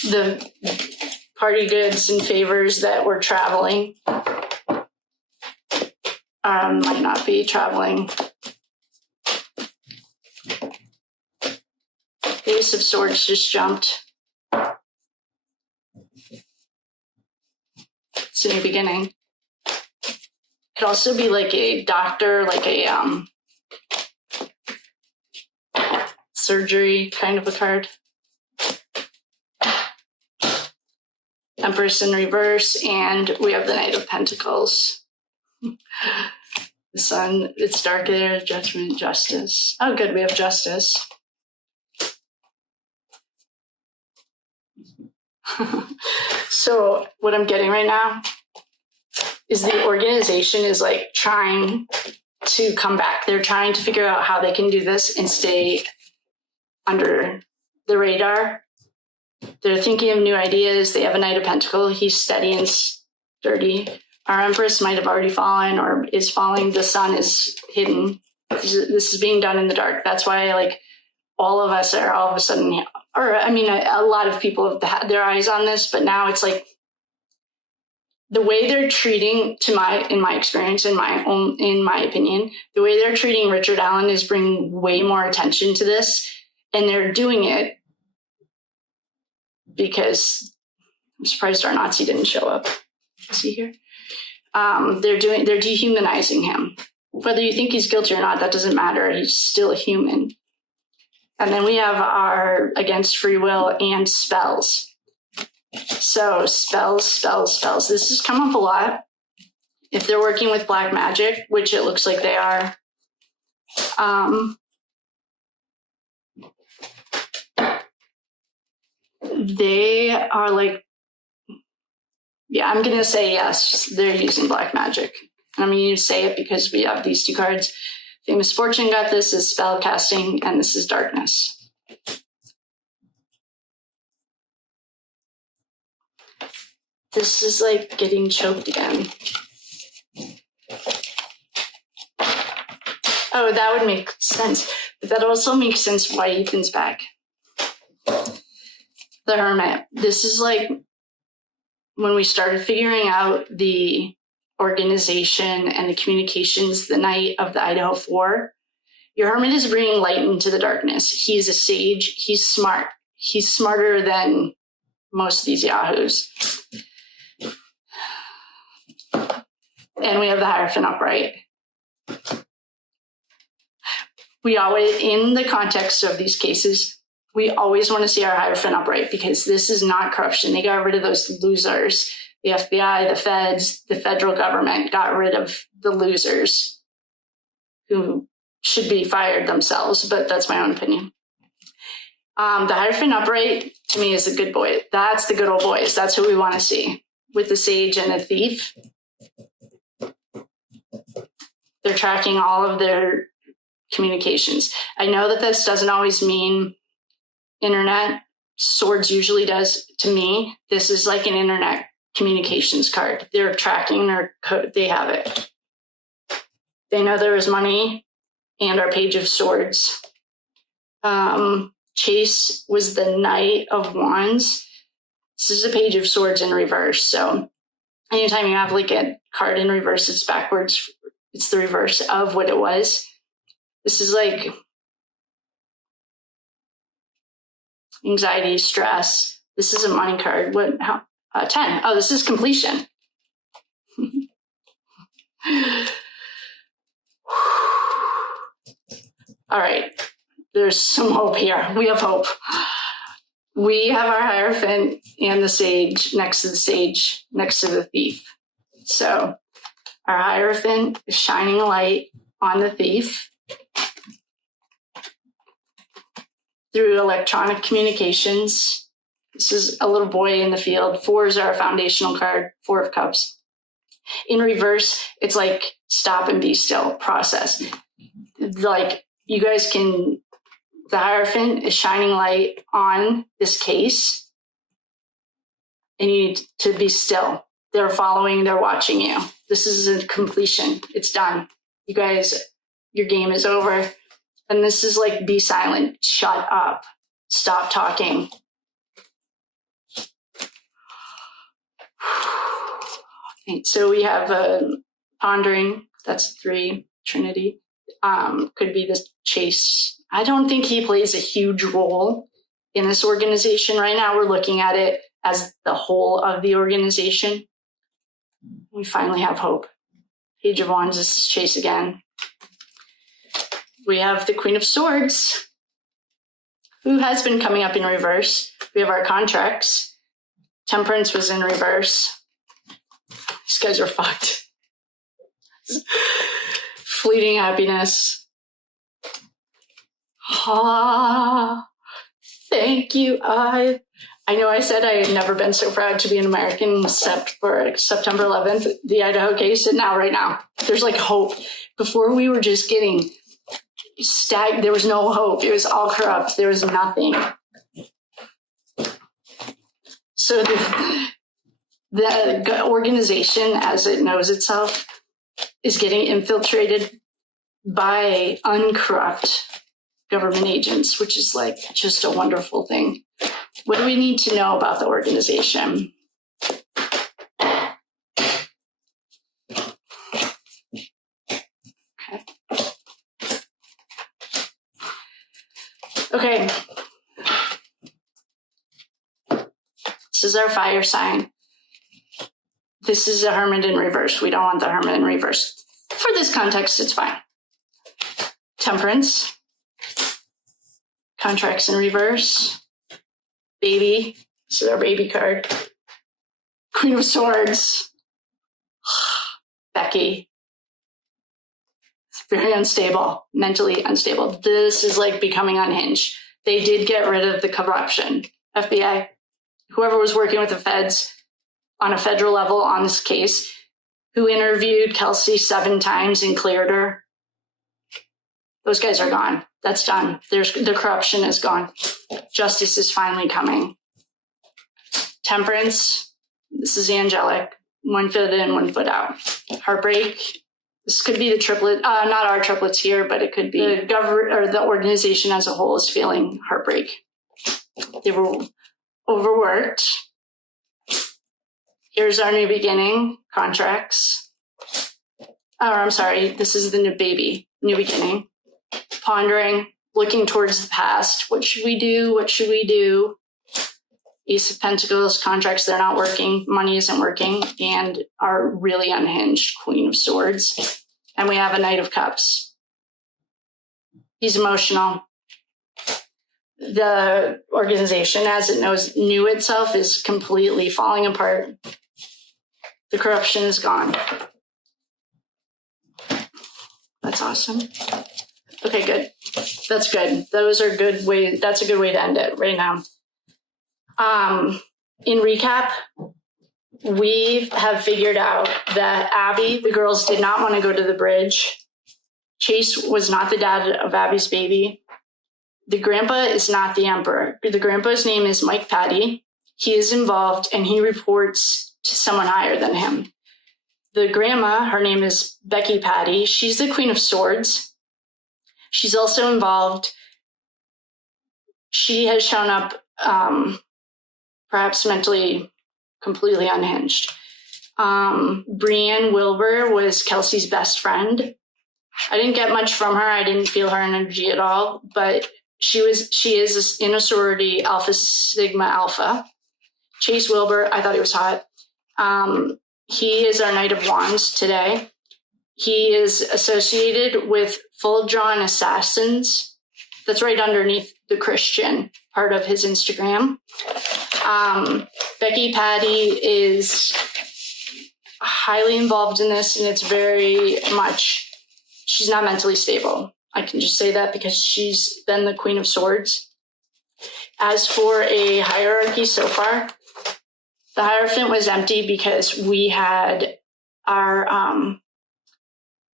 The party goods and favors that were traveling might not be traveling. Ace of Swords just jumped. It's a new beginning. Could also be like a doctor, like a surgery kind of a card. Empress in reverse, and we have the Knight of Pentacles. The sun, it's dark there, judgment, justice. Oh, good, we have justice. So what I'm getting right now is the organization is like trying to come back. They're trying to figure out how they can do this and stay under the radar. They're thinking of new ideas. They have a Knight of Pentacles. He's steady and sturdy. Our Empress might have already fallen or is falling. The sun is hidden. This is being done in the dark. That's why like all of us are all of a sudden, or I mean, a lot of people have had their eyes on this, but now it's like the way they're treating, in my experience, in my opinion, the way they're treating Richard Allen is bringing way more attention to this, and they're doing it because I'm surprised our Nazi didn't show up. Is he here? They're dehumanizing him. Whether you think he's guilty or not, that doesn't matter. He's still a human. And then we have our against free will and spells. So spells. This has come up a lot. If they're working with black magic, which it looks like they are, they are like, yeah, I'm going to say yes, they're using black magic. And I'm going to say it because we have these two cards. Famous Fortune got this is spell casting, and this is darkness. This is like getting choked again. Oh, that would make sense. But that also makes sense why Ethan's back. The Hermit. This is like when we started figuring out the organization and the communications the night of the Idaho 4. Your Hermit is bringing light into the darkness. He's a sage. He's smart. He's smarter than most of these yahoos. And we have the Hierophant upright. We always, in the context of these cases, we always want to see our Hierophant upright because this is not corruption. They got rid of those losers. The FBI, the feds, the federal government got rid of the losers who should be fired themselves, but that's my own opinion. The Hierophant upright, to me, is the good boy. That's the good old boys. That's who we want to see. With the Sage and the Thief, they're tracking all of their communications. I know that this doesn't always mean internet. Swords usually does. To me, this is like an internet communications card. They're tracking their code. They have it. They know there is money and our Page of Swords. Chase was the Knight of Wands. This is a Page of Swords in reverse. So anytime you have like a card in reverse, it's backwards. It's the reverse of what it was. This is like anxiety, stress. This is a money card. What? How? 10. Oh, this is completion. All right. There's some hope here. We have hope. We have our Hierophant and the Sage next to the Sage, next to the Thief. So our Hierophant is shining a light on the Thief through electronic communications. This is a little boy in the field. 4 is our foundational card, 4 of Cups. In reverse, it's like stop and be still, process. Like you guys can, the Hierophant is shining light on this case and you need to be still. They're following, they're watching you. This is a completion. It's done. You guys, your game is over. And this is like, be silent, shut up, stop talking. Okay, so we have Pondering, that's 3, Trinity. Could be this Chase. I don't think he plays a huge role in this organization. Right now, we're looking at it as the whole of the organization. We finally have hope. Page of Wands, this is Chase again. We have the Queen of Swords, who has been coming up in reverse. We have our contracts. Temperance was in reverse. These guys are fucked. Fleeting happiness. Ah, thank you. I know I said I had never been so proud to be an American except for September 11th, the Idaho case, and now right now, there's like hope. Before we were just getting there was no hope. It was all corrupt. There was nothing. So the organization, as it knows itself, is getting infiltrated by uncorrupt government agents, which is like just a wonderful thing. What do we need to know about the organization? Okay. This is our fire sign. This is a hermit in reverse. We don't want the hermit in reverse. For this context, it's fine. Temperance. Contracts in reverse. Baby. This is our baby card. Queen of Swords. Becky. It's very unstable. Mentally unstable. This is like becoming unhinged. They did get rid of the corruption. FBI. Whoever was working with the feds on a federal level on this case, who interviewed Kelsey 7 times and cleared her. Those guys are gone. That's done. The corruption is gone. Justice is finally coming. Temperance. This is angelic. 1 foot in, 1 foot out. Heartbreak. This could be the triplet, not our triplets here, but it could be the government or the organization as a whole is feeling heartbreak. They were overworked. Here's our new beginning, contracts. Oh, I'm sorry, this is the new baby, new beginning. Pondering, looking towards the past. What should we do? What should we do? Ace of Pentacles, contracts, they're not working. Money isn't working. And our really unhinged Queen of Swords. And we have a Knight of Cups. He's emotional. The organization, as it knew itself, is completely falling apart. The corruption is gone. That's awesome. Okay, good. That's good. Those are good way. That's a good way to end it right now. In recap, we have figured out that Abby, the girls did not want to go to the bridge. Chase was not the dad of Abby's baby. The grandpa is not the emperor. The grandpa's name is Mike Patty. He is involved and he reports to someone higher than him. The grandma, her name is Becky Patty. She's the Queen of Swords. She's also involved. She has shown up perhaps mentally completely unhinged. Brienne Wilbur was Kelsey's best friend. I didn't get much from her. I didn't feel her energy at all, but she is in a sorority, Alpha Sigma Alpha. Chase Wilbur, I thought he was hot. He is our Knight of Wands today. He is associated with full-drawn assassins. That's right underneath the Christian part of his Instagram. Becky Patty is highly involved in this, and it's very much, she's not mentally stable. I can just say that because she's been the Queen of Swords. As for a hierarchy so far, the Hierophant was empty because we had our,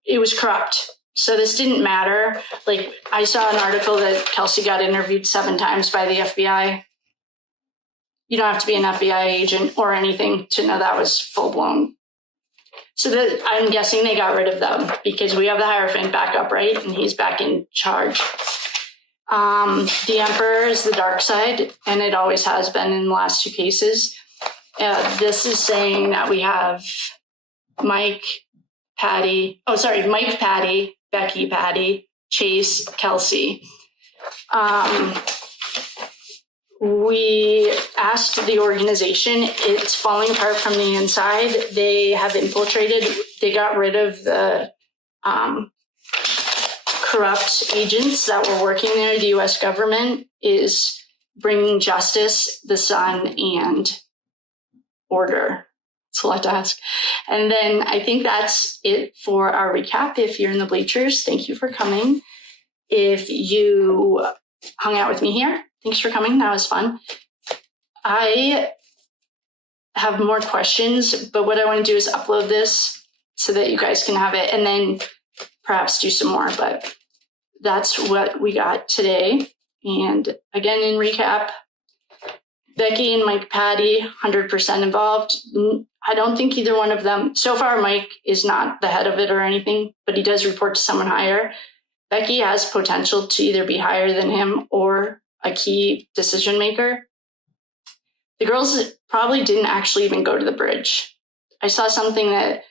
it was corrupt. So this didn't matter. Like, I saw an article that Kelsey got interviewed 7 times by the FBI. You don't have to be an FBI agent or anything to know that was full blown. So that, I'm guessing they got rid of them because we have the Hierophant back up, right? And he's back in charge. The Emperor is the dark side, and it always has been in the last 2 cases. This is saying that we have Mike Patty, Becky Patty, Chase, Kelsey. We asked the organization, it's falling apart from the inside. They have infiltrated, they got rid of the corrupt agents that were working there. The US government is bringing justice, the sun, and order. It's a lot to ask. And then I think that's it for our recap. If you're in the bleachers, thank you for coming. If you hung out with me here, thanks for coming. That was fun. I have more questions, but what I want to do is upload this so that you guys can have it and then perhaps do some more. But that's what we got today. And again, in recap, Becky and Mike Patty, 100% involved. I don't think either one of them, so far Mike is not the head of it or anything, but he does report to someone higher. Becky has potential to either be higher than him or a key decision maker. The girls probably didn't actually even go to the bridge. I saw something that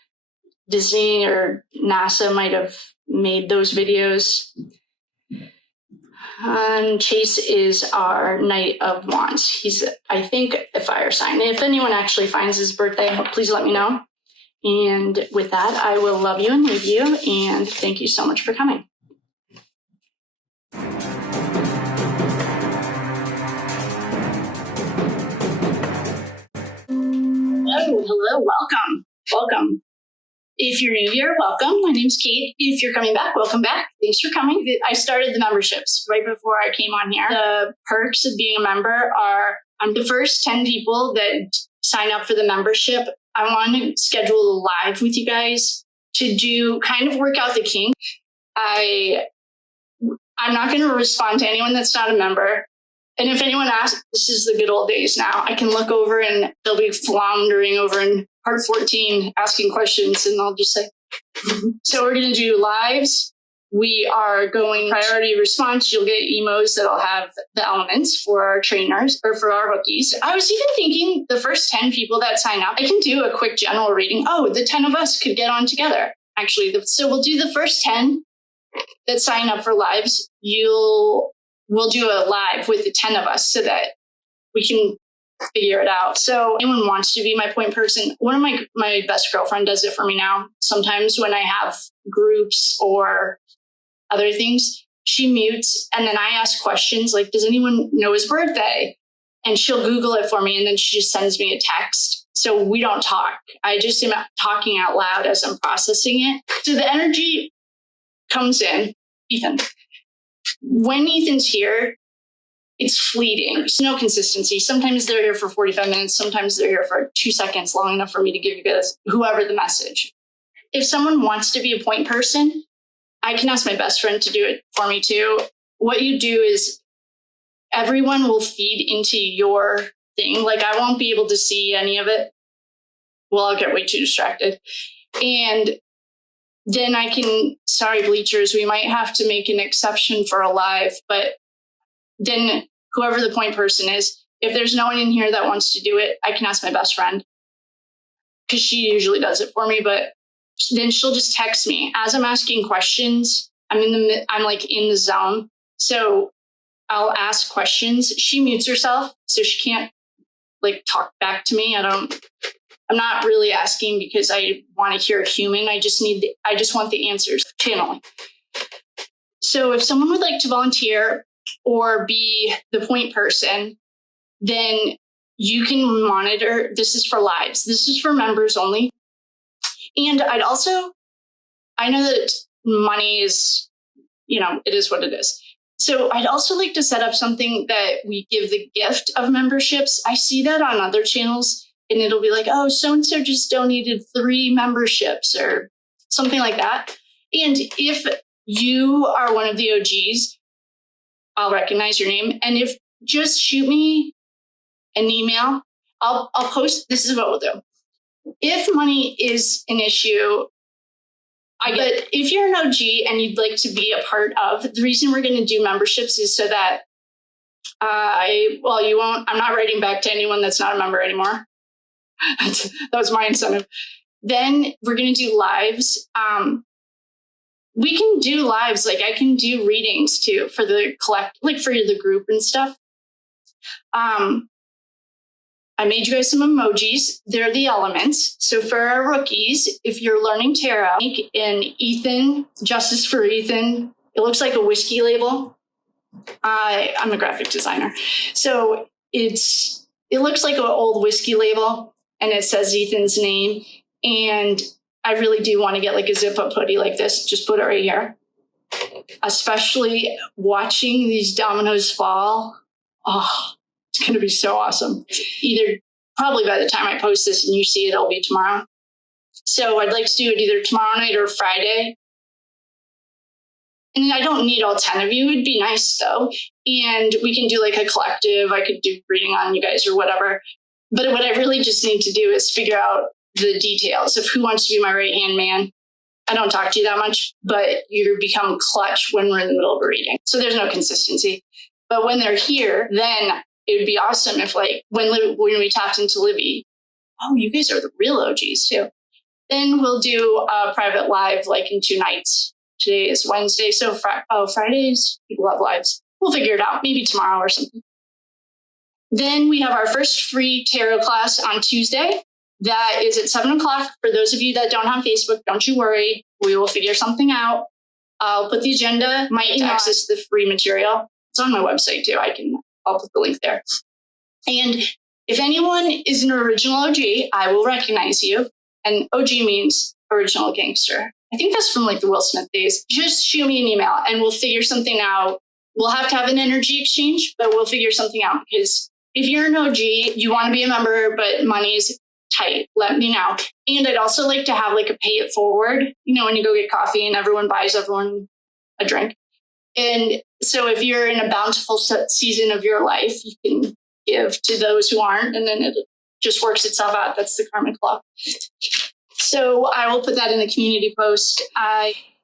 Disney or NASA might have made those videos. And Chase is our Knight of Wands. He's, I think, a fire sign. If anyone actually finds his birthday, please let me know. And with that, I will love you and leave you. And thank you so much for coming. Hello, welcome. If you're new here, welcome. My name's Kate. If you're coming back, welcome back. Thanks for coming. I started the memberships right before I came on here. The perks of being a member are I'm the first 10 people that sign up for the membership. I want to schedule a live with you guys to do kind of work out the kink. I'm not going to respond to anyone that's not a member. And if anyone asks, this is the good old days now. I can look over and they'll be floundering over in part 14 asking questions, and I'll just say, So we're going to do lives. We are going priority response. You'll get emos that'll have the elements for our trainers or for our rookies. I was even thinking the first 10 people that sign up, I can do a quick general reading. Oh, the 10 of us could get on together. Actually, so we'll do the first 10 that sign up for lives. We'll do a live with the 10 of us so that we can figure it out. So anyone wants to be my point person, one of my best girlfriend does it for me now. Sometimes when I have groups or other things, she mutes and then I ask questions like, does anyone know his birthday? And she'll Google it for me and then she just sends me a text. So we don't talk. I just am talking out loud as I'm processing it. So the energy comes in, Ethan. When Ethan's here, it's fleeting. There's no consistency. Sometimes they're here for 45 minutes. Sometimes they're here for 2 seconds, long enough for me to give you guys whoever the message. If someone wants to be a point person, I can ask my best friend to do it for me too. What you do is everyone will feed into your thing. Like I won't be able to see any of it. Well, I'll get way too distracted. And then sorry, bleachers, we might have to make an exception for a live, but then whoever the point person is, if there's no one in here that wants to do it, I can ask my best friend because she usually does it for me, but then she'll just text me as I'm asking questions. I'm like in the zone. So I'll ask questions. She mutes herself so she can't like talk back to me. I'm not really asking because I want to hear a human. I just want the answers, channeling. So if someone would like to volunteer or be the point person, then you can monitor. This is for lives. This is for members only. And I know that money is, it is what it is. So I'd also like to set up something that we give the gift of memberships. I see that on other channels. And it'll be like, oh, so-and-so just donated 3 memberships or something like that. And if you are one of the OGs, I'll recognize your name. And if just shoot me an email, I'll post. This is what we'll do. If money is an issue, but if you're an OG and you'd like to be a part of, the reason we're going to do memberships is so that I'm not writing back to anyone that's not a member anymore. That was my incentive. Then we're going to do lives. We can do lives. Like I can do readings too for the for the group and stuff. I made you guys some emojis. They're the elements. So for our rookies, if you're learning tarot, in Ethan, Justice for Ethan, it looks like a whiskey label. I'm a graphic designer. So it looks like an old whiskey label. And it says Ethan's name. And I really do want to get like a zip up hoodie like this. Just put it right here. Especially watching these dominoes fall. Oh, it's going to be so awesome. Probably by the time I post this and you see it, it'll be tomorrow. So I'd like to do it either tomorrow night or Friday. And I don't need all 10 of you. It'd be nice though. And we can do like a collective. I could do reading on you guys or whatever. But what I really just need to do is figure out the details of who wants to be my right-hand man. I don't talk to you that much, but you become clutch when we're in the middle of a reading. So there's no consistency. But when they're here, then it would be awesome if like when we tapped into Libby, oh, you guys are the real OGs too. Then we'll do a private live like in 2 nights. Today is Wednesday. So Fridays, people love lives. We'll figure it out, maybe tomorrow or something. Then we have our first free tarot class on Tuesday. That is at 7 o'clock. For those of you that don't have Facebook, don't you worry. We will figure something out. I'll put the agenda, my access the free material. It's on my website too. I'll put the link there. And if anyone is an original OG, I will recognize you. And OG means original gangster. I think that's from like the Will Smith days. Just shoot me an email and we'll figure something out. We'll have to have an energy exchange, but we'll figure something out, because if you're an OG, you want to be a member, but money's tight, let me know. And I'd also like to have like a pay it forward, when you go get coffee and everyone buys everyone a drink. And so if you're in a bountiful season of your life, you can give to those who aren't, and then it just works itself out. That's the karmic law. So I will put that in the community post.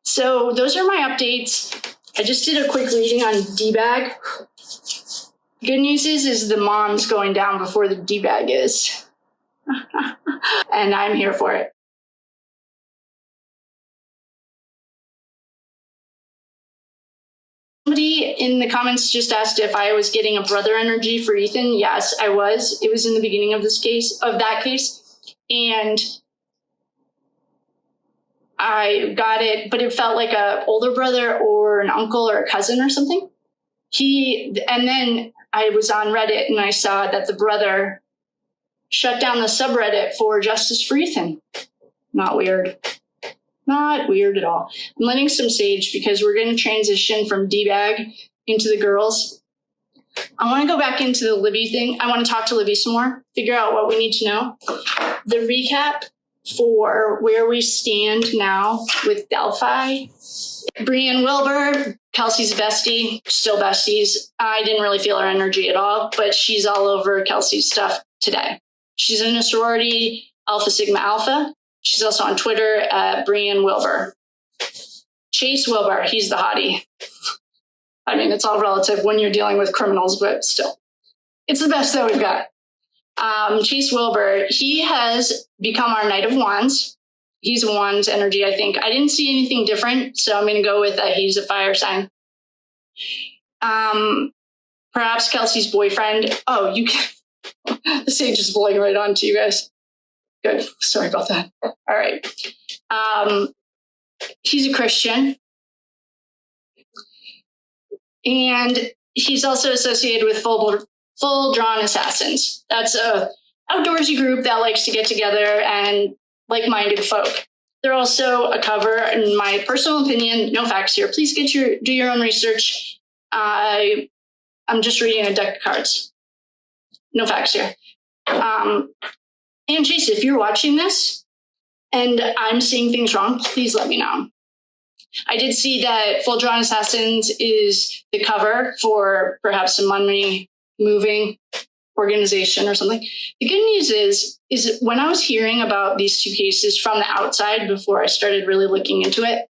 So those are my updates. I just did a quick reading on D-bag. Good news is the mom's going down before the D-bag is. And I'm here for it. Somebody in the comments just asked if I was getting a brother energy for Ethan. Yes, I was. It was in the beginning of that case. And I got it, but it felt like an older brother or an uncle or a cousin or something. And then I was on Reddit and I saw that the brother shut down the subreddit for Justice for Ethan. Not weird. Not weird at all. I'm letting some sage because we're going to transition from D-bag into the girls. I want to go back into the Libby thing. I want to talk to Libby some more, figure out what we need to know. The recap for where we stand now with Delphi. Abby Wilbur, Kelsey's bestie, still besties. I didn't really feel her energy at all, but she's all over Kelsey's stuff today. She's in a sorority, Alpha Sigma Alpha. She's also on Twitter at Abby Wilbur. Chase Wilbur, he's the hottie. I mean, it's all relative when you're dealing with criminals, but still. It's the best that we've got. Chase Wilbur, he has become our Knight of Wands. He's a Wands energy, I think. I didn't see anything different, so I'm going to go with that he's a fire sign. Perhaps Kelsey's boyfriend. Oh, you can. The sage is blowing right on to you guys. Good. Sorry about that. All right. He's a Christian. And he's also associated with Full Drawn Assassins. That's a outdoorsy group that likes to get together and like-minded folk. They're also a cover, in my personal opinion, no facts here. Please do your own research. I'm just reading a deck of cards. No facts here. And Chase, if you're watching this and I'm seeing things wrong, please let me know. I did see that Full Drawn Assassins is the cover for perhaps a money moving organization or something. The good news is when I was hearing about these two cases from the outside before I started really looking into it,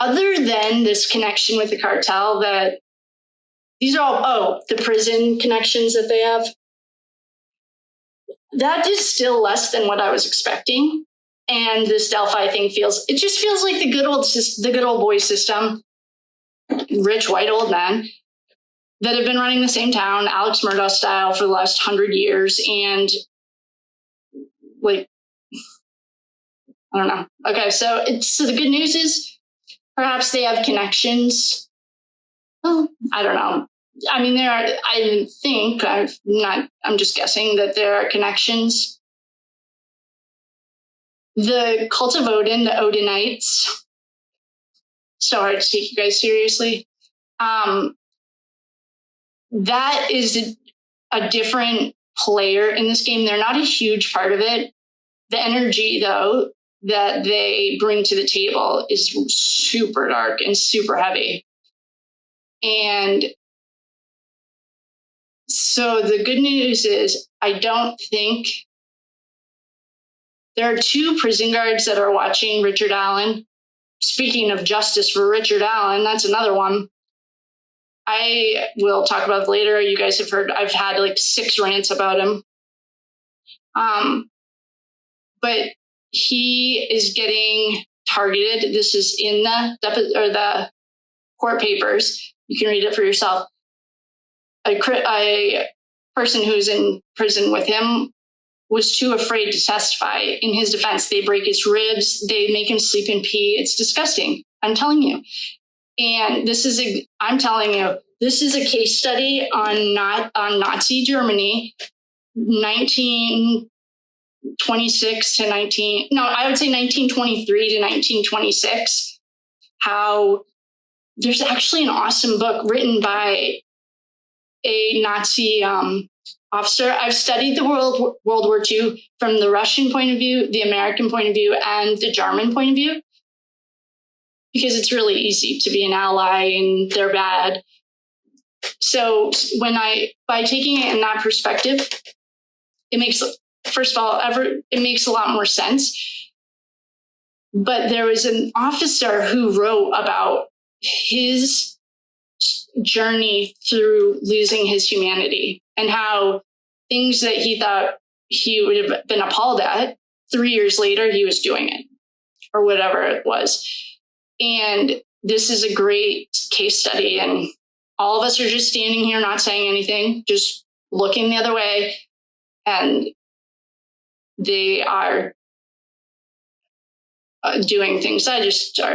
other than this connection with the cartel, that these are all, the prison connections that they have, that is still less than what I was expecting. And this Delphi thing just feels like the good old boy system, rich white old men that have been running the same town, Alex Murdaugh style, for the last 100 years. And I don't know. Okay, so the good news is perhaps they have connections. Well, I don't know. I mean, I'm just guessing that there are connections. The cult of Odin, the Odinites, so hard to take you guys seriously. That is a different player in this game. They're not a huge part of it. The energy, though, that they bring to the table is super dark and super heavy. And so the good news is I don't think there are two prison guards that are watching Richard Allen. Speaking of justice for Richard Allen, that's another one. I will talk about it later. You guys have heard, I've had like 6 rants about him. But he is getting targeted. This is in the court papers. You can read it for yourself. A person who's in prison with him was too afraid to testify. In his defense, they break his ribs. They make him sleep in pee. It's disgusting. I'm telling you. And I'm telling you, this is a case study on Nazi Germany, 1926 to I would say 1923 to 1926. How there's actually an awesome book written by a Nazi officer. I've studied the World War II from the Russian point of view, the American point of view, and the German point of view, because it's really easy to be an ally and they're bad. So by taking it in that perspective, it makes, first of all, it makes a lot more sense. But there was an officer who wrote about his journey through losing his humanity and how things that he thought he would have been appalled at, 3 years later, he was doing it or whatever it was. And this is a great case study. And all of us are just standing here, not saying anything, just looking the other way. And they are doing things I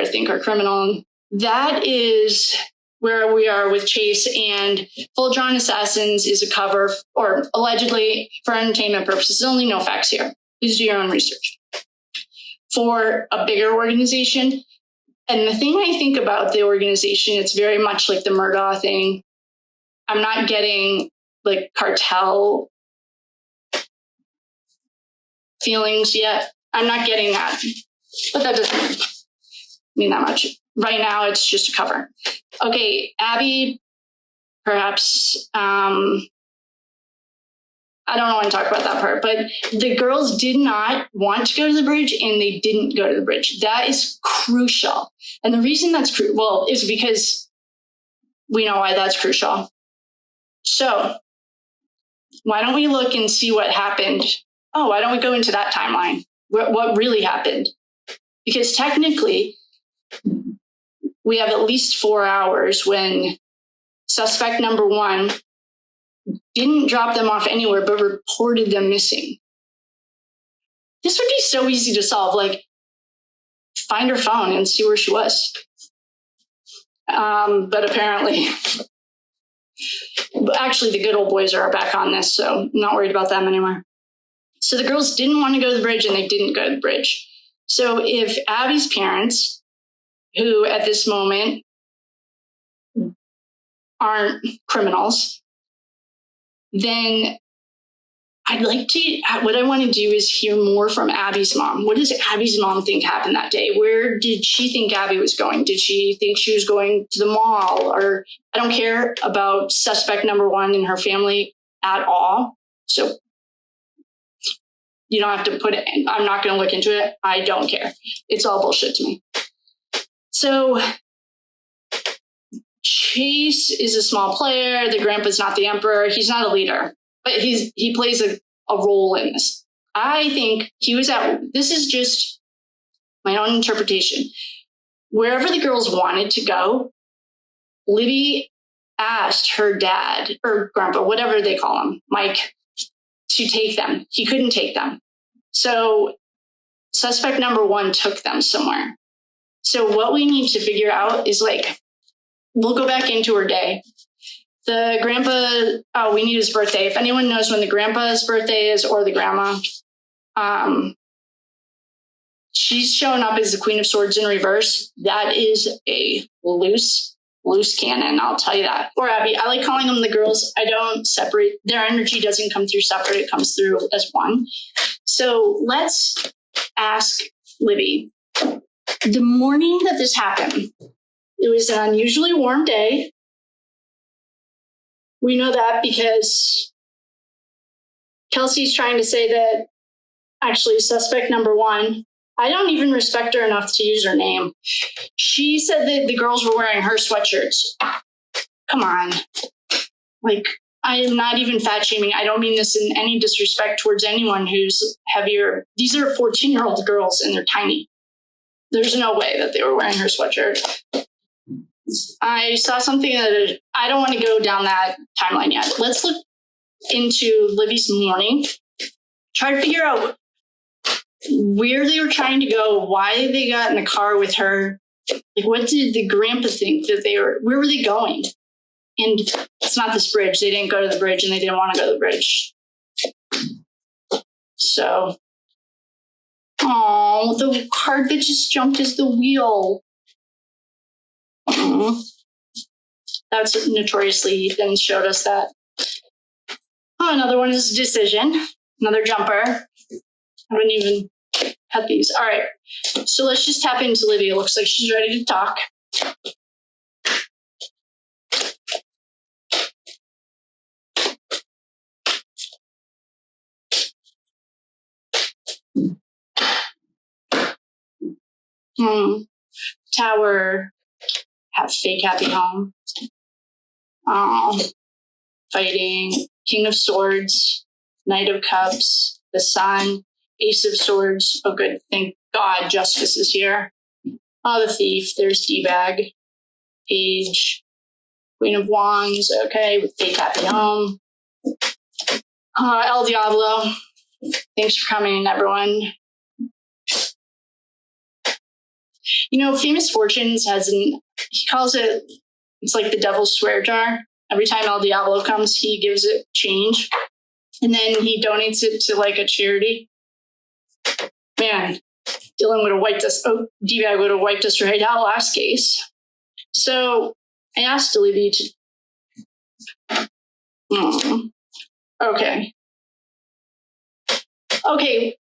think are criminal. That is where we are with Chase, and Full Drawn Assassins is a cover, or allegedly for entertainment purposes. There's only no facts here. Please do your own research. For a bigger organization, and the thing I think about the organization, it's very much like the Murdaugh thing. I'm not getting like cartel feelings yet. I'm not getting that, but that doesn't mean that much. Right now, it's just a cover. Okay, Abby, perhaps, I don't want to talk about that part, but the girls did not want to go to the bridge, and they didn't go to the bridge. That is crucial. And the reason that's is because we know why that's crucial. So why don't we look and see what happened? Oh, why don't we go into that timeline? What really happened? Because technically, we have at least 4 hours when suspect number 1 didn't drop them off anywhere, but reported them missing. This would be so easy to solve. Like, find her phone and see where she was. But apparently, actually, the good old boys are back on this, so I'm not worried about them anymore. So the girls didn't want to go to the bridge, and they didn't go to the bridge. So if Abby's parents, who at this moment aren't criminals, then what I want to do is hear more from Abby's mom. What does Abby's mom think happened that day? Where did she think Abby was going? Did she think she was going to the mall? Or I don't care about suspect number 1 and her family at all. So you don't have to put it in. I'm not going to look into it. I don't care. It's all bullshit to me. So Chase is a small player. The grandpa's not the emperor. He's not a leader, but he plays a role in this. I think this is just my own interpretation. Wherever the girls wanted to go, Libby asked her dad or grandpa, whatever they call him, Mike, to take them. He couldn't take them. So suspect number 1 took them somewhere. So what we need to figure out is, like, we'll go back into her day. The grandpa, we need his birthday. If anyone knows when the grandpa's birthday is, or the grandma, she's showing up as the Queen of Swords in reverse. That is a loose cannon, I'll tell you that. Or Abby, I like calling them the girls. I don't separate. Their energy doesn't come through separate. It comes through as one. So let's ask Libby. The morning that this happened, it was an unusually warm day. We know that because Kelsey's trying to say that actually suspect number 1, I don't even respect her enough to use her name. She said that the girls were wearing her sweatshirts. Come on. Like, I am not even fat shaming. I don't mean this in any disrespect towards anyone who's heavier. These are 14-year-old girls and they're tiny. There's no way that they were wearing her sweatshirt. I saw something that I don't want to go down that timeline yet. Let's look into Libby's morning. Try to figure out where they were trying to go, why they got in the car with her. Like, what did the grandpa think that where were they going? And it's not this bridge. They didn't go to the bridge and they didn't want to go to the bridge. So, oh, the card that just jumped is the wheel. That's notoriously Ethan showed us that. Oh, another one is decision. Another jumper. I haven't even cut these. All right. So let's just tap into Libby. It looks like she's ready to talk. Tower. Have fake happy home. Fighting. King of Swords. Knight of Cups. The Sun. Ace of Swords. Oh, good. Thank God Justice is here. Oh, the Thief. There's D-Bag. Page. Queen of Wands. Okay, with fake happy home. El Diablo. Thanks for coming, everyone. You know, Famous Fortunes he calls it, it's like the devil's swear jar. Every time El Diablo comes, he gives it change. And then he donates it to like a charity. Man, Dylan would have wiped us. Oh, D-Bag would have wiped us right out last case. So I asked Libby to. Okay.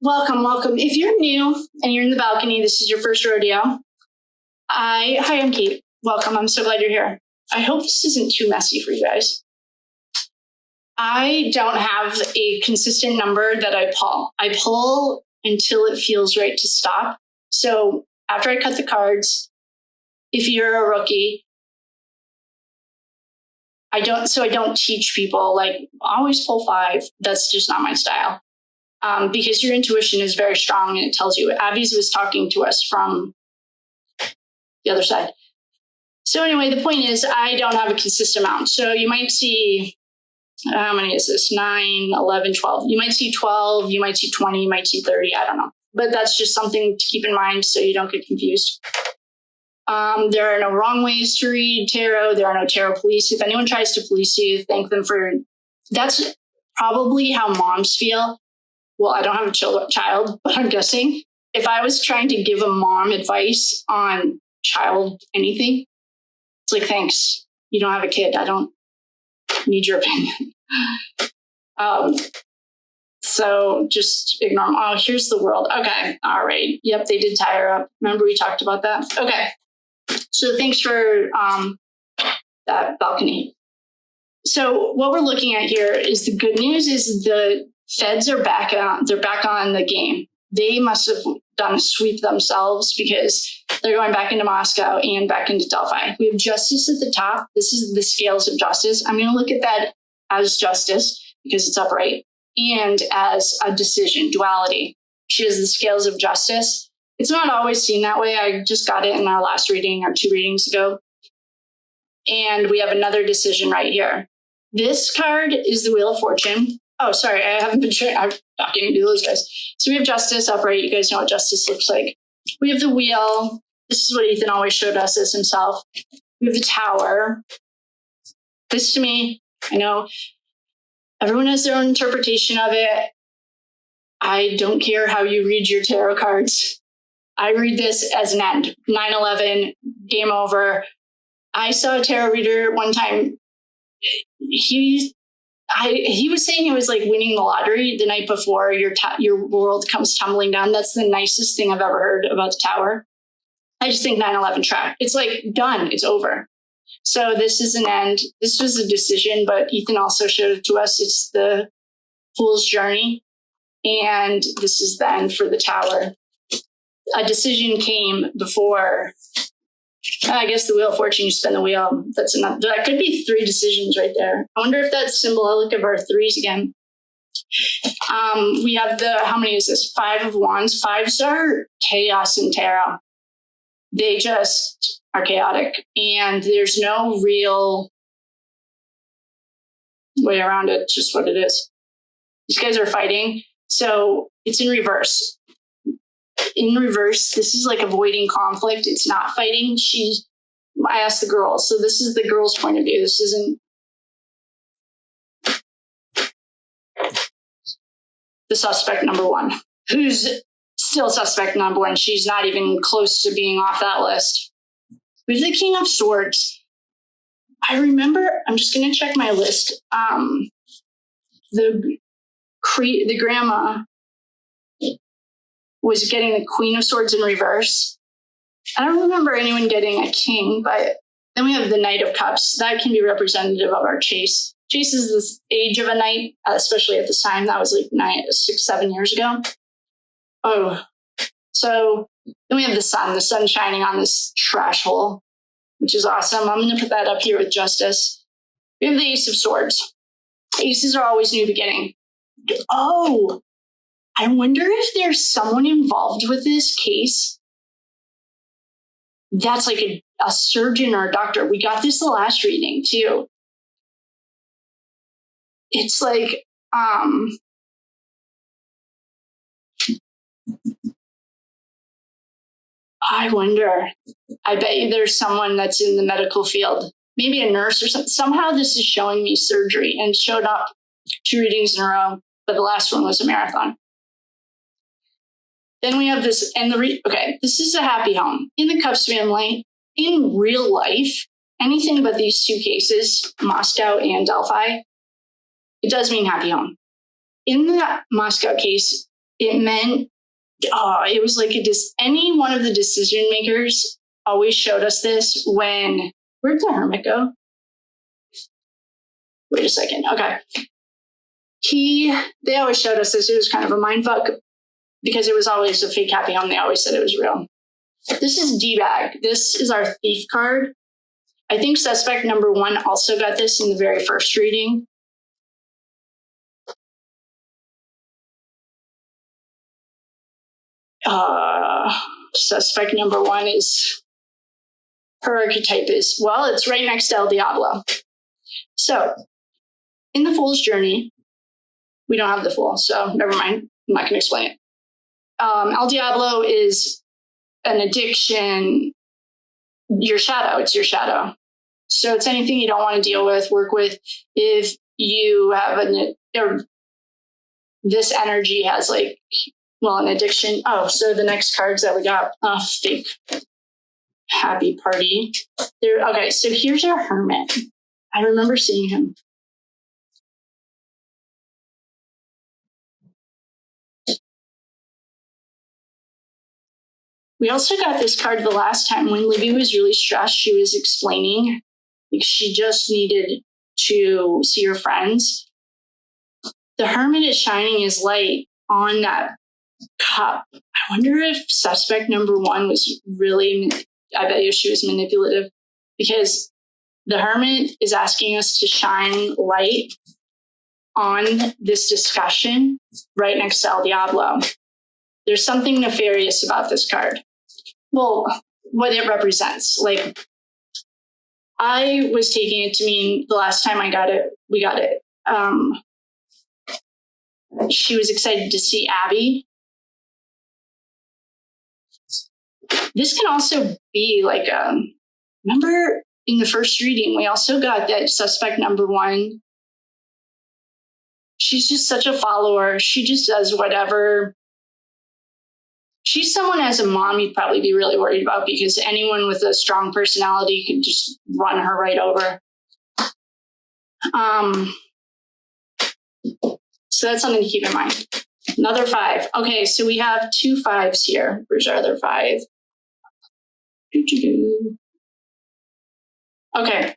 Welcome. If you're new and you're in the balcony, this is your first rodeo. Hi, I'm Kate. Welcome. I'm so glad you're here. I hope this isn't too messy for you guys. I don't have a consistent number that I pull. I pull until it feels right to stop. So after I cut the cards, if you're a rookie, I don't teach people like always pull 5. That's just not my style. Because your intuition is very strong and it tells you. Abby's was talking to us from the other side. So anyway, the point is I don't have a consistent amount. So you might see, how many is this? 9, 11, 12. You might see 12, you might see 20, you might see 30. I don't know. But that's just something to keep in mind so you don't get confused. There are no wrong ways to read tarot. There are no tarot police. If anyone tries to police you, thank them for, that's probably how moms feel. Well, I don't have a child, but I'm guessing if I was trying to give a mom advice on child anything, it's like, thanks, you don't have a kid. I don't need your opinion. So just ignore them. Oh, here's the world. Okay. All right. Yep. They did tie her up. Remember we talked about that? Okay. So thanks for that balcony. So what we're looking at here is the good news is the feds are back on. They're back on the game. They must have done a sweep themselves because they're going back into Moscow and back into Delphi. We have justice at the top. This is the scales of justice. I'm going to look at that as justice because it's upright and as a decision, duality. She has the scales of justice. It's not always seen that way. I just got it in our last reading or 2 readings ago. And we have another decision right here. This card is the Wheel of Fortune. Oh, sorry, I haven't been sure. I'm talking to those guys. So we have justice upright. You guys know what justice looks like. We have the wheel. This is what Ethan always showed us as himself. We have the tower. This to me, I know everyone has their own interpretation of it. I don't care how you read your tarot cards. I read this as an end. 9/11, game over. I saw a tarot reader one time. He was saying it was like winning the lottery the night before your world comes tumbling down. That's the nicest thing I've ever heard about the tower. I just think 9/11 track. It's like done. It's over. So this is an end. This was a decision, but Ethan also showed it to us. It's the fool's journey. And this is the end for the tower. A decision came before, I guess, the Wheel of Fortune. You spin the wheel. That's enough. That could be 3 decisions right there. I wonder if that's symbolic of our 3s again. We have how many is this? 5 of Wands. 5s are chaos in tarot. They just are chaotic, and there's no real way around it. It's just what it is. These guys are fighting. So it's in reverse. In reverse, this is like avoiding conflict. It's not fighting. I asked the girls. So this is the girl's point of view. This isn't the suspect number one, who's still suspect number one. She's not even close to being off that list. With the King of Swords, I remember, I'm just going to check my list. The grandma was getting the Queen of Swords in reverse. I don't remember anyone getting a king, but then we have the Knight of Cups. That can be representative of our Chase. Chase is this age of a knight, especially at this time. That was like 6, 7 years ago. Oh, so then we have the sun shining on this trash hole, which is awesome. I'm going to put that up here with Justice. We have the Ace of Swords. Aces are always new beginning. Oh, I wonder if there's someone involved with this case that's like a surgeon or a doctor. We got this the last reading too. It's like, I wonder. I bet you there's someone that's in the medical field, maybe a nurse or something. Somehow this is showing me surgery, and showed up 2 readings in a row, but the last one was a marathon. Then we have this, and this is a happy home. In the Cups family, in real life, anything but these 2 cases, Moscow and Delphi, it does mean happy home. In the Moscow case, it meant, it was like any one of the decision makers always showed us this when, where'd the hermit go? Wait a second. Okay. They always showed us this. It was kind of a mindfuck because it was always a fake happy home. They always said it was real. This is D-Bag. This is our thief card. I think suspect number 1 also got this in the very first reading. Suspect number 1 is, her archetype is, well, it's right next to El Diablo. So in the Fool's Journey, we don't have the Fool, so never mind. I'm not going to explain it. El Diablo is an addiction. Your shadow. It's your shadow. So it's anything you don't want to deal with, work with. If you have this energy has an addiction. Oh, so the next cards that we got, fake happy party. Okay, so here's our hermit. I remember seeing him. We also got this card the last time when Libby was really stressed. She was explaining she just needed to see her friends. The hermit is shining his light on that cup. I wonder if suspect number 1 was really, I bet you she was manipulative, because the hermit is asking us to shine light on this discussion right next to El Diablo. There's something nefarious about this card. Well, what it represents. I was taking it to mean the last time we got it. She was excited to see Abby. This can also be remember in the first reading, we also got that suspect number 1. She's just such a follower. She just does whatever. She's someone as a mom you'd probably be really worried about, because anyone with a strong personality could just run her right over. So that's something to keep in mind. Another 5. Okay, so we have 2 5s here. Where's our other 5? Okay,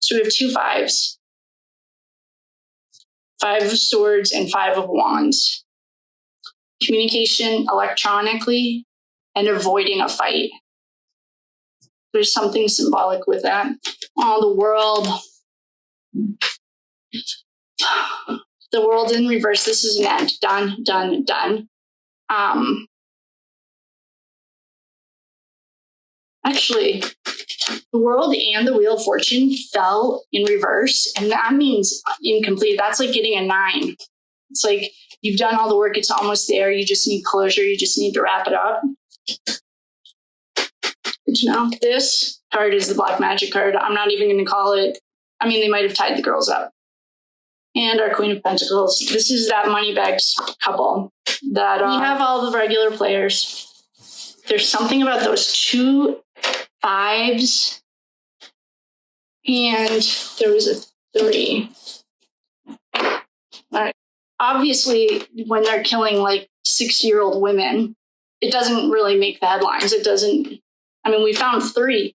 so we have 2 5s. 5 of Swords and 5 of Wands. Communication electronically and avoiding a fight. There's something symbolic with that. Oh, the world. The world in reverse. This is an end. Done, done, done. Actually, The world and the Wheel of Fortune fell in reverse, and that means incomplete. That's like getting a 9. It's like you've done all the work. It's almost there. You just need closure. You just need to wrap it up. Good to know. This card is the Black Magic card. I'm not even going to call it. I mean, they might have tied the girls up. And our Queen of Pentacles. This is that Moneybags couple that we have all the regular players. There's something about those 2 5s. And there was a 3. All right. Obviously, when they're killing like 6-year-old women, it doesn't really make the headlines. It doesn't. I mean, we found 3.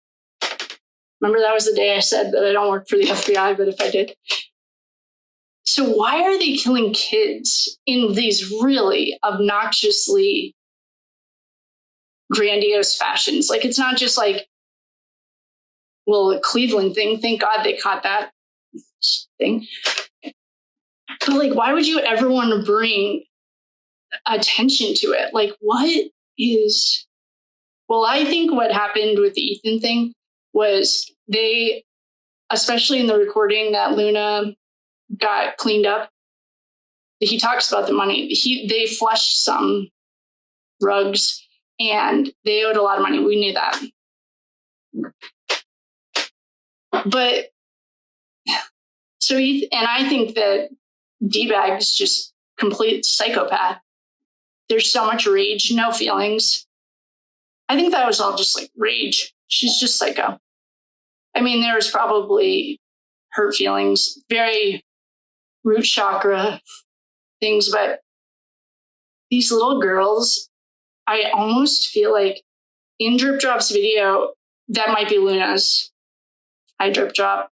Remember, that was the day I said that I don't work for the FBI, but if I did. So why are they killing kids in these really obnoxiously grandiose fashions? Like, it's not just like, well, a Cleveland thing. Thank God they caught that thing. But like, why would you ever want to bring attention to it? Like, what is... Well, I think what happened with the Ethan thing was they, especially in the recording that Luna got cleaned up, he talks about the money. They flushed some rugs and they owed a lot of money. We knew that. But so, and I think that D-Bag is just complete psychopath. There's so much rage, no feelings. I think that was all just like rage. She's just psycho. I mean, there was probably hurt feelings, very root chakra things, but these little girls, I almost feel like in Drip Drop's video, that might be Luna's. Hi, Drip Drop.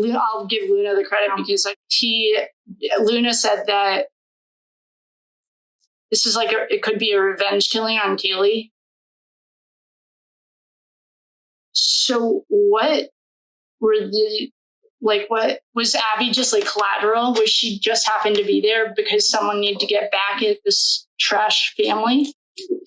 I'll give Luna the credit because Luna said that this is like it could be a revenge killing on Kaylee. So what what was Abby just like collateral? Was she just happened to be there because someone needed to get back at this trash family?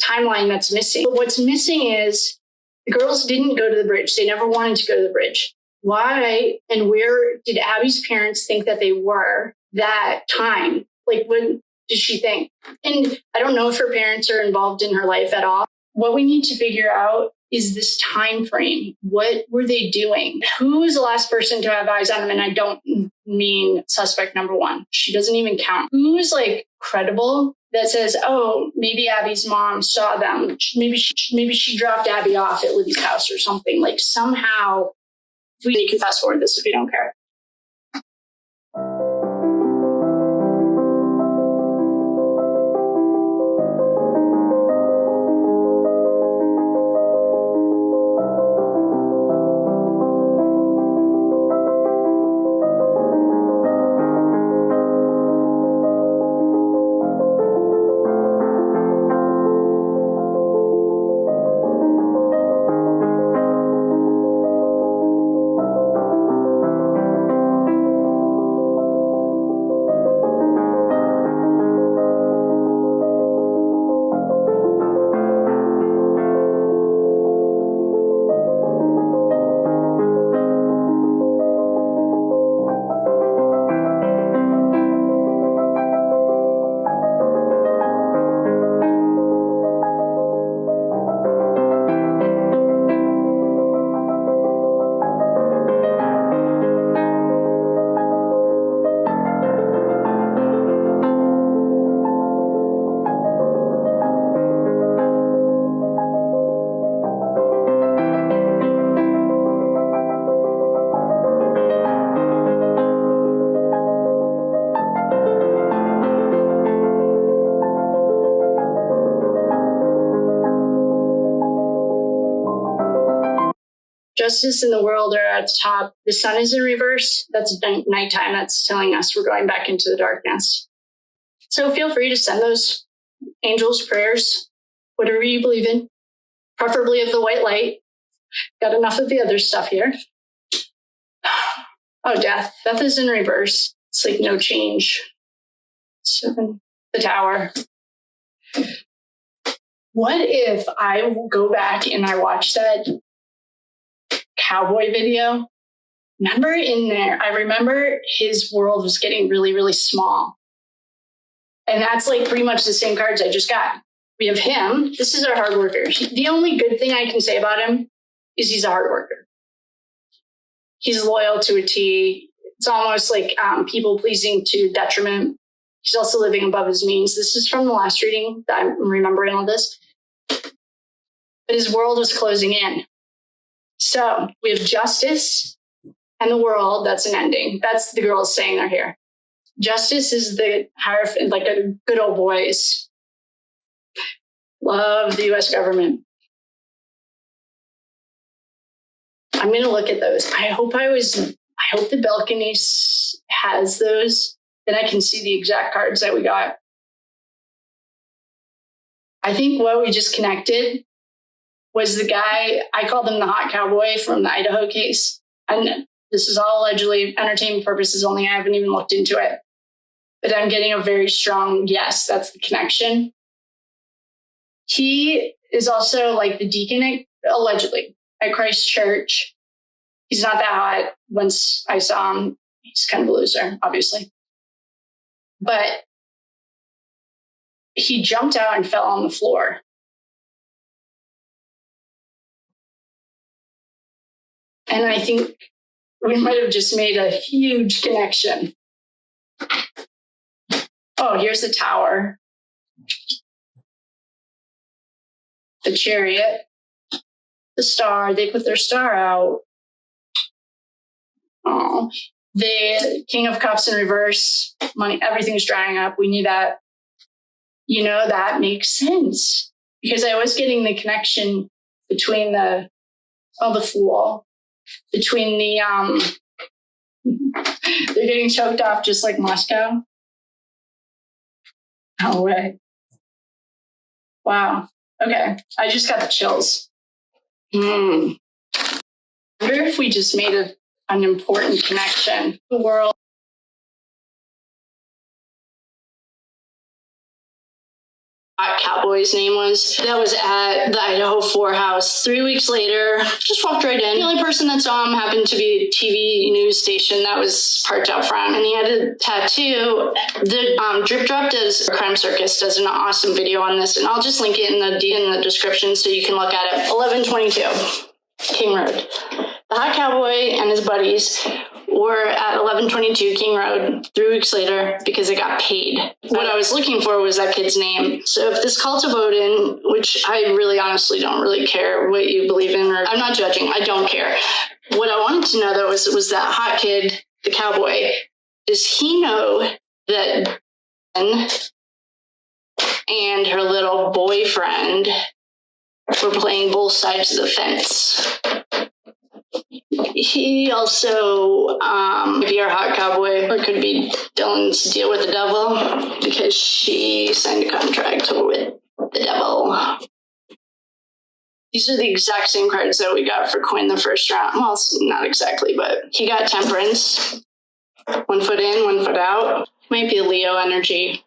Timeline that's missing. But what's missing is the girls didn't go to the bridge. They never wanted to go to the bridge. Why and where did Abby's parents think that they were that time? Like, what did she think? And I don't know if her parents are involved in her life at all. What we need to figure out is this time frame. What were they doing? Who was the last person to have eyes on them? And I don't mean suspect number 1. She doesn't even count. Who's like credible that says, oh, maybe Abby's mom saw them. Maybe she dropped Abby off at Libby's house or something. Like somehow, we can fast forward this if you don't care. Justice and the world are at the top. The sun is in reverse. That's nighttime. That's telling us we're going back into the darkness. So feel free to send those angels' prayers, whatever you believe in, preferably of the white light. Got enough of the other stuff here. Oh, death. Death is in reverse. It's like no change. 7. The tower. What if I go back and I watch that cowboy video? Remember in there, I remember his world was getting really, really small. And that's like pretty much the same cards I just got. We have him. This is our hard worker. The only good thing I can say about him is he's a hard worker. He's loyal to a T. It's almost like people pleasing to detriment. He's also living above his means. This is from the last reading that I'm remembering all this. But his world was closing in. So we have justice and the world. That's an ending. That's the girls saying they're here. Justice is the Hierophant, like a good old boys. Love the U.S. government. I'm going to look at those. I hope the balcony has those. Then I can see the exact cards that we got. I think what we just connected was the guy, I called him the hot cowboy from the Idaho case. And this is all allegedly entertainment purposes only. I haven't even looked into it. But I'm getting a very strong yes, that's the connection. He is also like the deacon, allegedly, at Christ Church. He's not that hot. Once I saw him, he's kind of a loser, obviously. But he jumped out and fell on the floor. And I think we might have just made a huge connection. Oh, here's the tower. The chariot. The star. They put their star out. Oh, the King of Cups in reverse. Money, everything's drying up. We need that. You know, that makes sense. Because I was getting the connection between the Fool. Between the, they're getting choked off just like Moscow. No way. Wow. Okay. I just got the chills. I wonder if we just made an important connection. The world. Cowboy's name was. That was at the Idaho 4 house. 3 weeks later, just walked right in. The only person that saw him happened to be a TV news station that was parked out front, and he had a tattoo. The Drip Drop does, Crime Circus does an awesome video on this, and I'll just link it in the description so you can look at it. 1122 King Road. The hot cowboy and his buddies were at 1122 King Road 3 weeks later because they got paid. What I was looking for was that kid's name. So if this cult of Odin, which I really honestly don't really care what you believe in, or I'm not judging, I don't care. What I wanted to know though was that hot kid, the cowboy, does he know that Jen and her little boyfriend were playing both sides of the fence? He also could be our hot cowboy, or could be Dylan's deal with the devil, because she signed a contract with the devil. These are the exact same cards that we got for Quinn the first round. Well, not exactly, but he got Temperance. 1 foot in, 1 foot out. Might be a Leo energy.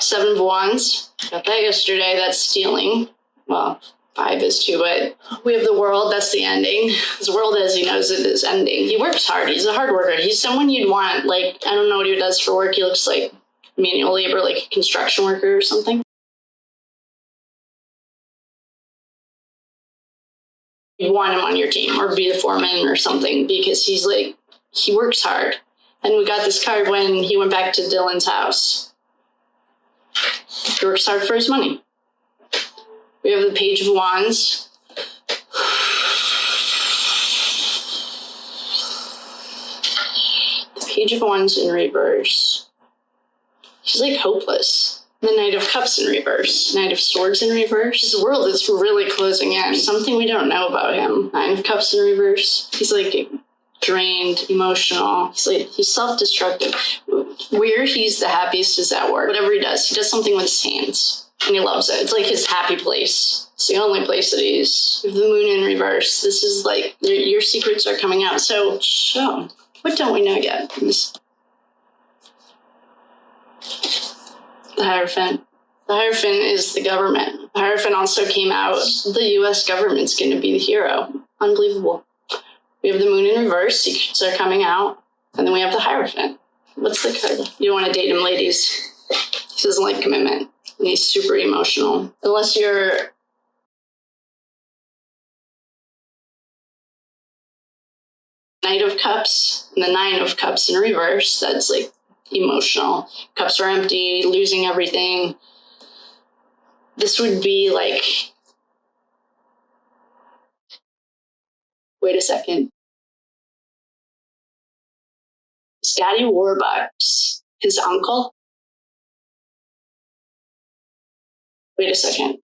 Seven of Wands. Got that yesterday. That's stealing. Well, 5 is too, but we have the world. That's the ending. His world, as he knows, it is ending. He works hard. He's a hard worker. He's someone you'd want. Like, I don't know what he does for work. He looks like manual labor, like a construction worker or something. You want him on your team or be the foreman or something, because he's like, he works hard. And we got this card when he went back to Dylan's house. He works hard for his money. We have the Page of Wands. The Page of Wands in reverse. He's like hopeless. The Knight of Cups in reverse. Knight of Swords in reverse. His world is really closing in. Something we don't know about him. Nine of Cups in reverse. He's like drained, emotional. He's self-destructive. Where he's the happiest is at work. Whatever he does something with his hands. And he loves it. It's like his happy place. It's the only place that he's. With the moon in reverse. This is like, your secrets are coming out. So, what don't we know yet? The Hierophant. The Hierophant is the government. The Hierophant also came out. The U.S. government's going to be the hero. Unbelievable. We have the moon in reverse. Secrets are coming out. And then we have the Hierophant. What's the card? You don't want to date him, ladies. He doesn't like commitment. And he's super emotional. Unless you're Knight of Cups and the Nine of Cups in reverse, that's like emotional. Cups are empty, losing everything. This would be like, wait a second. Is Daddy Warbucks his uncle? Wait a second.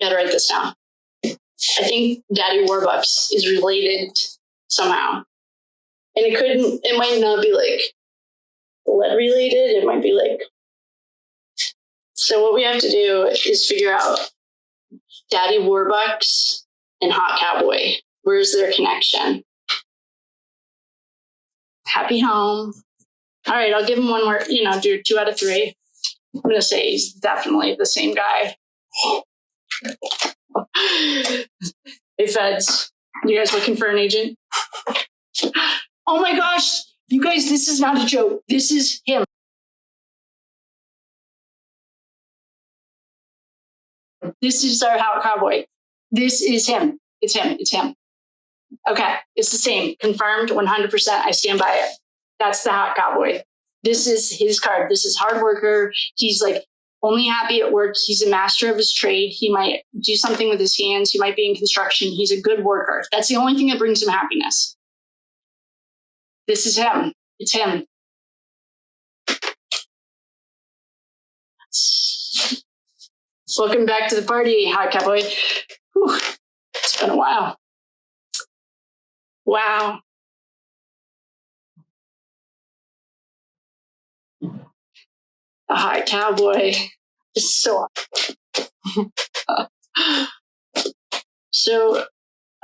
Gotta write this down. I think Daddy Warbucks is related somehow. And it might not be like blood related. It might be like. So what we have to do is figure out Daddy Warbucks and Hot Cowboy. Where's their connection? Happy home. All right, I'll give him one more, do 2 out of 3. I'm going to say he's definitely the same guy. Hey, feds, you guys looking for an agent? Oh my gosh, you guys, this is not a joke. This is him. This is our Hot Cowboy. This is him. It's him. Okay, it's the same. Confirmed 100%. I stand by it. That's the Hot Cowboy. This is his card. This is hard worker. He's like only happy at work. He's a master of his trade. He might do something with his hands. He might be in construction. He's a good worker. That's the only thing that brings him happiness. This is him. It's him. Welcome back to the party, Hot Cowboy. Whew. It's been a while. Wow. The Hot Cowboy is so. So,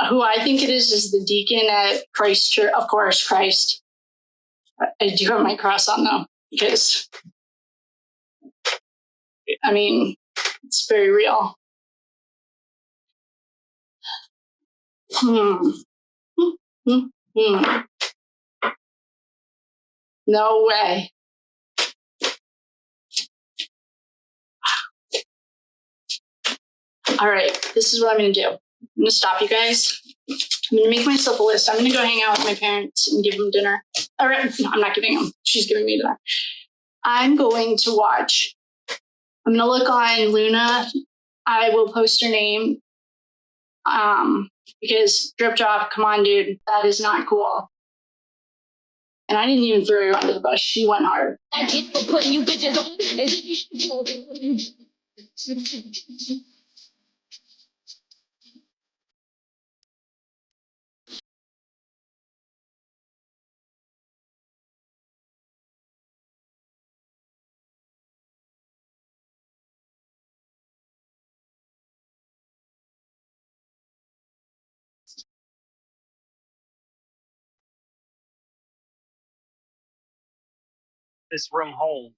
who I think it is the deacon at Christ Church. Of course, Christ. I do have my cross on though, because I mean, it's very real. No way. All right, this is what I'm going to do. I'm going to stop you guys. I'm going to make myself a list. I'm going to go hang out with my parents and give them dinner. All right, no, I'm not giving them. She's giving me dinner. I'm going to watch. I'm going to look on Luna. I will post her name. Because Drip Drop, come on, dude. That is not cool. And I didn't even throw her under the bus. She went hard. I get for putting you bitches on. This room hold?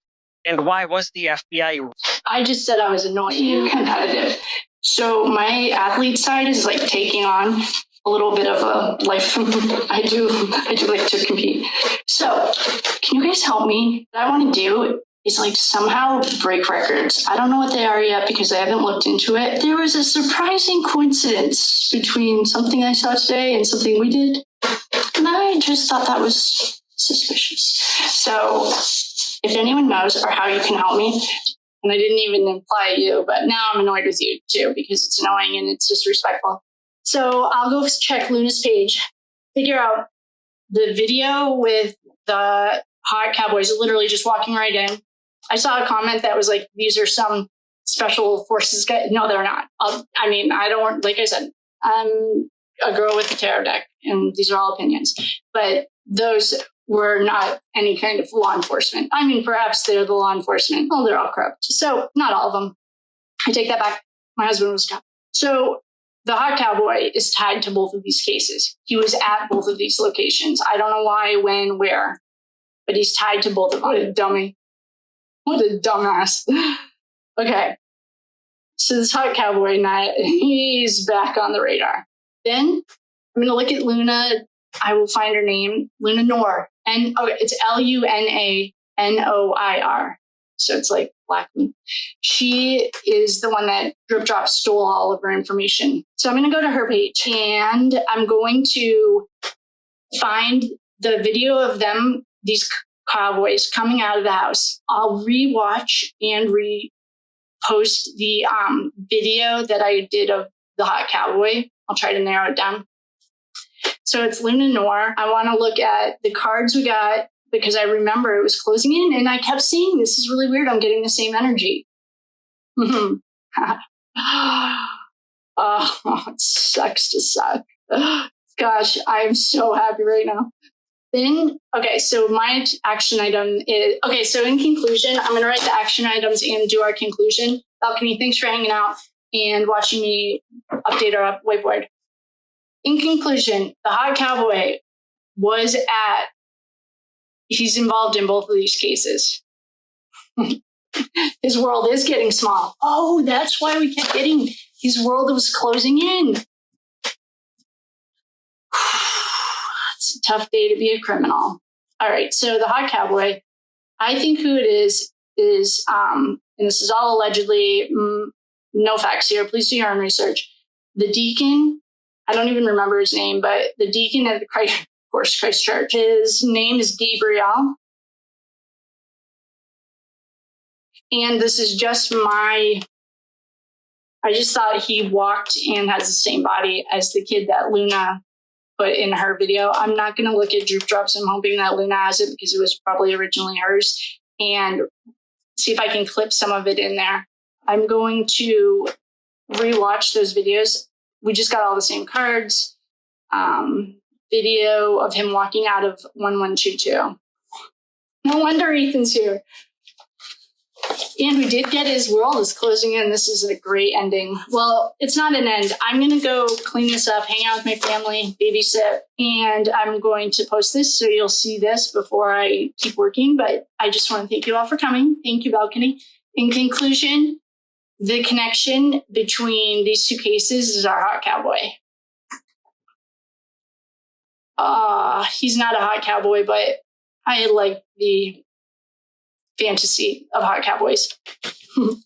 And why was the FBI? I just said I was annoying and competitive. So my athlete side is like taking on a little bit of a life. I do like to compete. So can you guys help me? What I want to do is like somehow break records. I don't know what they are yet because I haven't looked into it. There was a surprising coincidence between something I saw today and something we did. And I just thought that was suspicious. So if anyone knows or how you can help me, and I didn't even imply you, but now I'm annoyed with you too because it's annoying and it's disrespectful. So I'll go check Luna's page, figure out the video with the Hot Cowboys literally just walking right in. I saw a comment that was like, these are some special forces guys. No, they're not. I don't, like I said, I'm a girl with a tarot deck, and these are all opinions. But those were not any kind of law enforcement. I mean, perhaps they're the law enforcement. Oh, they're all corrupt. So not all of them. I take that back. My husband was a cop. So the hot cowboy is tied to both of these cases. He was at both of these locations. I don't know why, when, where, but he's tied to both of them. What a dummy. What a dumbass. Okay. So this hot cowboy, he's back on the radar. Then I'm going to look at Luna. I will find her name, Luna Noir. And it's Lunanoir. So it's like black. She is the one that Drip Drop stole all of her information. So I'm going to go to her page, and I'm going to find the video of them, these cowboys coming out of the house. I'll rewatch and repost the video that I did of the hot cowboy. I'll try to narrow it down. So it's Luna Noir. I want to look at the cards we got because I remember it was closing in, and I kept seeing, this is really weird. I'm getting the same energy. Oh, it sucks to suck. Gosh, I'm so happy right now. Then, okay, so my action item is, okay, so in conclusion, I'm going to write the action items and do our conclusion. Balcony, thanks for hanging out and watching me update our whiteboard. In conclusion, the hot cowboy he's involved in both of these cases. His world is getting small. Oh, that's why we kept getting, his world was closing in. It's a tough day to be a criminal. All right, so the hot cowboy, I think who it is, and this is all allegedly, no facts here, please do your own research. The deacon, I don't even remember his name, but the deacon at the Christ Church, his name is Gabriel. And this is just I just thought he walked and has the same body as the kid that Luna put in her video. I'm not going to look at Droop Drops. I'm hoping that Luna has it because it was probably originally hers, and see if I can clip some of it in there. I'm going to rewatch those videos. We just got all the same cards. Video of him walking out of 1122. No wonder Ethan's here. And we did get his world is closing in. This is a great ending. Well, it's not an end. I'm going to go clean this up, hang out with my family, babysit, and I'm going to post this so you'll see this before I keep working. But I just want to thank you all for coming. Thank you, Balcony. In conclusion, the connection between these two cases is our hot cowboy. He's not a hot cowboy, but I like the fantasy of hot cowboys. The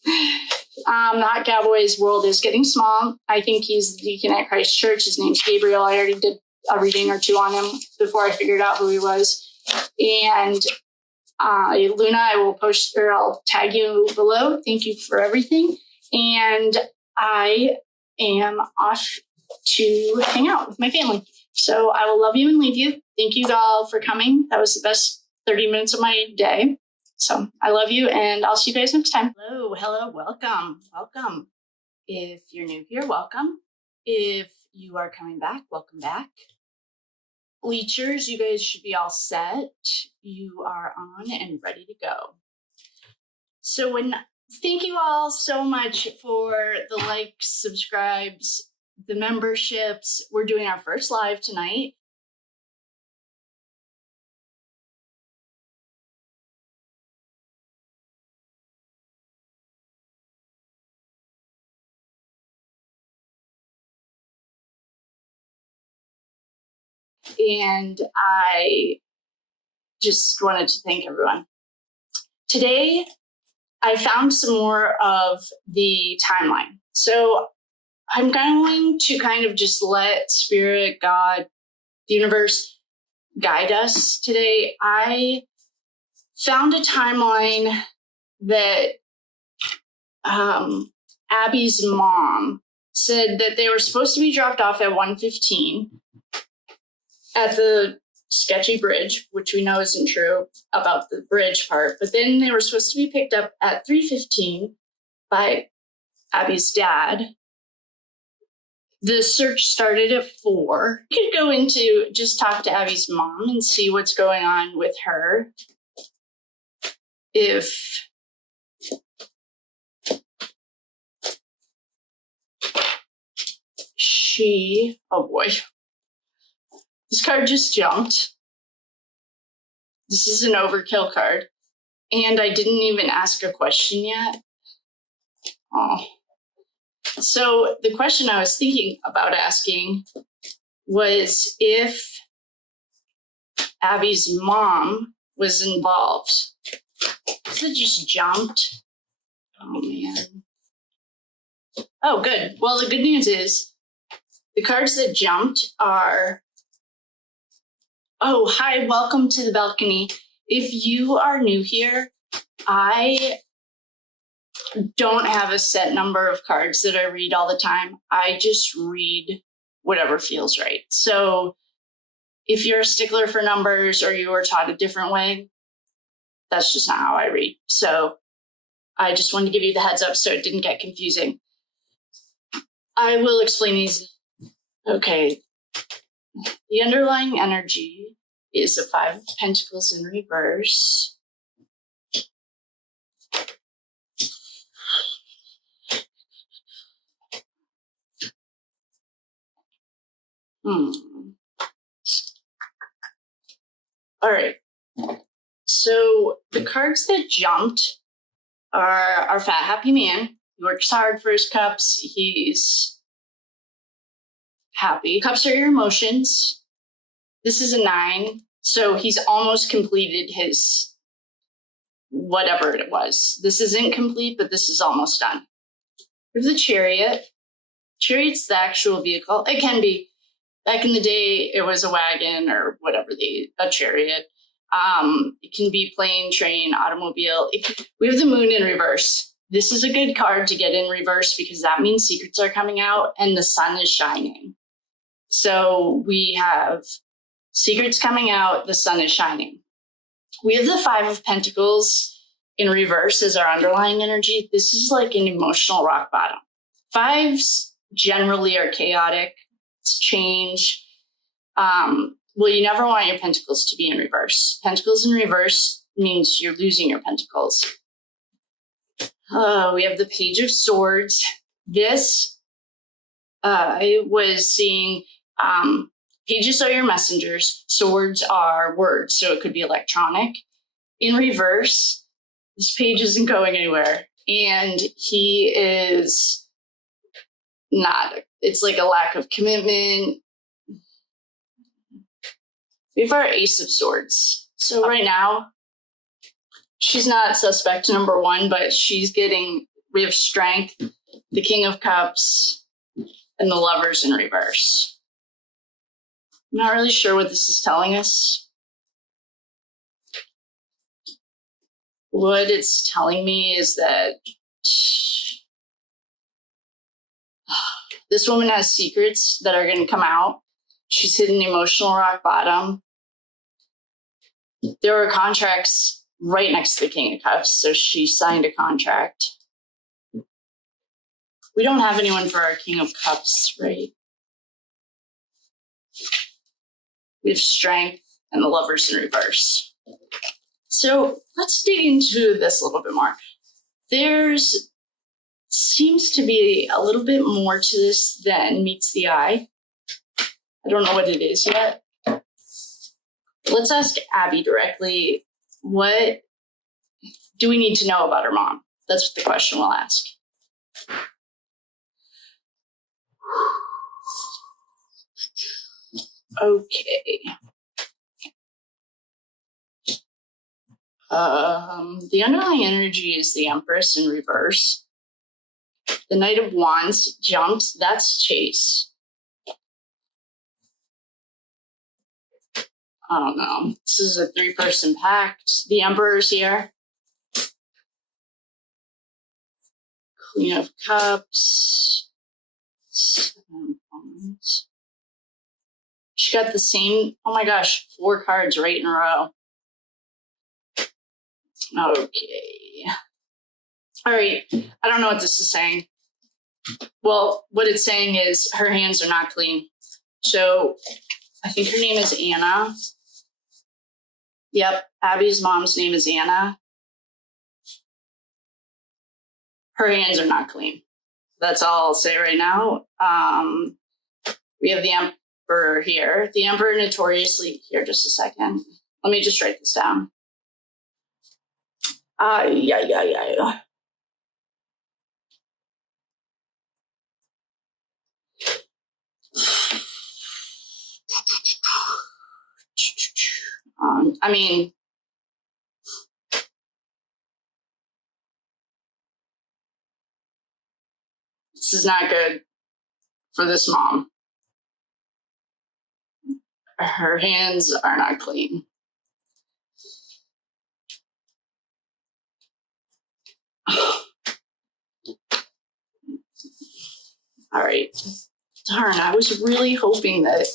hot cowboy's world is getting small. I think he's the deacon at Christ Church. His name's Gabriel. I already did a reading or two on him before I figured out who he was. And Luna, I will post, or I'll tag you below. Thank you for everything. And I am off to hang out with my family. So I will love you and leave you. Thank you all for coming. That was the best 30 minutes of my day. So I love you, and I'll see you guys next time. Hello, welcome. If you're new here, welcome. If you are coming back, welcome back. Bleachers, you guys should be all set. You are on and ready to go. So thank you all so much for the likes, subscribes, the memberships. We're doing our first live tonight. And I just wanted to thank everyone. Today, I found some more of the timeline. So I'm going to kind of just let Spirit, God, the universe guide us today. I found a timeline that Abby's mom said that they were supposed to be dropped off at 1:15 at the sketchy bridge, which we know isn't true about the bridge part. But then they were supposed to be picked up at 3:15 by Abby's dad. The search started at 4. You could go into just talk to Abby's mom and see what's going on with her. If she, oh boy, this card just jumped. This is an overkill card. And I didn't even ask a question yet. Oh. So the question I was thinking about asking was if Abby's mom was involved. It just jumped. Oh, man. Oh, good. Well, the good news is the cards that jumped are, oh, hi, welcome to the balcony. If you are new here, I don't have a set number of cards that I read all the time. I just read whatever feels right. So if you're a stickler for numbers or you were taught a different way, that's just not how I read. So I just wanted to give you the heads up so it didn't get confusing. I will explain these. Okay. The underlying energy is the 5 of Pentacles in reverse. All right. So the cards that jumped are our fat, happy man. He works hard for his cups. He's happy. Cups are your emotions. This is a 9. So he's almost completed his whatever it was. This isn't complete, but this is almost done. We have the Chariot. Chariot's the actual vehicle. It can be. Back in the day, it was a wagon or whatever, a chariot. It can be plane, train, automobile. We have the Moon in reverse. This is a good card to get in reverse because that means secrets are coming out and the sun is shining. So we have secrets coming out, the sun is shining. We have the 5 of Pentacles in reverse as our underlying energy. This is like an emotional rock bottom. 5s generally are chaotic. It's change. Well, you never want your pentacles to be in reverse. Pentacles in reverse means you're losing your pentacles. We have the Page of Swords. This, I was seeing, pages are your messengers. Swords are words, so it could be electronic. In reverse, this page isn't going anywhere. And he is not. It's like a lack of commitment. We have our Ace of Swords. So right now, she's not suspect number 1, but we have Strength, the King of Cups, and the Lovers in reverse. I'm not really sure what this is telling us. What it's telling me is that this woman has secrets that are going to come out. She's hit an emotional rock bottom. There were contracts right next to the King of Cups, so she signed a contract. We don't have anyone for our King of Cups, right? We have Strength and the Lovers in reverse. So let's dig into this a little bit more. There's seems to be a little bit more to this than meets the eye. I don't know what it is yet. Let's ask Abby directly, what do we need to know about her mom? That's what the question we'll ask. Okay. The underlying energy is the Empress in reverse. The Knight of Wands jumped. That's Chase. I don't know. This is a 3-person pact. The Emperor's here. Queen of Cups. 7 of Wands. She got the same, oh my gosh, 4 cards right in a row. Okay. All right. I don't know what this is saying. Well, what it's saying is her hands are not clean. So I think her name is Anna. Yep. Abby's mom's name is Anna. Her hands are not clean. That's all I'll say right now. We have the Emperor here. The Emperor notoriously, here, just a second. Let me just write this down. Yeah. I mean, this is not good for this mom. Her hands are not clean. All right. Darn, I was really hoping that.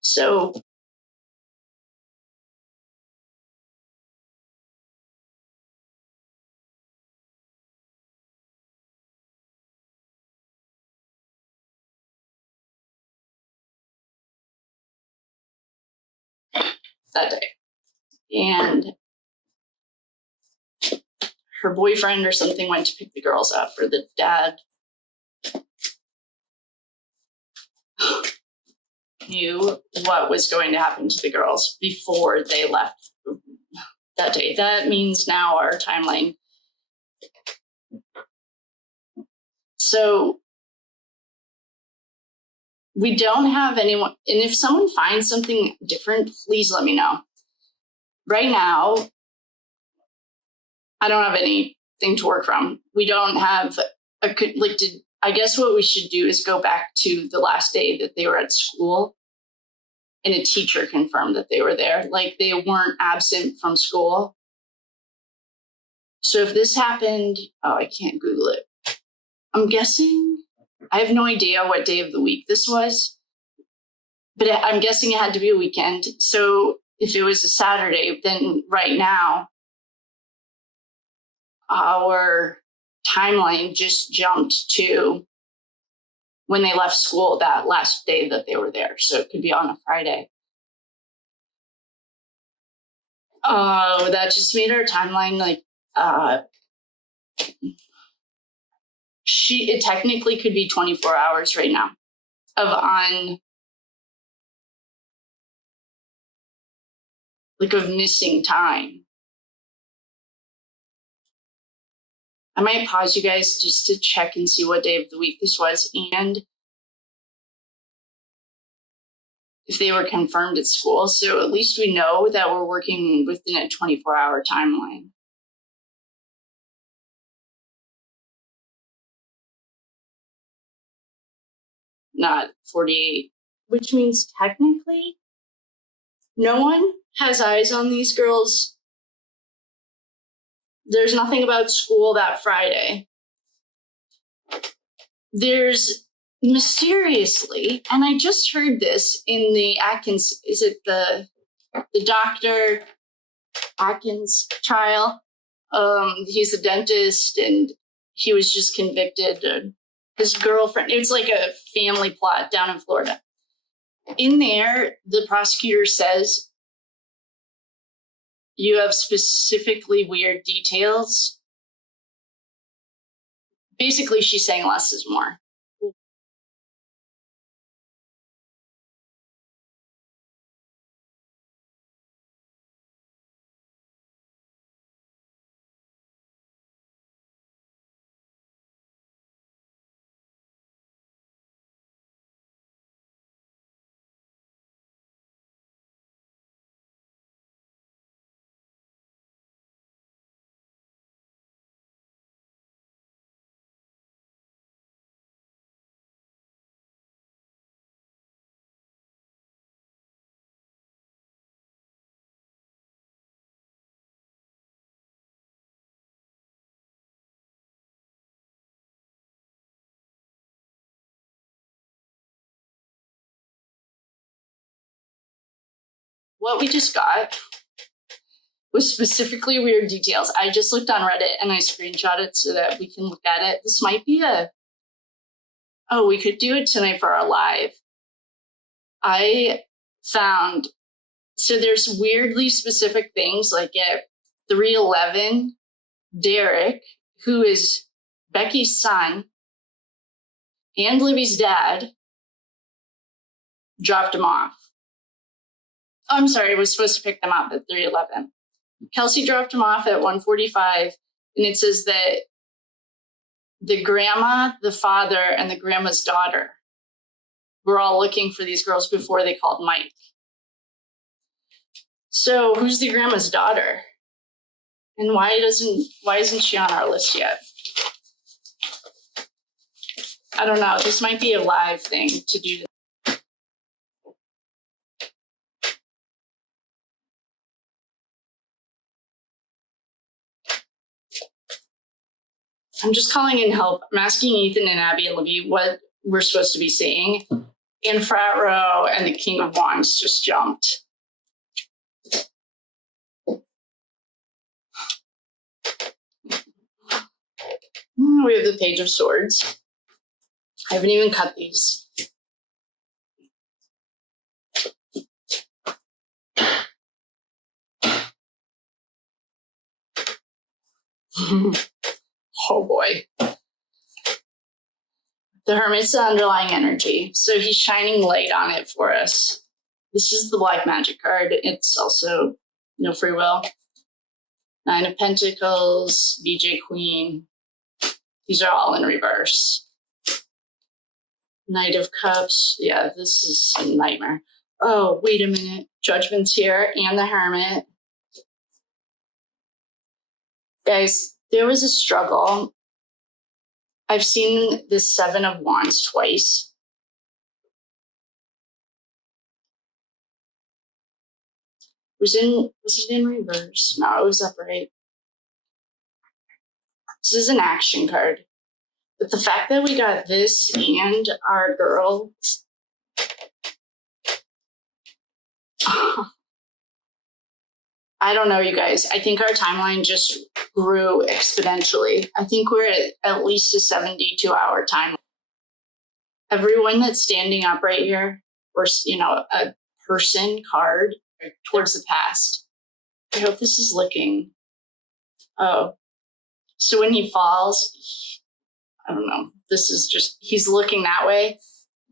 So that day. And her boyfriend or something went to pick the girls up, or the dad knew what was going to happen to the girls before they left that day. That means now our timeline. So we don't have anyone, and if someone finds something different, please let me know. Right now, I don't have anything to work from. We don't have I guess what we should do is go back to the last day that they were at school and a teacher confirmed that they were there. Like, they weren't absent from school. So if this happened, I can't Google it. I'm guessing, I have no idea what day of the week this was, but I'm guessing it had to be a weekend. So if it was a Saturday, then right now, our timeline just jumped to when they left school, that last day that they were there. So it could be on a Friday. Oh, that just made our timeline it technically could be 24 hours right now of missing time. I might pause you guys just to check and see what day of the week this was and if they were confirmed at school. So at least we know that we're working within a 24-hour timeline. Not 48, which means technically no one has eyes on these girls. There's nothing about school that Friday. There's mysteriously, and I just heard this in the Atkins, is it the Dr. Atkins trial? He's a dentist and he was just convicted. His girlfriend, it's like a family plot down in Florida. In there, the prosecutor says, you have specifically weird details. Basically, she's saying less is more. what we just got was specifically weird details. I just looked on Reddit and I screenshot it so that we can look at it. This might be we could do it tonight for our live. I found, so there's weirdly specific things like at 311, Derek, who is Becky's son and Libby's dad, dropped him off. Oh, I'm sorry, I was supposed to pick them up at 311. Kelsey dropped him off at 1:45, and it says that the grandma, the father, and the grandma's daughter were all looking for these girls before they called Mike. So who's the grandma's daughter? And why isn't she on our list yet? I don't know. This might be a live thing to do. I'm just calling in help. I'm asking Ethan and Abby and Libby what we're supposed to be seeing. And Frat Row and the King of Wands just jumped. We have the Page of Swords. I haven't even cut these. Oh boy. The Hermit's the underlying energy, so he's shining light on it for us. This is the Black Magic card. It's also no free will. Nine of Pentacles, BJ Queen. These are all in reverse. Knight of Cups. Yeah, this is a nightmare. Oh, wait a minute. Judgment's here and the Hermit. Guys, there was a struggle. I've seen the Seven of Wands twice. Was it in reverse? No, it was upright. This is an action card. But the fact that we got this and our girl, I don't know, you guys. I think our timeline just grew exponentially. I think we're at least a 72-hour timeline. Everyone that's standing up right here, or, a person card towards the past. I hope this is looking. Oh, so when he falls, I don't know. This is just, he's looking that way.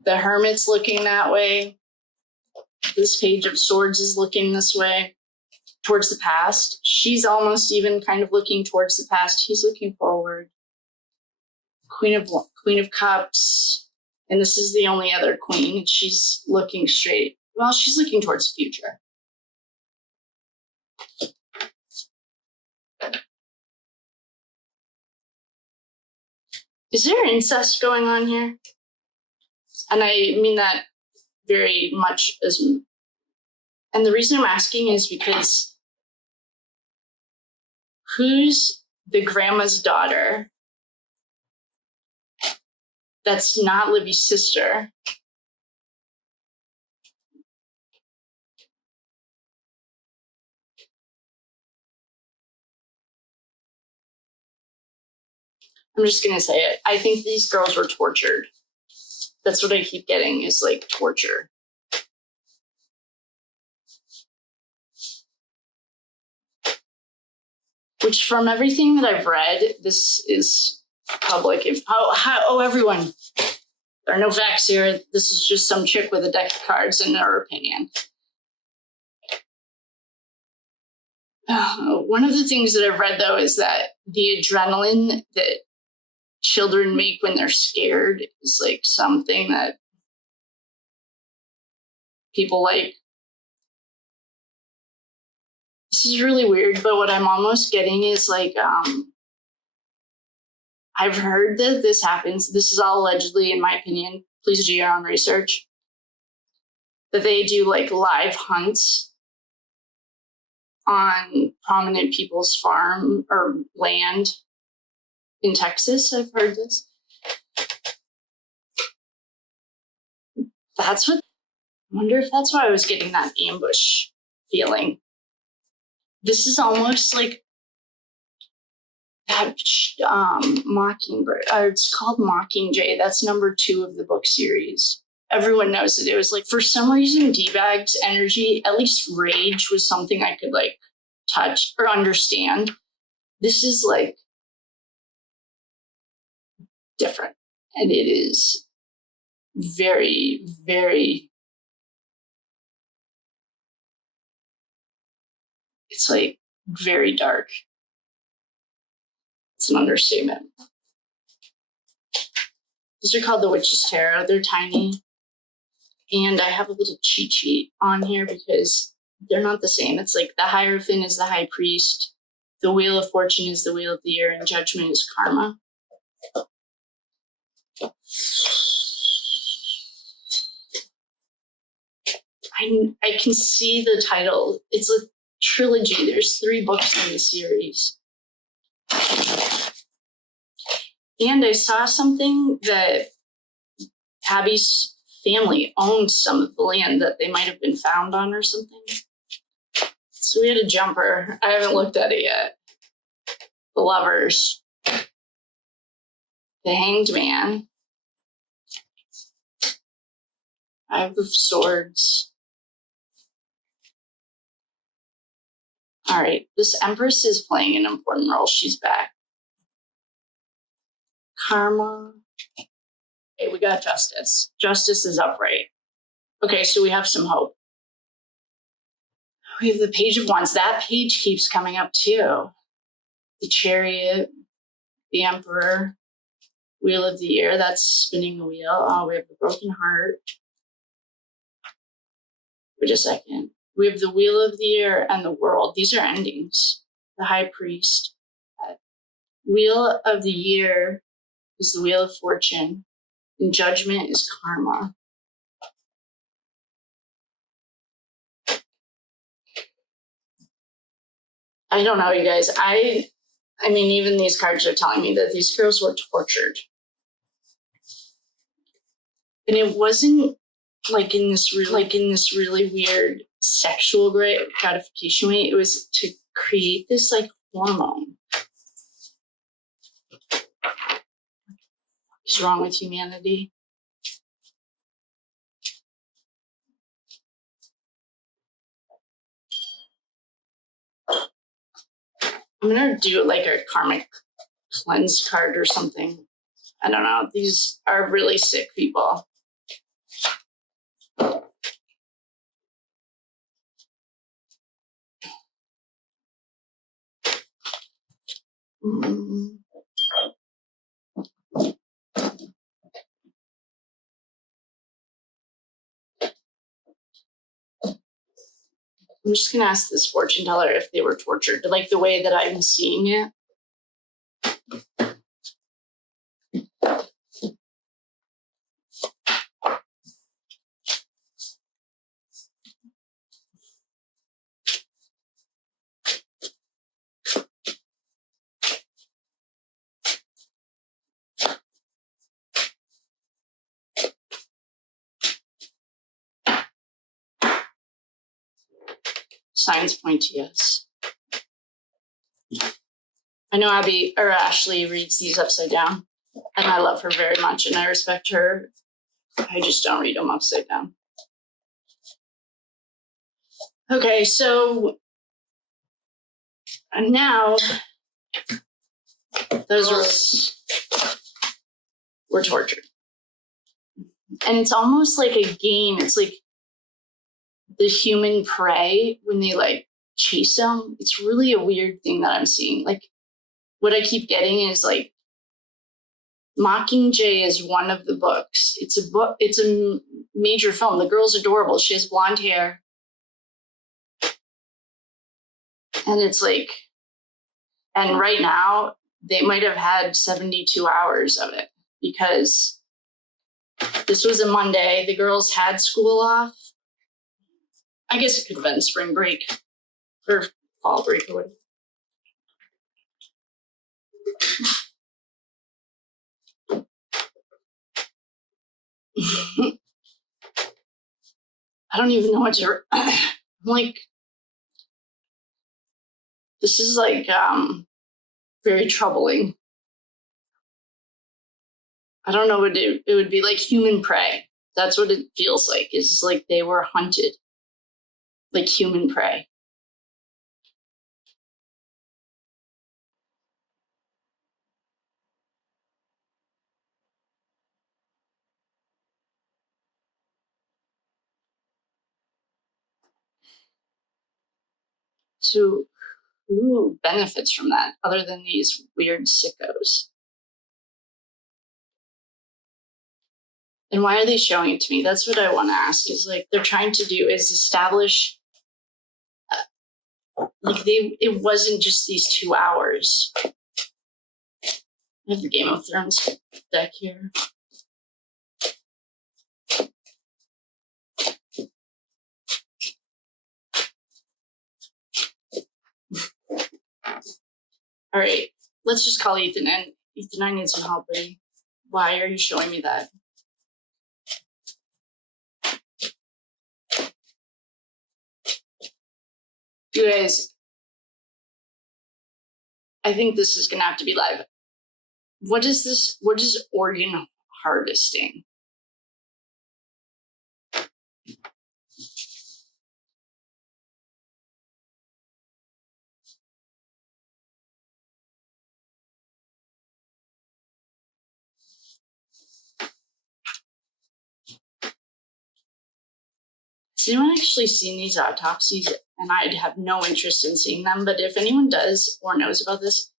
The Hermit's looking that way. This Page of Swords is looking this way, towards the past. She's almost even kind of looking towards the past. He's looking forward. Queen of Cups. And this is the only other queen. She's looking straight. Well, she's looking towards the future. Is there incest going on here? And I mean that very much as... And the reason I'm asking is because who's the grandma's daughter that's not Libby's sister? I'm just going to say it. I think these girls were tortured. That's what I keep getting, is like torture. Which, from everything that I've read, this is public. Everyone. There are no facts here. This is just some chick with a deck of cards and her opinion. One of the things that I've read, though, is that the adrenaline that children make when they're scared is like something that people like. This is really weird, but what I'm almost getting is like, I've heard that this happens. This is all allegedly, in my opinion. Please do your own research. That they do like live hunts on prominent people's farm or land in Texas. I've heard this. I wonder if that's why I was getting that ambush feeling. This is almost like that Mockingbird, or it's called Mockingjay. That's number 2 of the book series. Everyone knows it. It was like, for some reason, D-Bag's energy, at least rage, was something I could like touch or understand. This is like different. And it is very, very, it's like very dark. It's an understatement. These are called the Witch's Tarot. They're tiny. And I have a little cheat sheet on here because they're not the same. It's like the Hierophant is the High Priest, the Wheel of Fortune is the Wheel of the Year, and Judgment is Karma. I can see the title. It's a trilogy. There's 3 books in the series. And I saw something that Abby's family owned some of the land that they might have been found on or something. So we had a jumper. I haven't looked at it yet. The Lovers. The Hanged Man. 5 of Swords. All right, this Empress is playing an important role. She's back. Karma. Okay, we got Justice. Justice is upright. Okay, so we have some hope. We have the Page of Wands. That page keeps coming up too. The Chariot, the Emperor, Wheel of the Year. That's spinning the wheel. Oh, we have the Broken Heart. Wait a second. We have the Wheel of the Year and the World. These are endings. The High Priest. Wheel of the Year is the Wheel of Fortune. And Judgment is Karma. I don't know, you guys. I mean, even these cards are telling me that these girls were tortured. And it wasn't like in this really weird sexual gratification way. It was to create this like hormone. What's wrong with humanity? I'm gonna do like a karmic cleanse card or something. I don't know. These are really sick people. I'm just going to ask this fortune teller if they were tortured, like the way that I'm seeing it. Signs point to yes. I know Ashley reads these upside down, and I love her very much, and I respect her. I just don't read them upside down. Okay, so and now those girls were tortured. And it's almost like a game. It's like the human prey when they like chase them. It's really a weird thing that I'm seeing. Like what I keep getting is like Mockingjay is one of the books. It's a book. It's a major film. The girl's adorable. She has blonde hair. And it's like, and right now they might have had 72 hours of it because this was a Monday. The girls had school off. I guess it could have been spring break or fall break or whatever. I don't even know what to. I'm like, This is like very troubling. I don't know what it would be like human prey. That's what it feels like. It's like they were hunted like human prey. So who benefits from that other than these weird sickos? And why are they showing it to me? That's what I want to ask. Is like they're trying to do is establish like it wasn't just these 2 hours. I have the Game of Thrones deck here. All right, let's just call Ethan in. Ethan, I need some help, buddy. Why are you showing me that? You guys, I think this is gonna have to be live. What is this? What is organ harvesting? Has anyone actually seen these autopsies? And I'd have no interest in seeing them, but if anyone does or knows about this,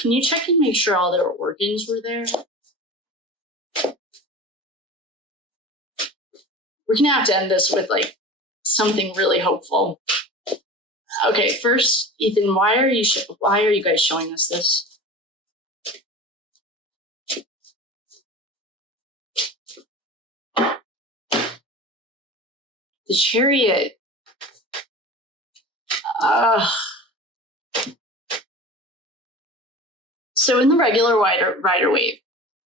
can you check and make sure all their organs were there? We're gonna have to end this with like something really hopeful. Okay, first, Ethan, why are you guys showing us this? The chariot. So in the regular rider wave,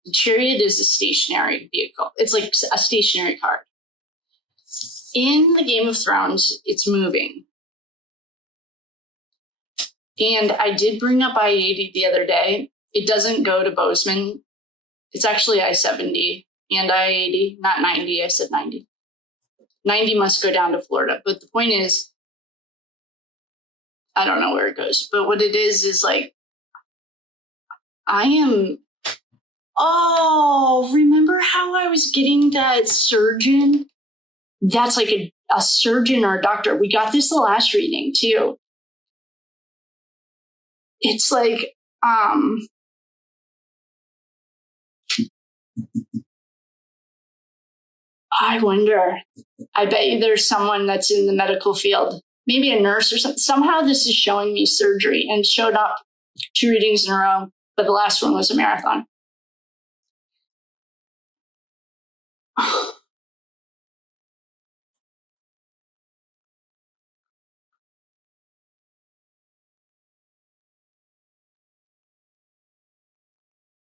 the chariot is a stationary vehicle. It's like a stationary car. In the Game of Thrones, it's moving. And I did bring up I-80 the other day. It doesn't go to Bozeman. It's actually I-70 and I-80, not 90. I said 90. 90 must go down to Florida. But the point is, I don't know where it goes. But what it is like, remember how I was getting that surgeon? That's like a surgeon or a doctor. We got this the last reading too. It's like, I wonder. I bet you there's someone that's in the medical field, maybe a nurse or something. Somehow this is showing me surgery and showed up 2 readings in a row, but the last one was a marathon.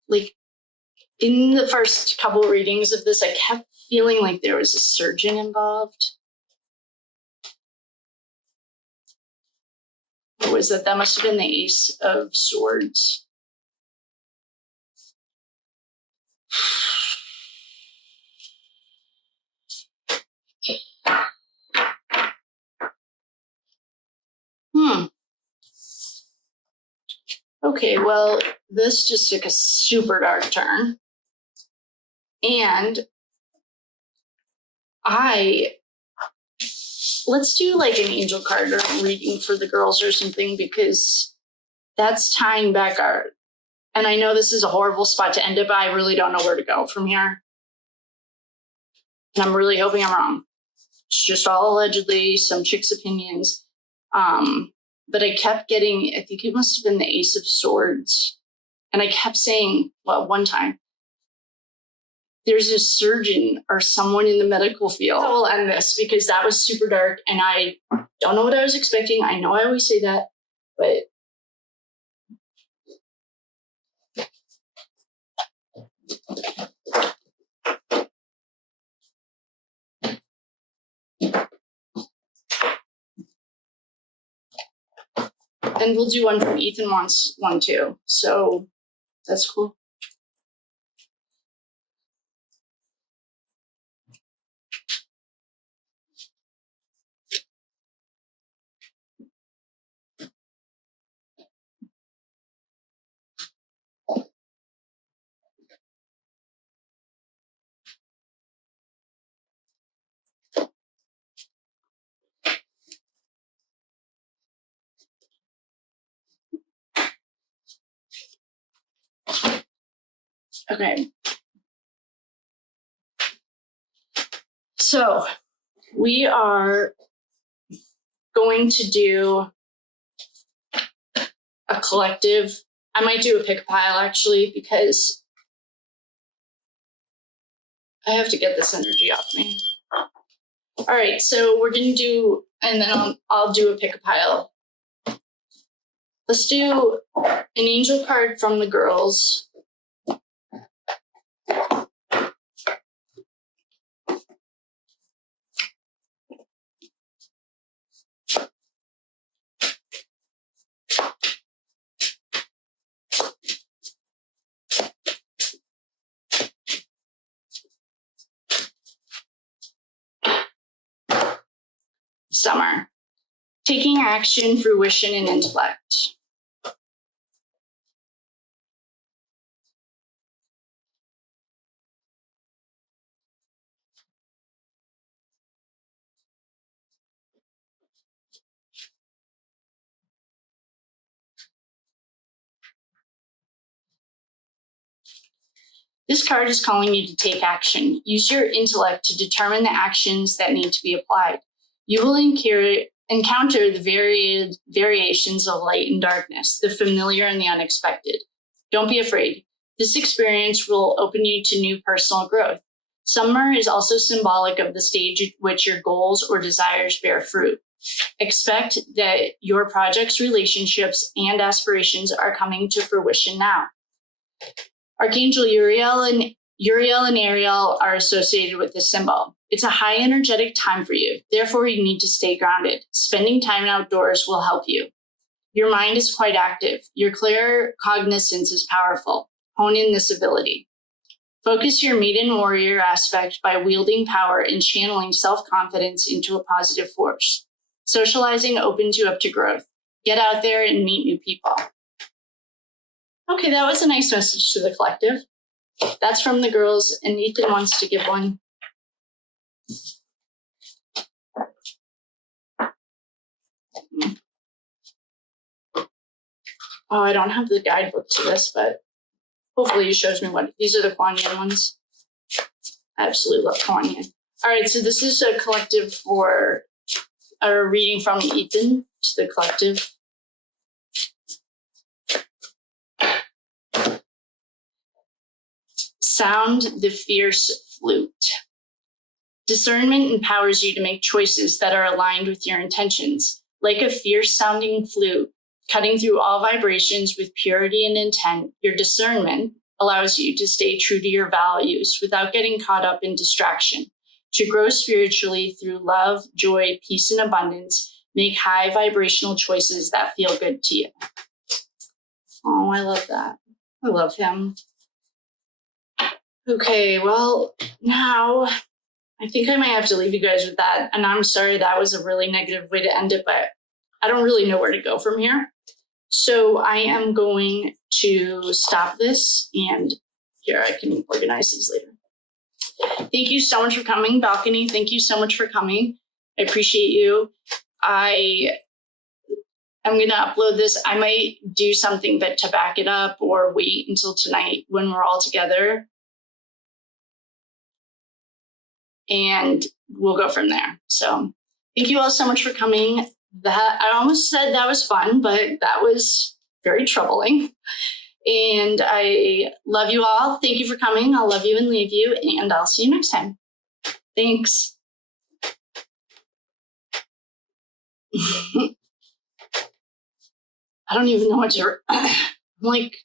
Like in the first couple of readings of this, I kept feeling like there was a surgeon involved. Or was that must have been the Ace of Swords? Okay, well, this just took a super dark turn. And let's do like an angel card or reading for the girls or something, because that's tying back and I know this is a horrible spot to end it, but I really don't know where to go from here. And I'm really hoping I'm wrong. It's just all allegedly some chick's opinions. But I kept getting, I think it must have been the Ace of Swords. And I kept saying, well, one time, there's a surgeon or someone in the medical field. I will end this because that was super dark and I don't know what I was expecting. I know I always say that, but And we'll do one from Ethan wants one too. So that's cool. Okay. So we are going to do a collective. I might do a pick a pile actually, because I have to get this energy off me. All right, so we're going to do, and then I'll do a pick a pile. Let's do an angel card from the girls. Summer. Taking action, fruition, and intellect. This card is calling you to take action. Use your intellect to determine the actions that need to be applied. You will encounter the varied variations of light and darkness, the familiar and the unexpected. Don't be afraid. This experience will open you to new personal growth. Summer is also symbolic of the stage at which your goals or desires bear fruit. Expect that your projects, relationships, and aspirations are coming to fruition now. Archangel Uriel and Ariel are associated with this symbol. It's a high energetic time for you. Therefore, you need to stay grounded. Spending time outdoors will help you. Your mind is quite active. Your clear cognizance is powerful. Hone in this ability. Focus your maiden warrior aspect by wielding power and channeling self-confidence into a positive force. Socializing opens you up to growth. Get out there and meet new people. Okay, that was a nice message to the collective. That's from the girls, and Ethan wants to give one. Oh, I don't have the guidebook to this, but hopefully he shows me what. These are the Kuan Yin ones. I absolutely love Kuan Yin. All right, so this is a collective for a reading from Ethan to the collective. Sound the fierce flute. Discernment empowers you to make choices that are aligned with your intentions. Like a fierce-sounding flute, cutting through all vibrations with purity and intent, your discernment allows you to stay true to your values without getting caught up in distraction. To grow spiritually through love, joy, peace, and abundance, make high vibrational choices that feel good to you. Oh, I love that. I love him. Okay, well, now I think I might have to leave you guys with that. And I'm sorry that was a really negative way to end it, but I don't really know where to go from here. So I am going to stop this, and here I can organize these later. Thank you so much for coming, Balcony. Thank you so much for coming. I appreciate you. I'm going to upload this. I might do something but to back it up or wait until tonight when we're all together. And we'll go from there. So thank you all so much for coming. I almost said that was fun, but that was very troubling. And I love you all. Thank you for coming. I'll love you and leave you, and I'll see you next time. Thanks. I don't even know what to, I'm like,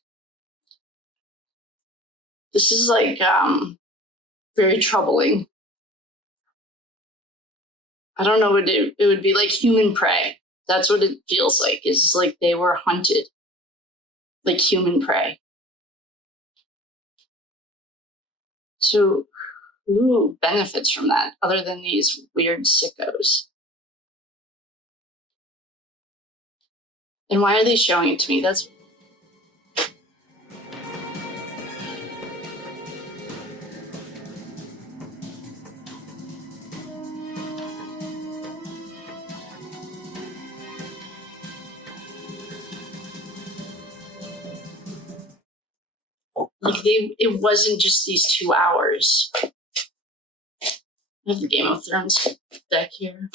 this is like very troubling. I don't know what it would be like human prey. That's what it feels like. It's like they were hunted like human prey. So who benefits from that other than these weird sickos? And why are they showing it to me? That's like it wasn't just these 2 hours. I have the Game of Thrones deck here.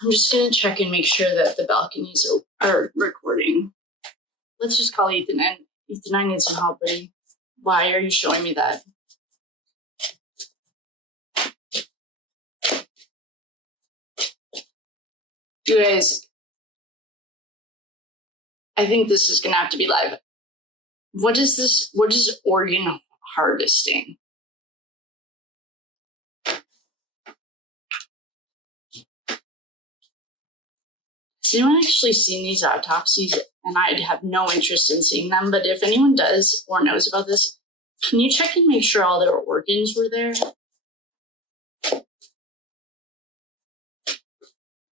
I'm just going to check and make sure that the balconies are recording. Let's just call Ethan in. Ethan, I need some help, buddy. Why are you showing me that? You guys, I think this is going to have to be live. What is this? What is organ harvesting? Has anyone actually seen these autopsies? And I'd have no interest in seeing them, but if anyone does or knows about this, can you check and make sure all their organs were there?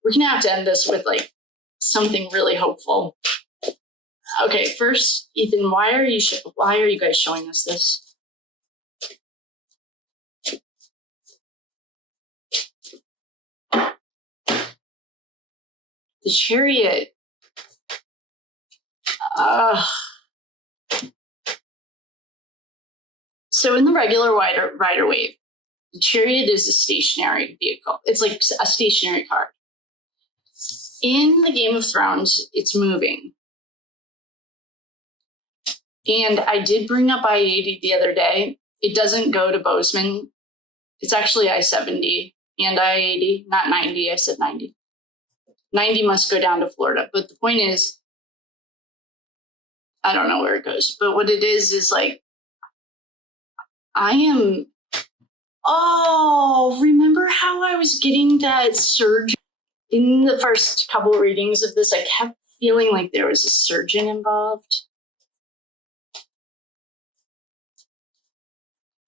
We're gonna have to end this with like something really hopeful. Okay, first, Ethan, why are you guys showing us this? The chariot. So in the regular rider wave, the chariot is a stationary vehicle. It's like a stationary car. In the Game of Thrones, it's moving. And I did bring up I-80 the other day. It doesn't go to Bozeman. It's actually I-70 and I-80, not 90. I said 90. 90 must go down to Florida. But the point is, I don't know where it goes. But what it is like, remember how I was getting that surge? In the first couple readings of this, I kept feeling like there was a surgeon involved.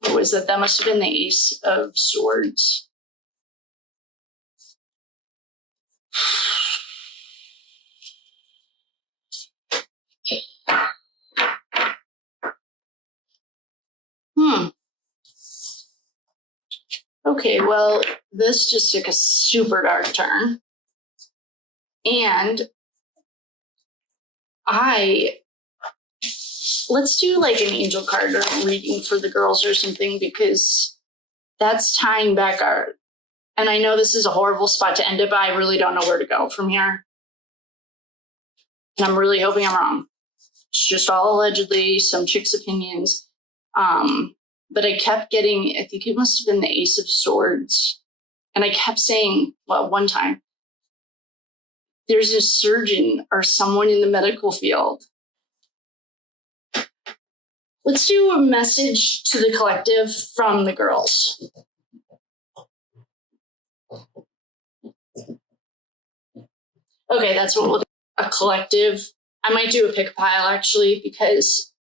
Or was that must have been the Ace of Swords? Okay, well, this just took a super dark turn. And let's do like an angel card or reading for the girls or something, because that's tying back and I know this is a horrible spot to end it, but I really don't know where to go from here. And I'm really hoping I'm wrong. It's just all allegedly some chick's opinions. But I kept getting, I think it must have been the Ace of Swords. And I kept saying, well, one time, there's a surgeon or someone in the medical field. Let's do a message to the collective from the girls. Okay, that's what we'll do. A collective. I might do a pick a pile actually, because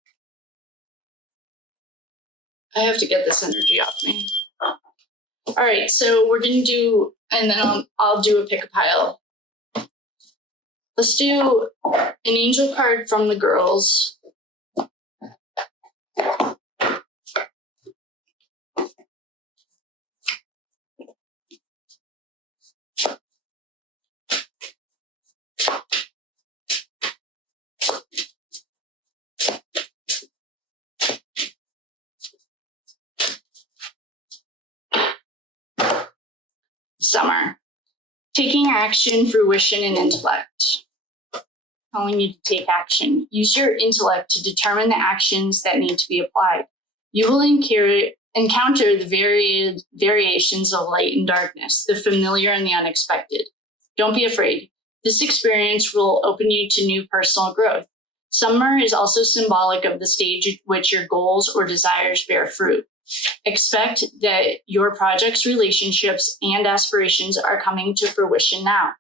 I have to get this energy off me. All right, so we're going to do, and then I'll do a pick a pile. Let's do an angel card from the girls. Summer. Taking action, fruition, and intellect. Telling you to take action. Use your intellect to determine the actions that need to be applied. You will encounter the variations of light and darkness, the familiar and the unexpected. Don't be afraid. This experience will open you to new personal growth. Summer is also symbolic of the stage at which your goals or desires bear fruit. Expect that your projects, relationships, and aspirations are coming to fruition now.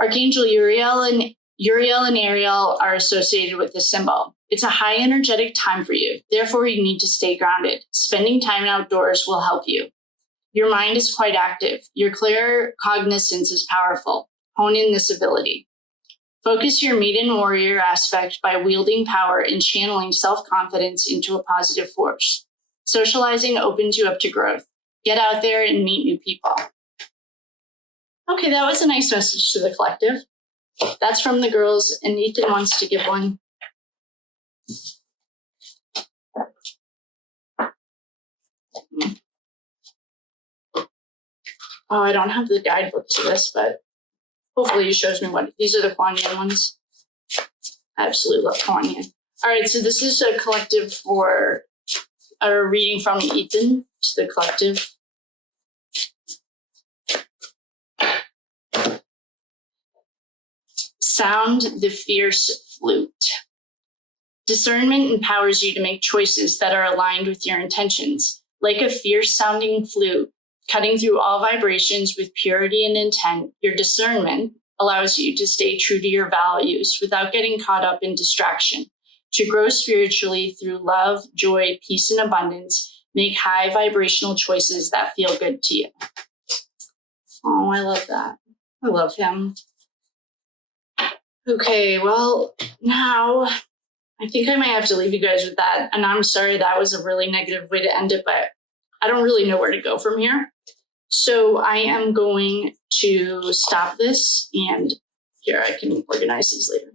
Archangel Uriel and Ariel are associated with this symbol. It's a high energetic time for you. Therefore, you need to stay grounded. Spending time outdoors will help you. Your mind is quite active. Your clear cognizance is powerful. Hone in this ability. Focus your maiden warrior aspect by wielding power and channeling self-confidence into a positive force. Socializing opens you up to growth. Get out there and meet new people. Okay, that was a nice message to the collective. That's from the girls, and Ethan wants to give one. Oh, I don't have the guidebook to this, but hopefully it shows me what. These are the Kuan Yin ones. I absolutely love Kuan Yin. All right, so this is a collective for a reading from Ethan to the collective. Sound the fierce flute. Discernment empowers you to make choices that are aligned with your intentions. Like a fierce-sounding flute, cutting through all vibrations with purity and intent, your discernment allows you to stay true to your values without getting caught up in distraction. To grow spiritually through love, joy, peace, and abundance, make high vibrational choices that feel good to you. Oh, I love that. I love him. Okay, well, now I think I might have to leave you guys with that. And I'm sorry, that was a really negative way to end it, but I don't really know where to go from here. So I am going to stop this, and here I can organize these later.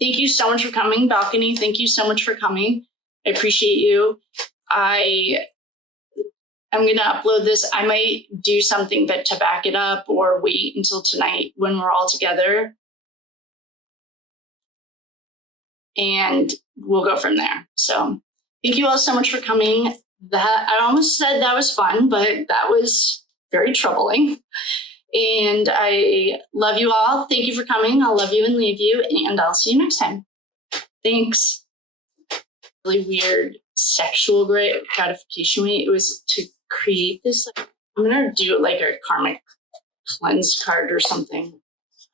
Thank you so much for coming, Balcony. Thank you so much for coming. I appreciate you. I'm going to upload this. I might do something to back it up or wait until tonight when we're all together. And we'll go from there. So thank you all so much for coming. I almost said that was fun, but that was very troubling. And I love you all. Thank you for coming. I'll love you and leave you, and I'll see you next time. Thanks. Really weird sexual gratification way. It was to create this. I'm going to do like a karmic cleanse card or something.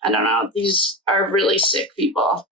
I don't know. These are really sick people.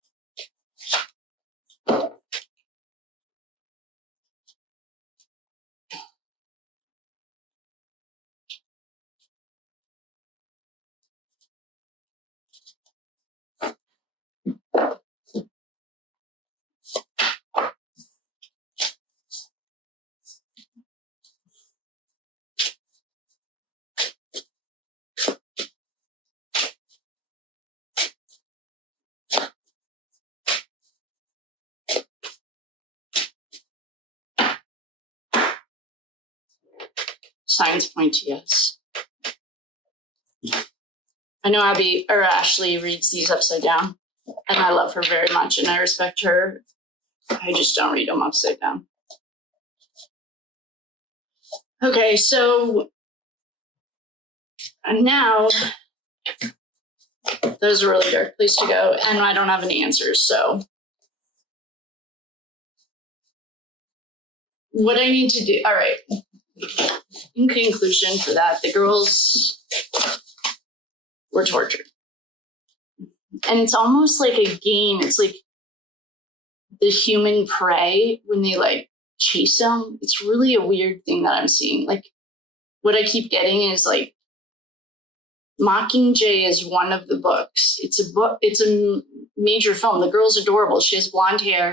Signs point to yes. I know Ashley reads these upside down, and I love her very much, and I respect her. I just don't read them upside down. Okay, so now that was a really dark place to go, and I don't have any answers, so what I need to do, all right. In conclusion for that, the girls were tortured. And it's almost like a game. It's like the human prey when they like chase them. It's really a weird thing that I'm seeing. Like what I keep getting is like Mockingjay is one of the books. It's a book. It's a major film. The girl's adorable. She has blonde hair.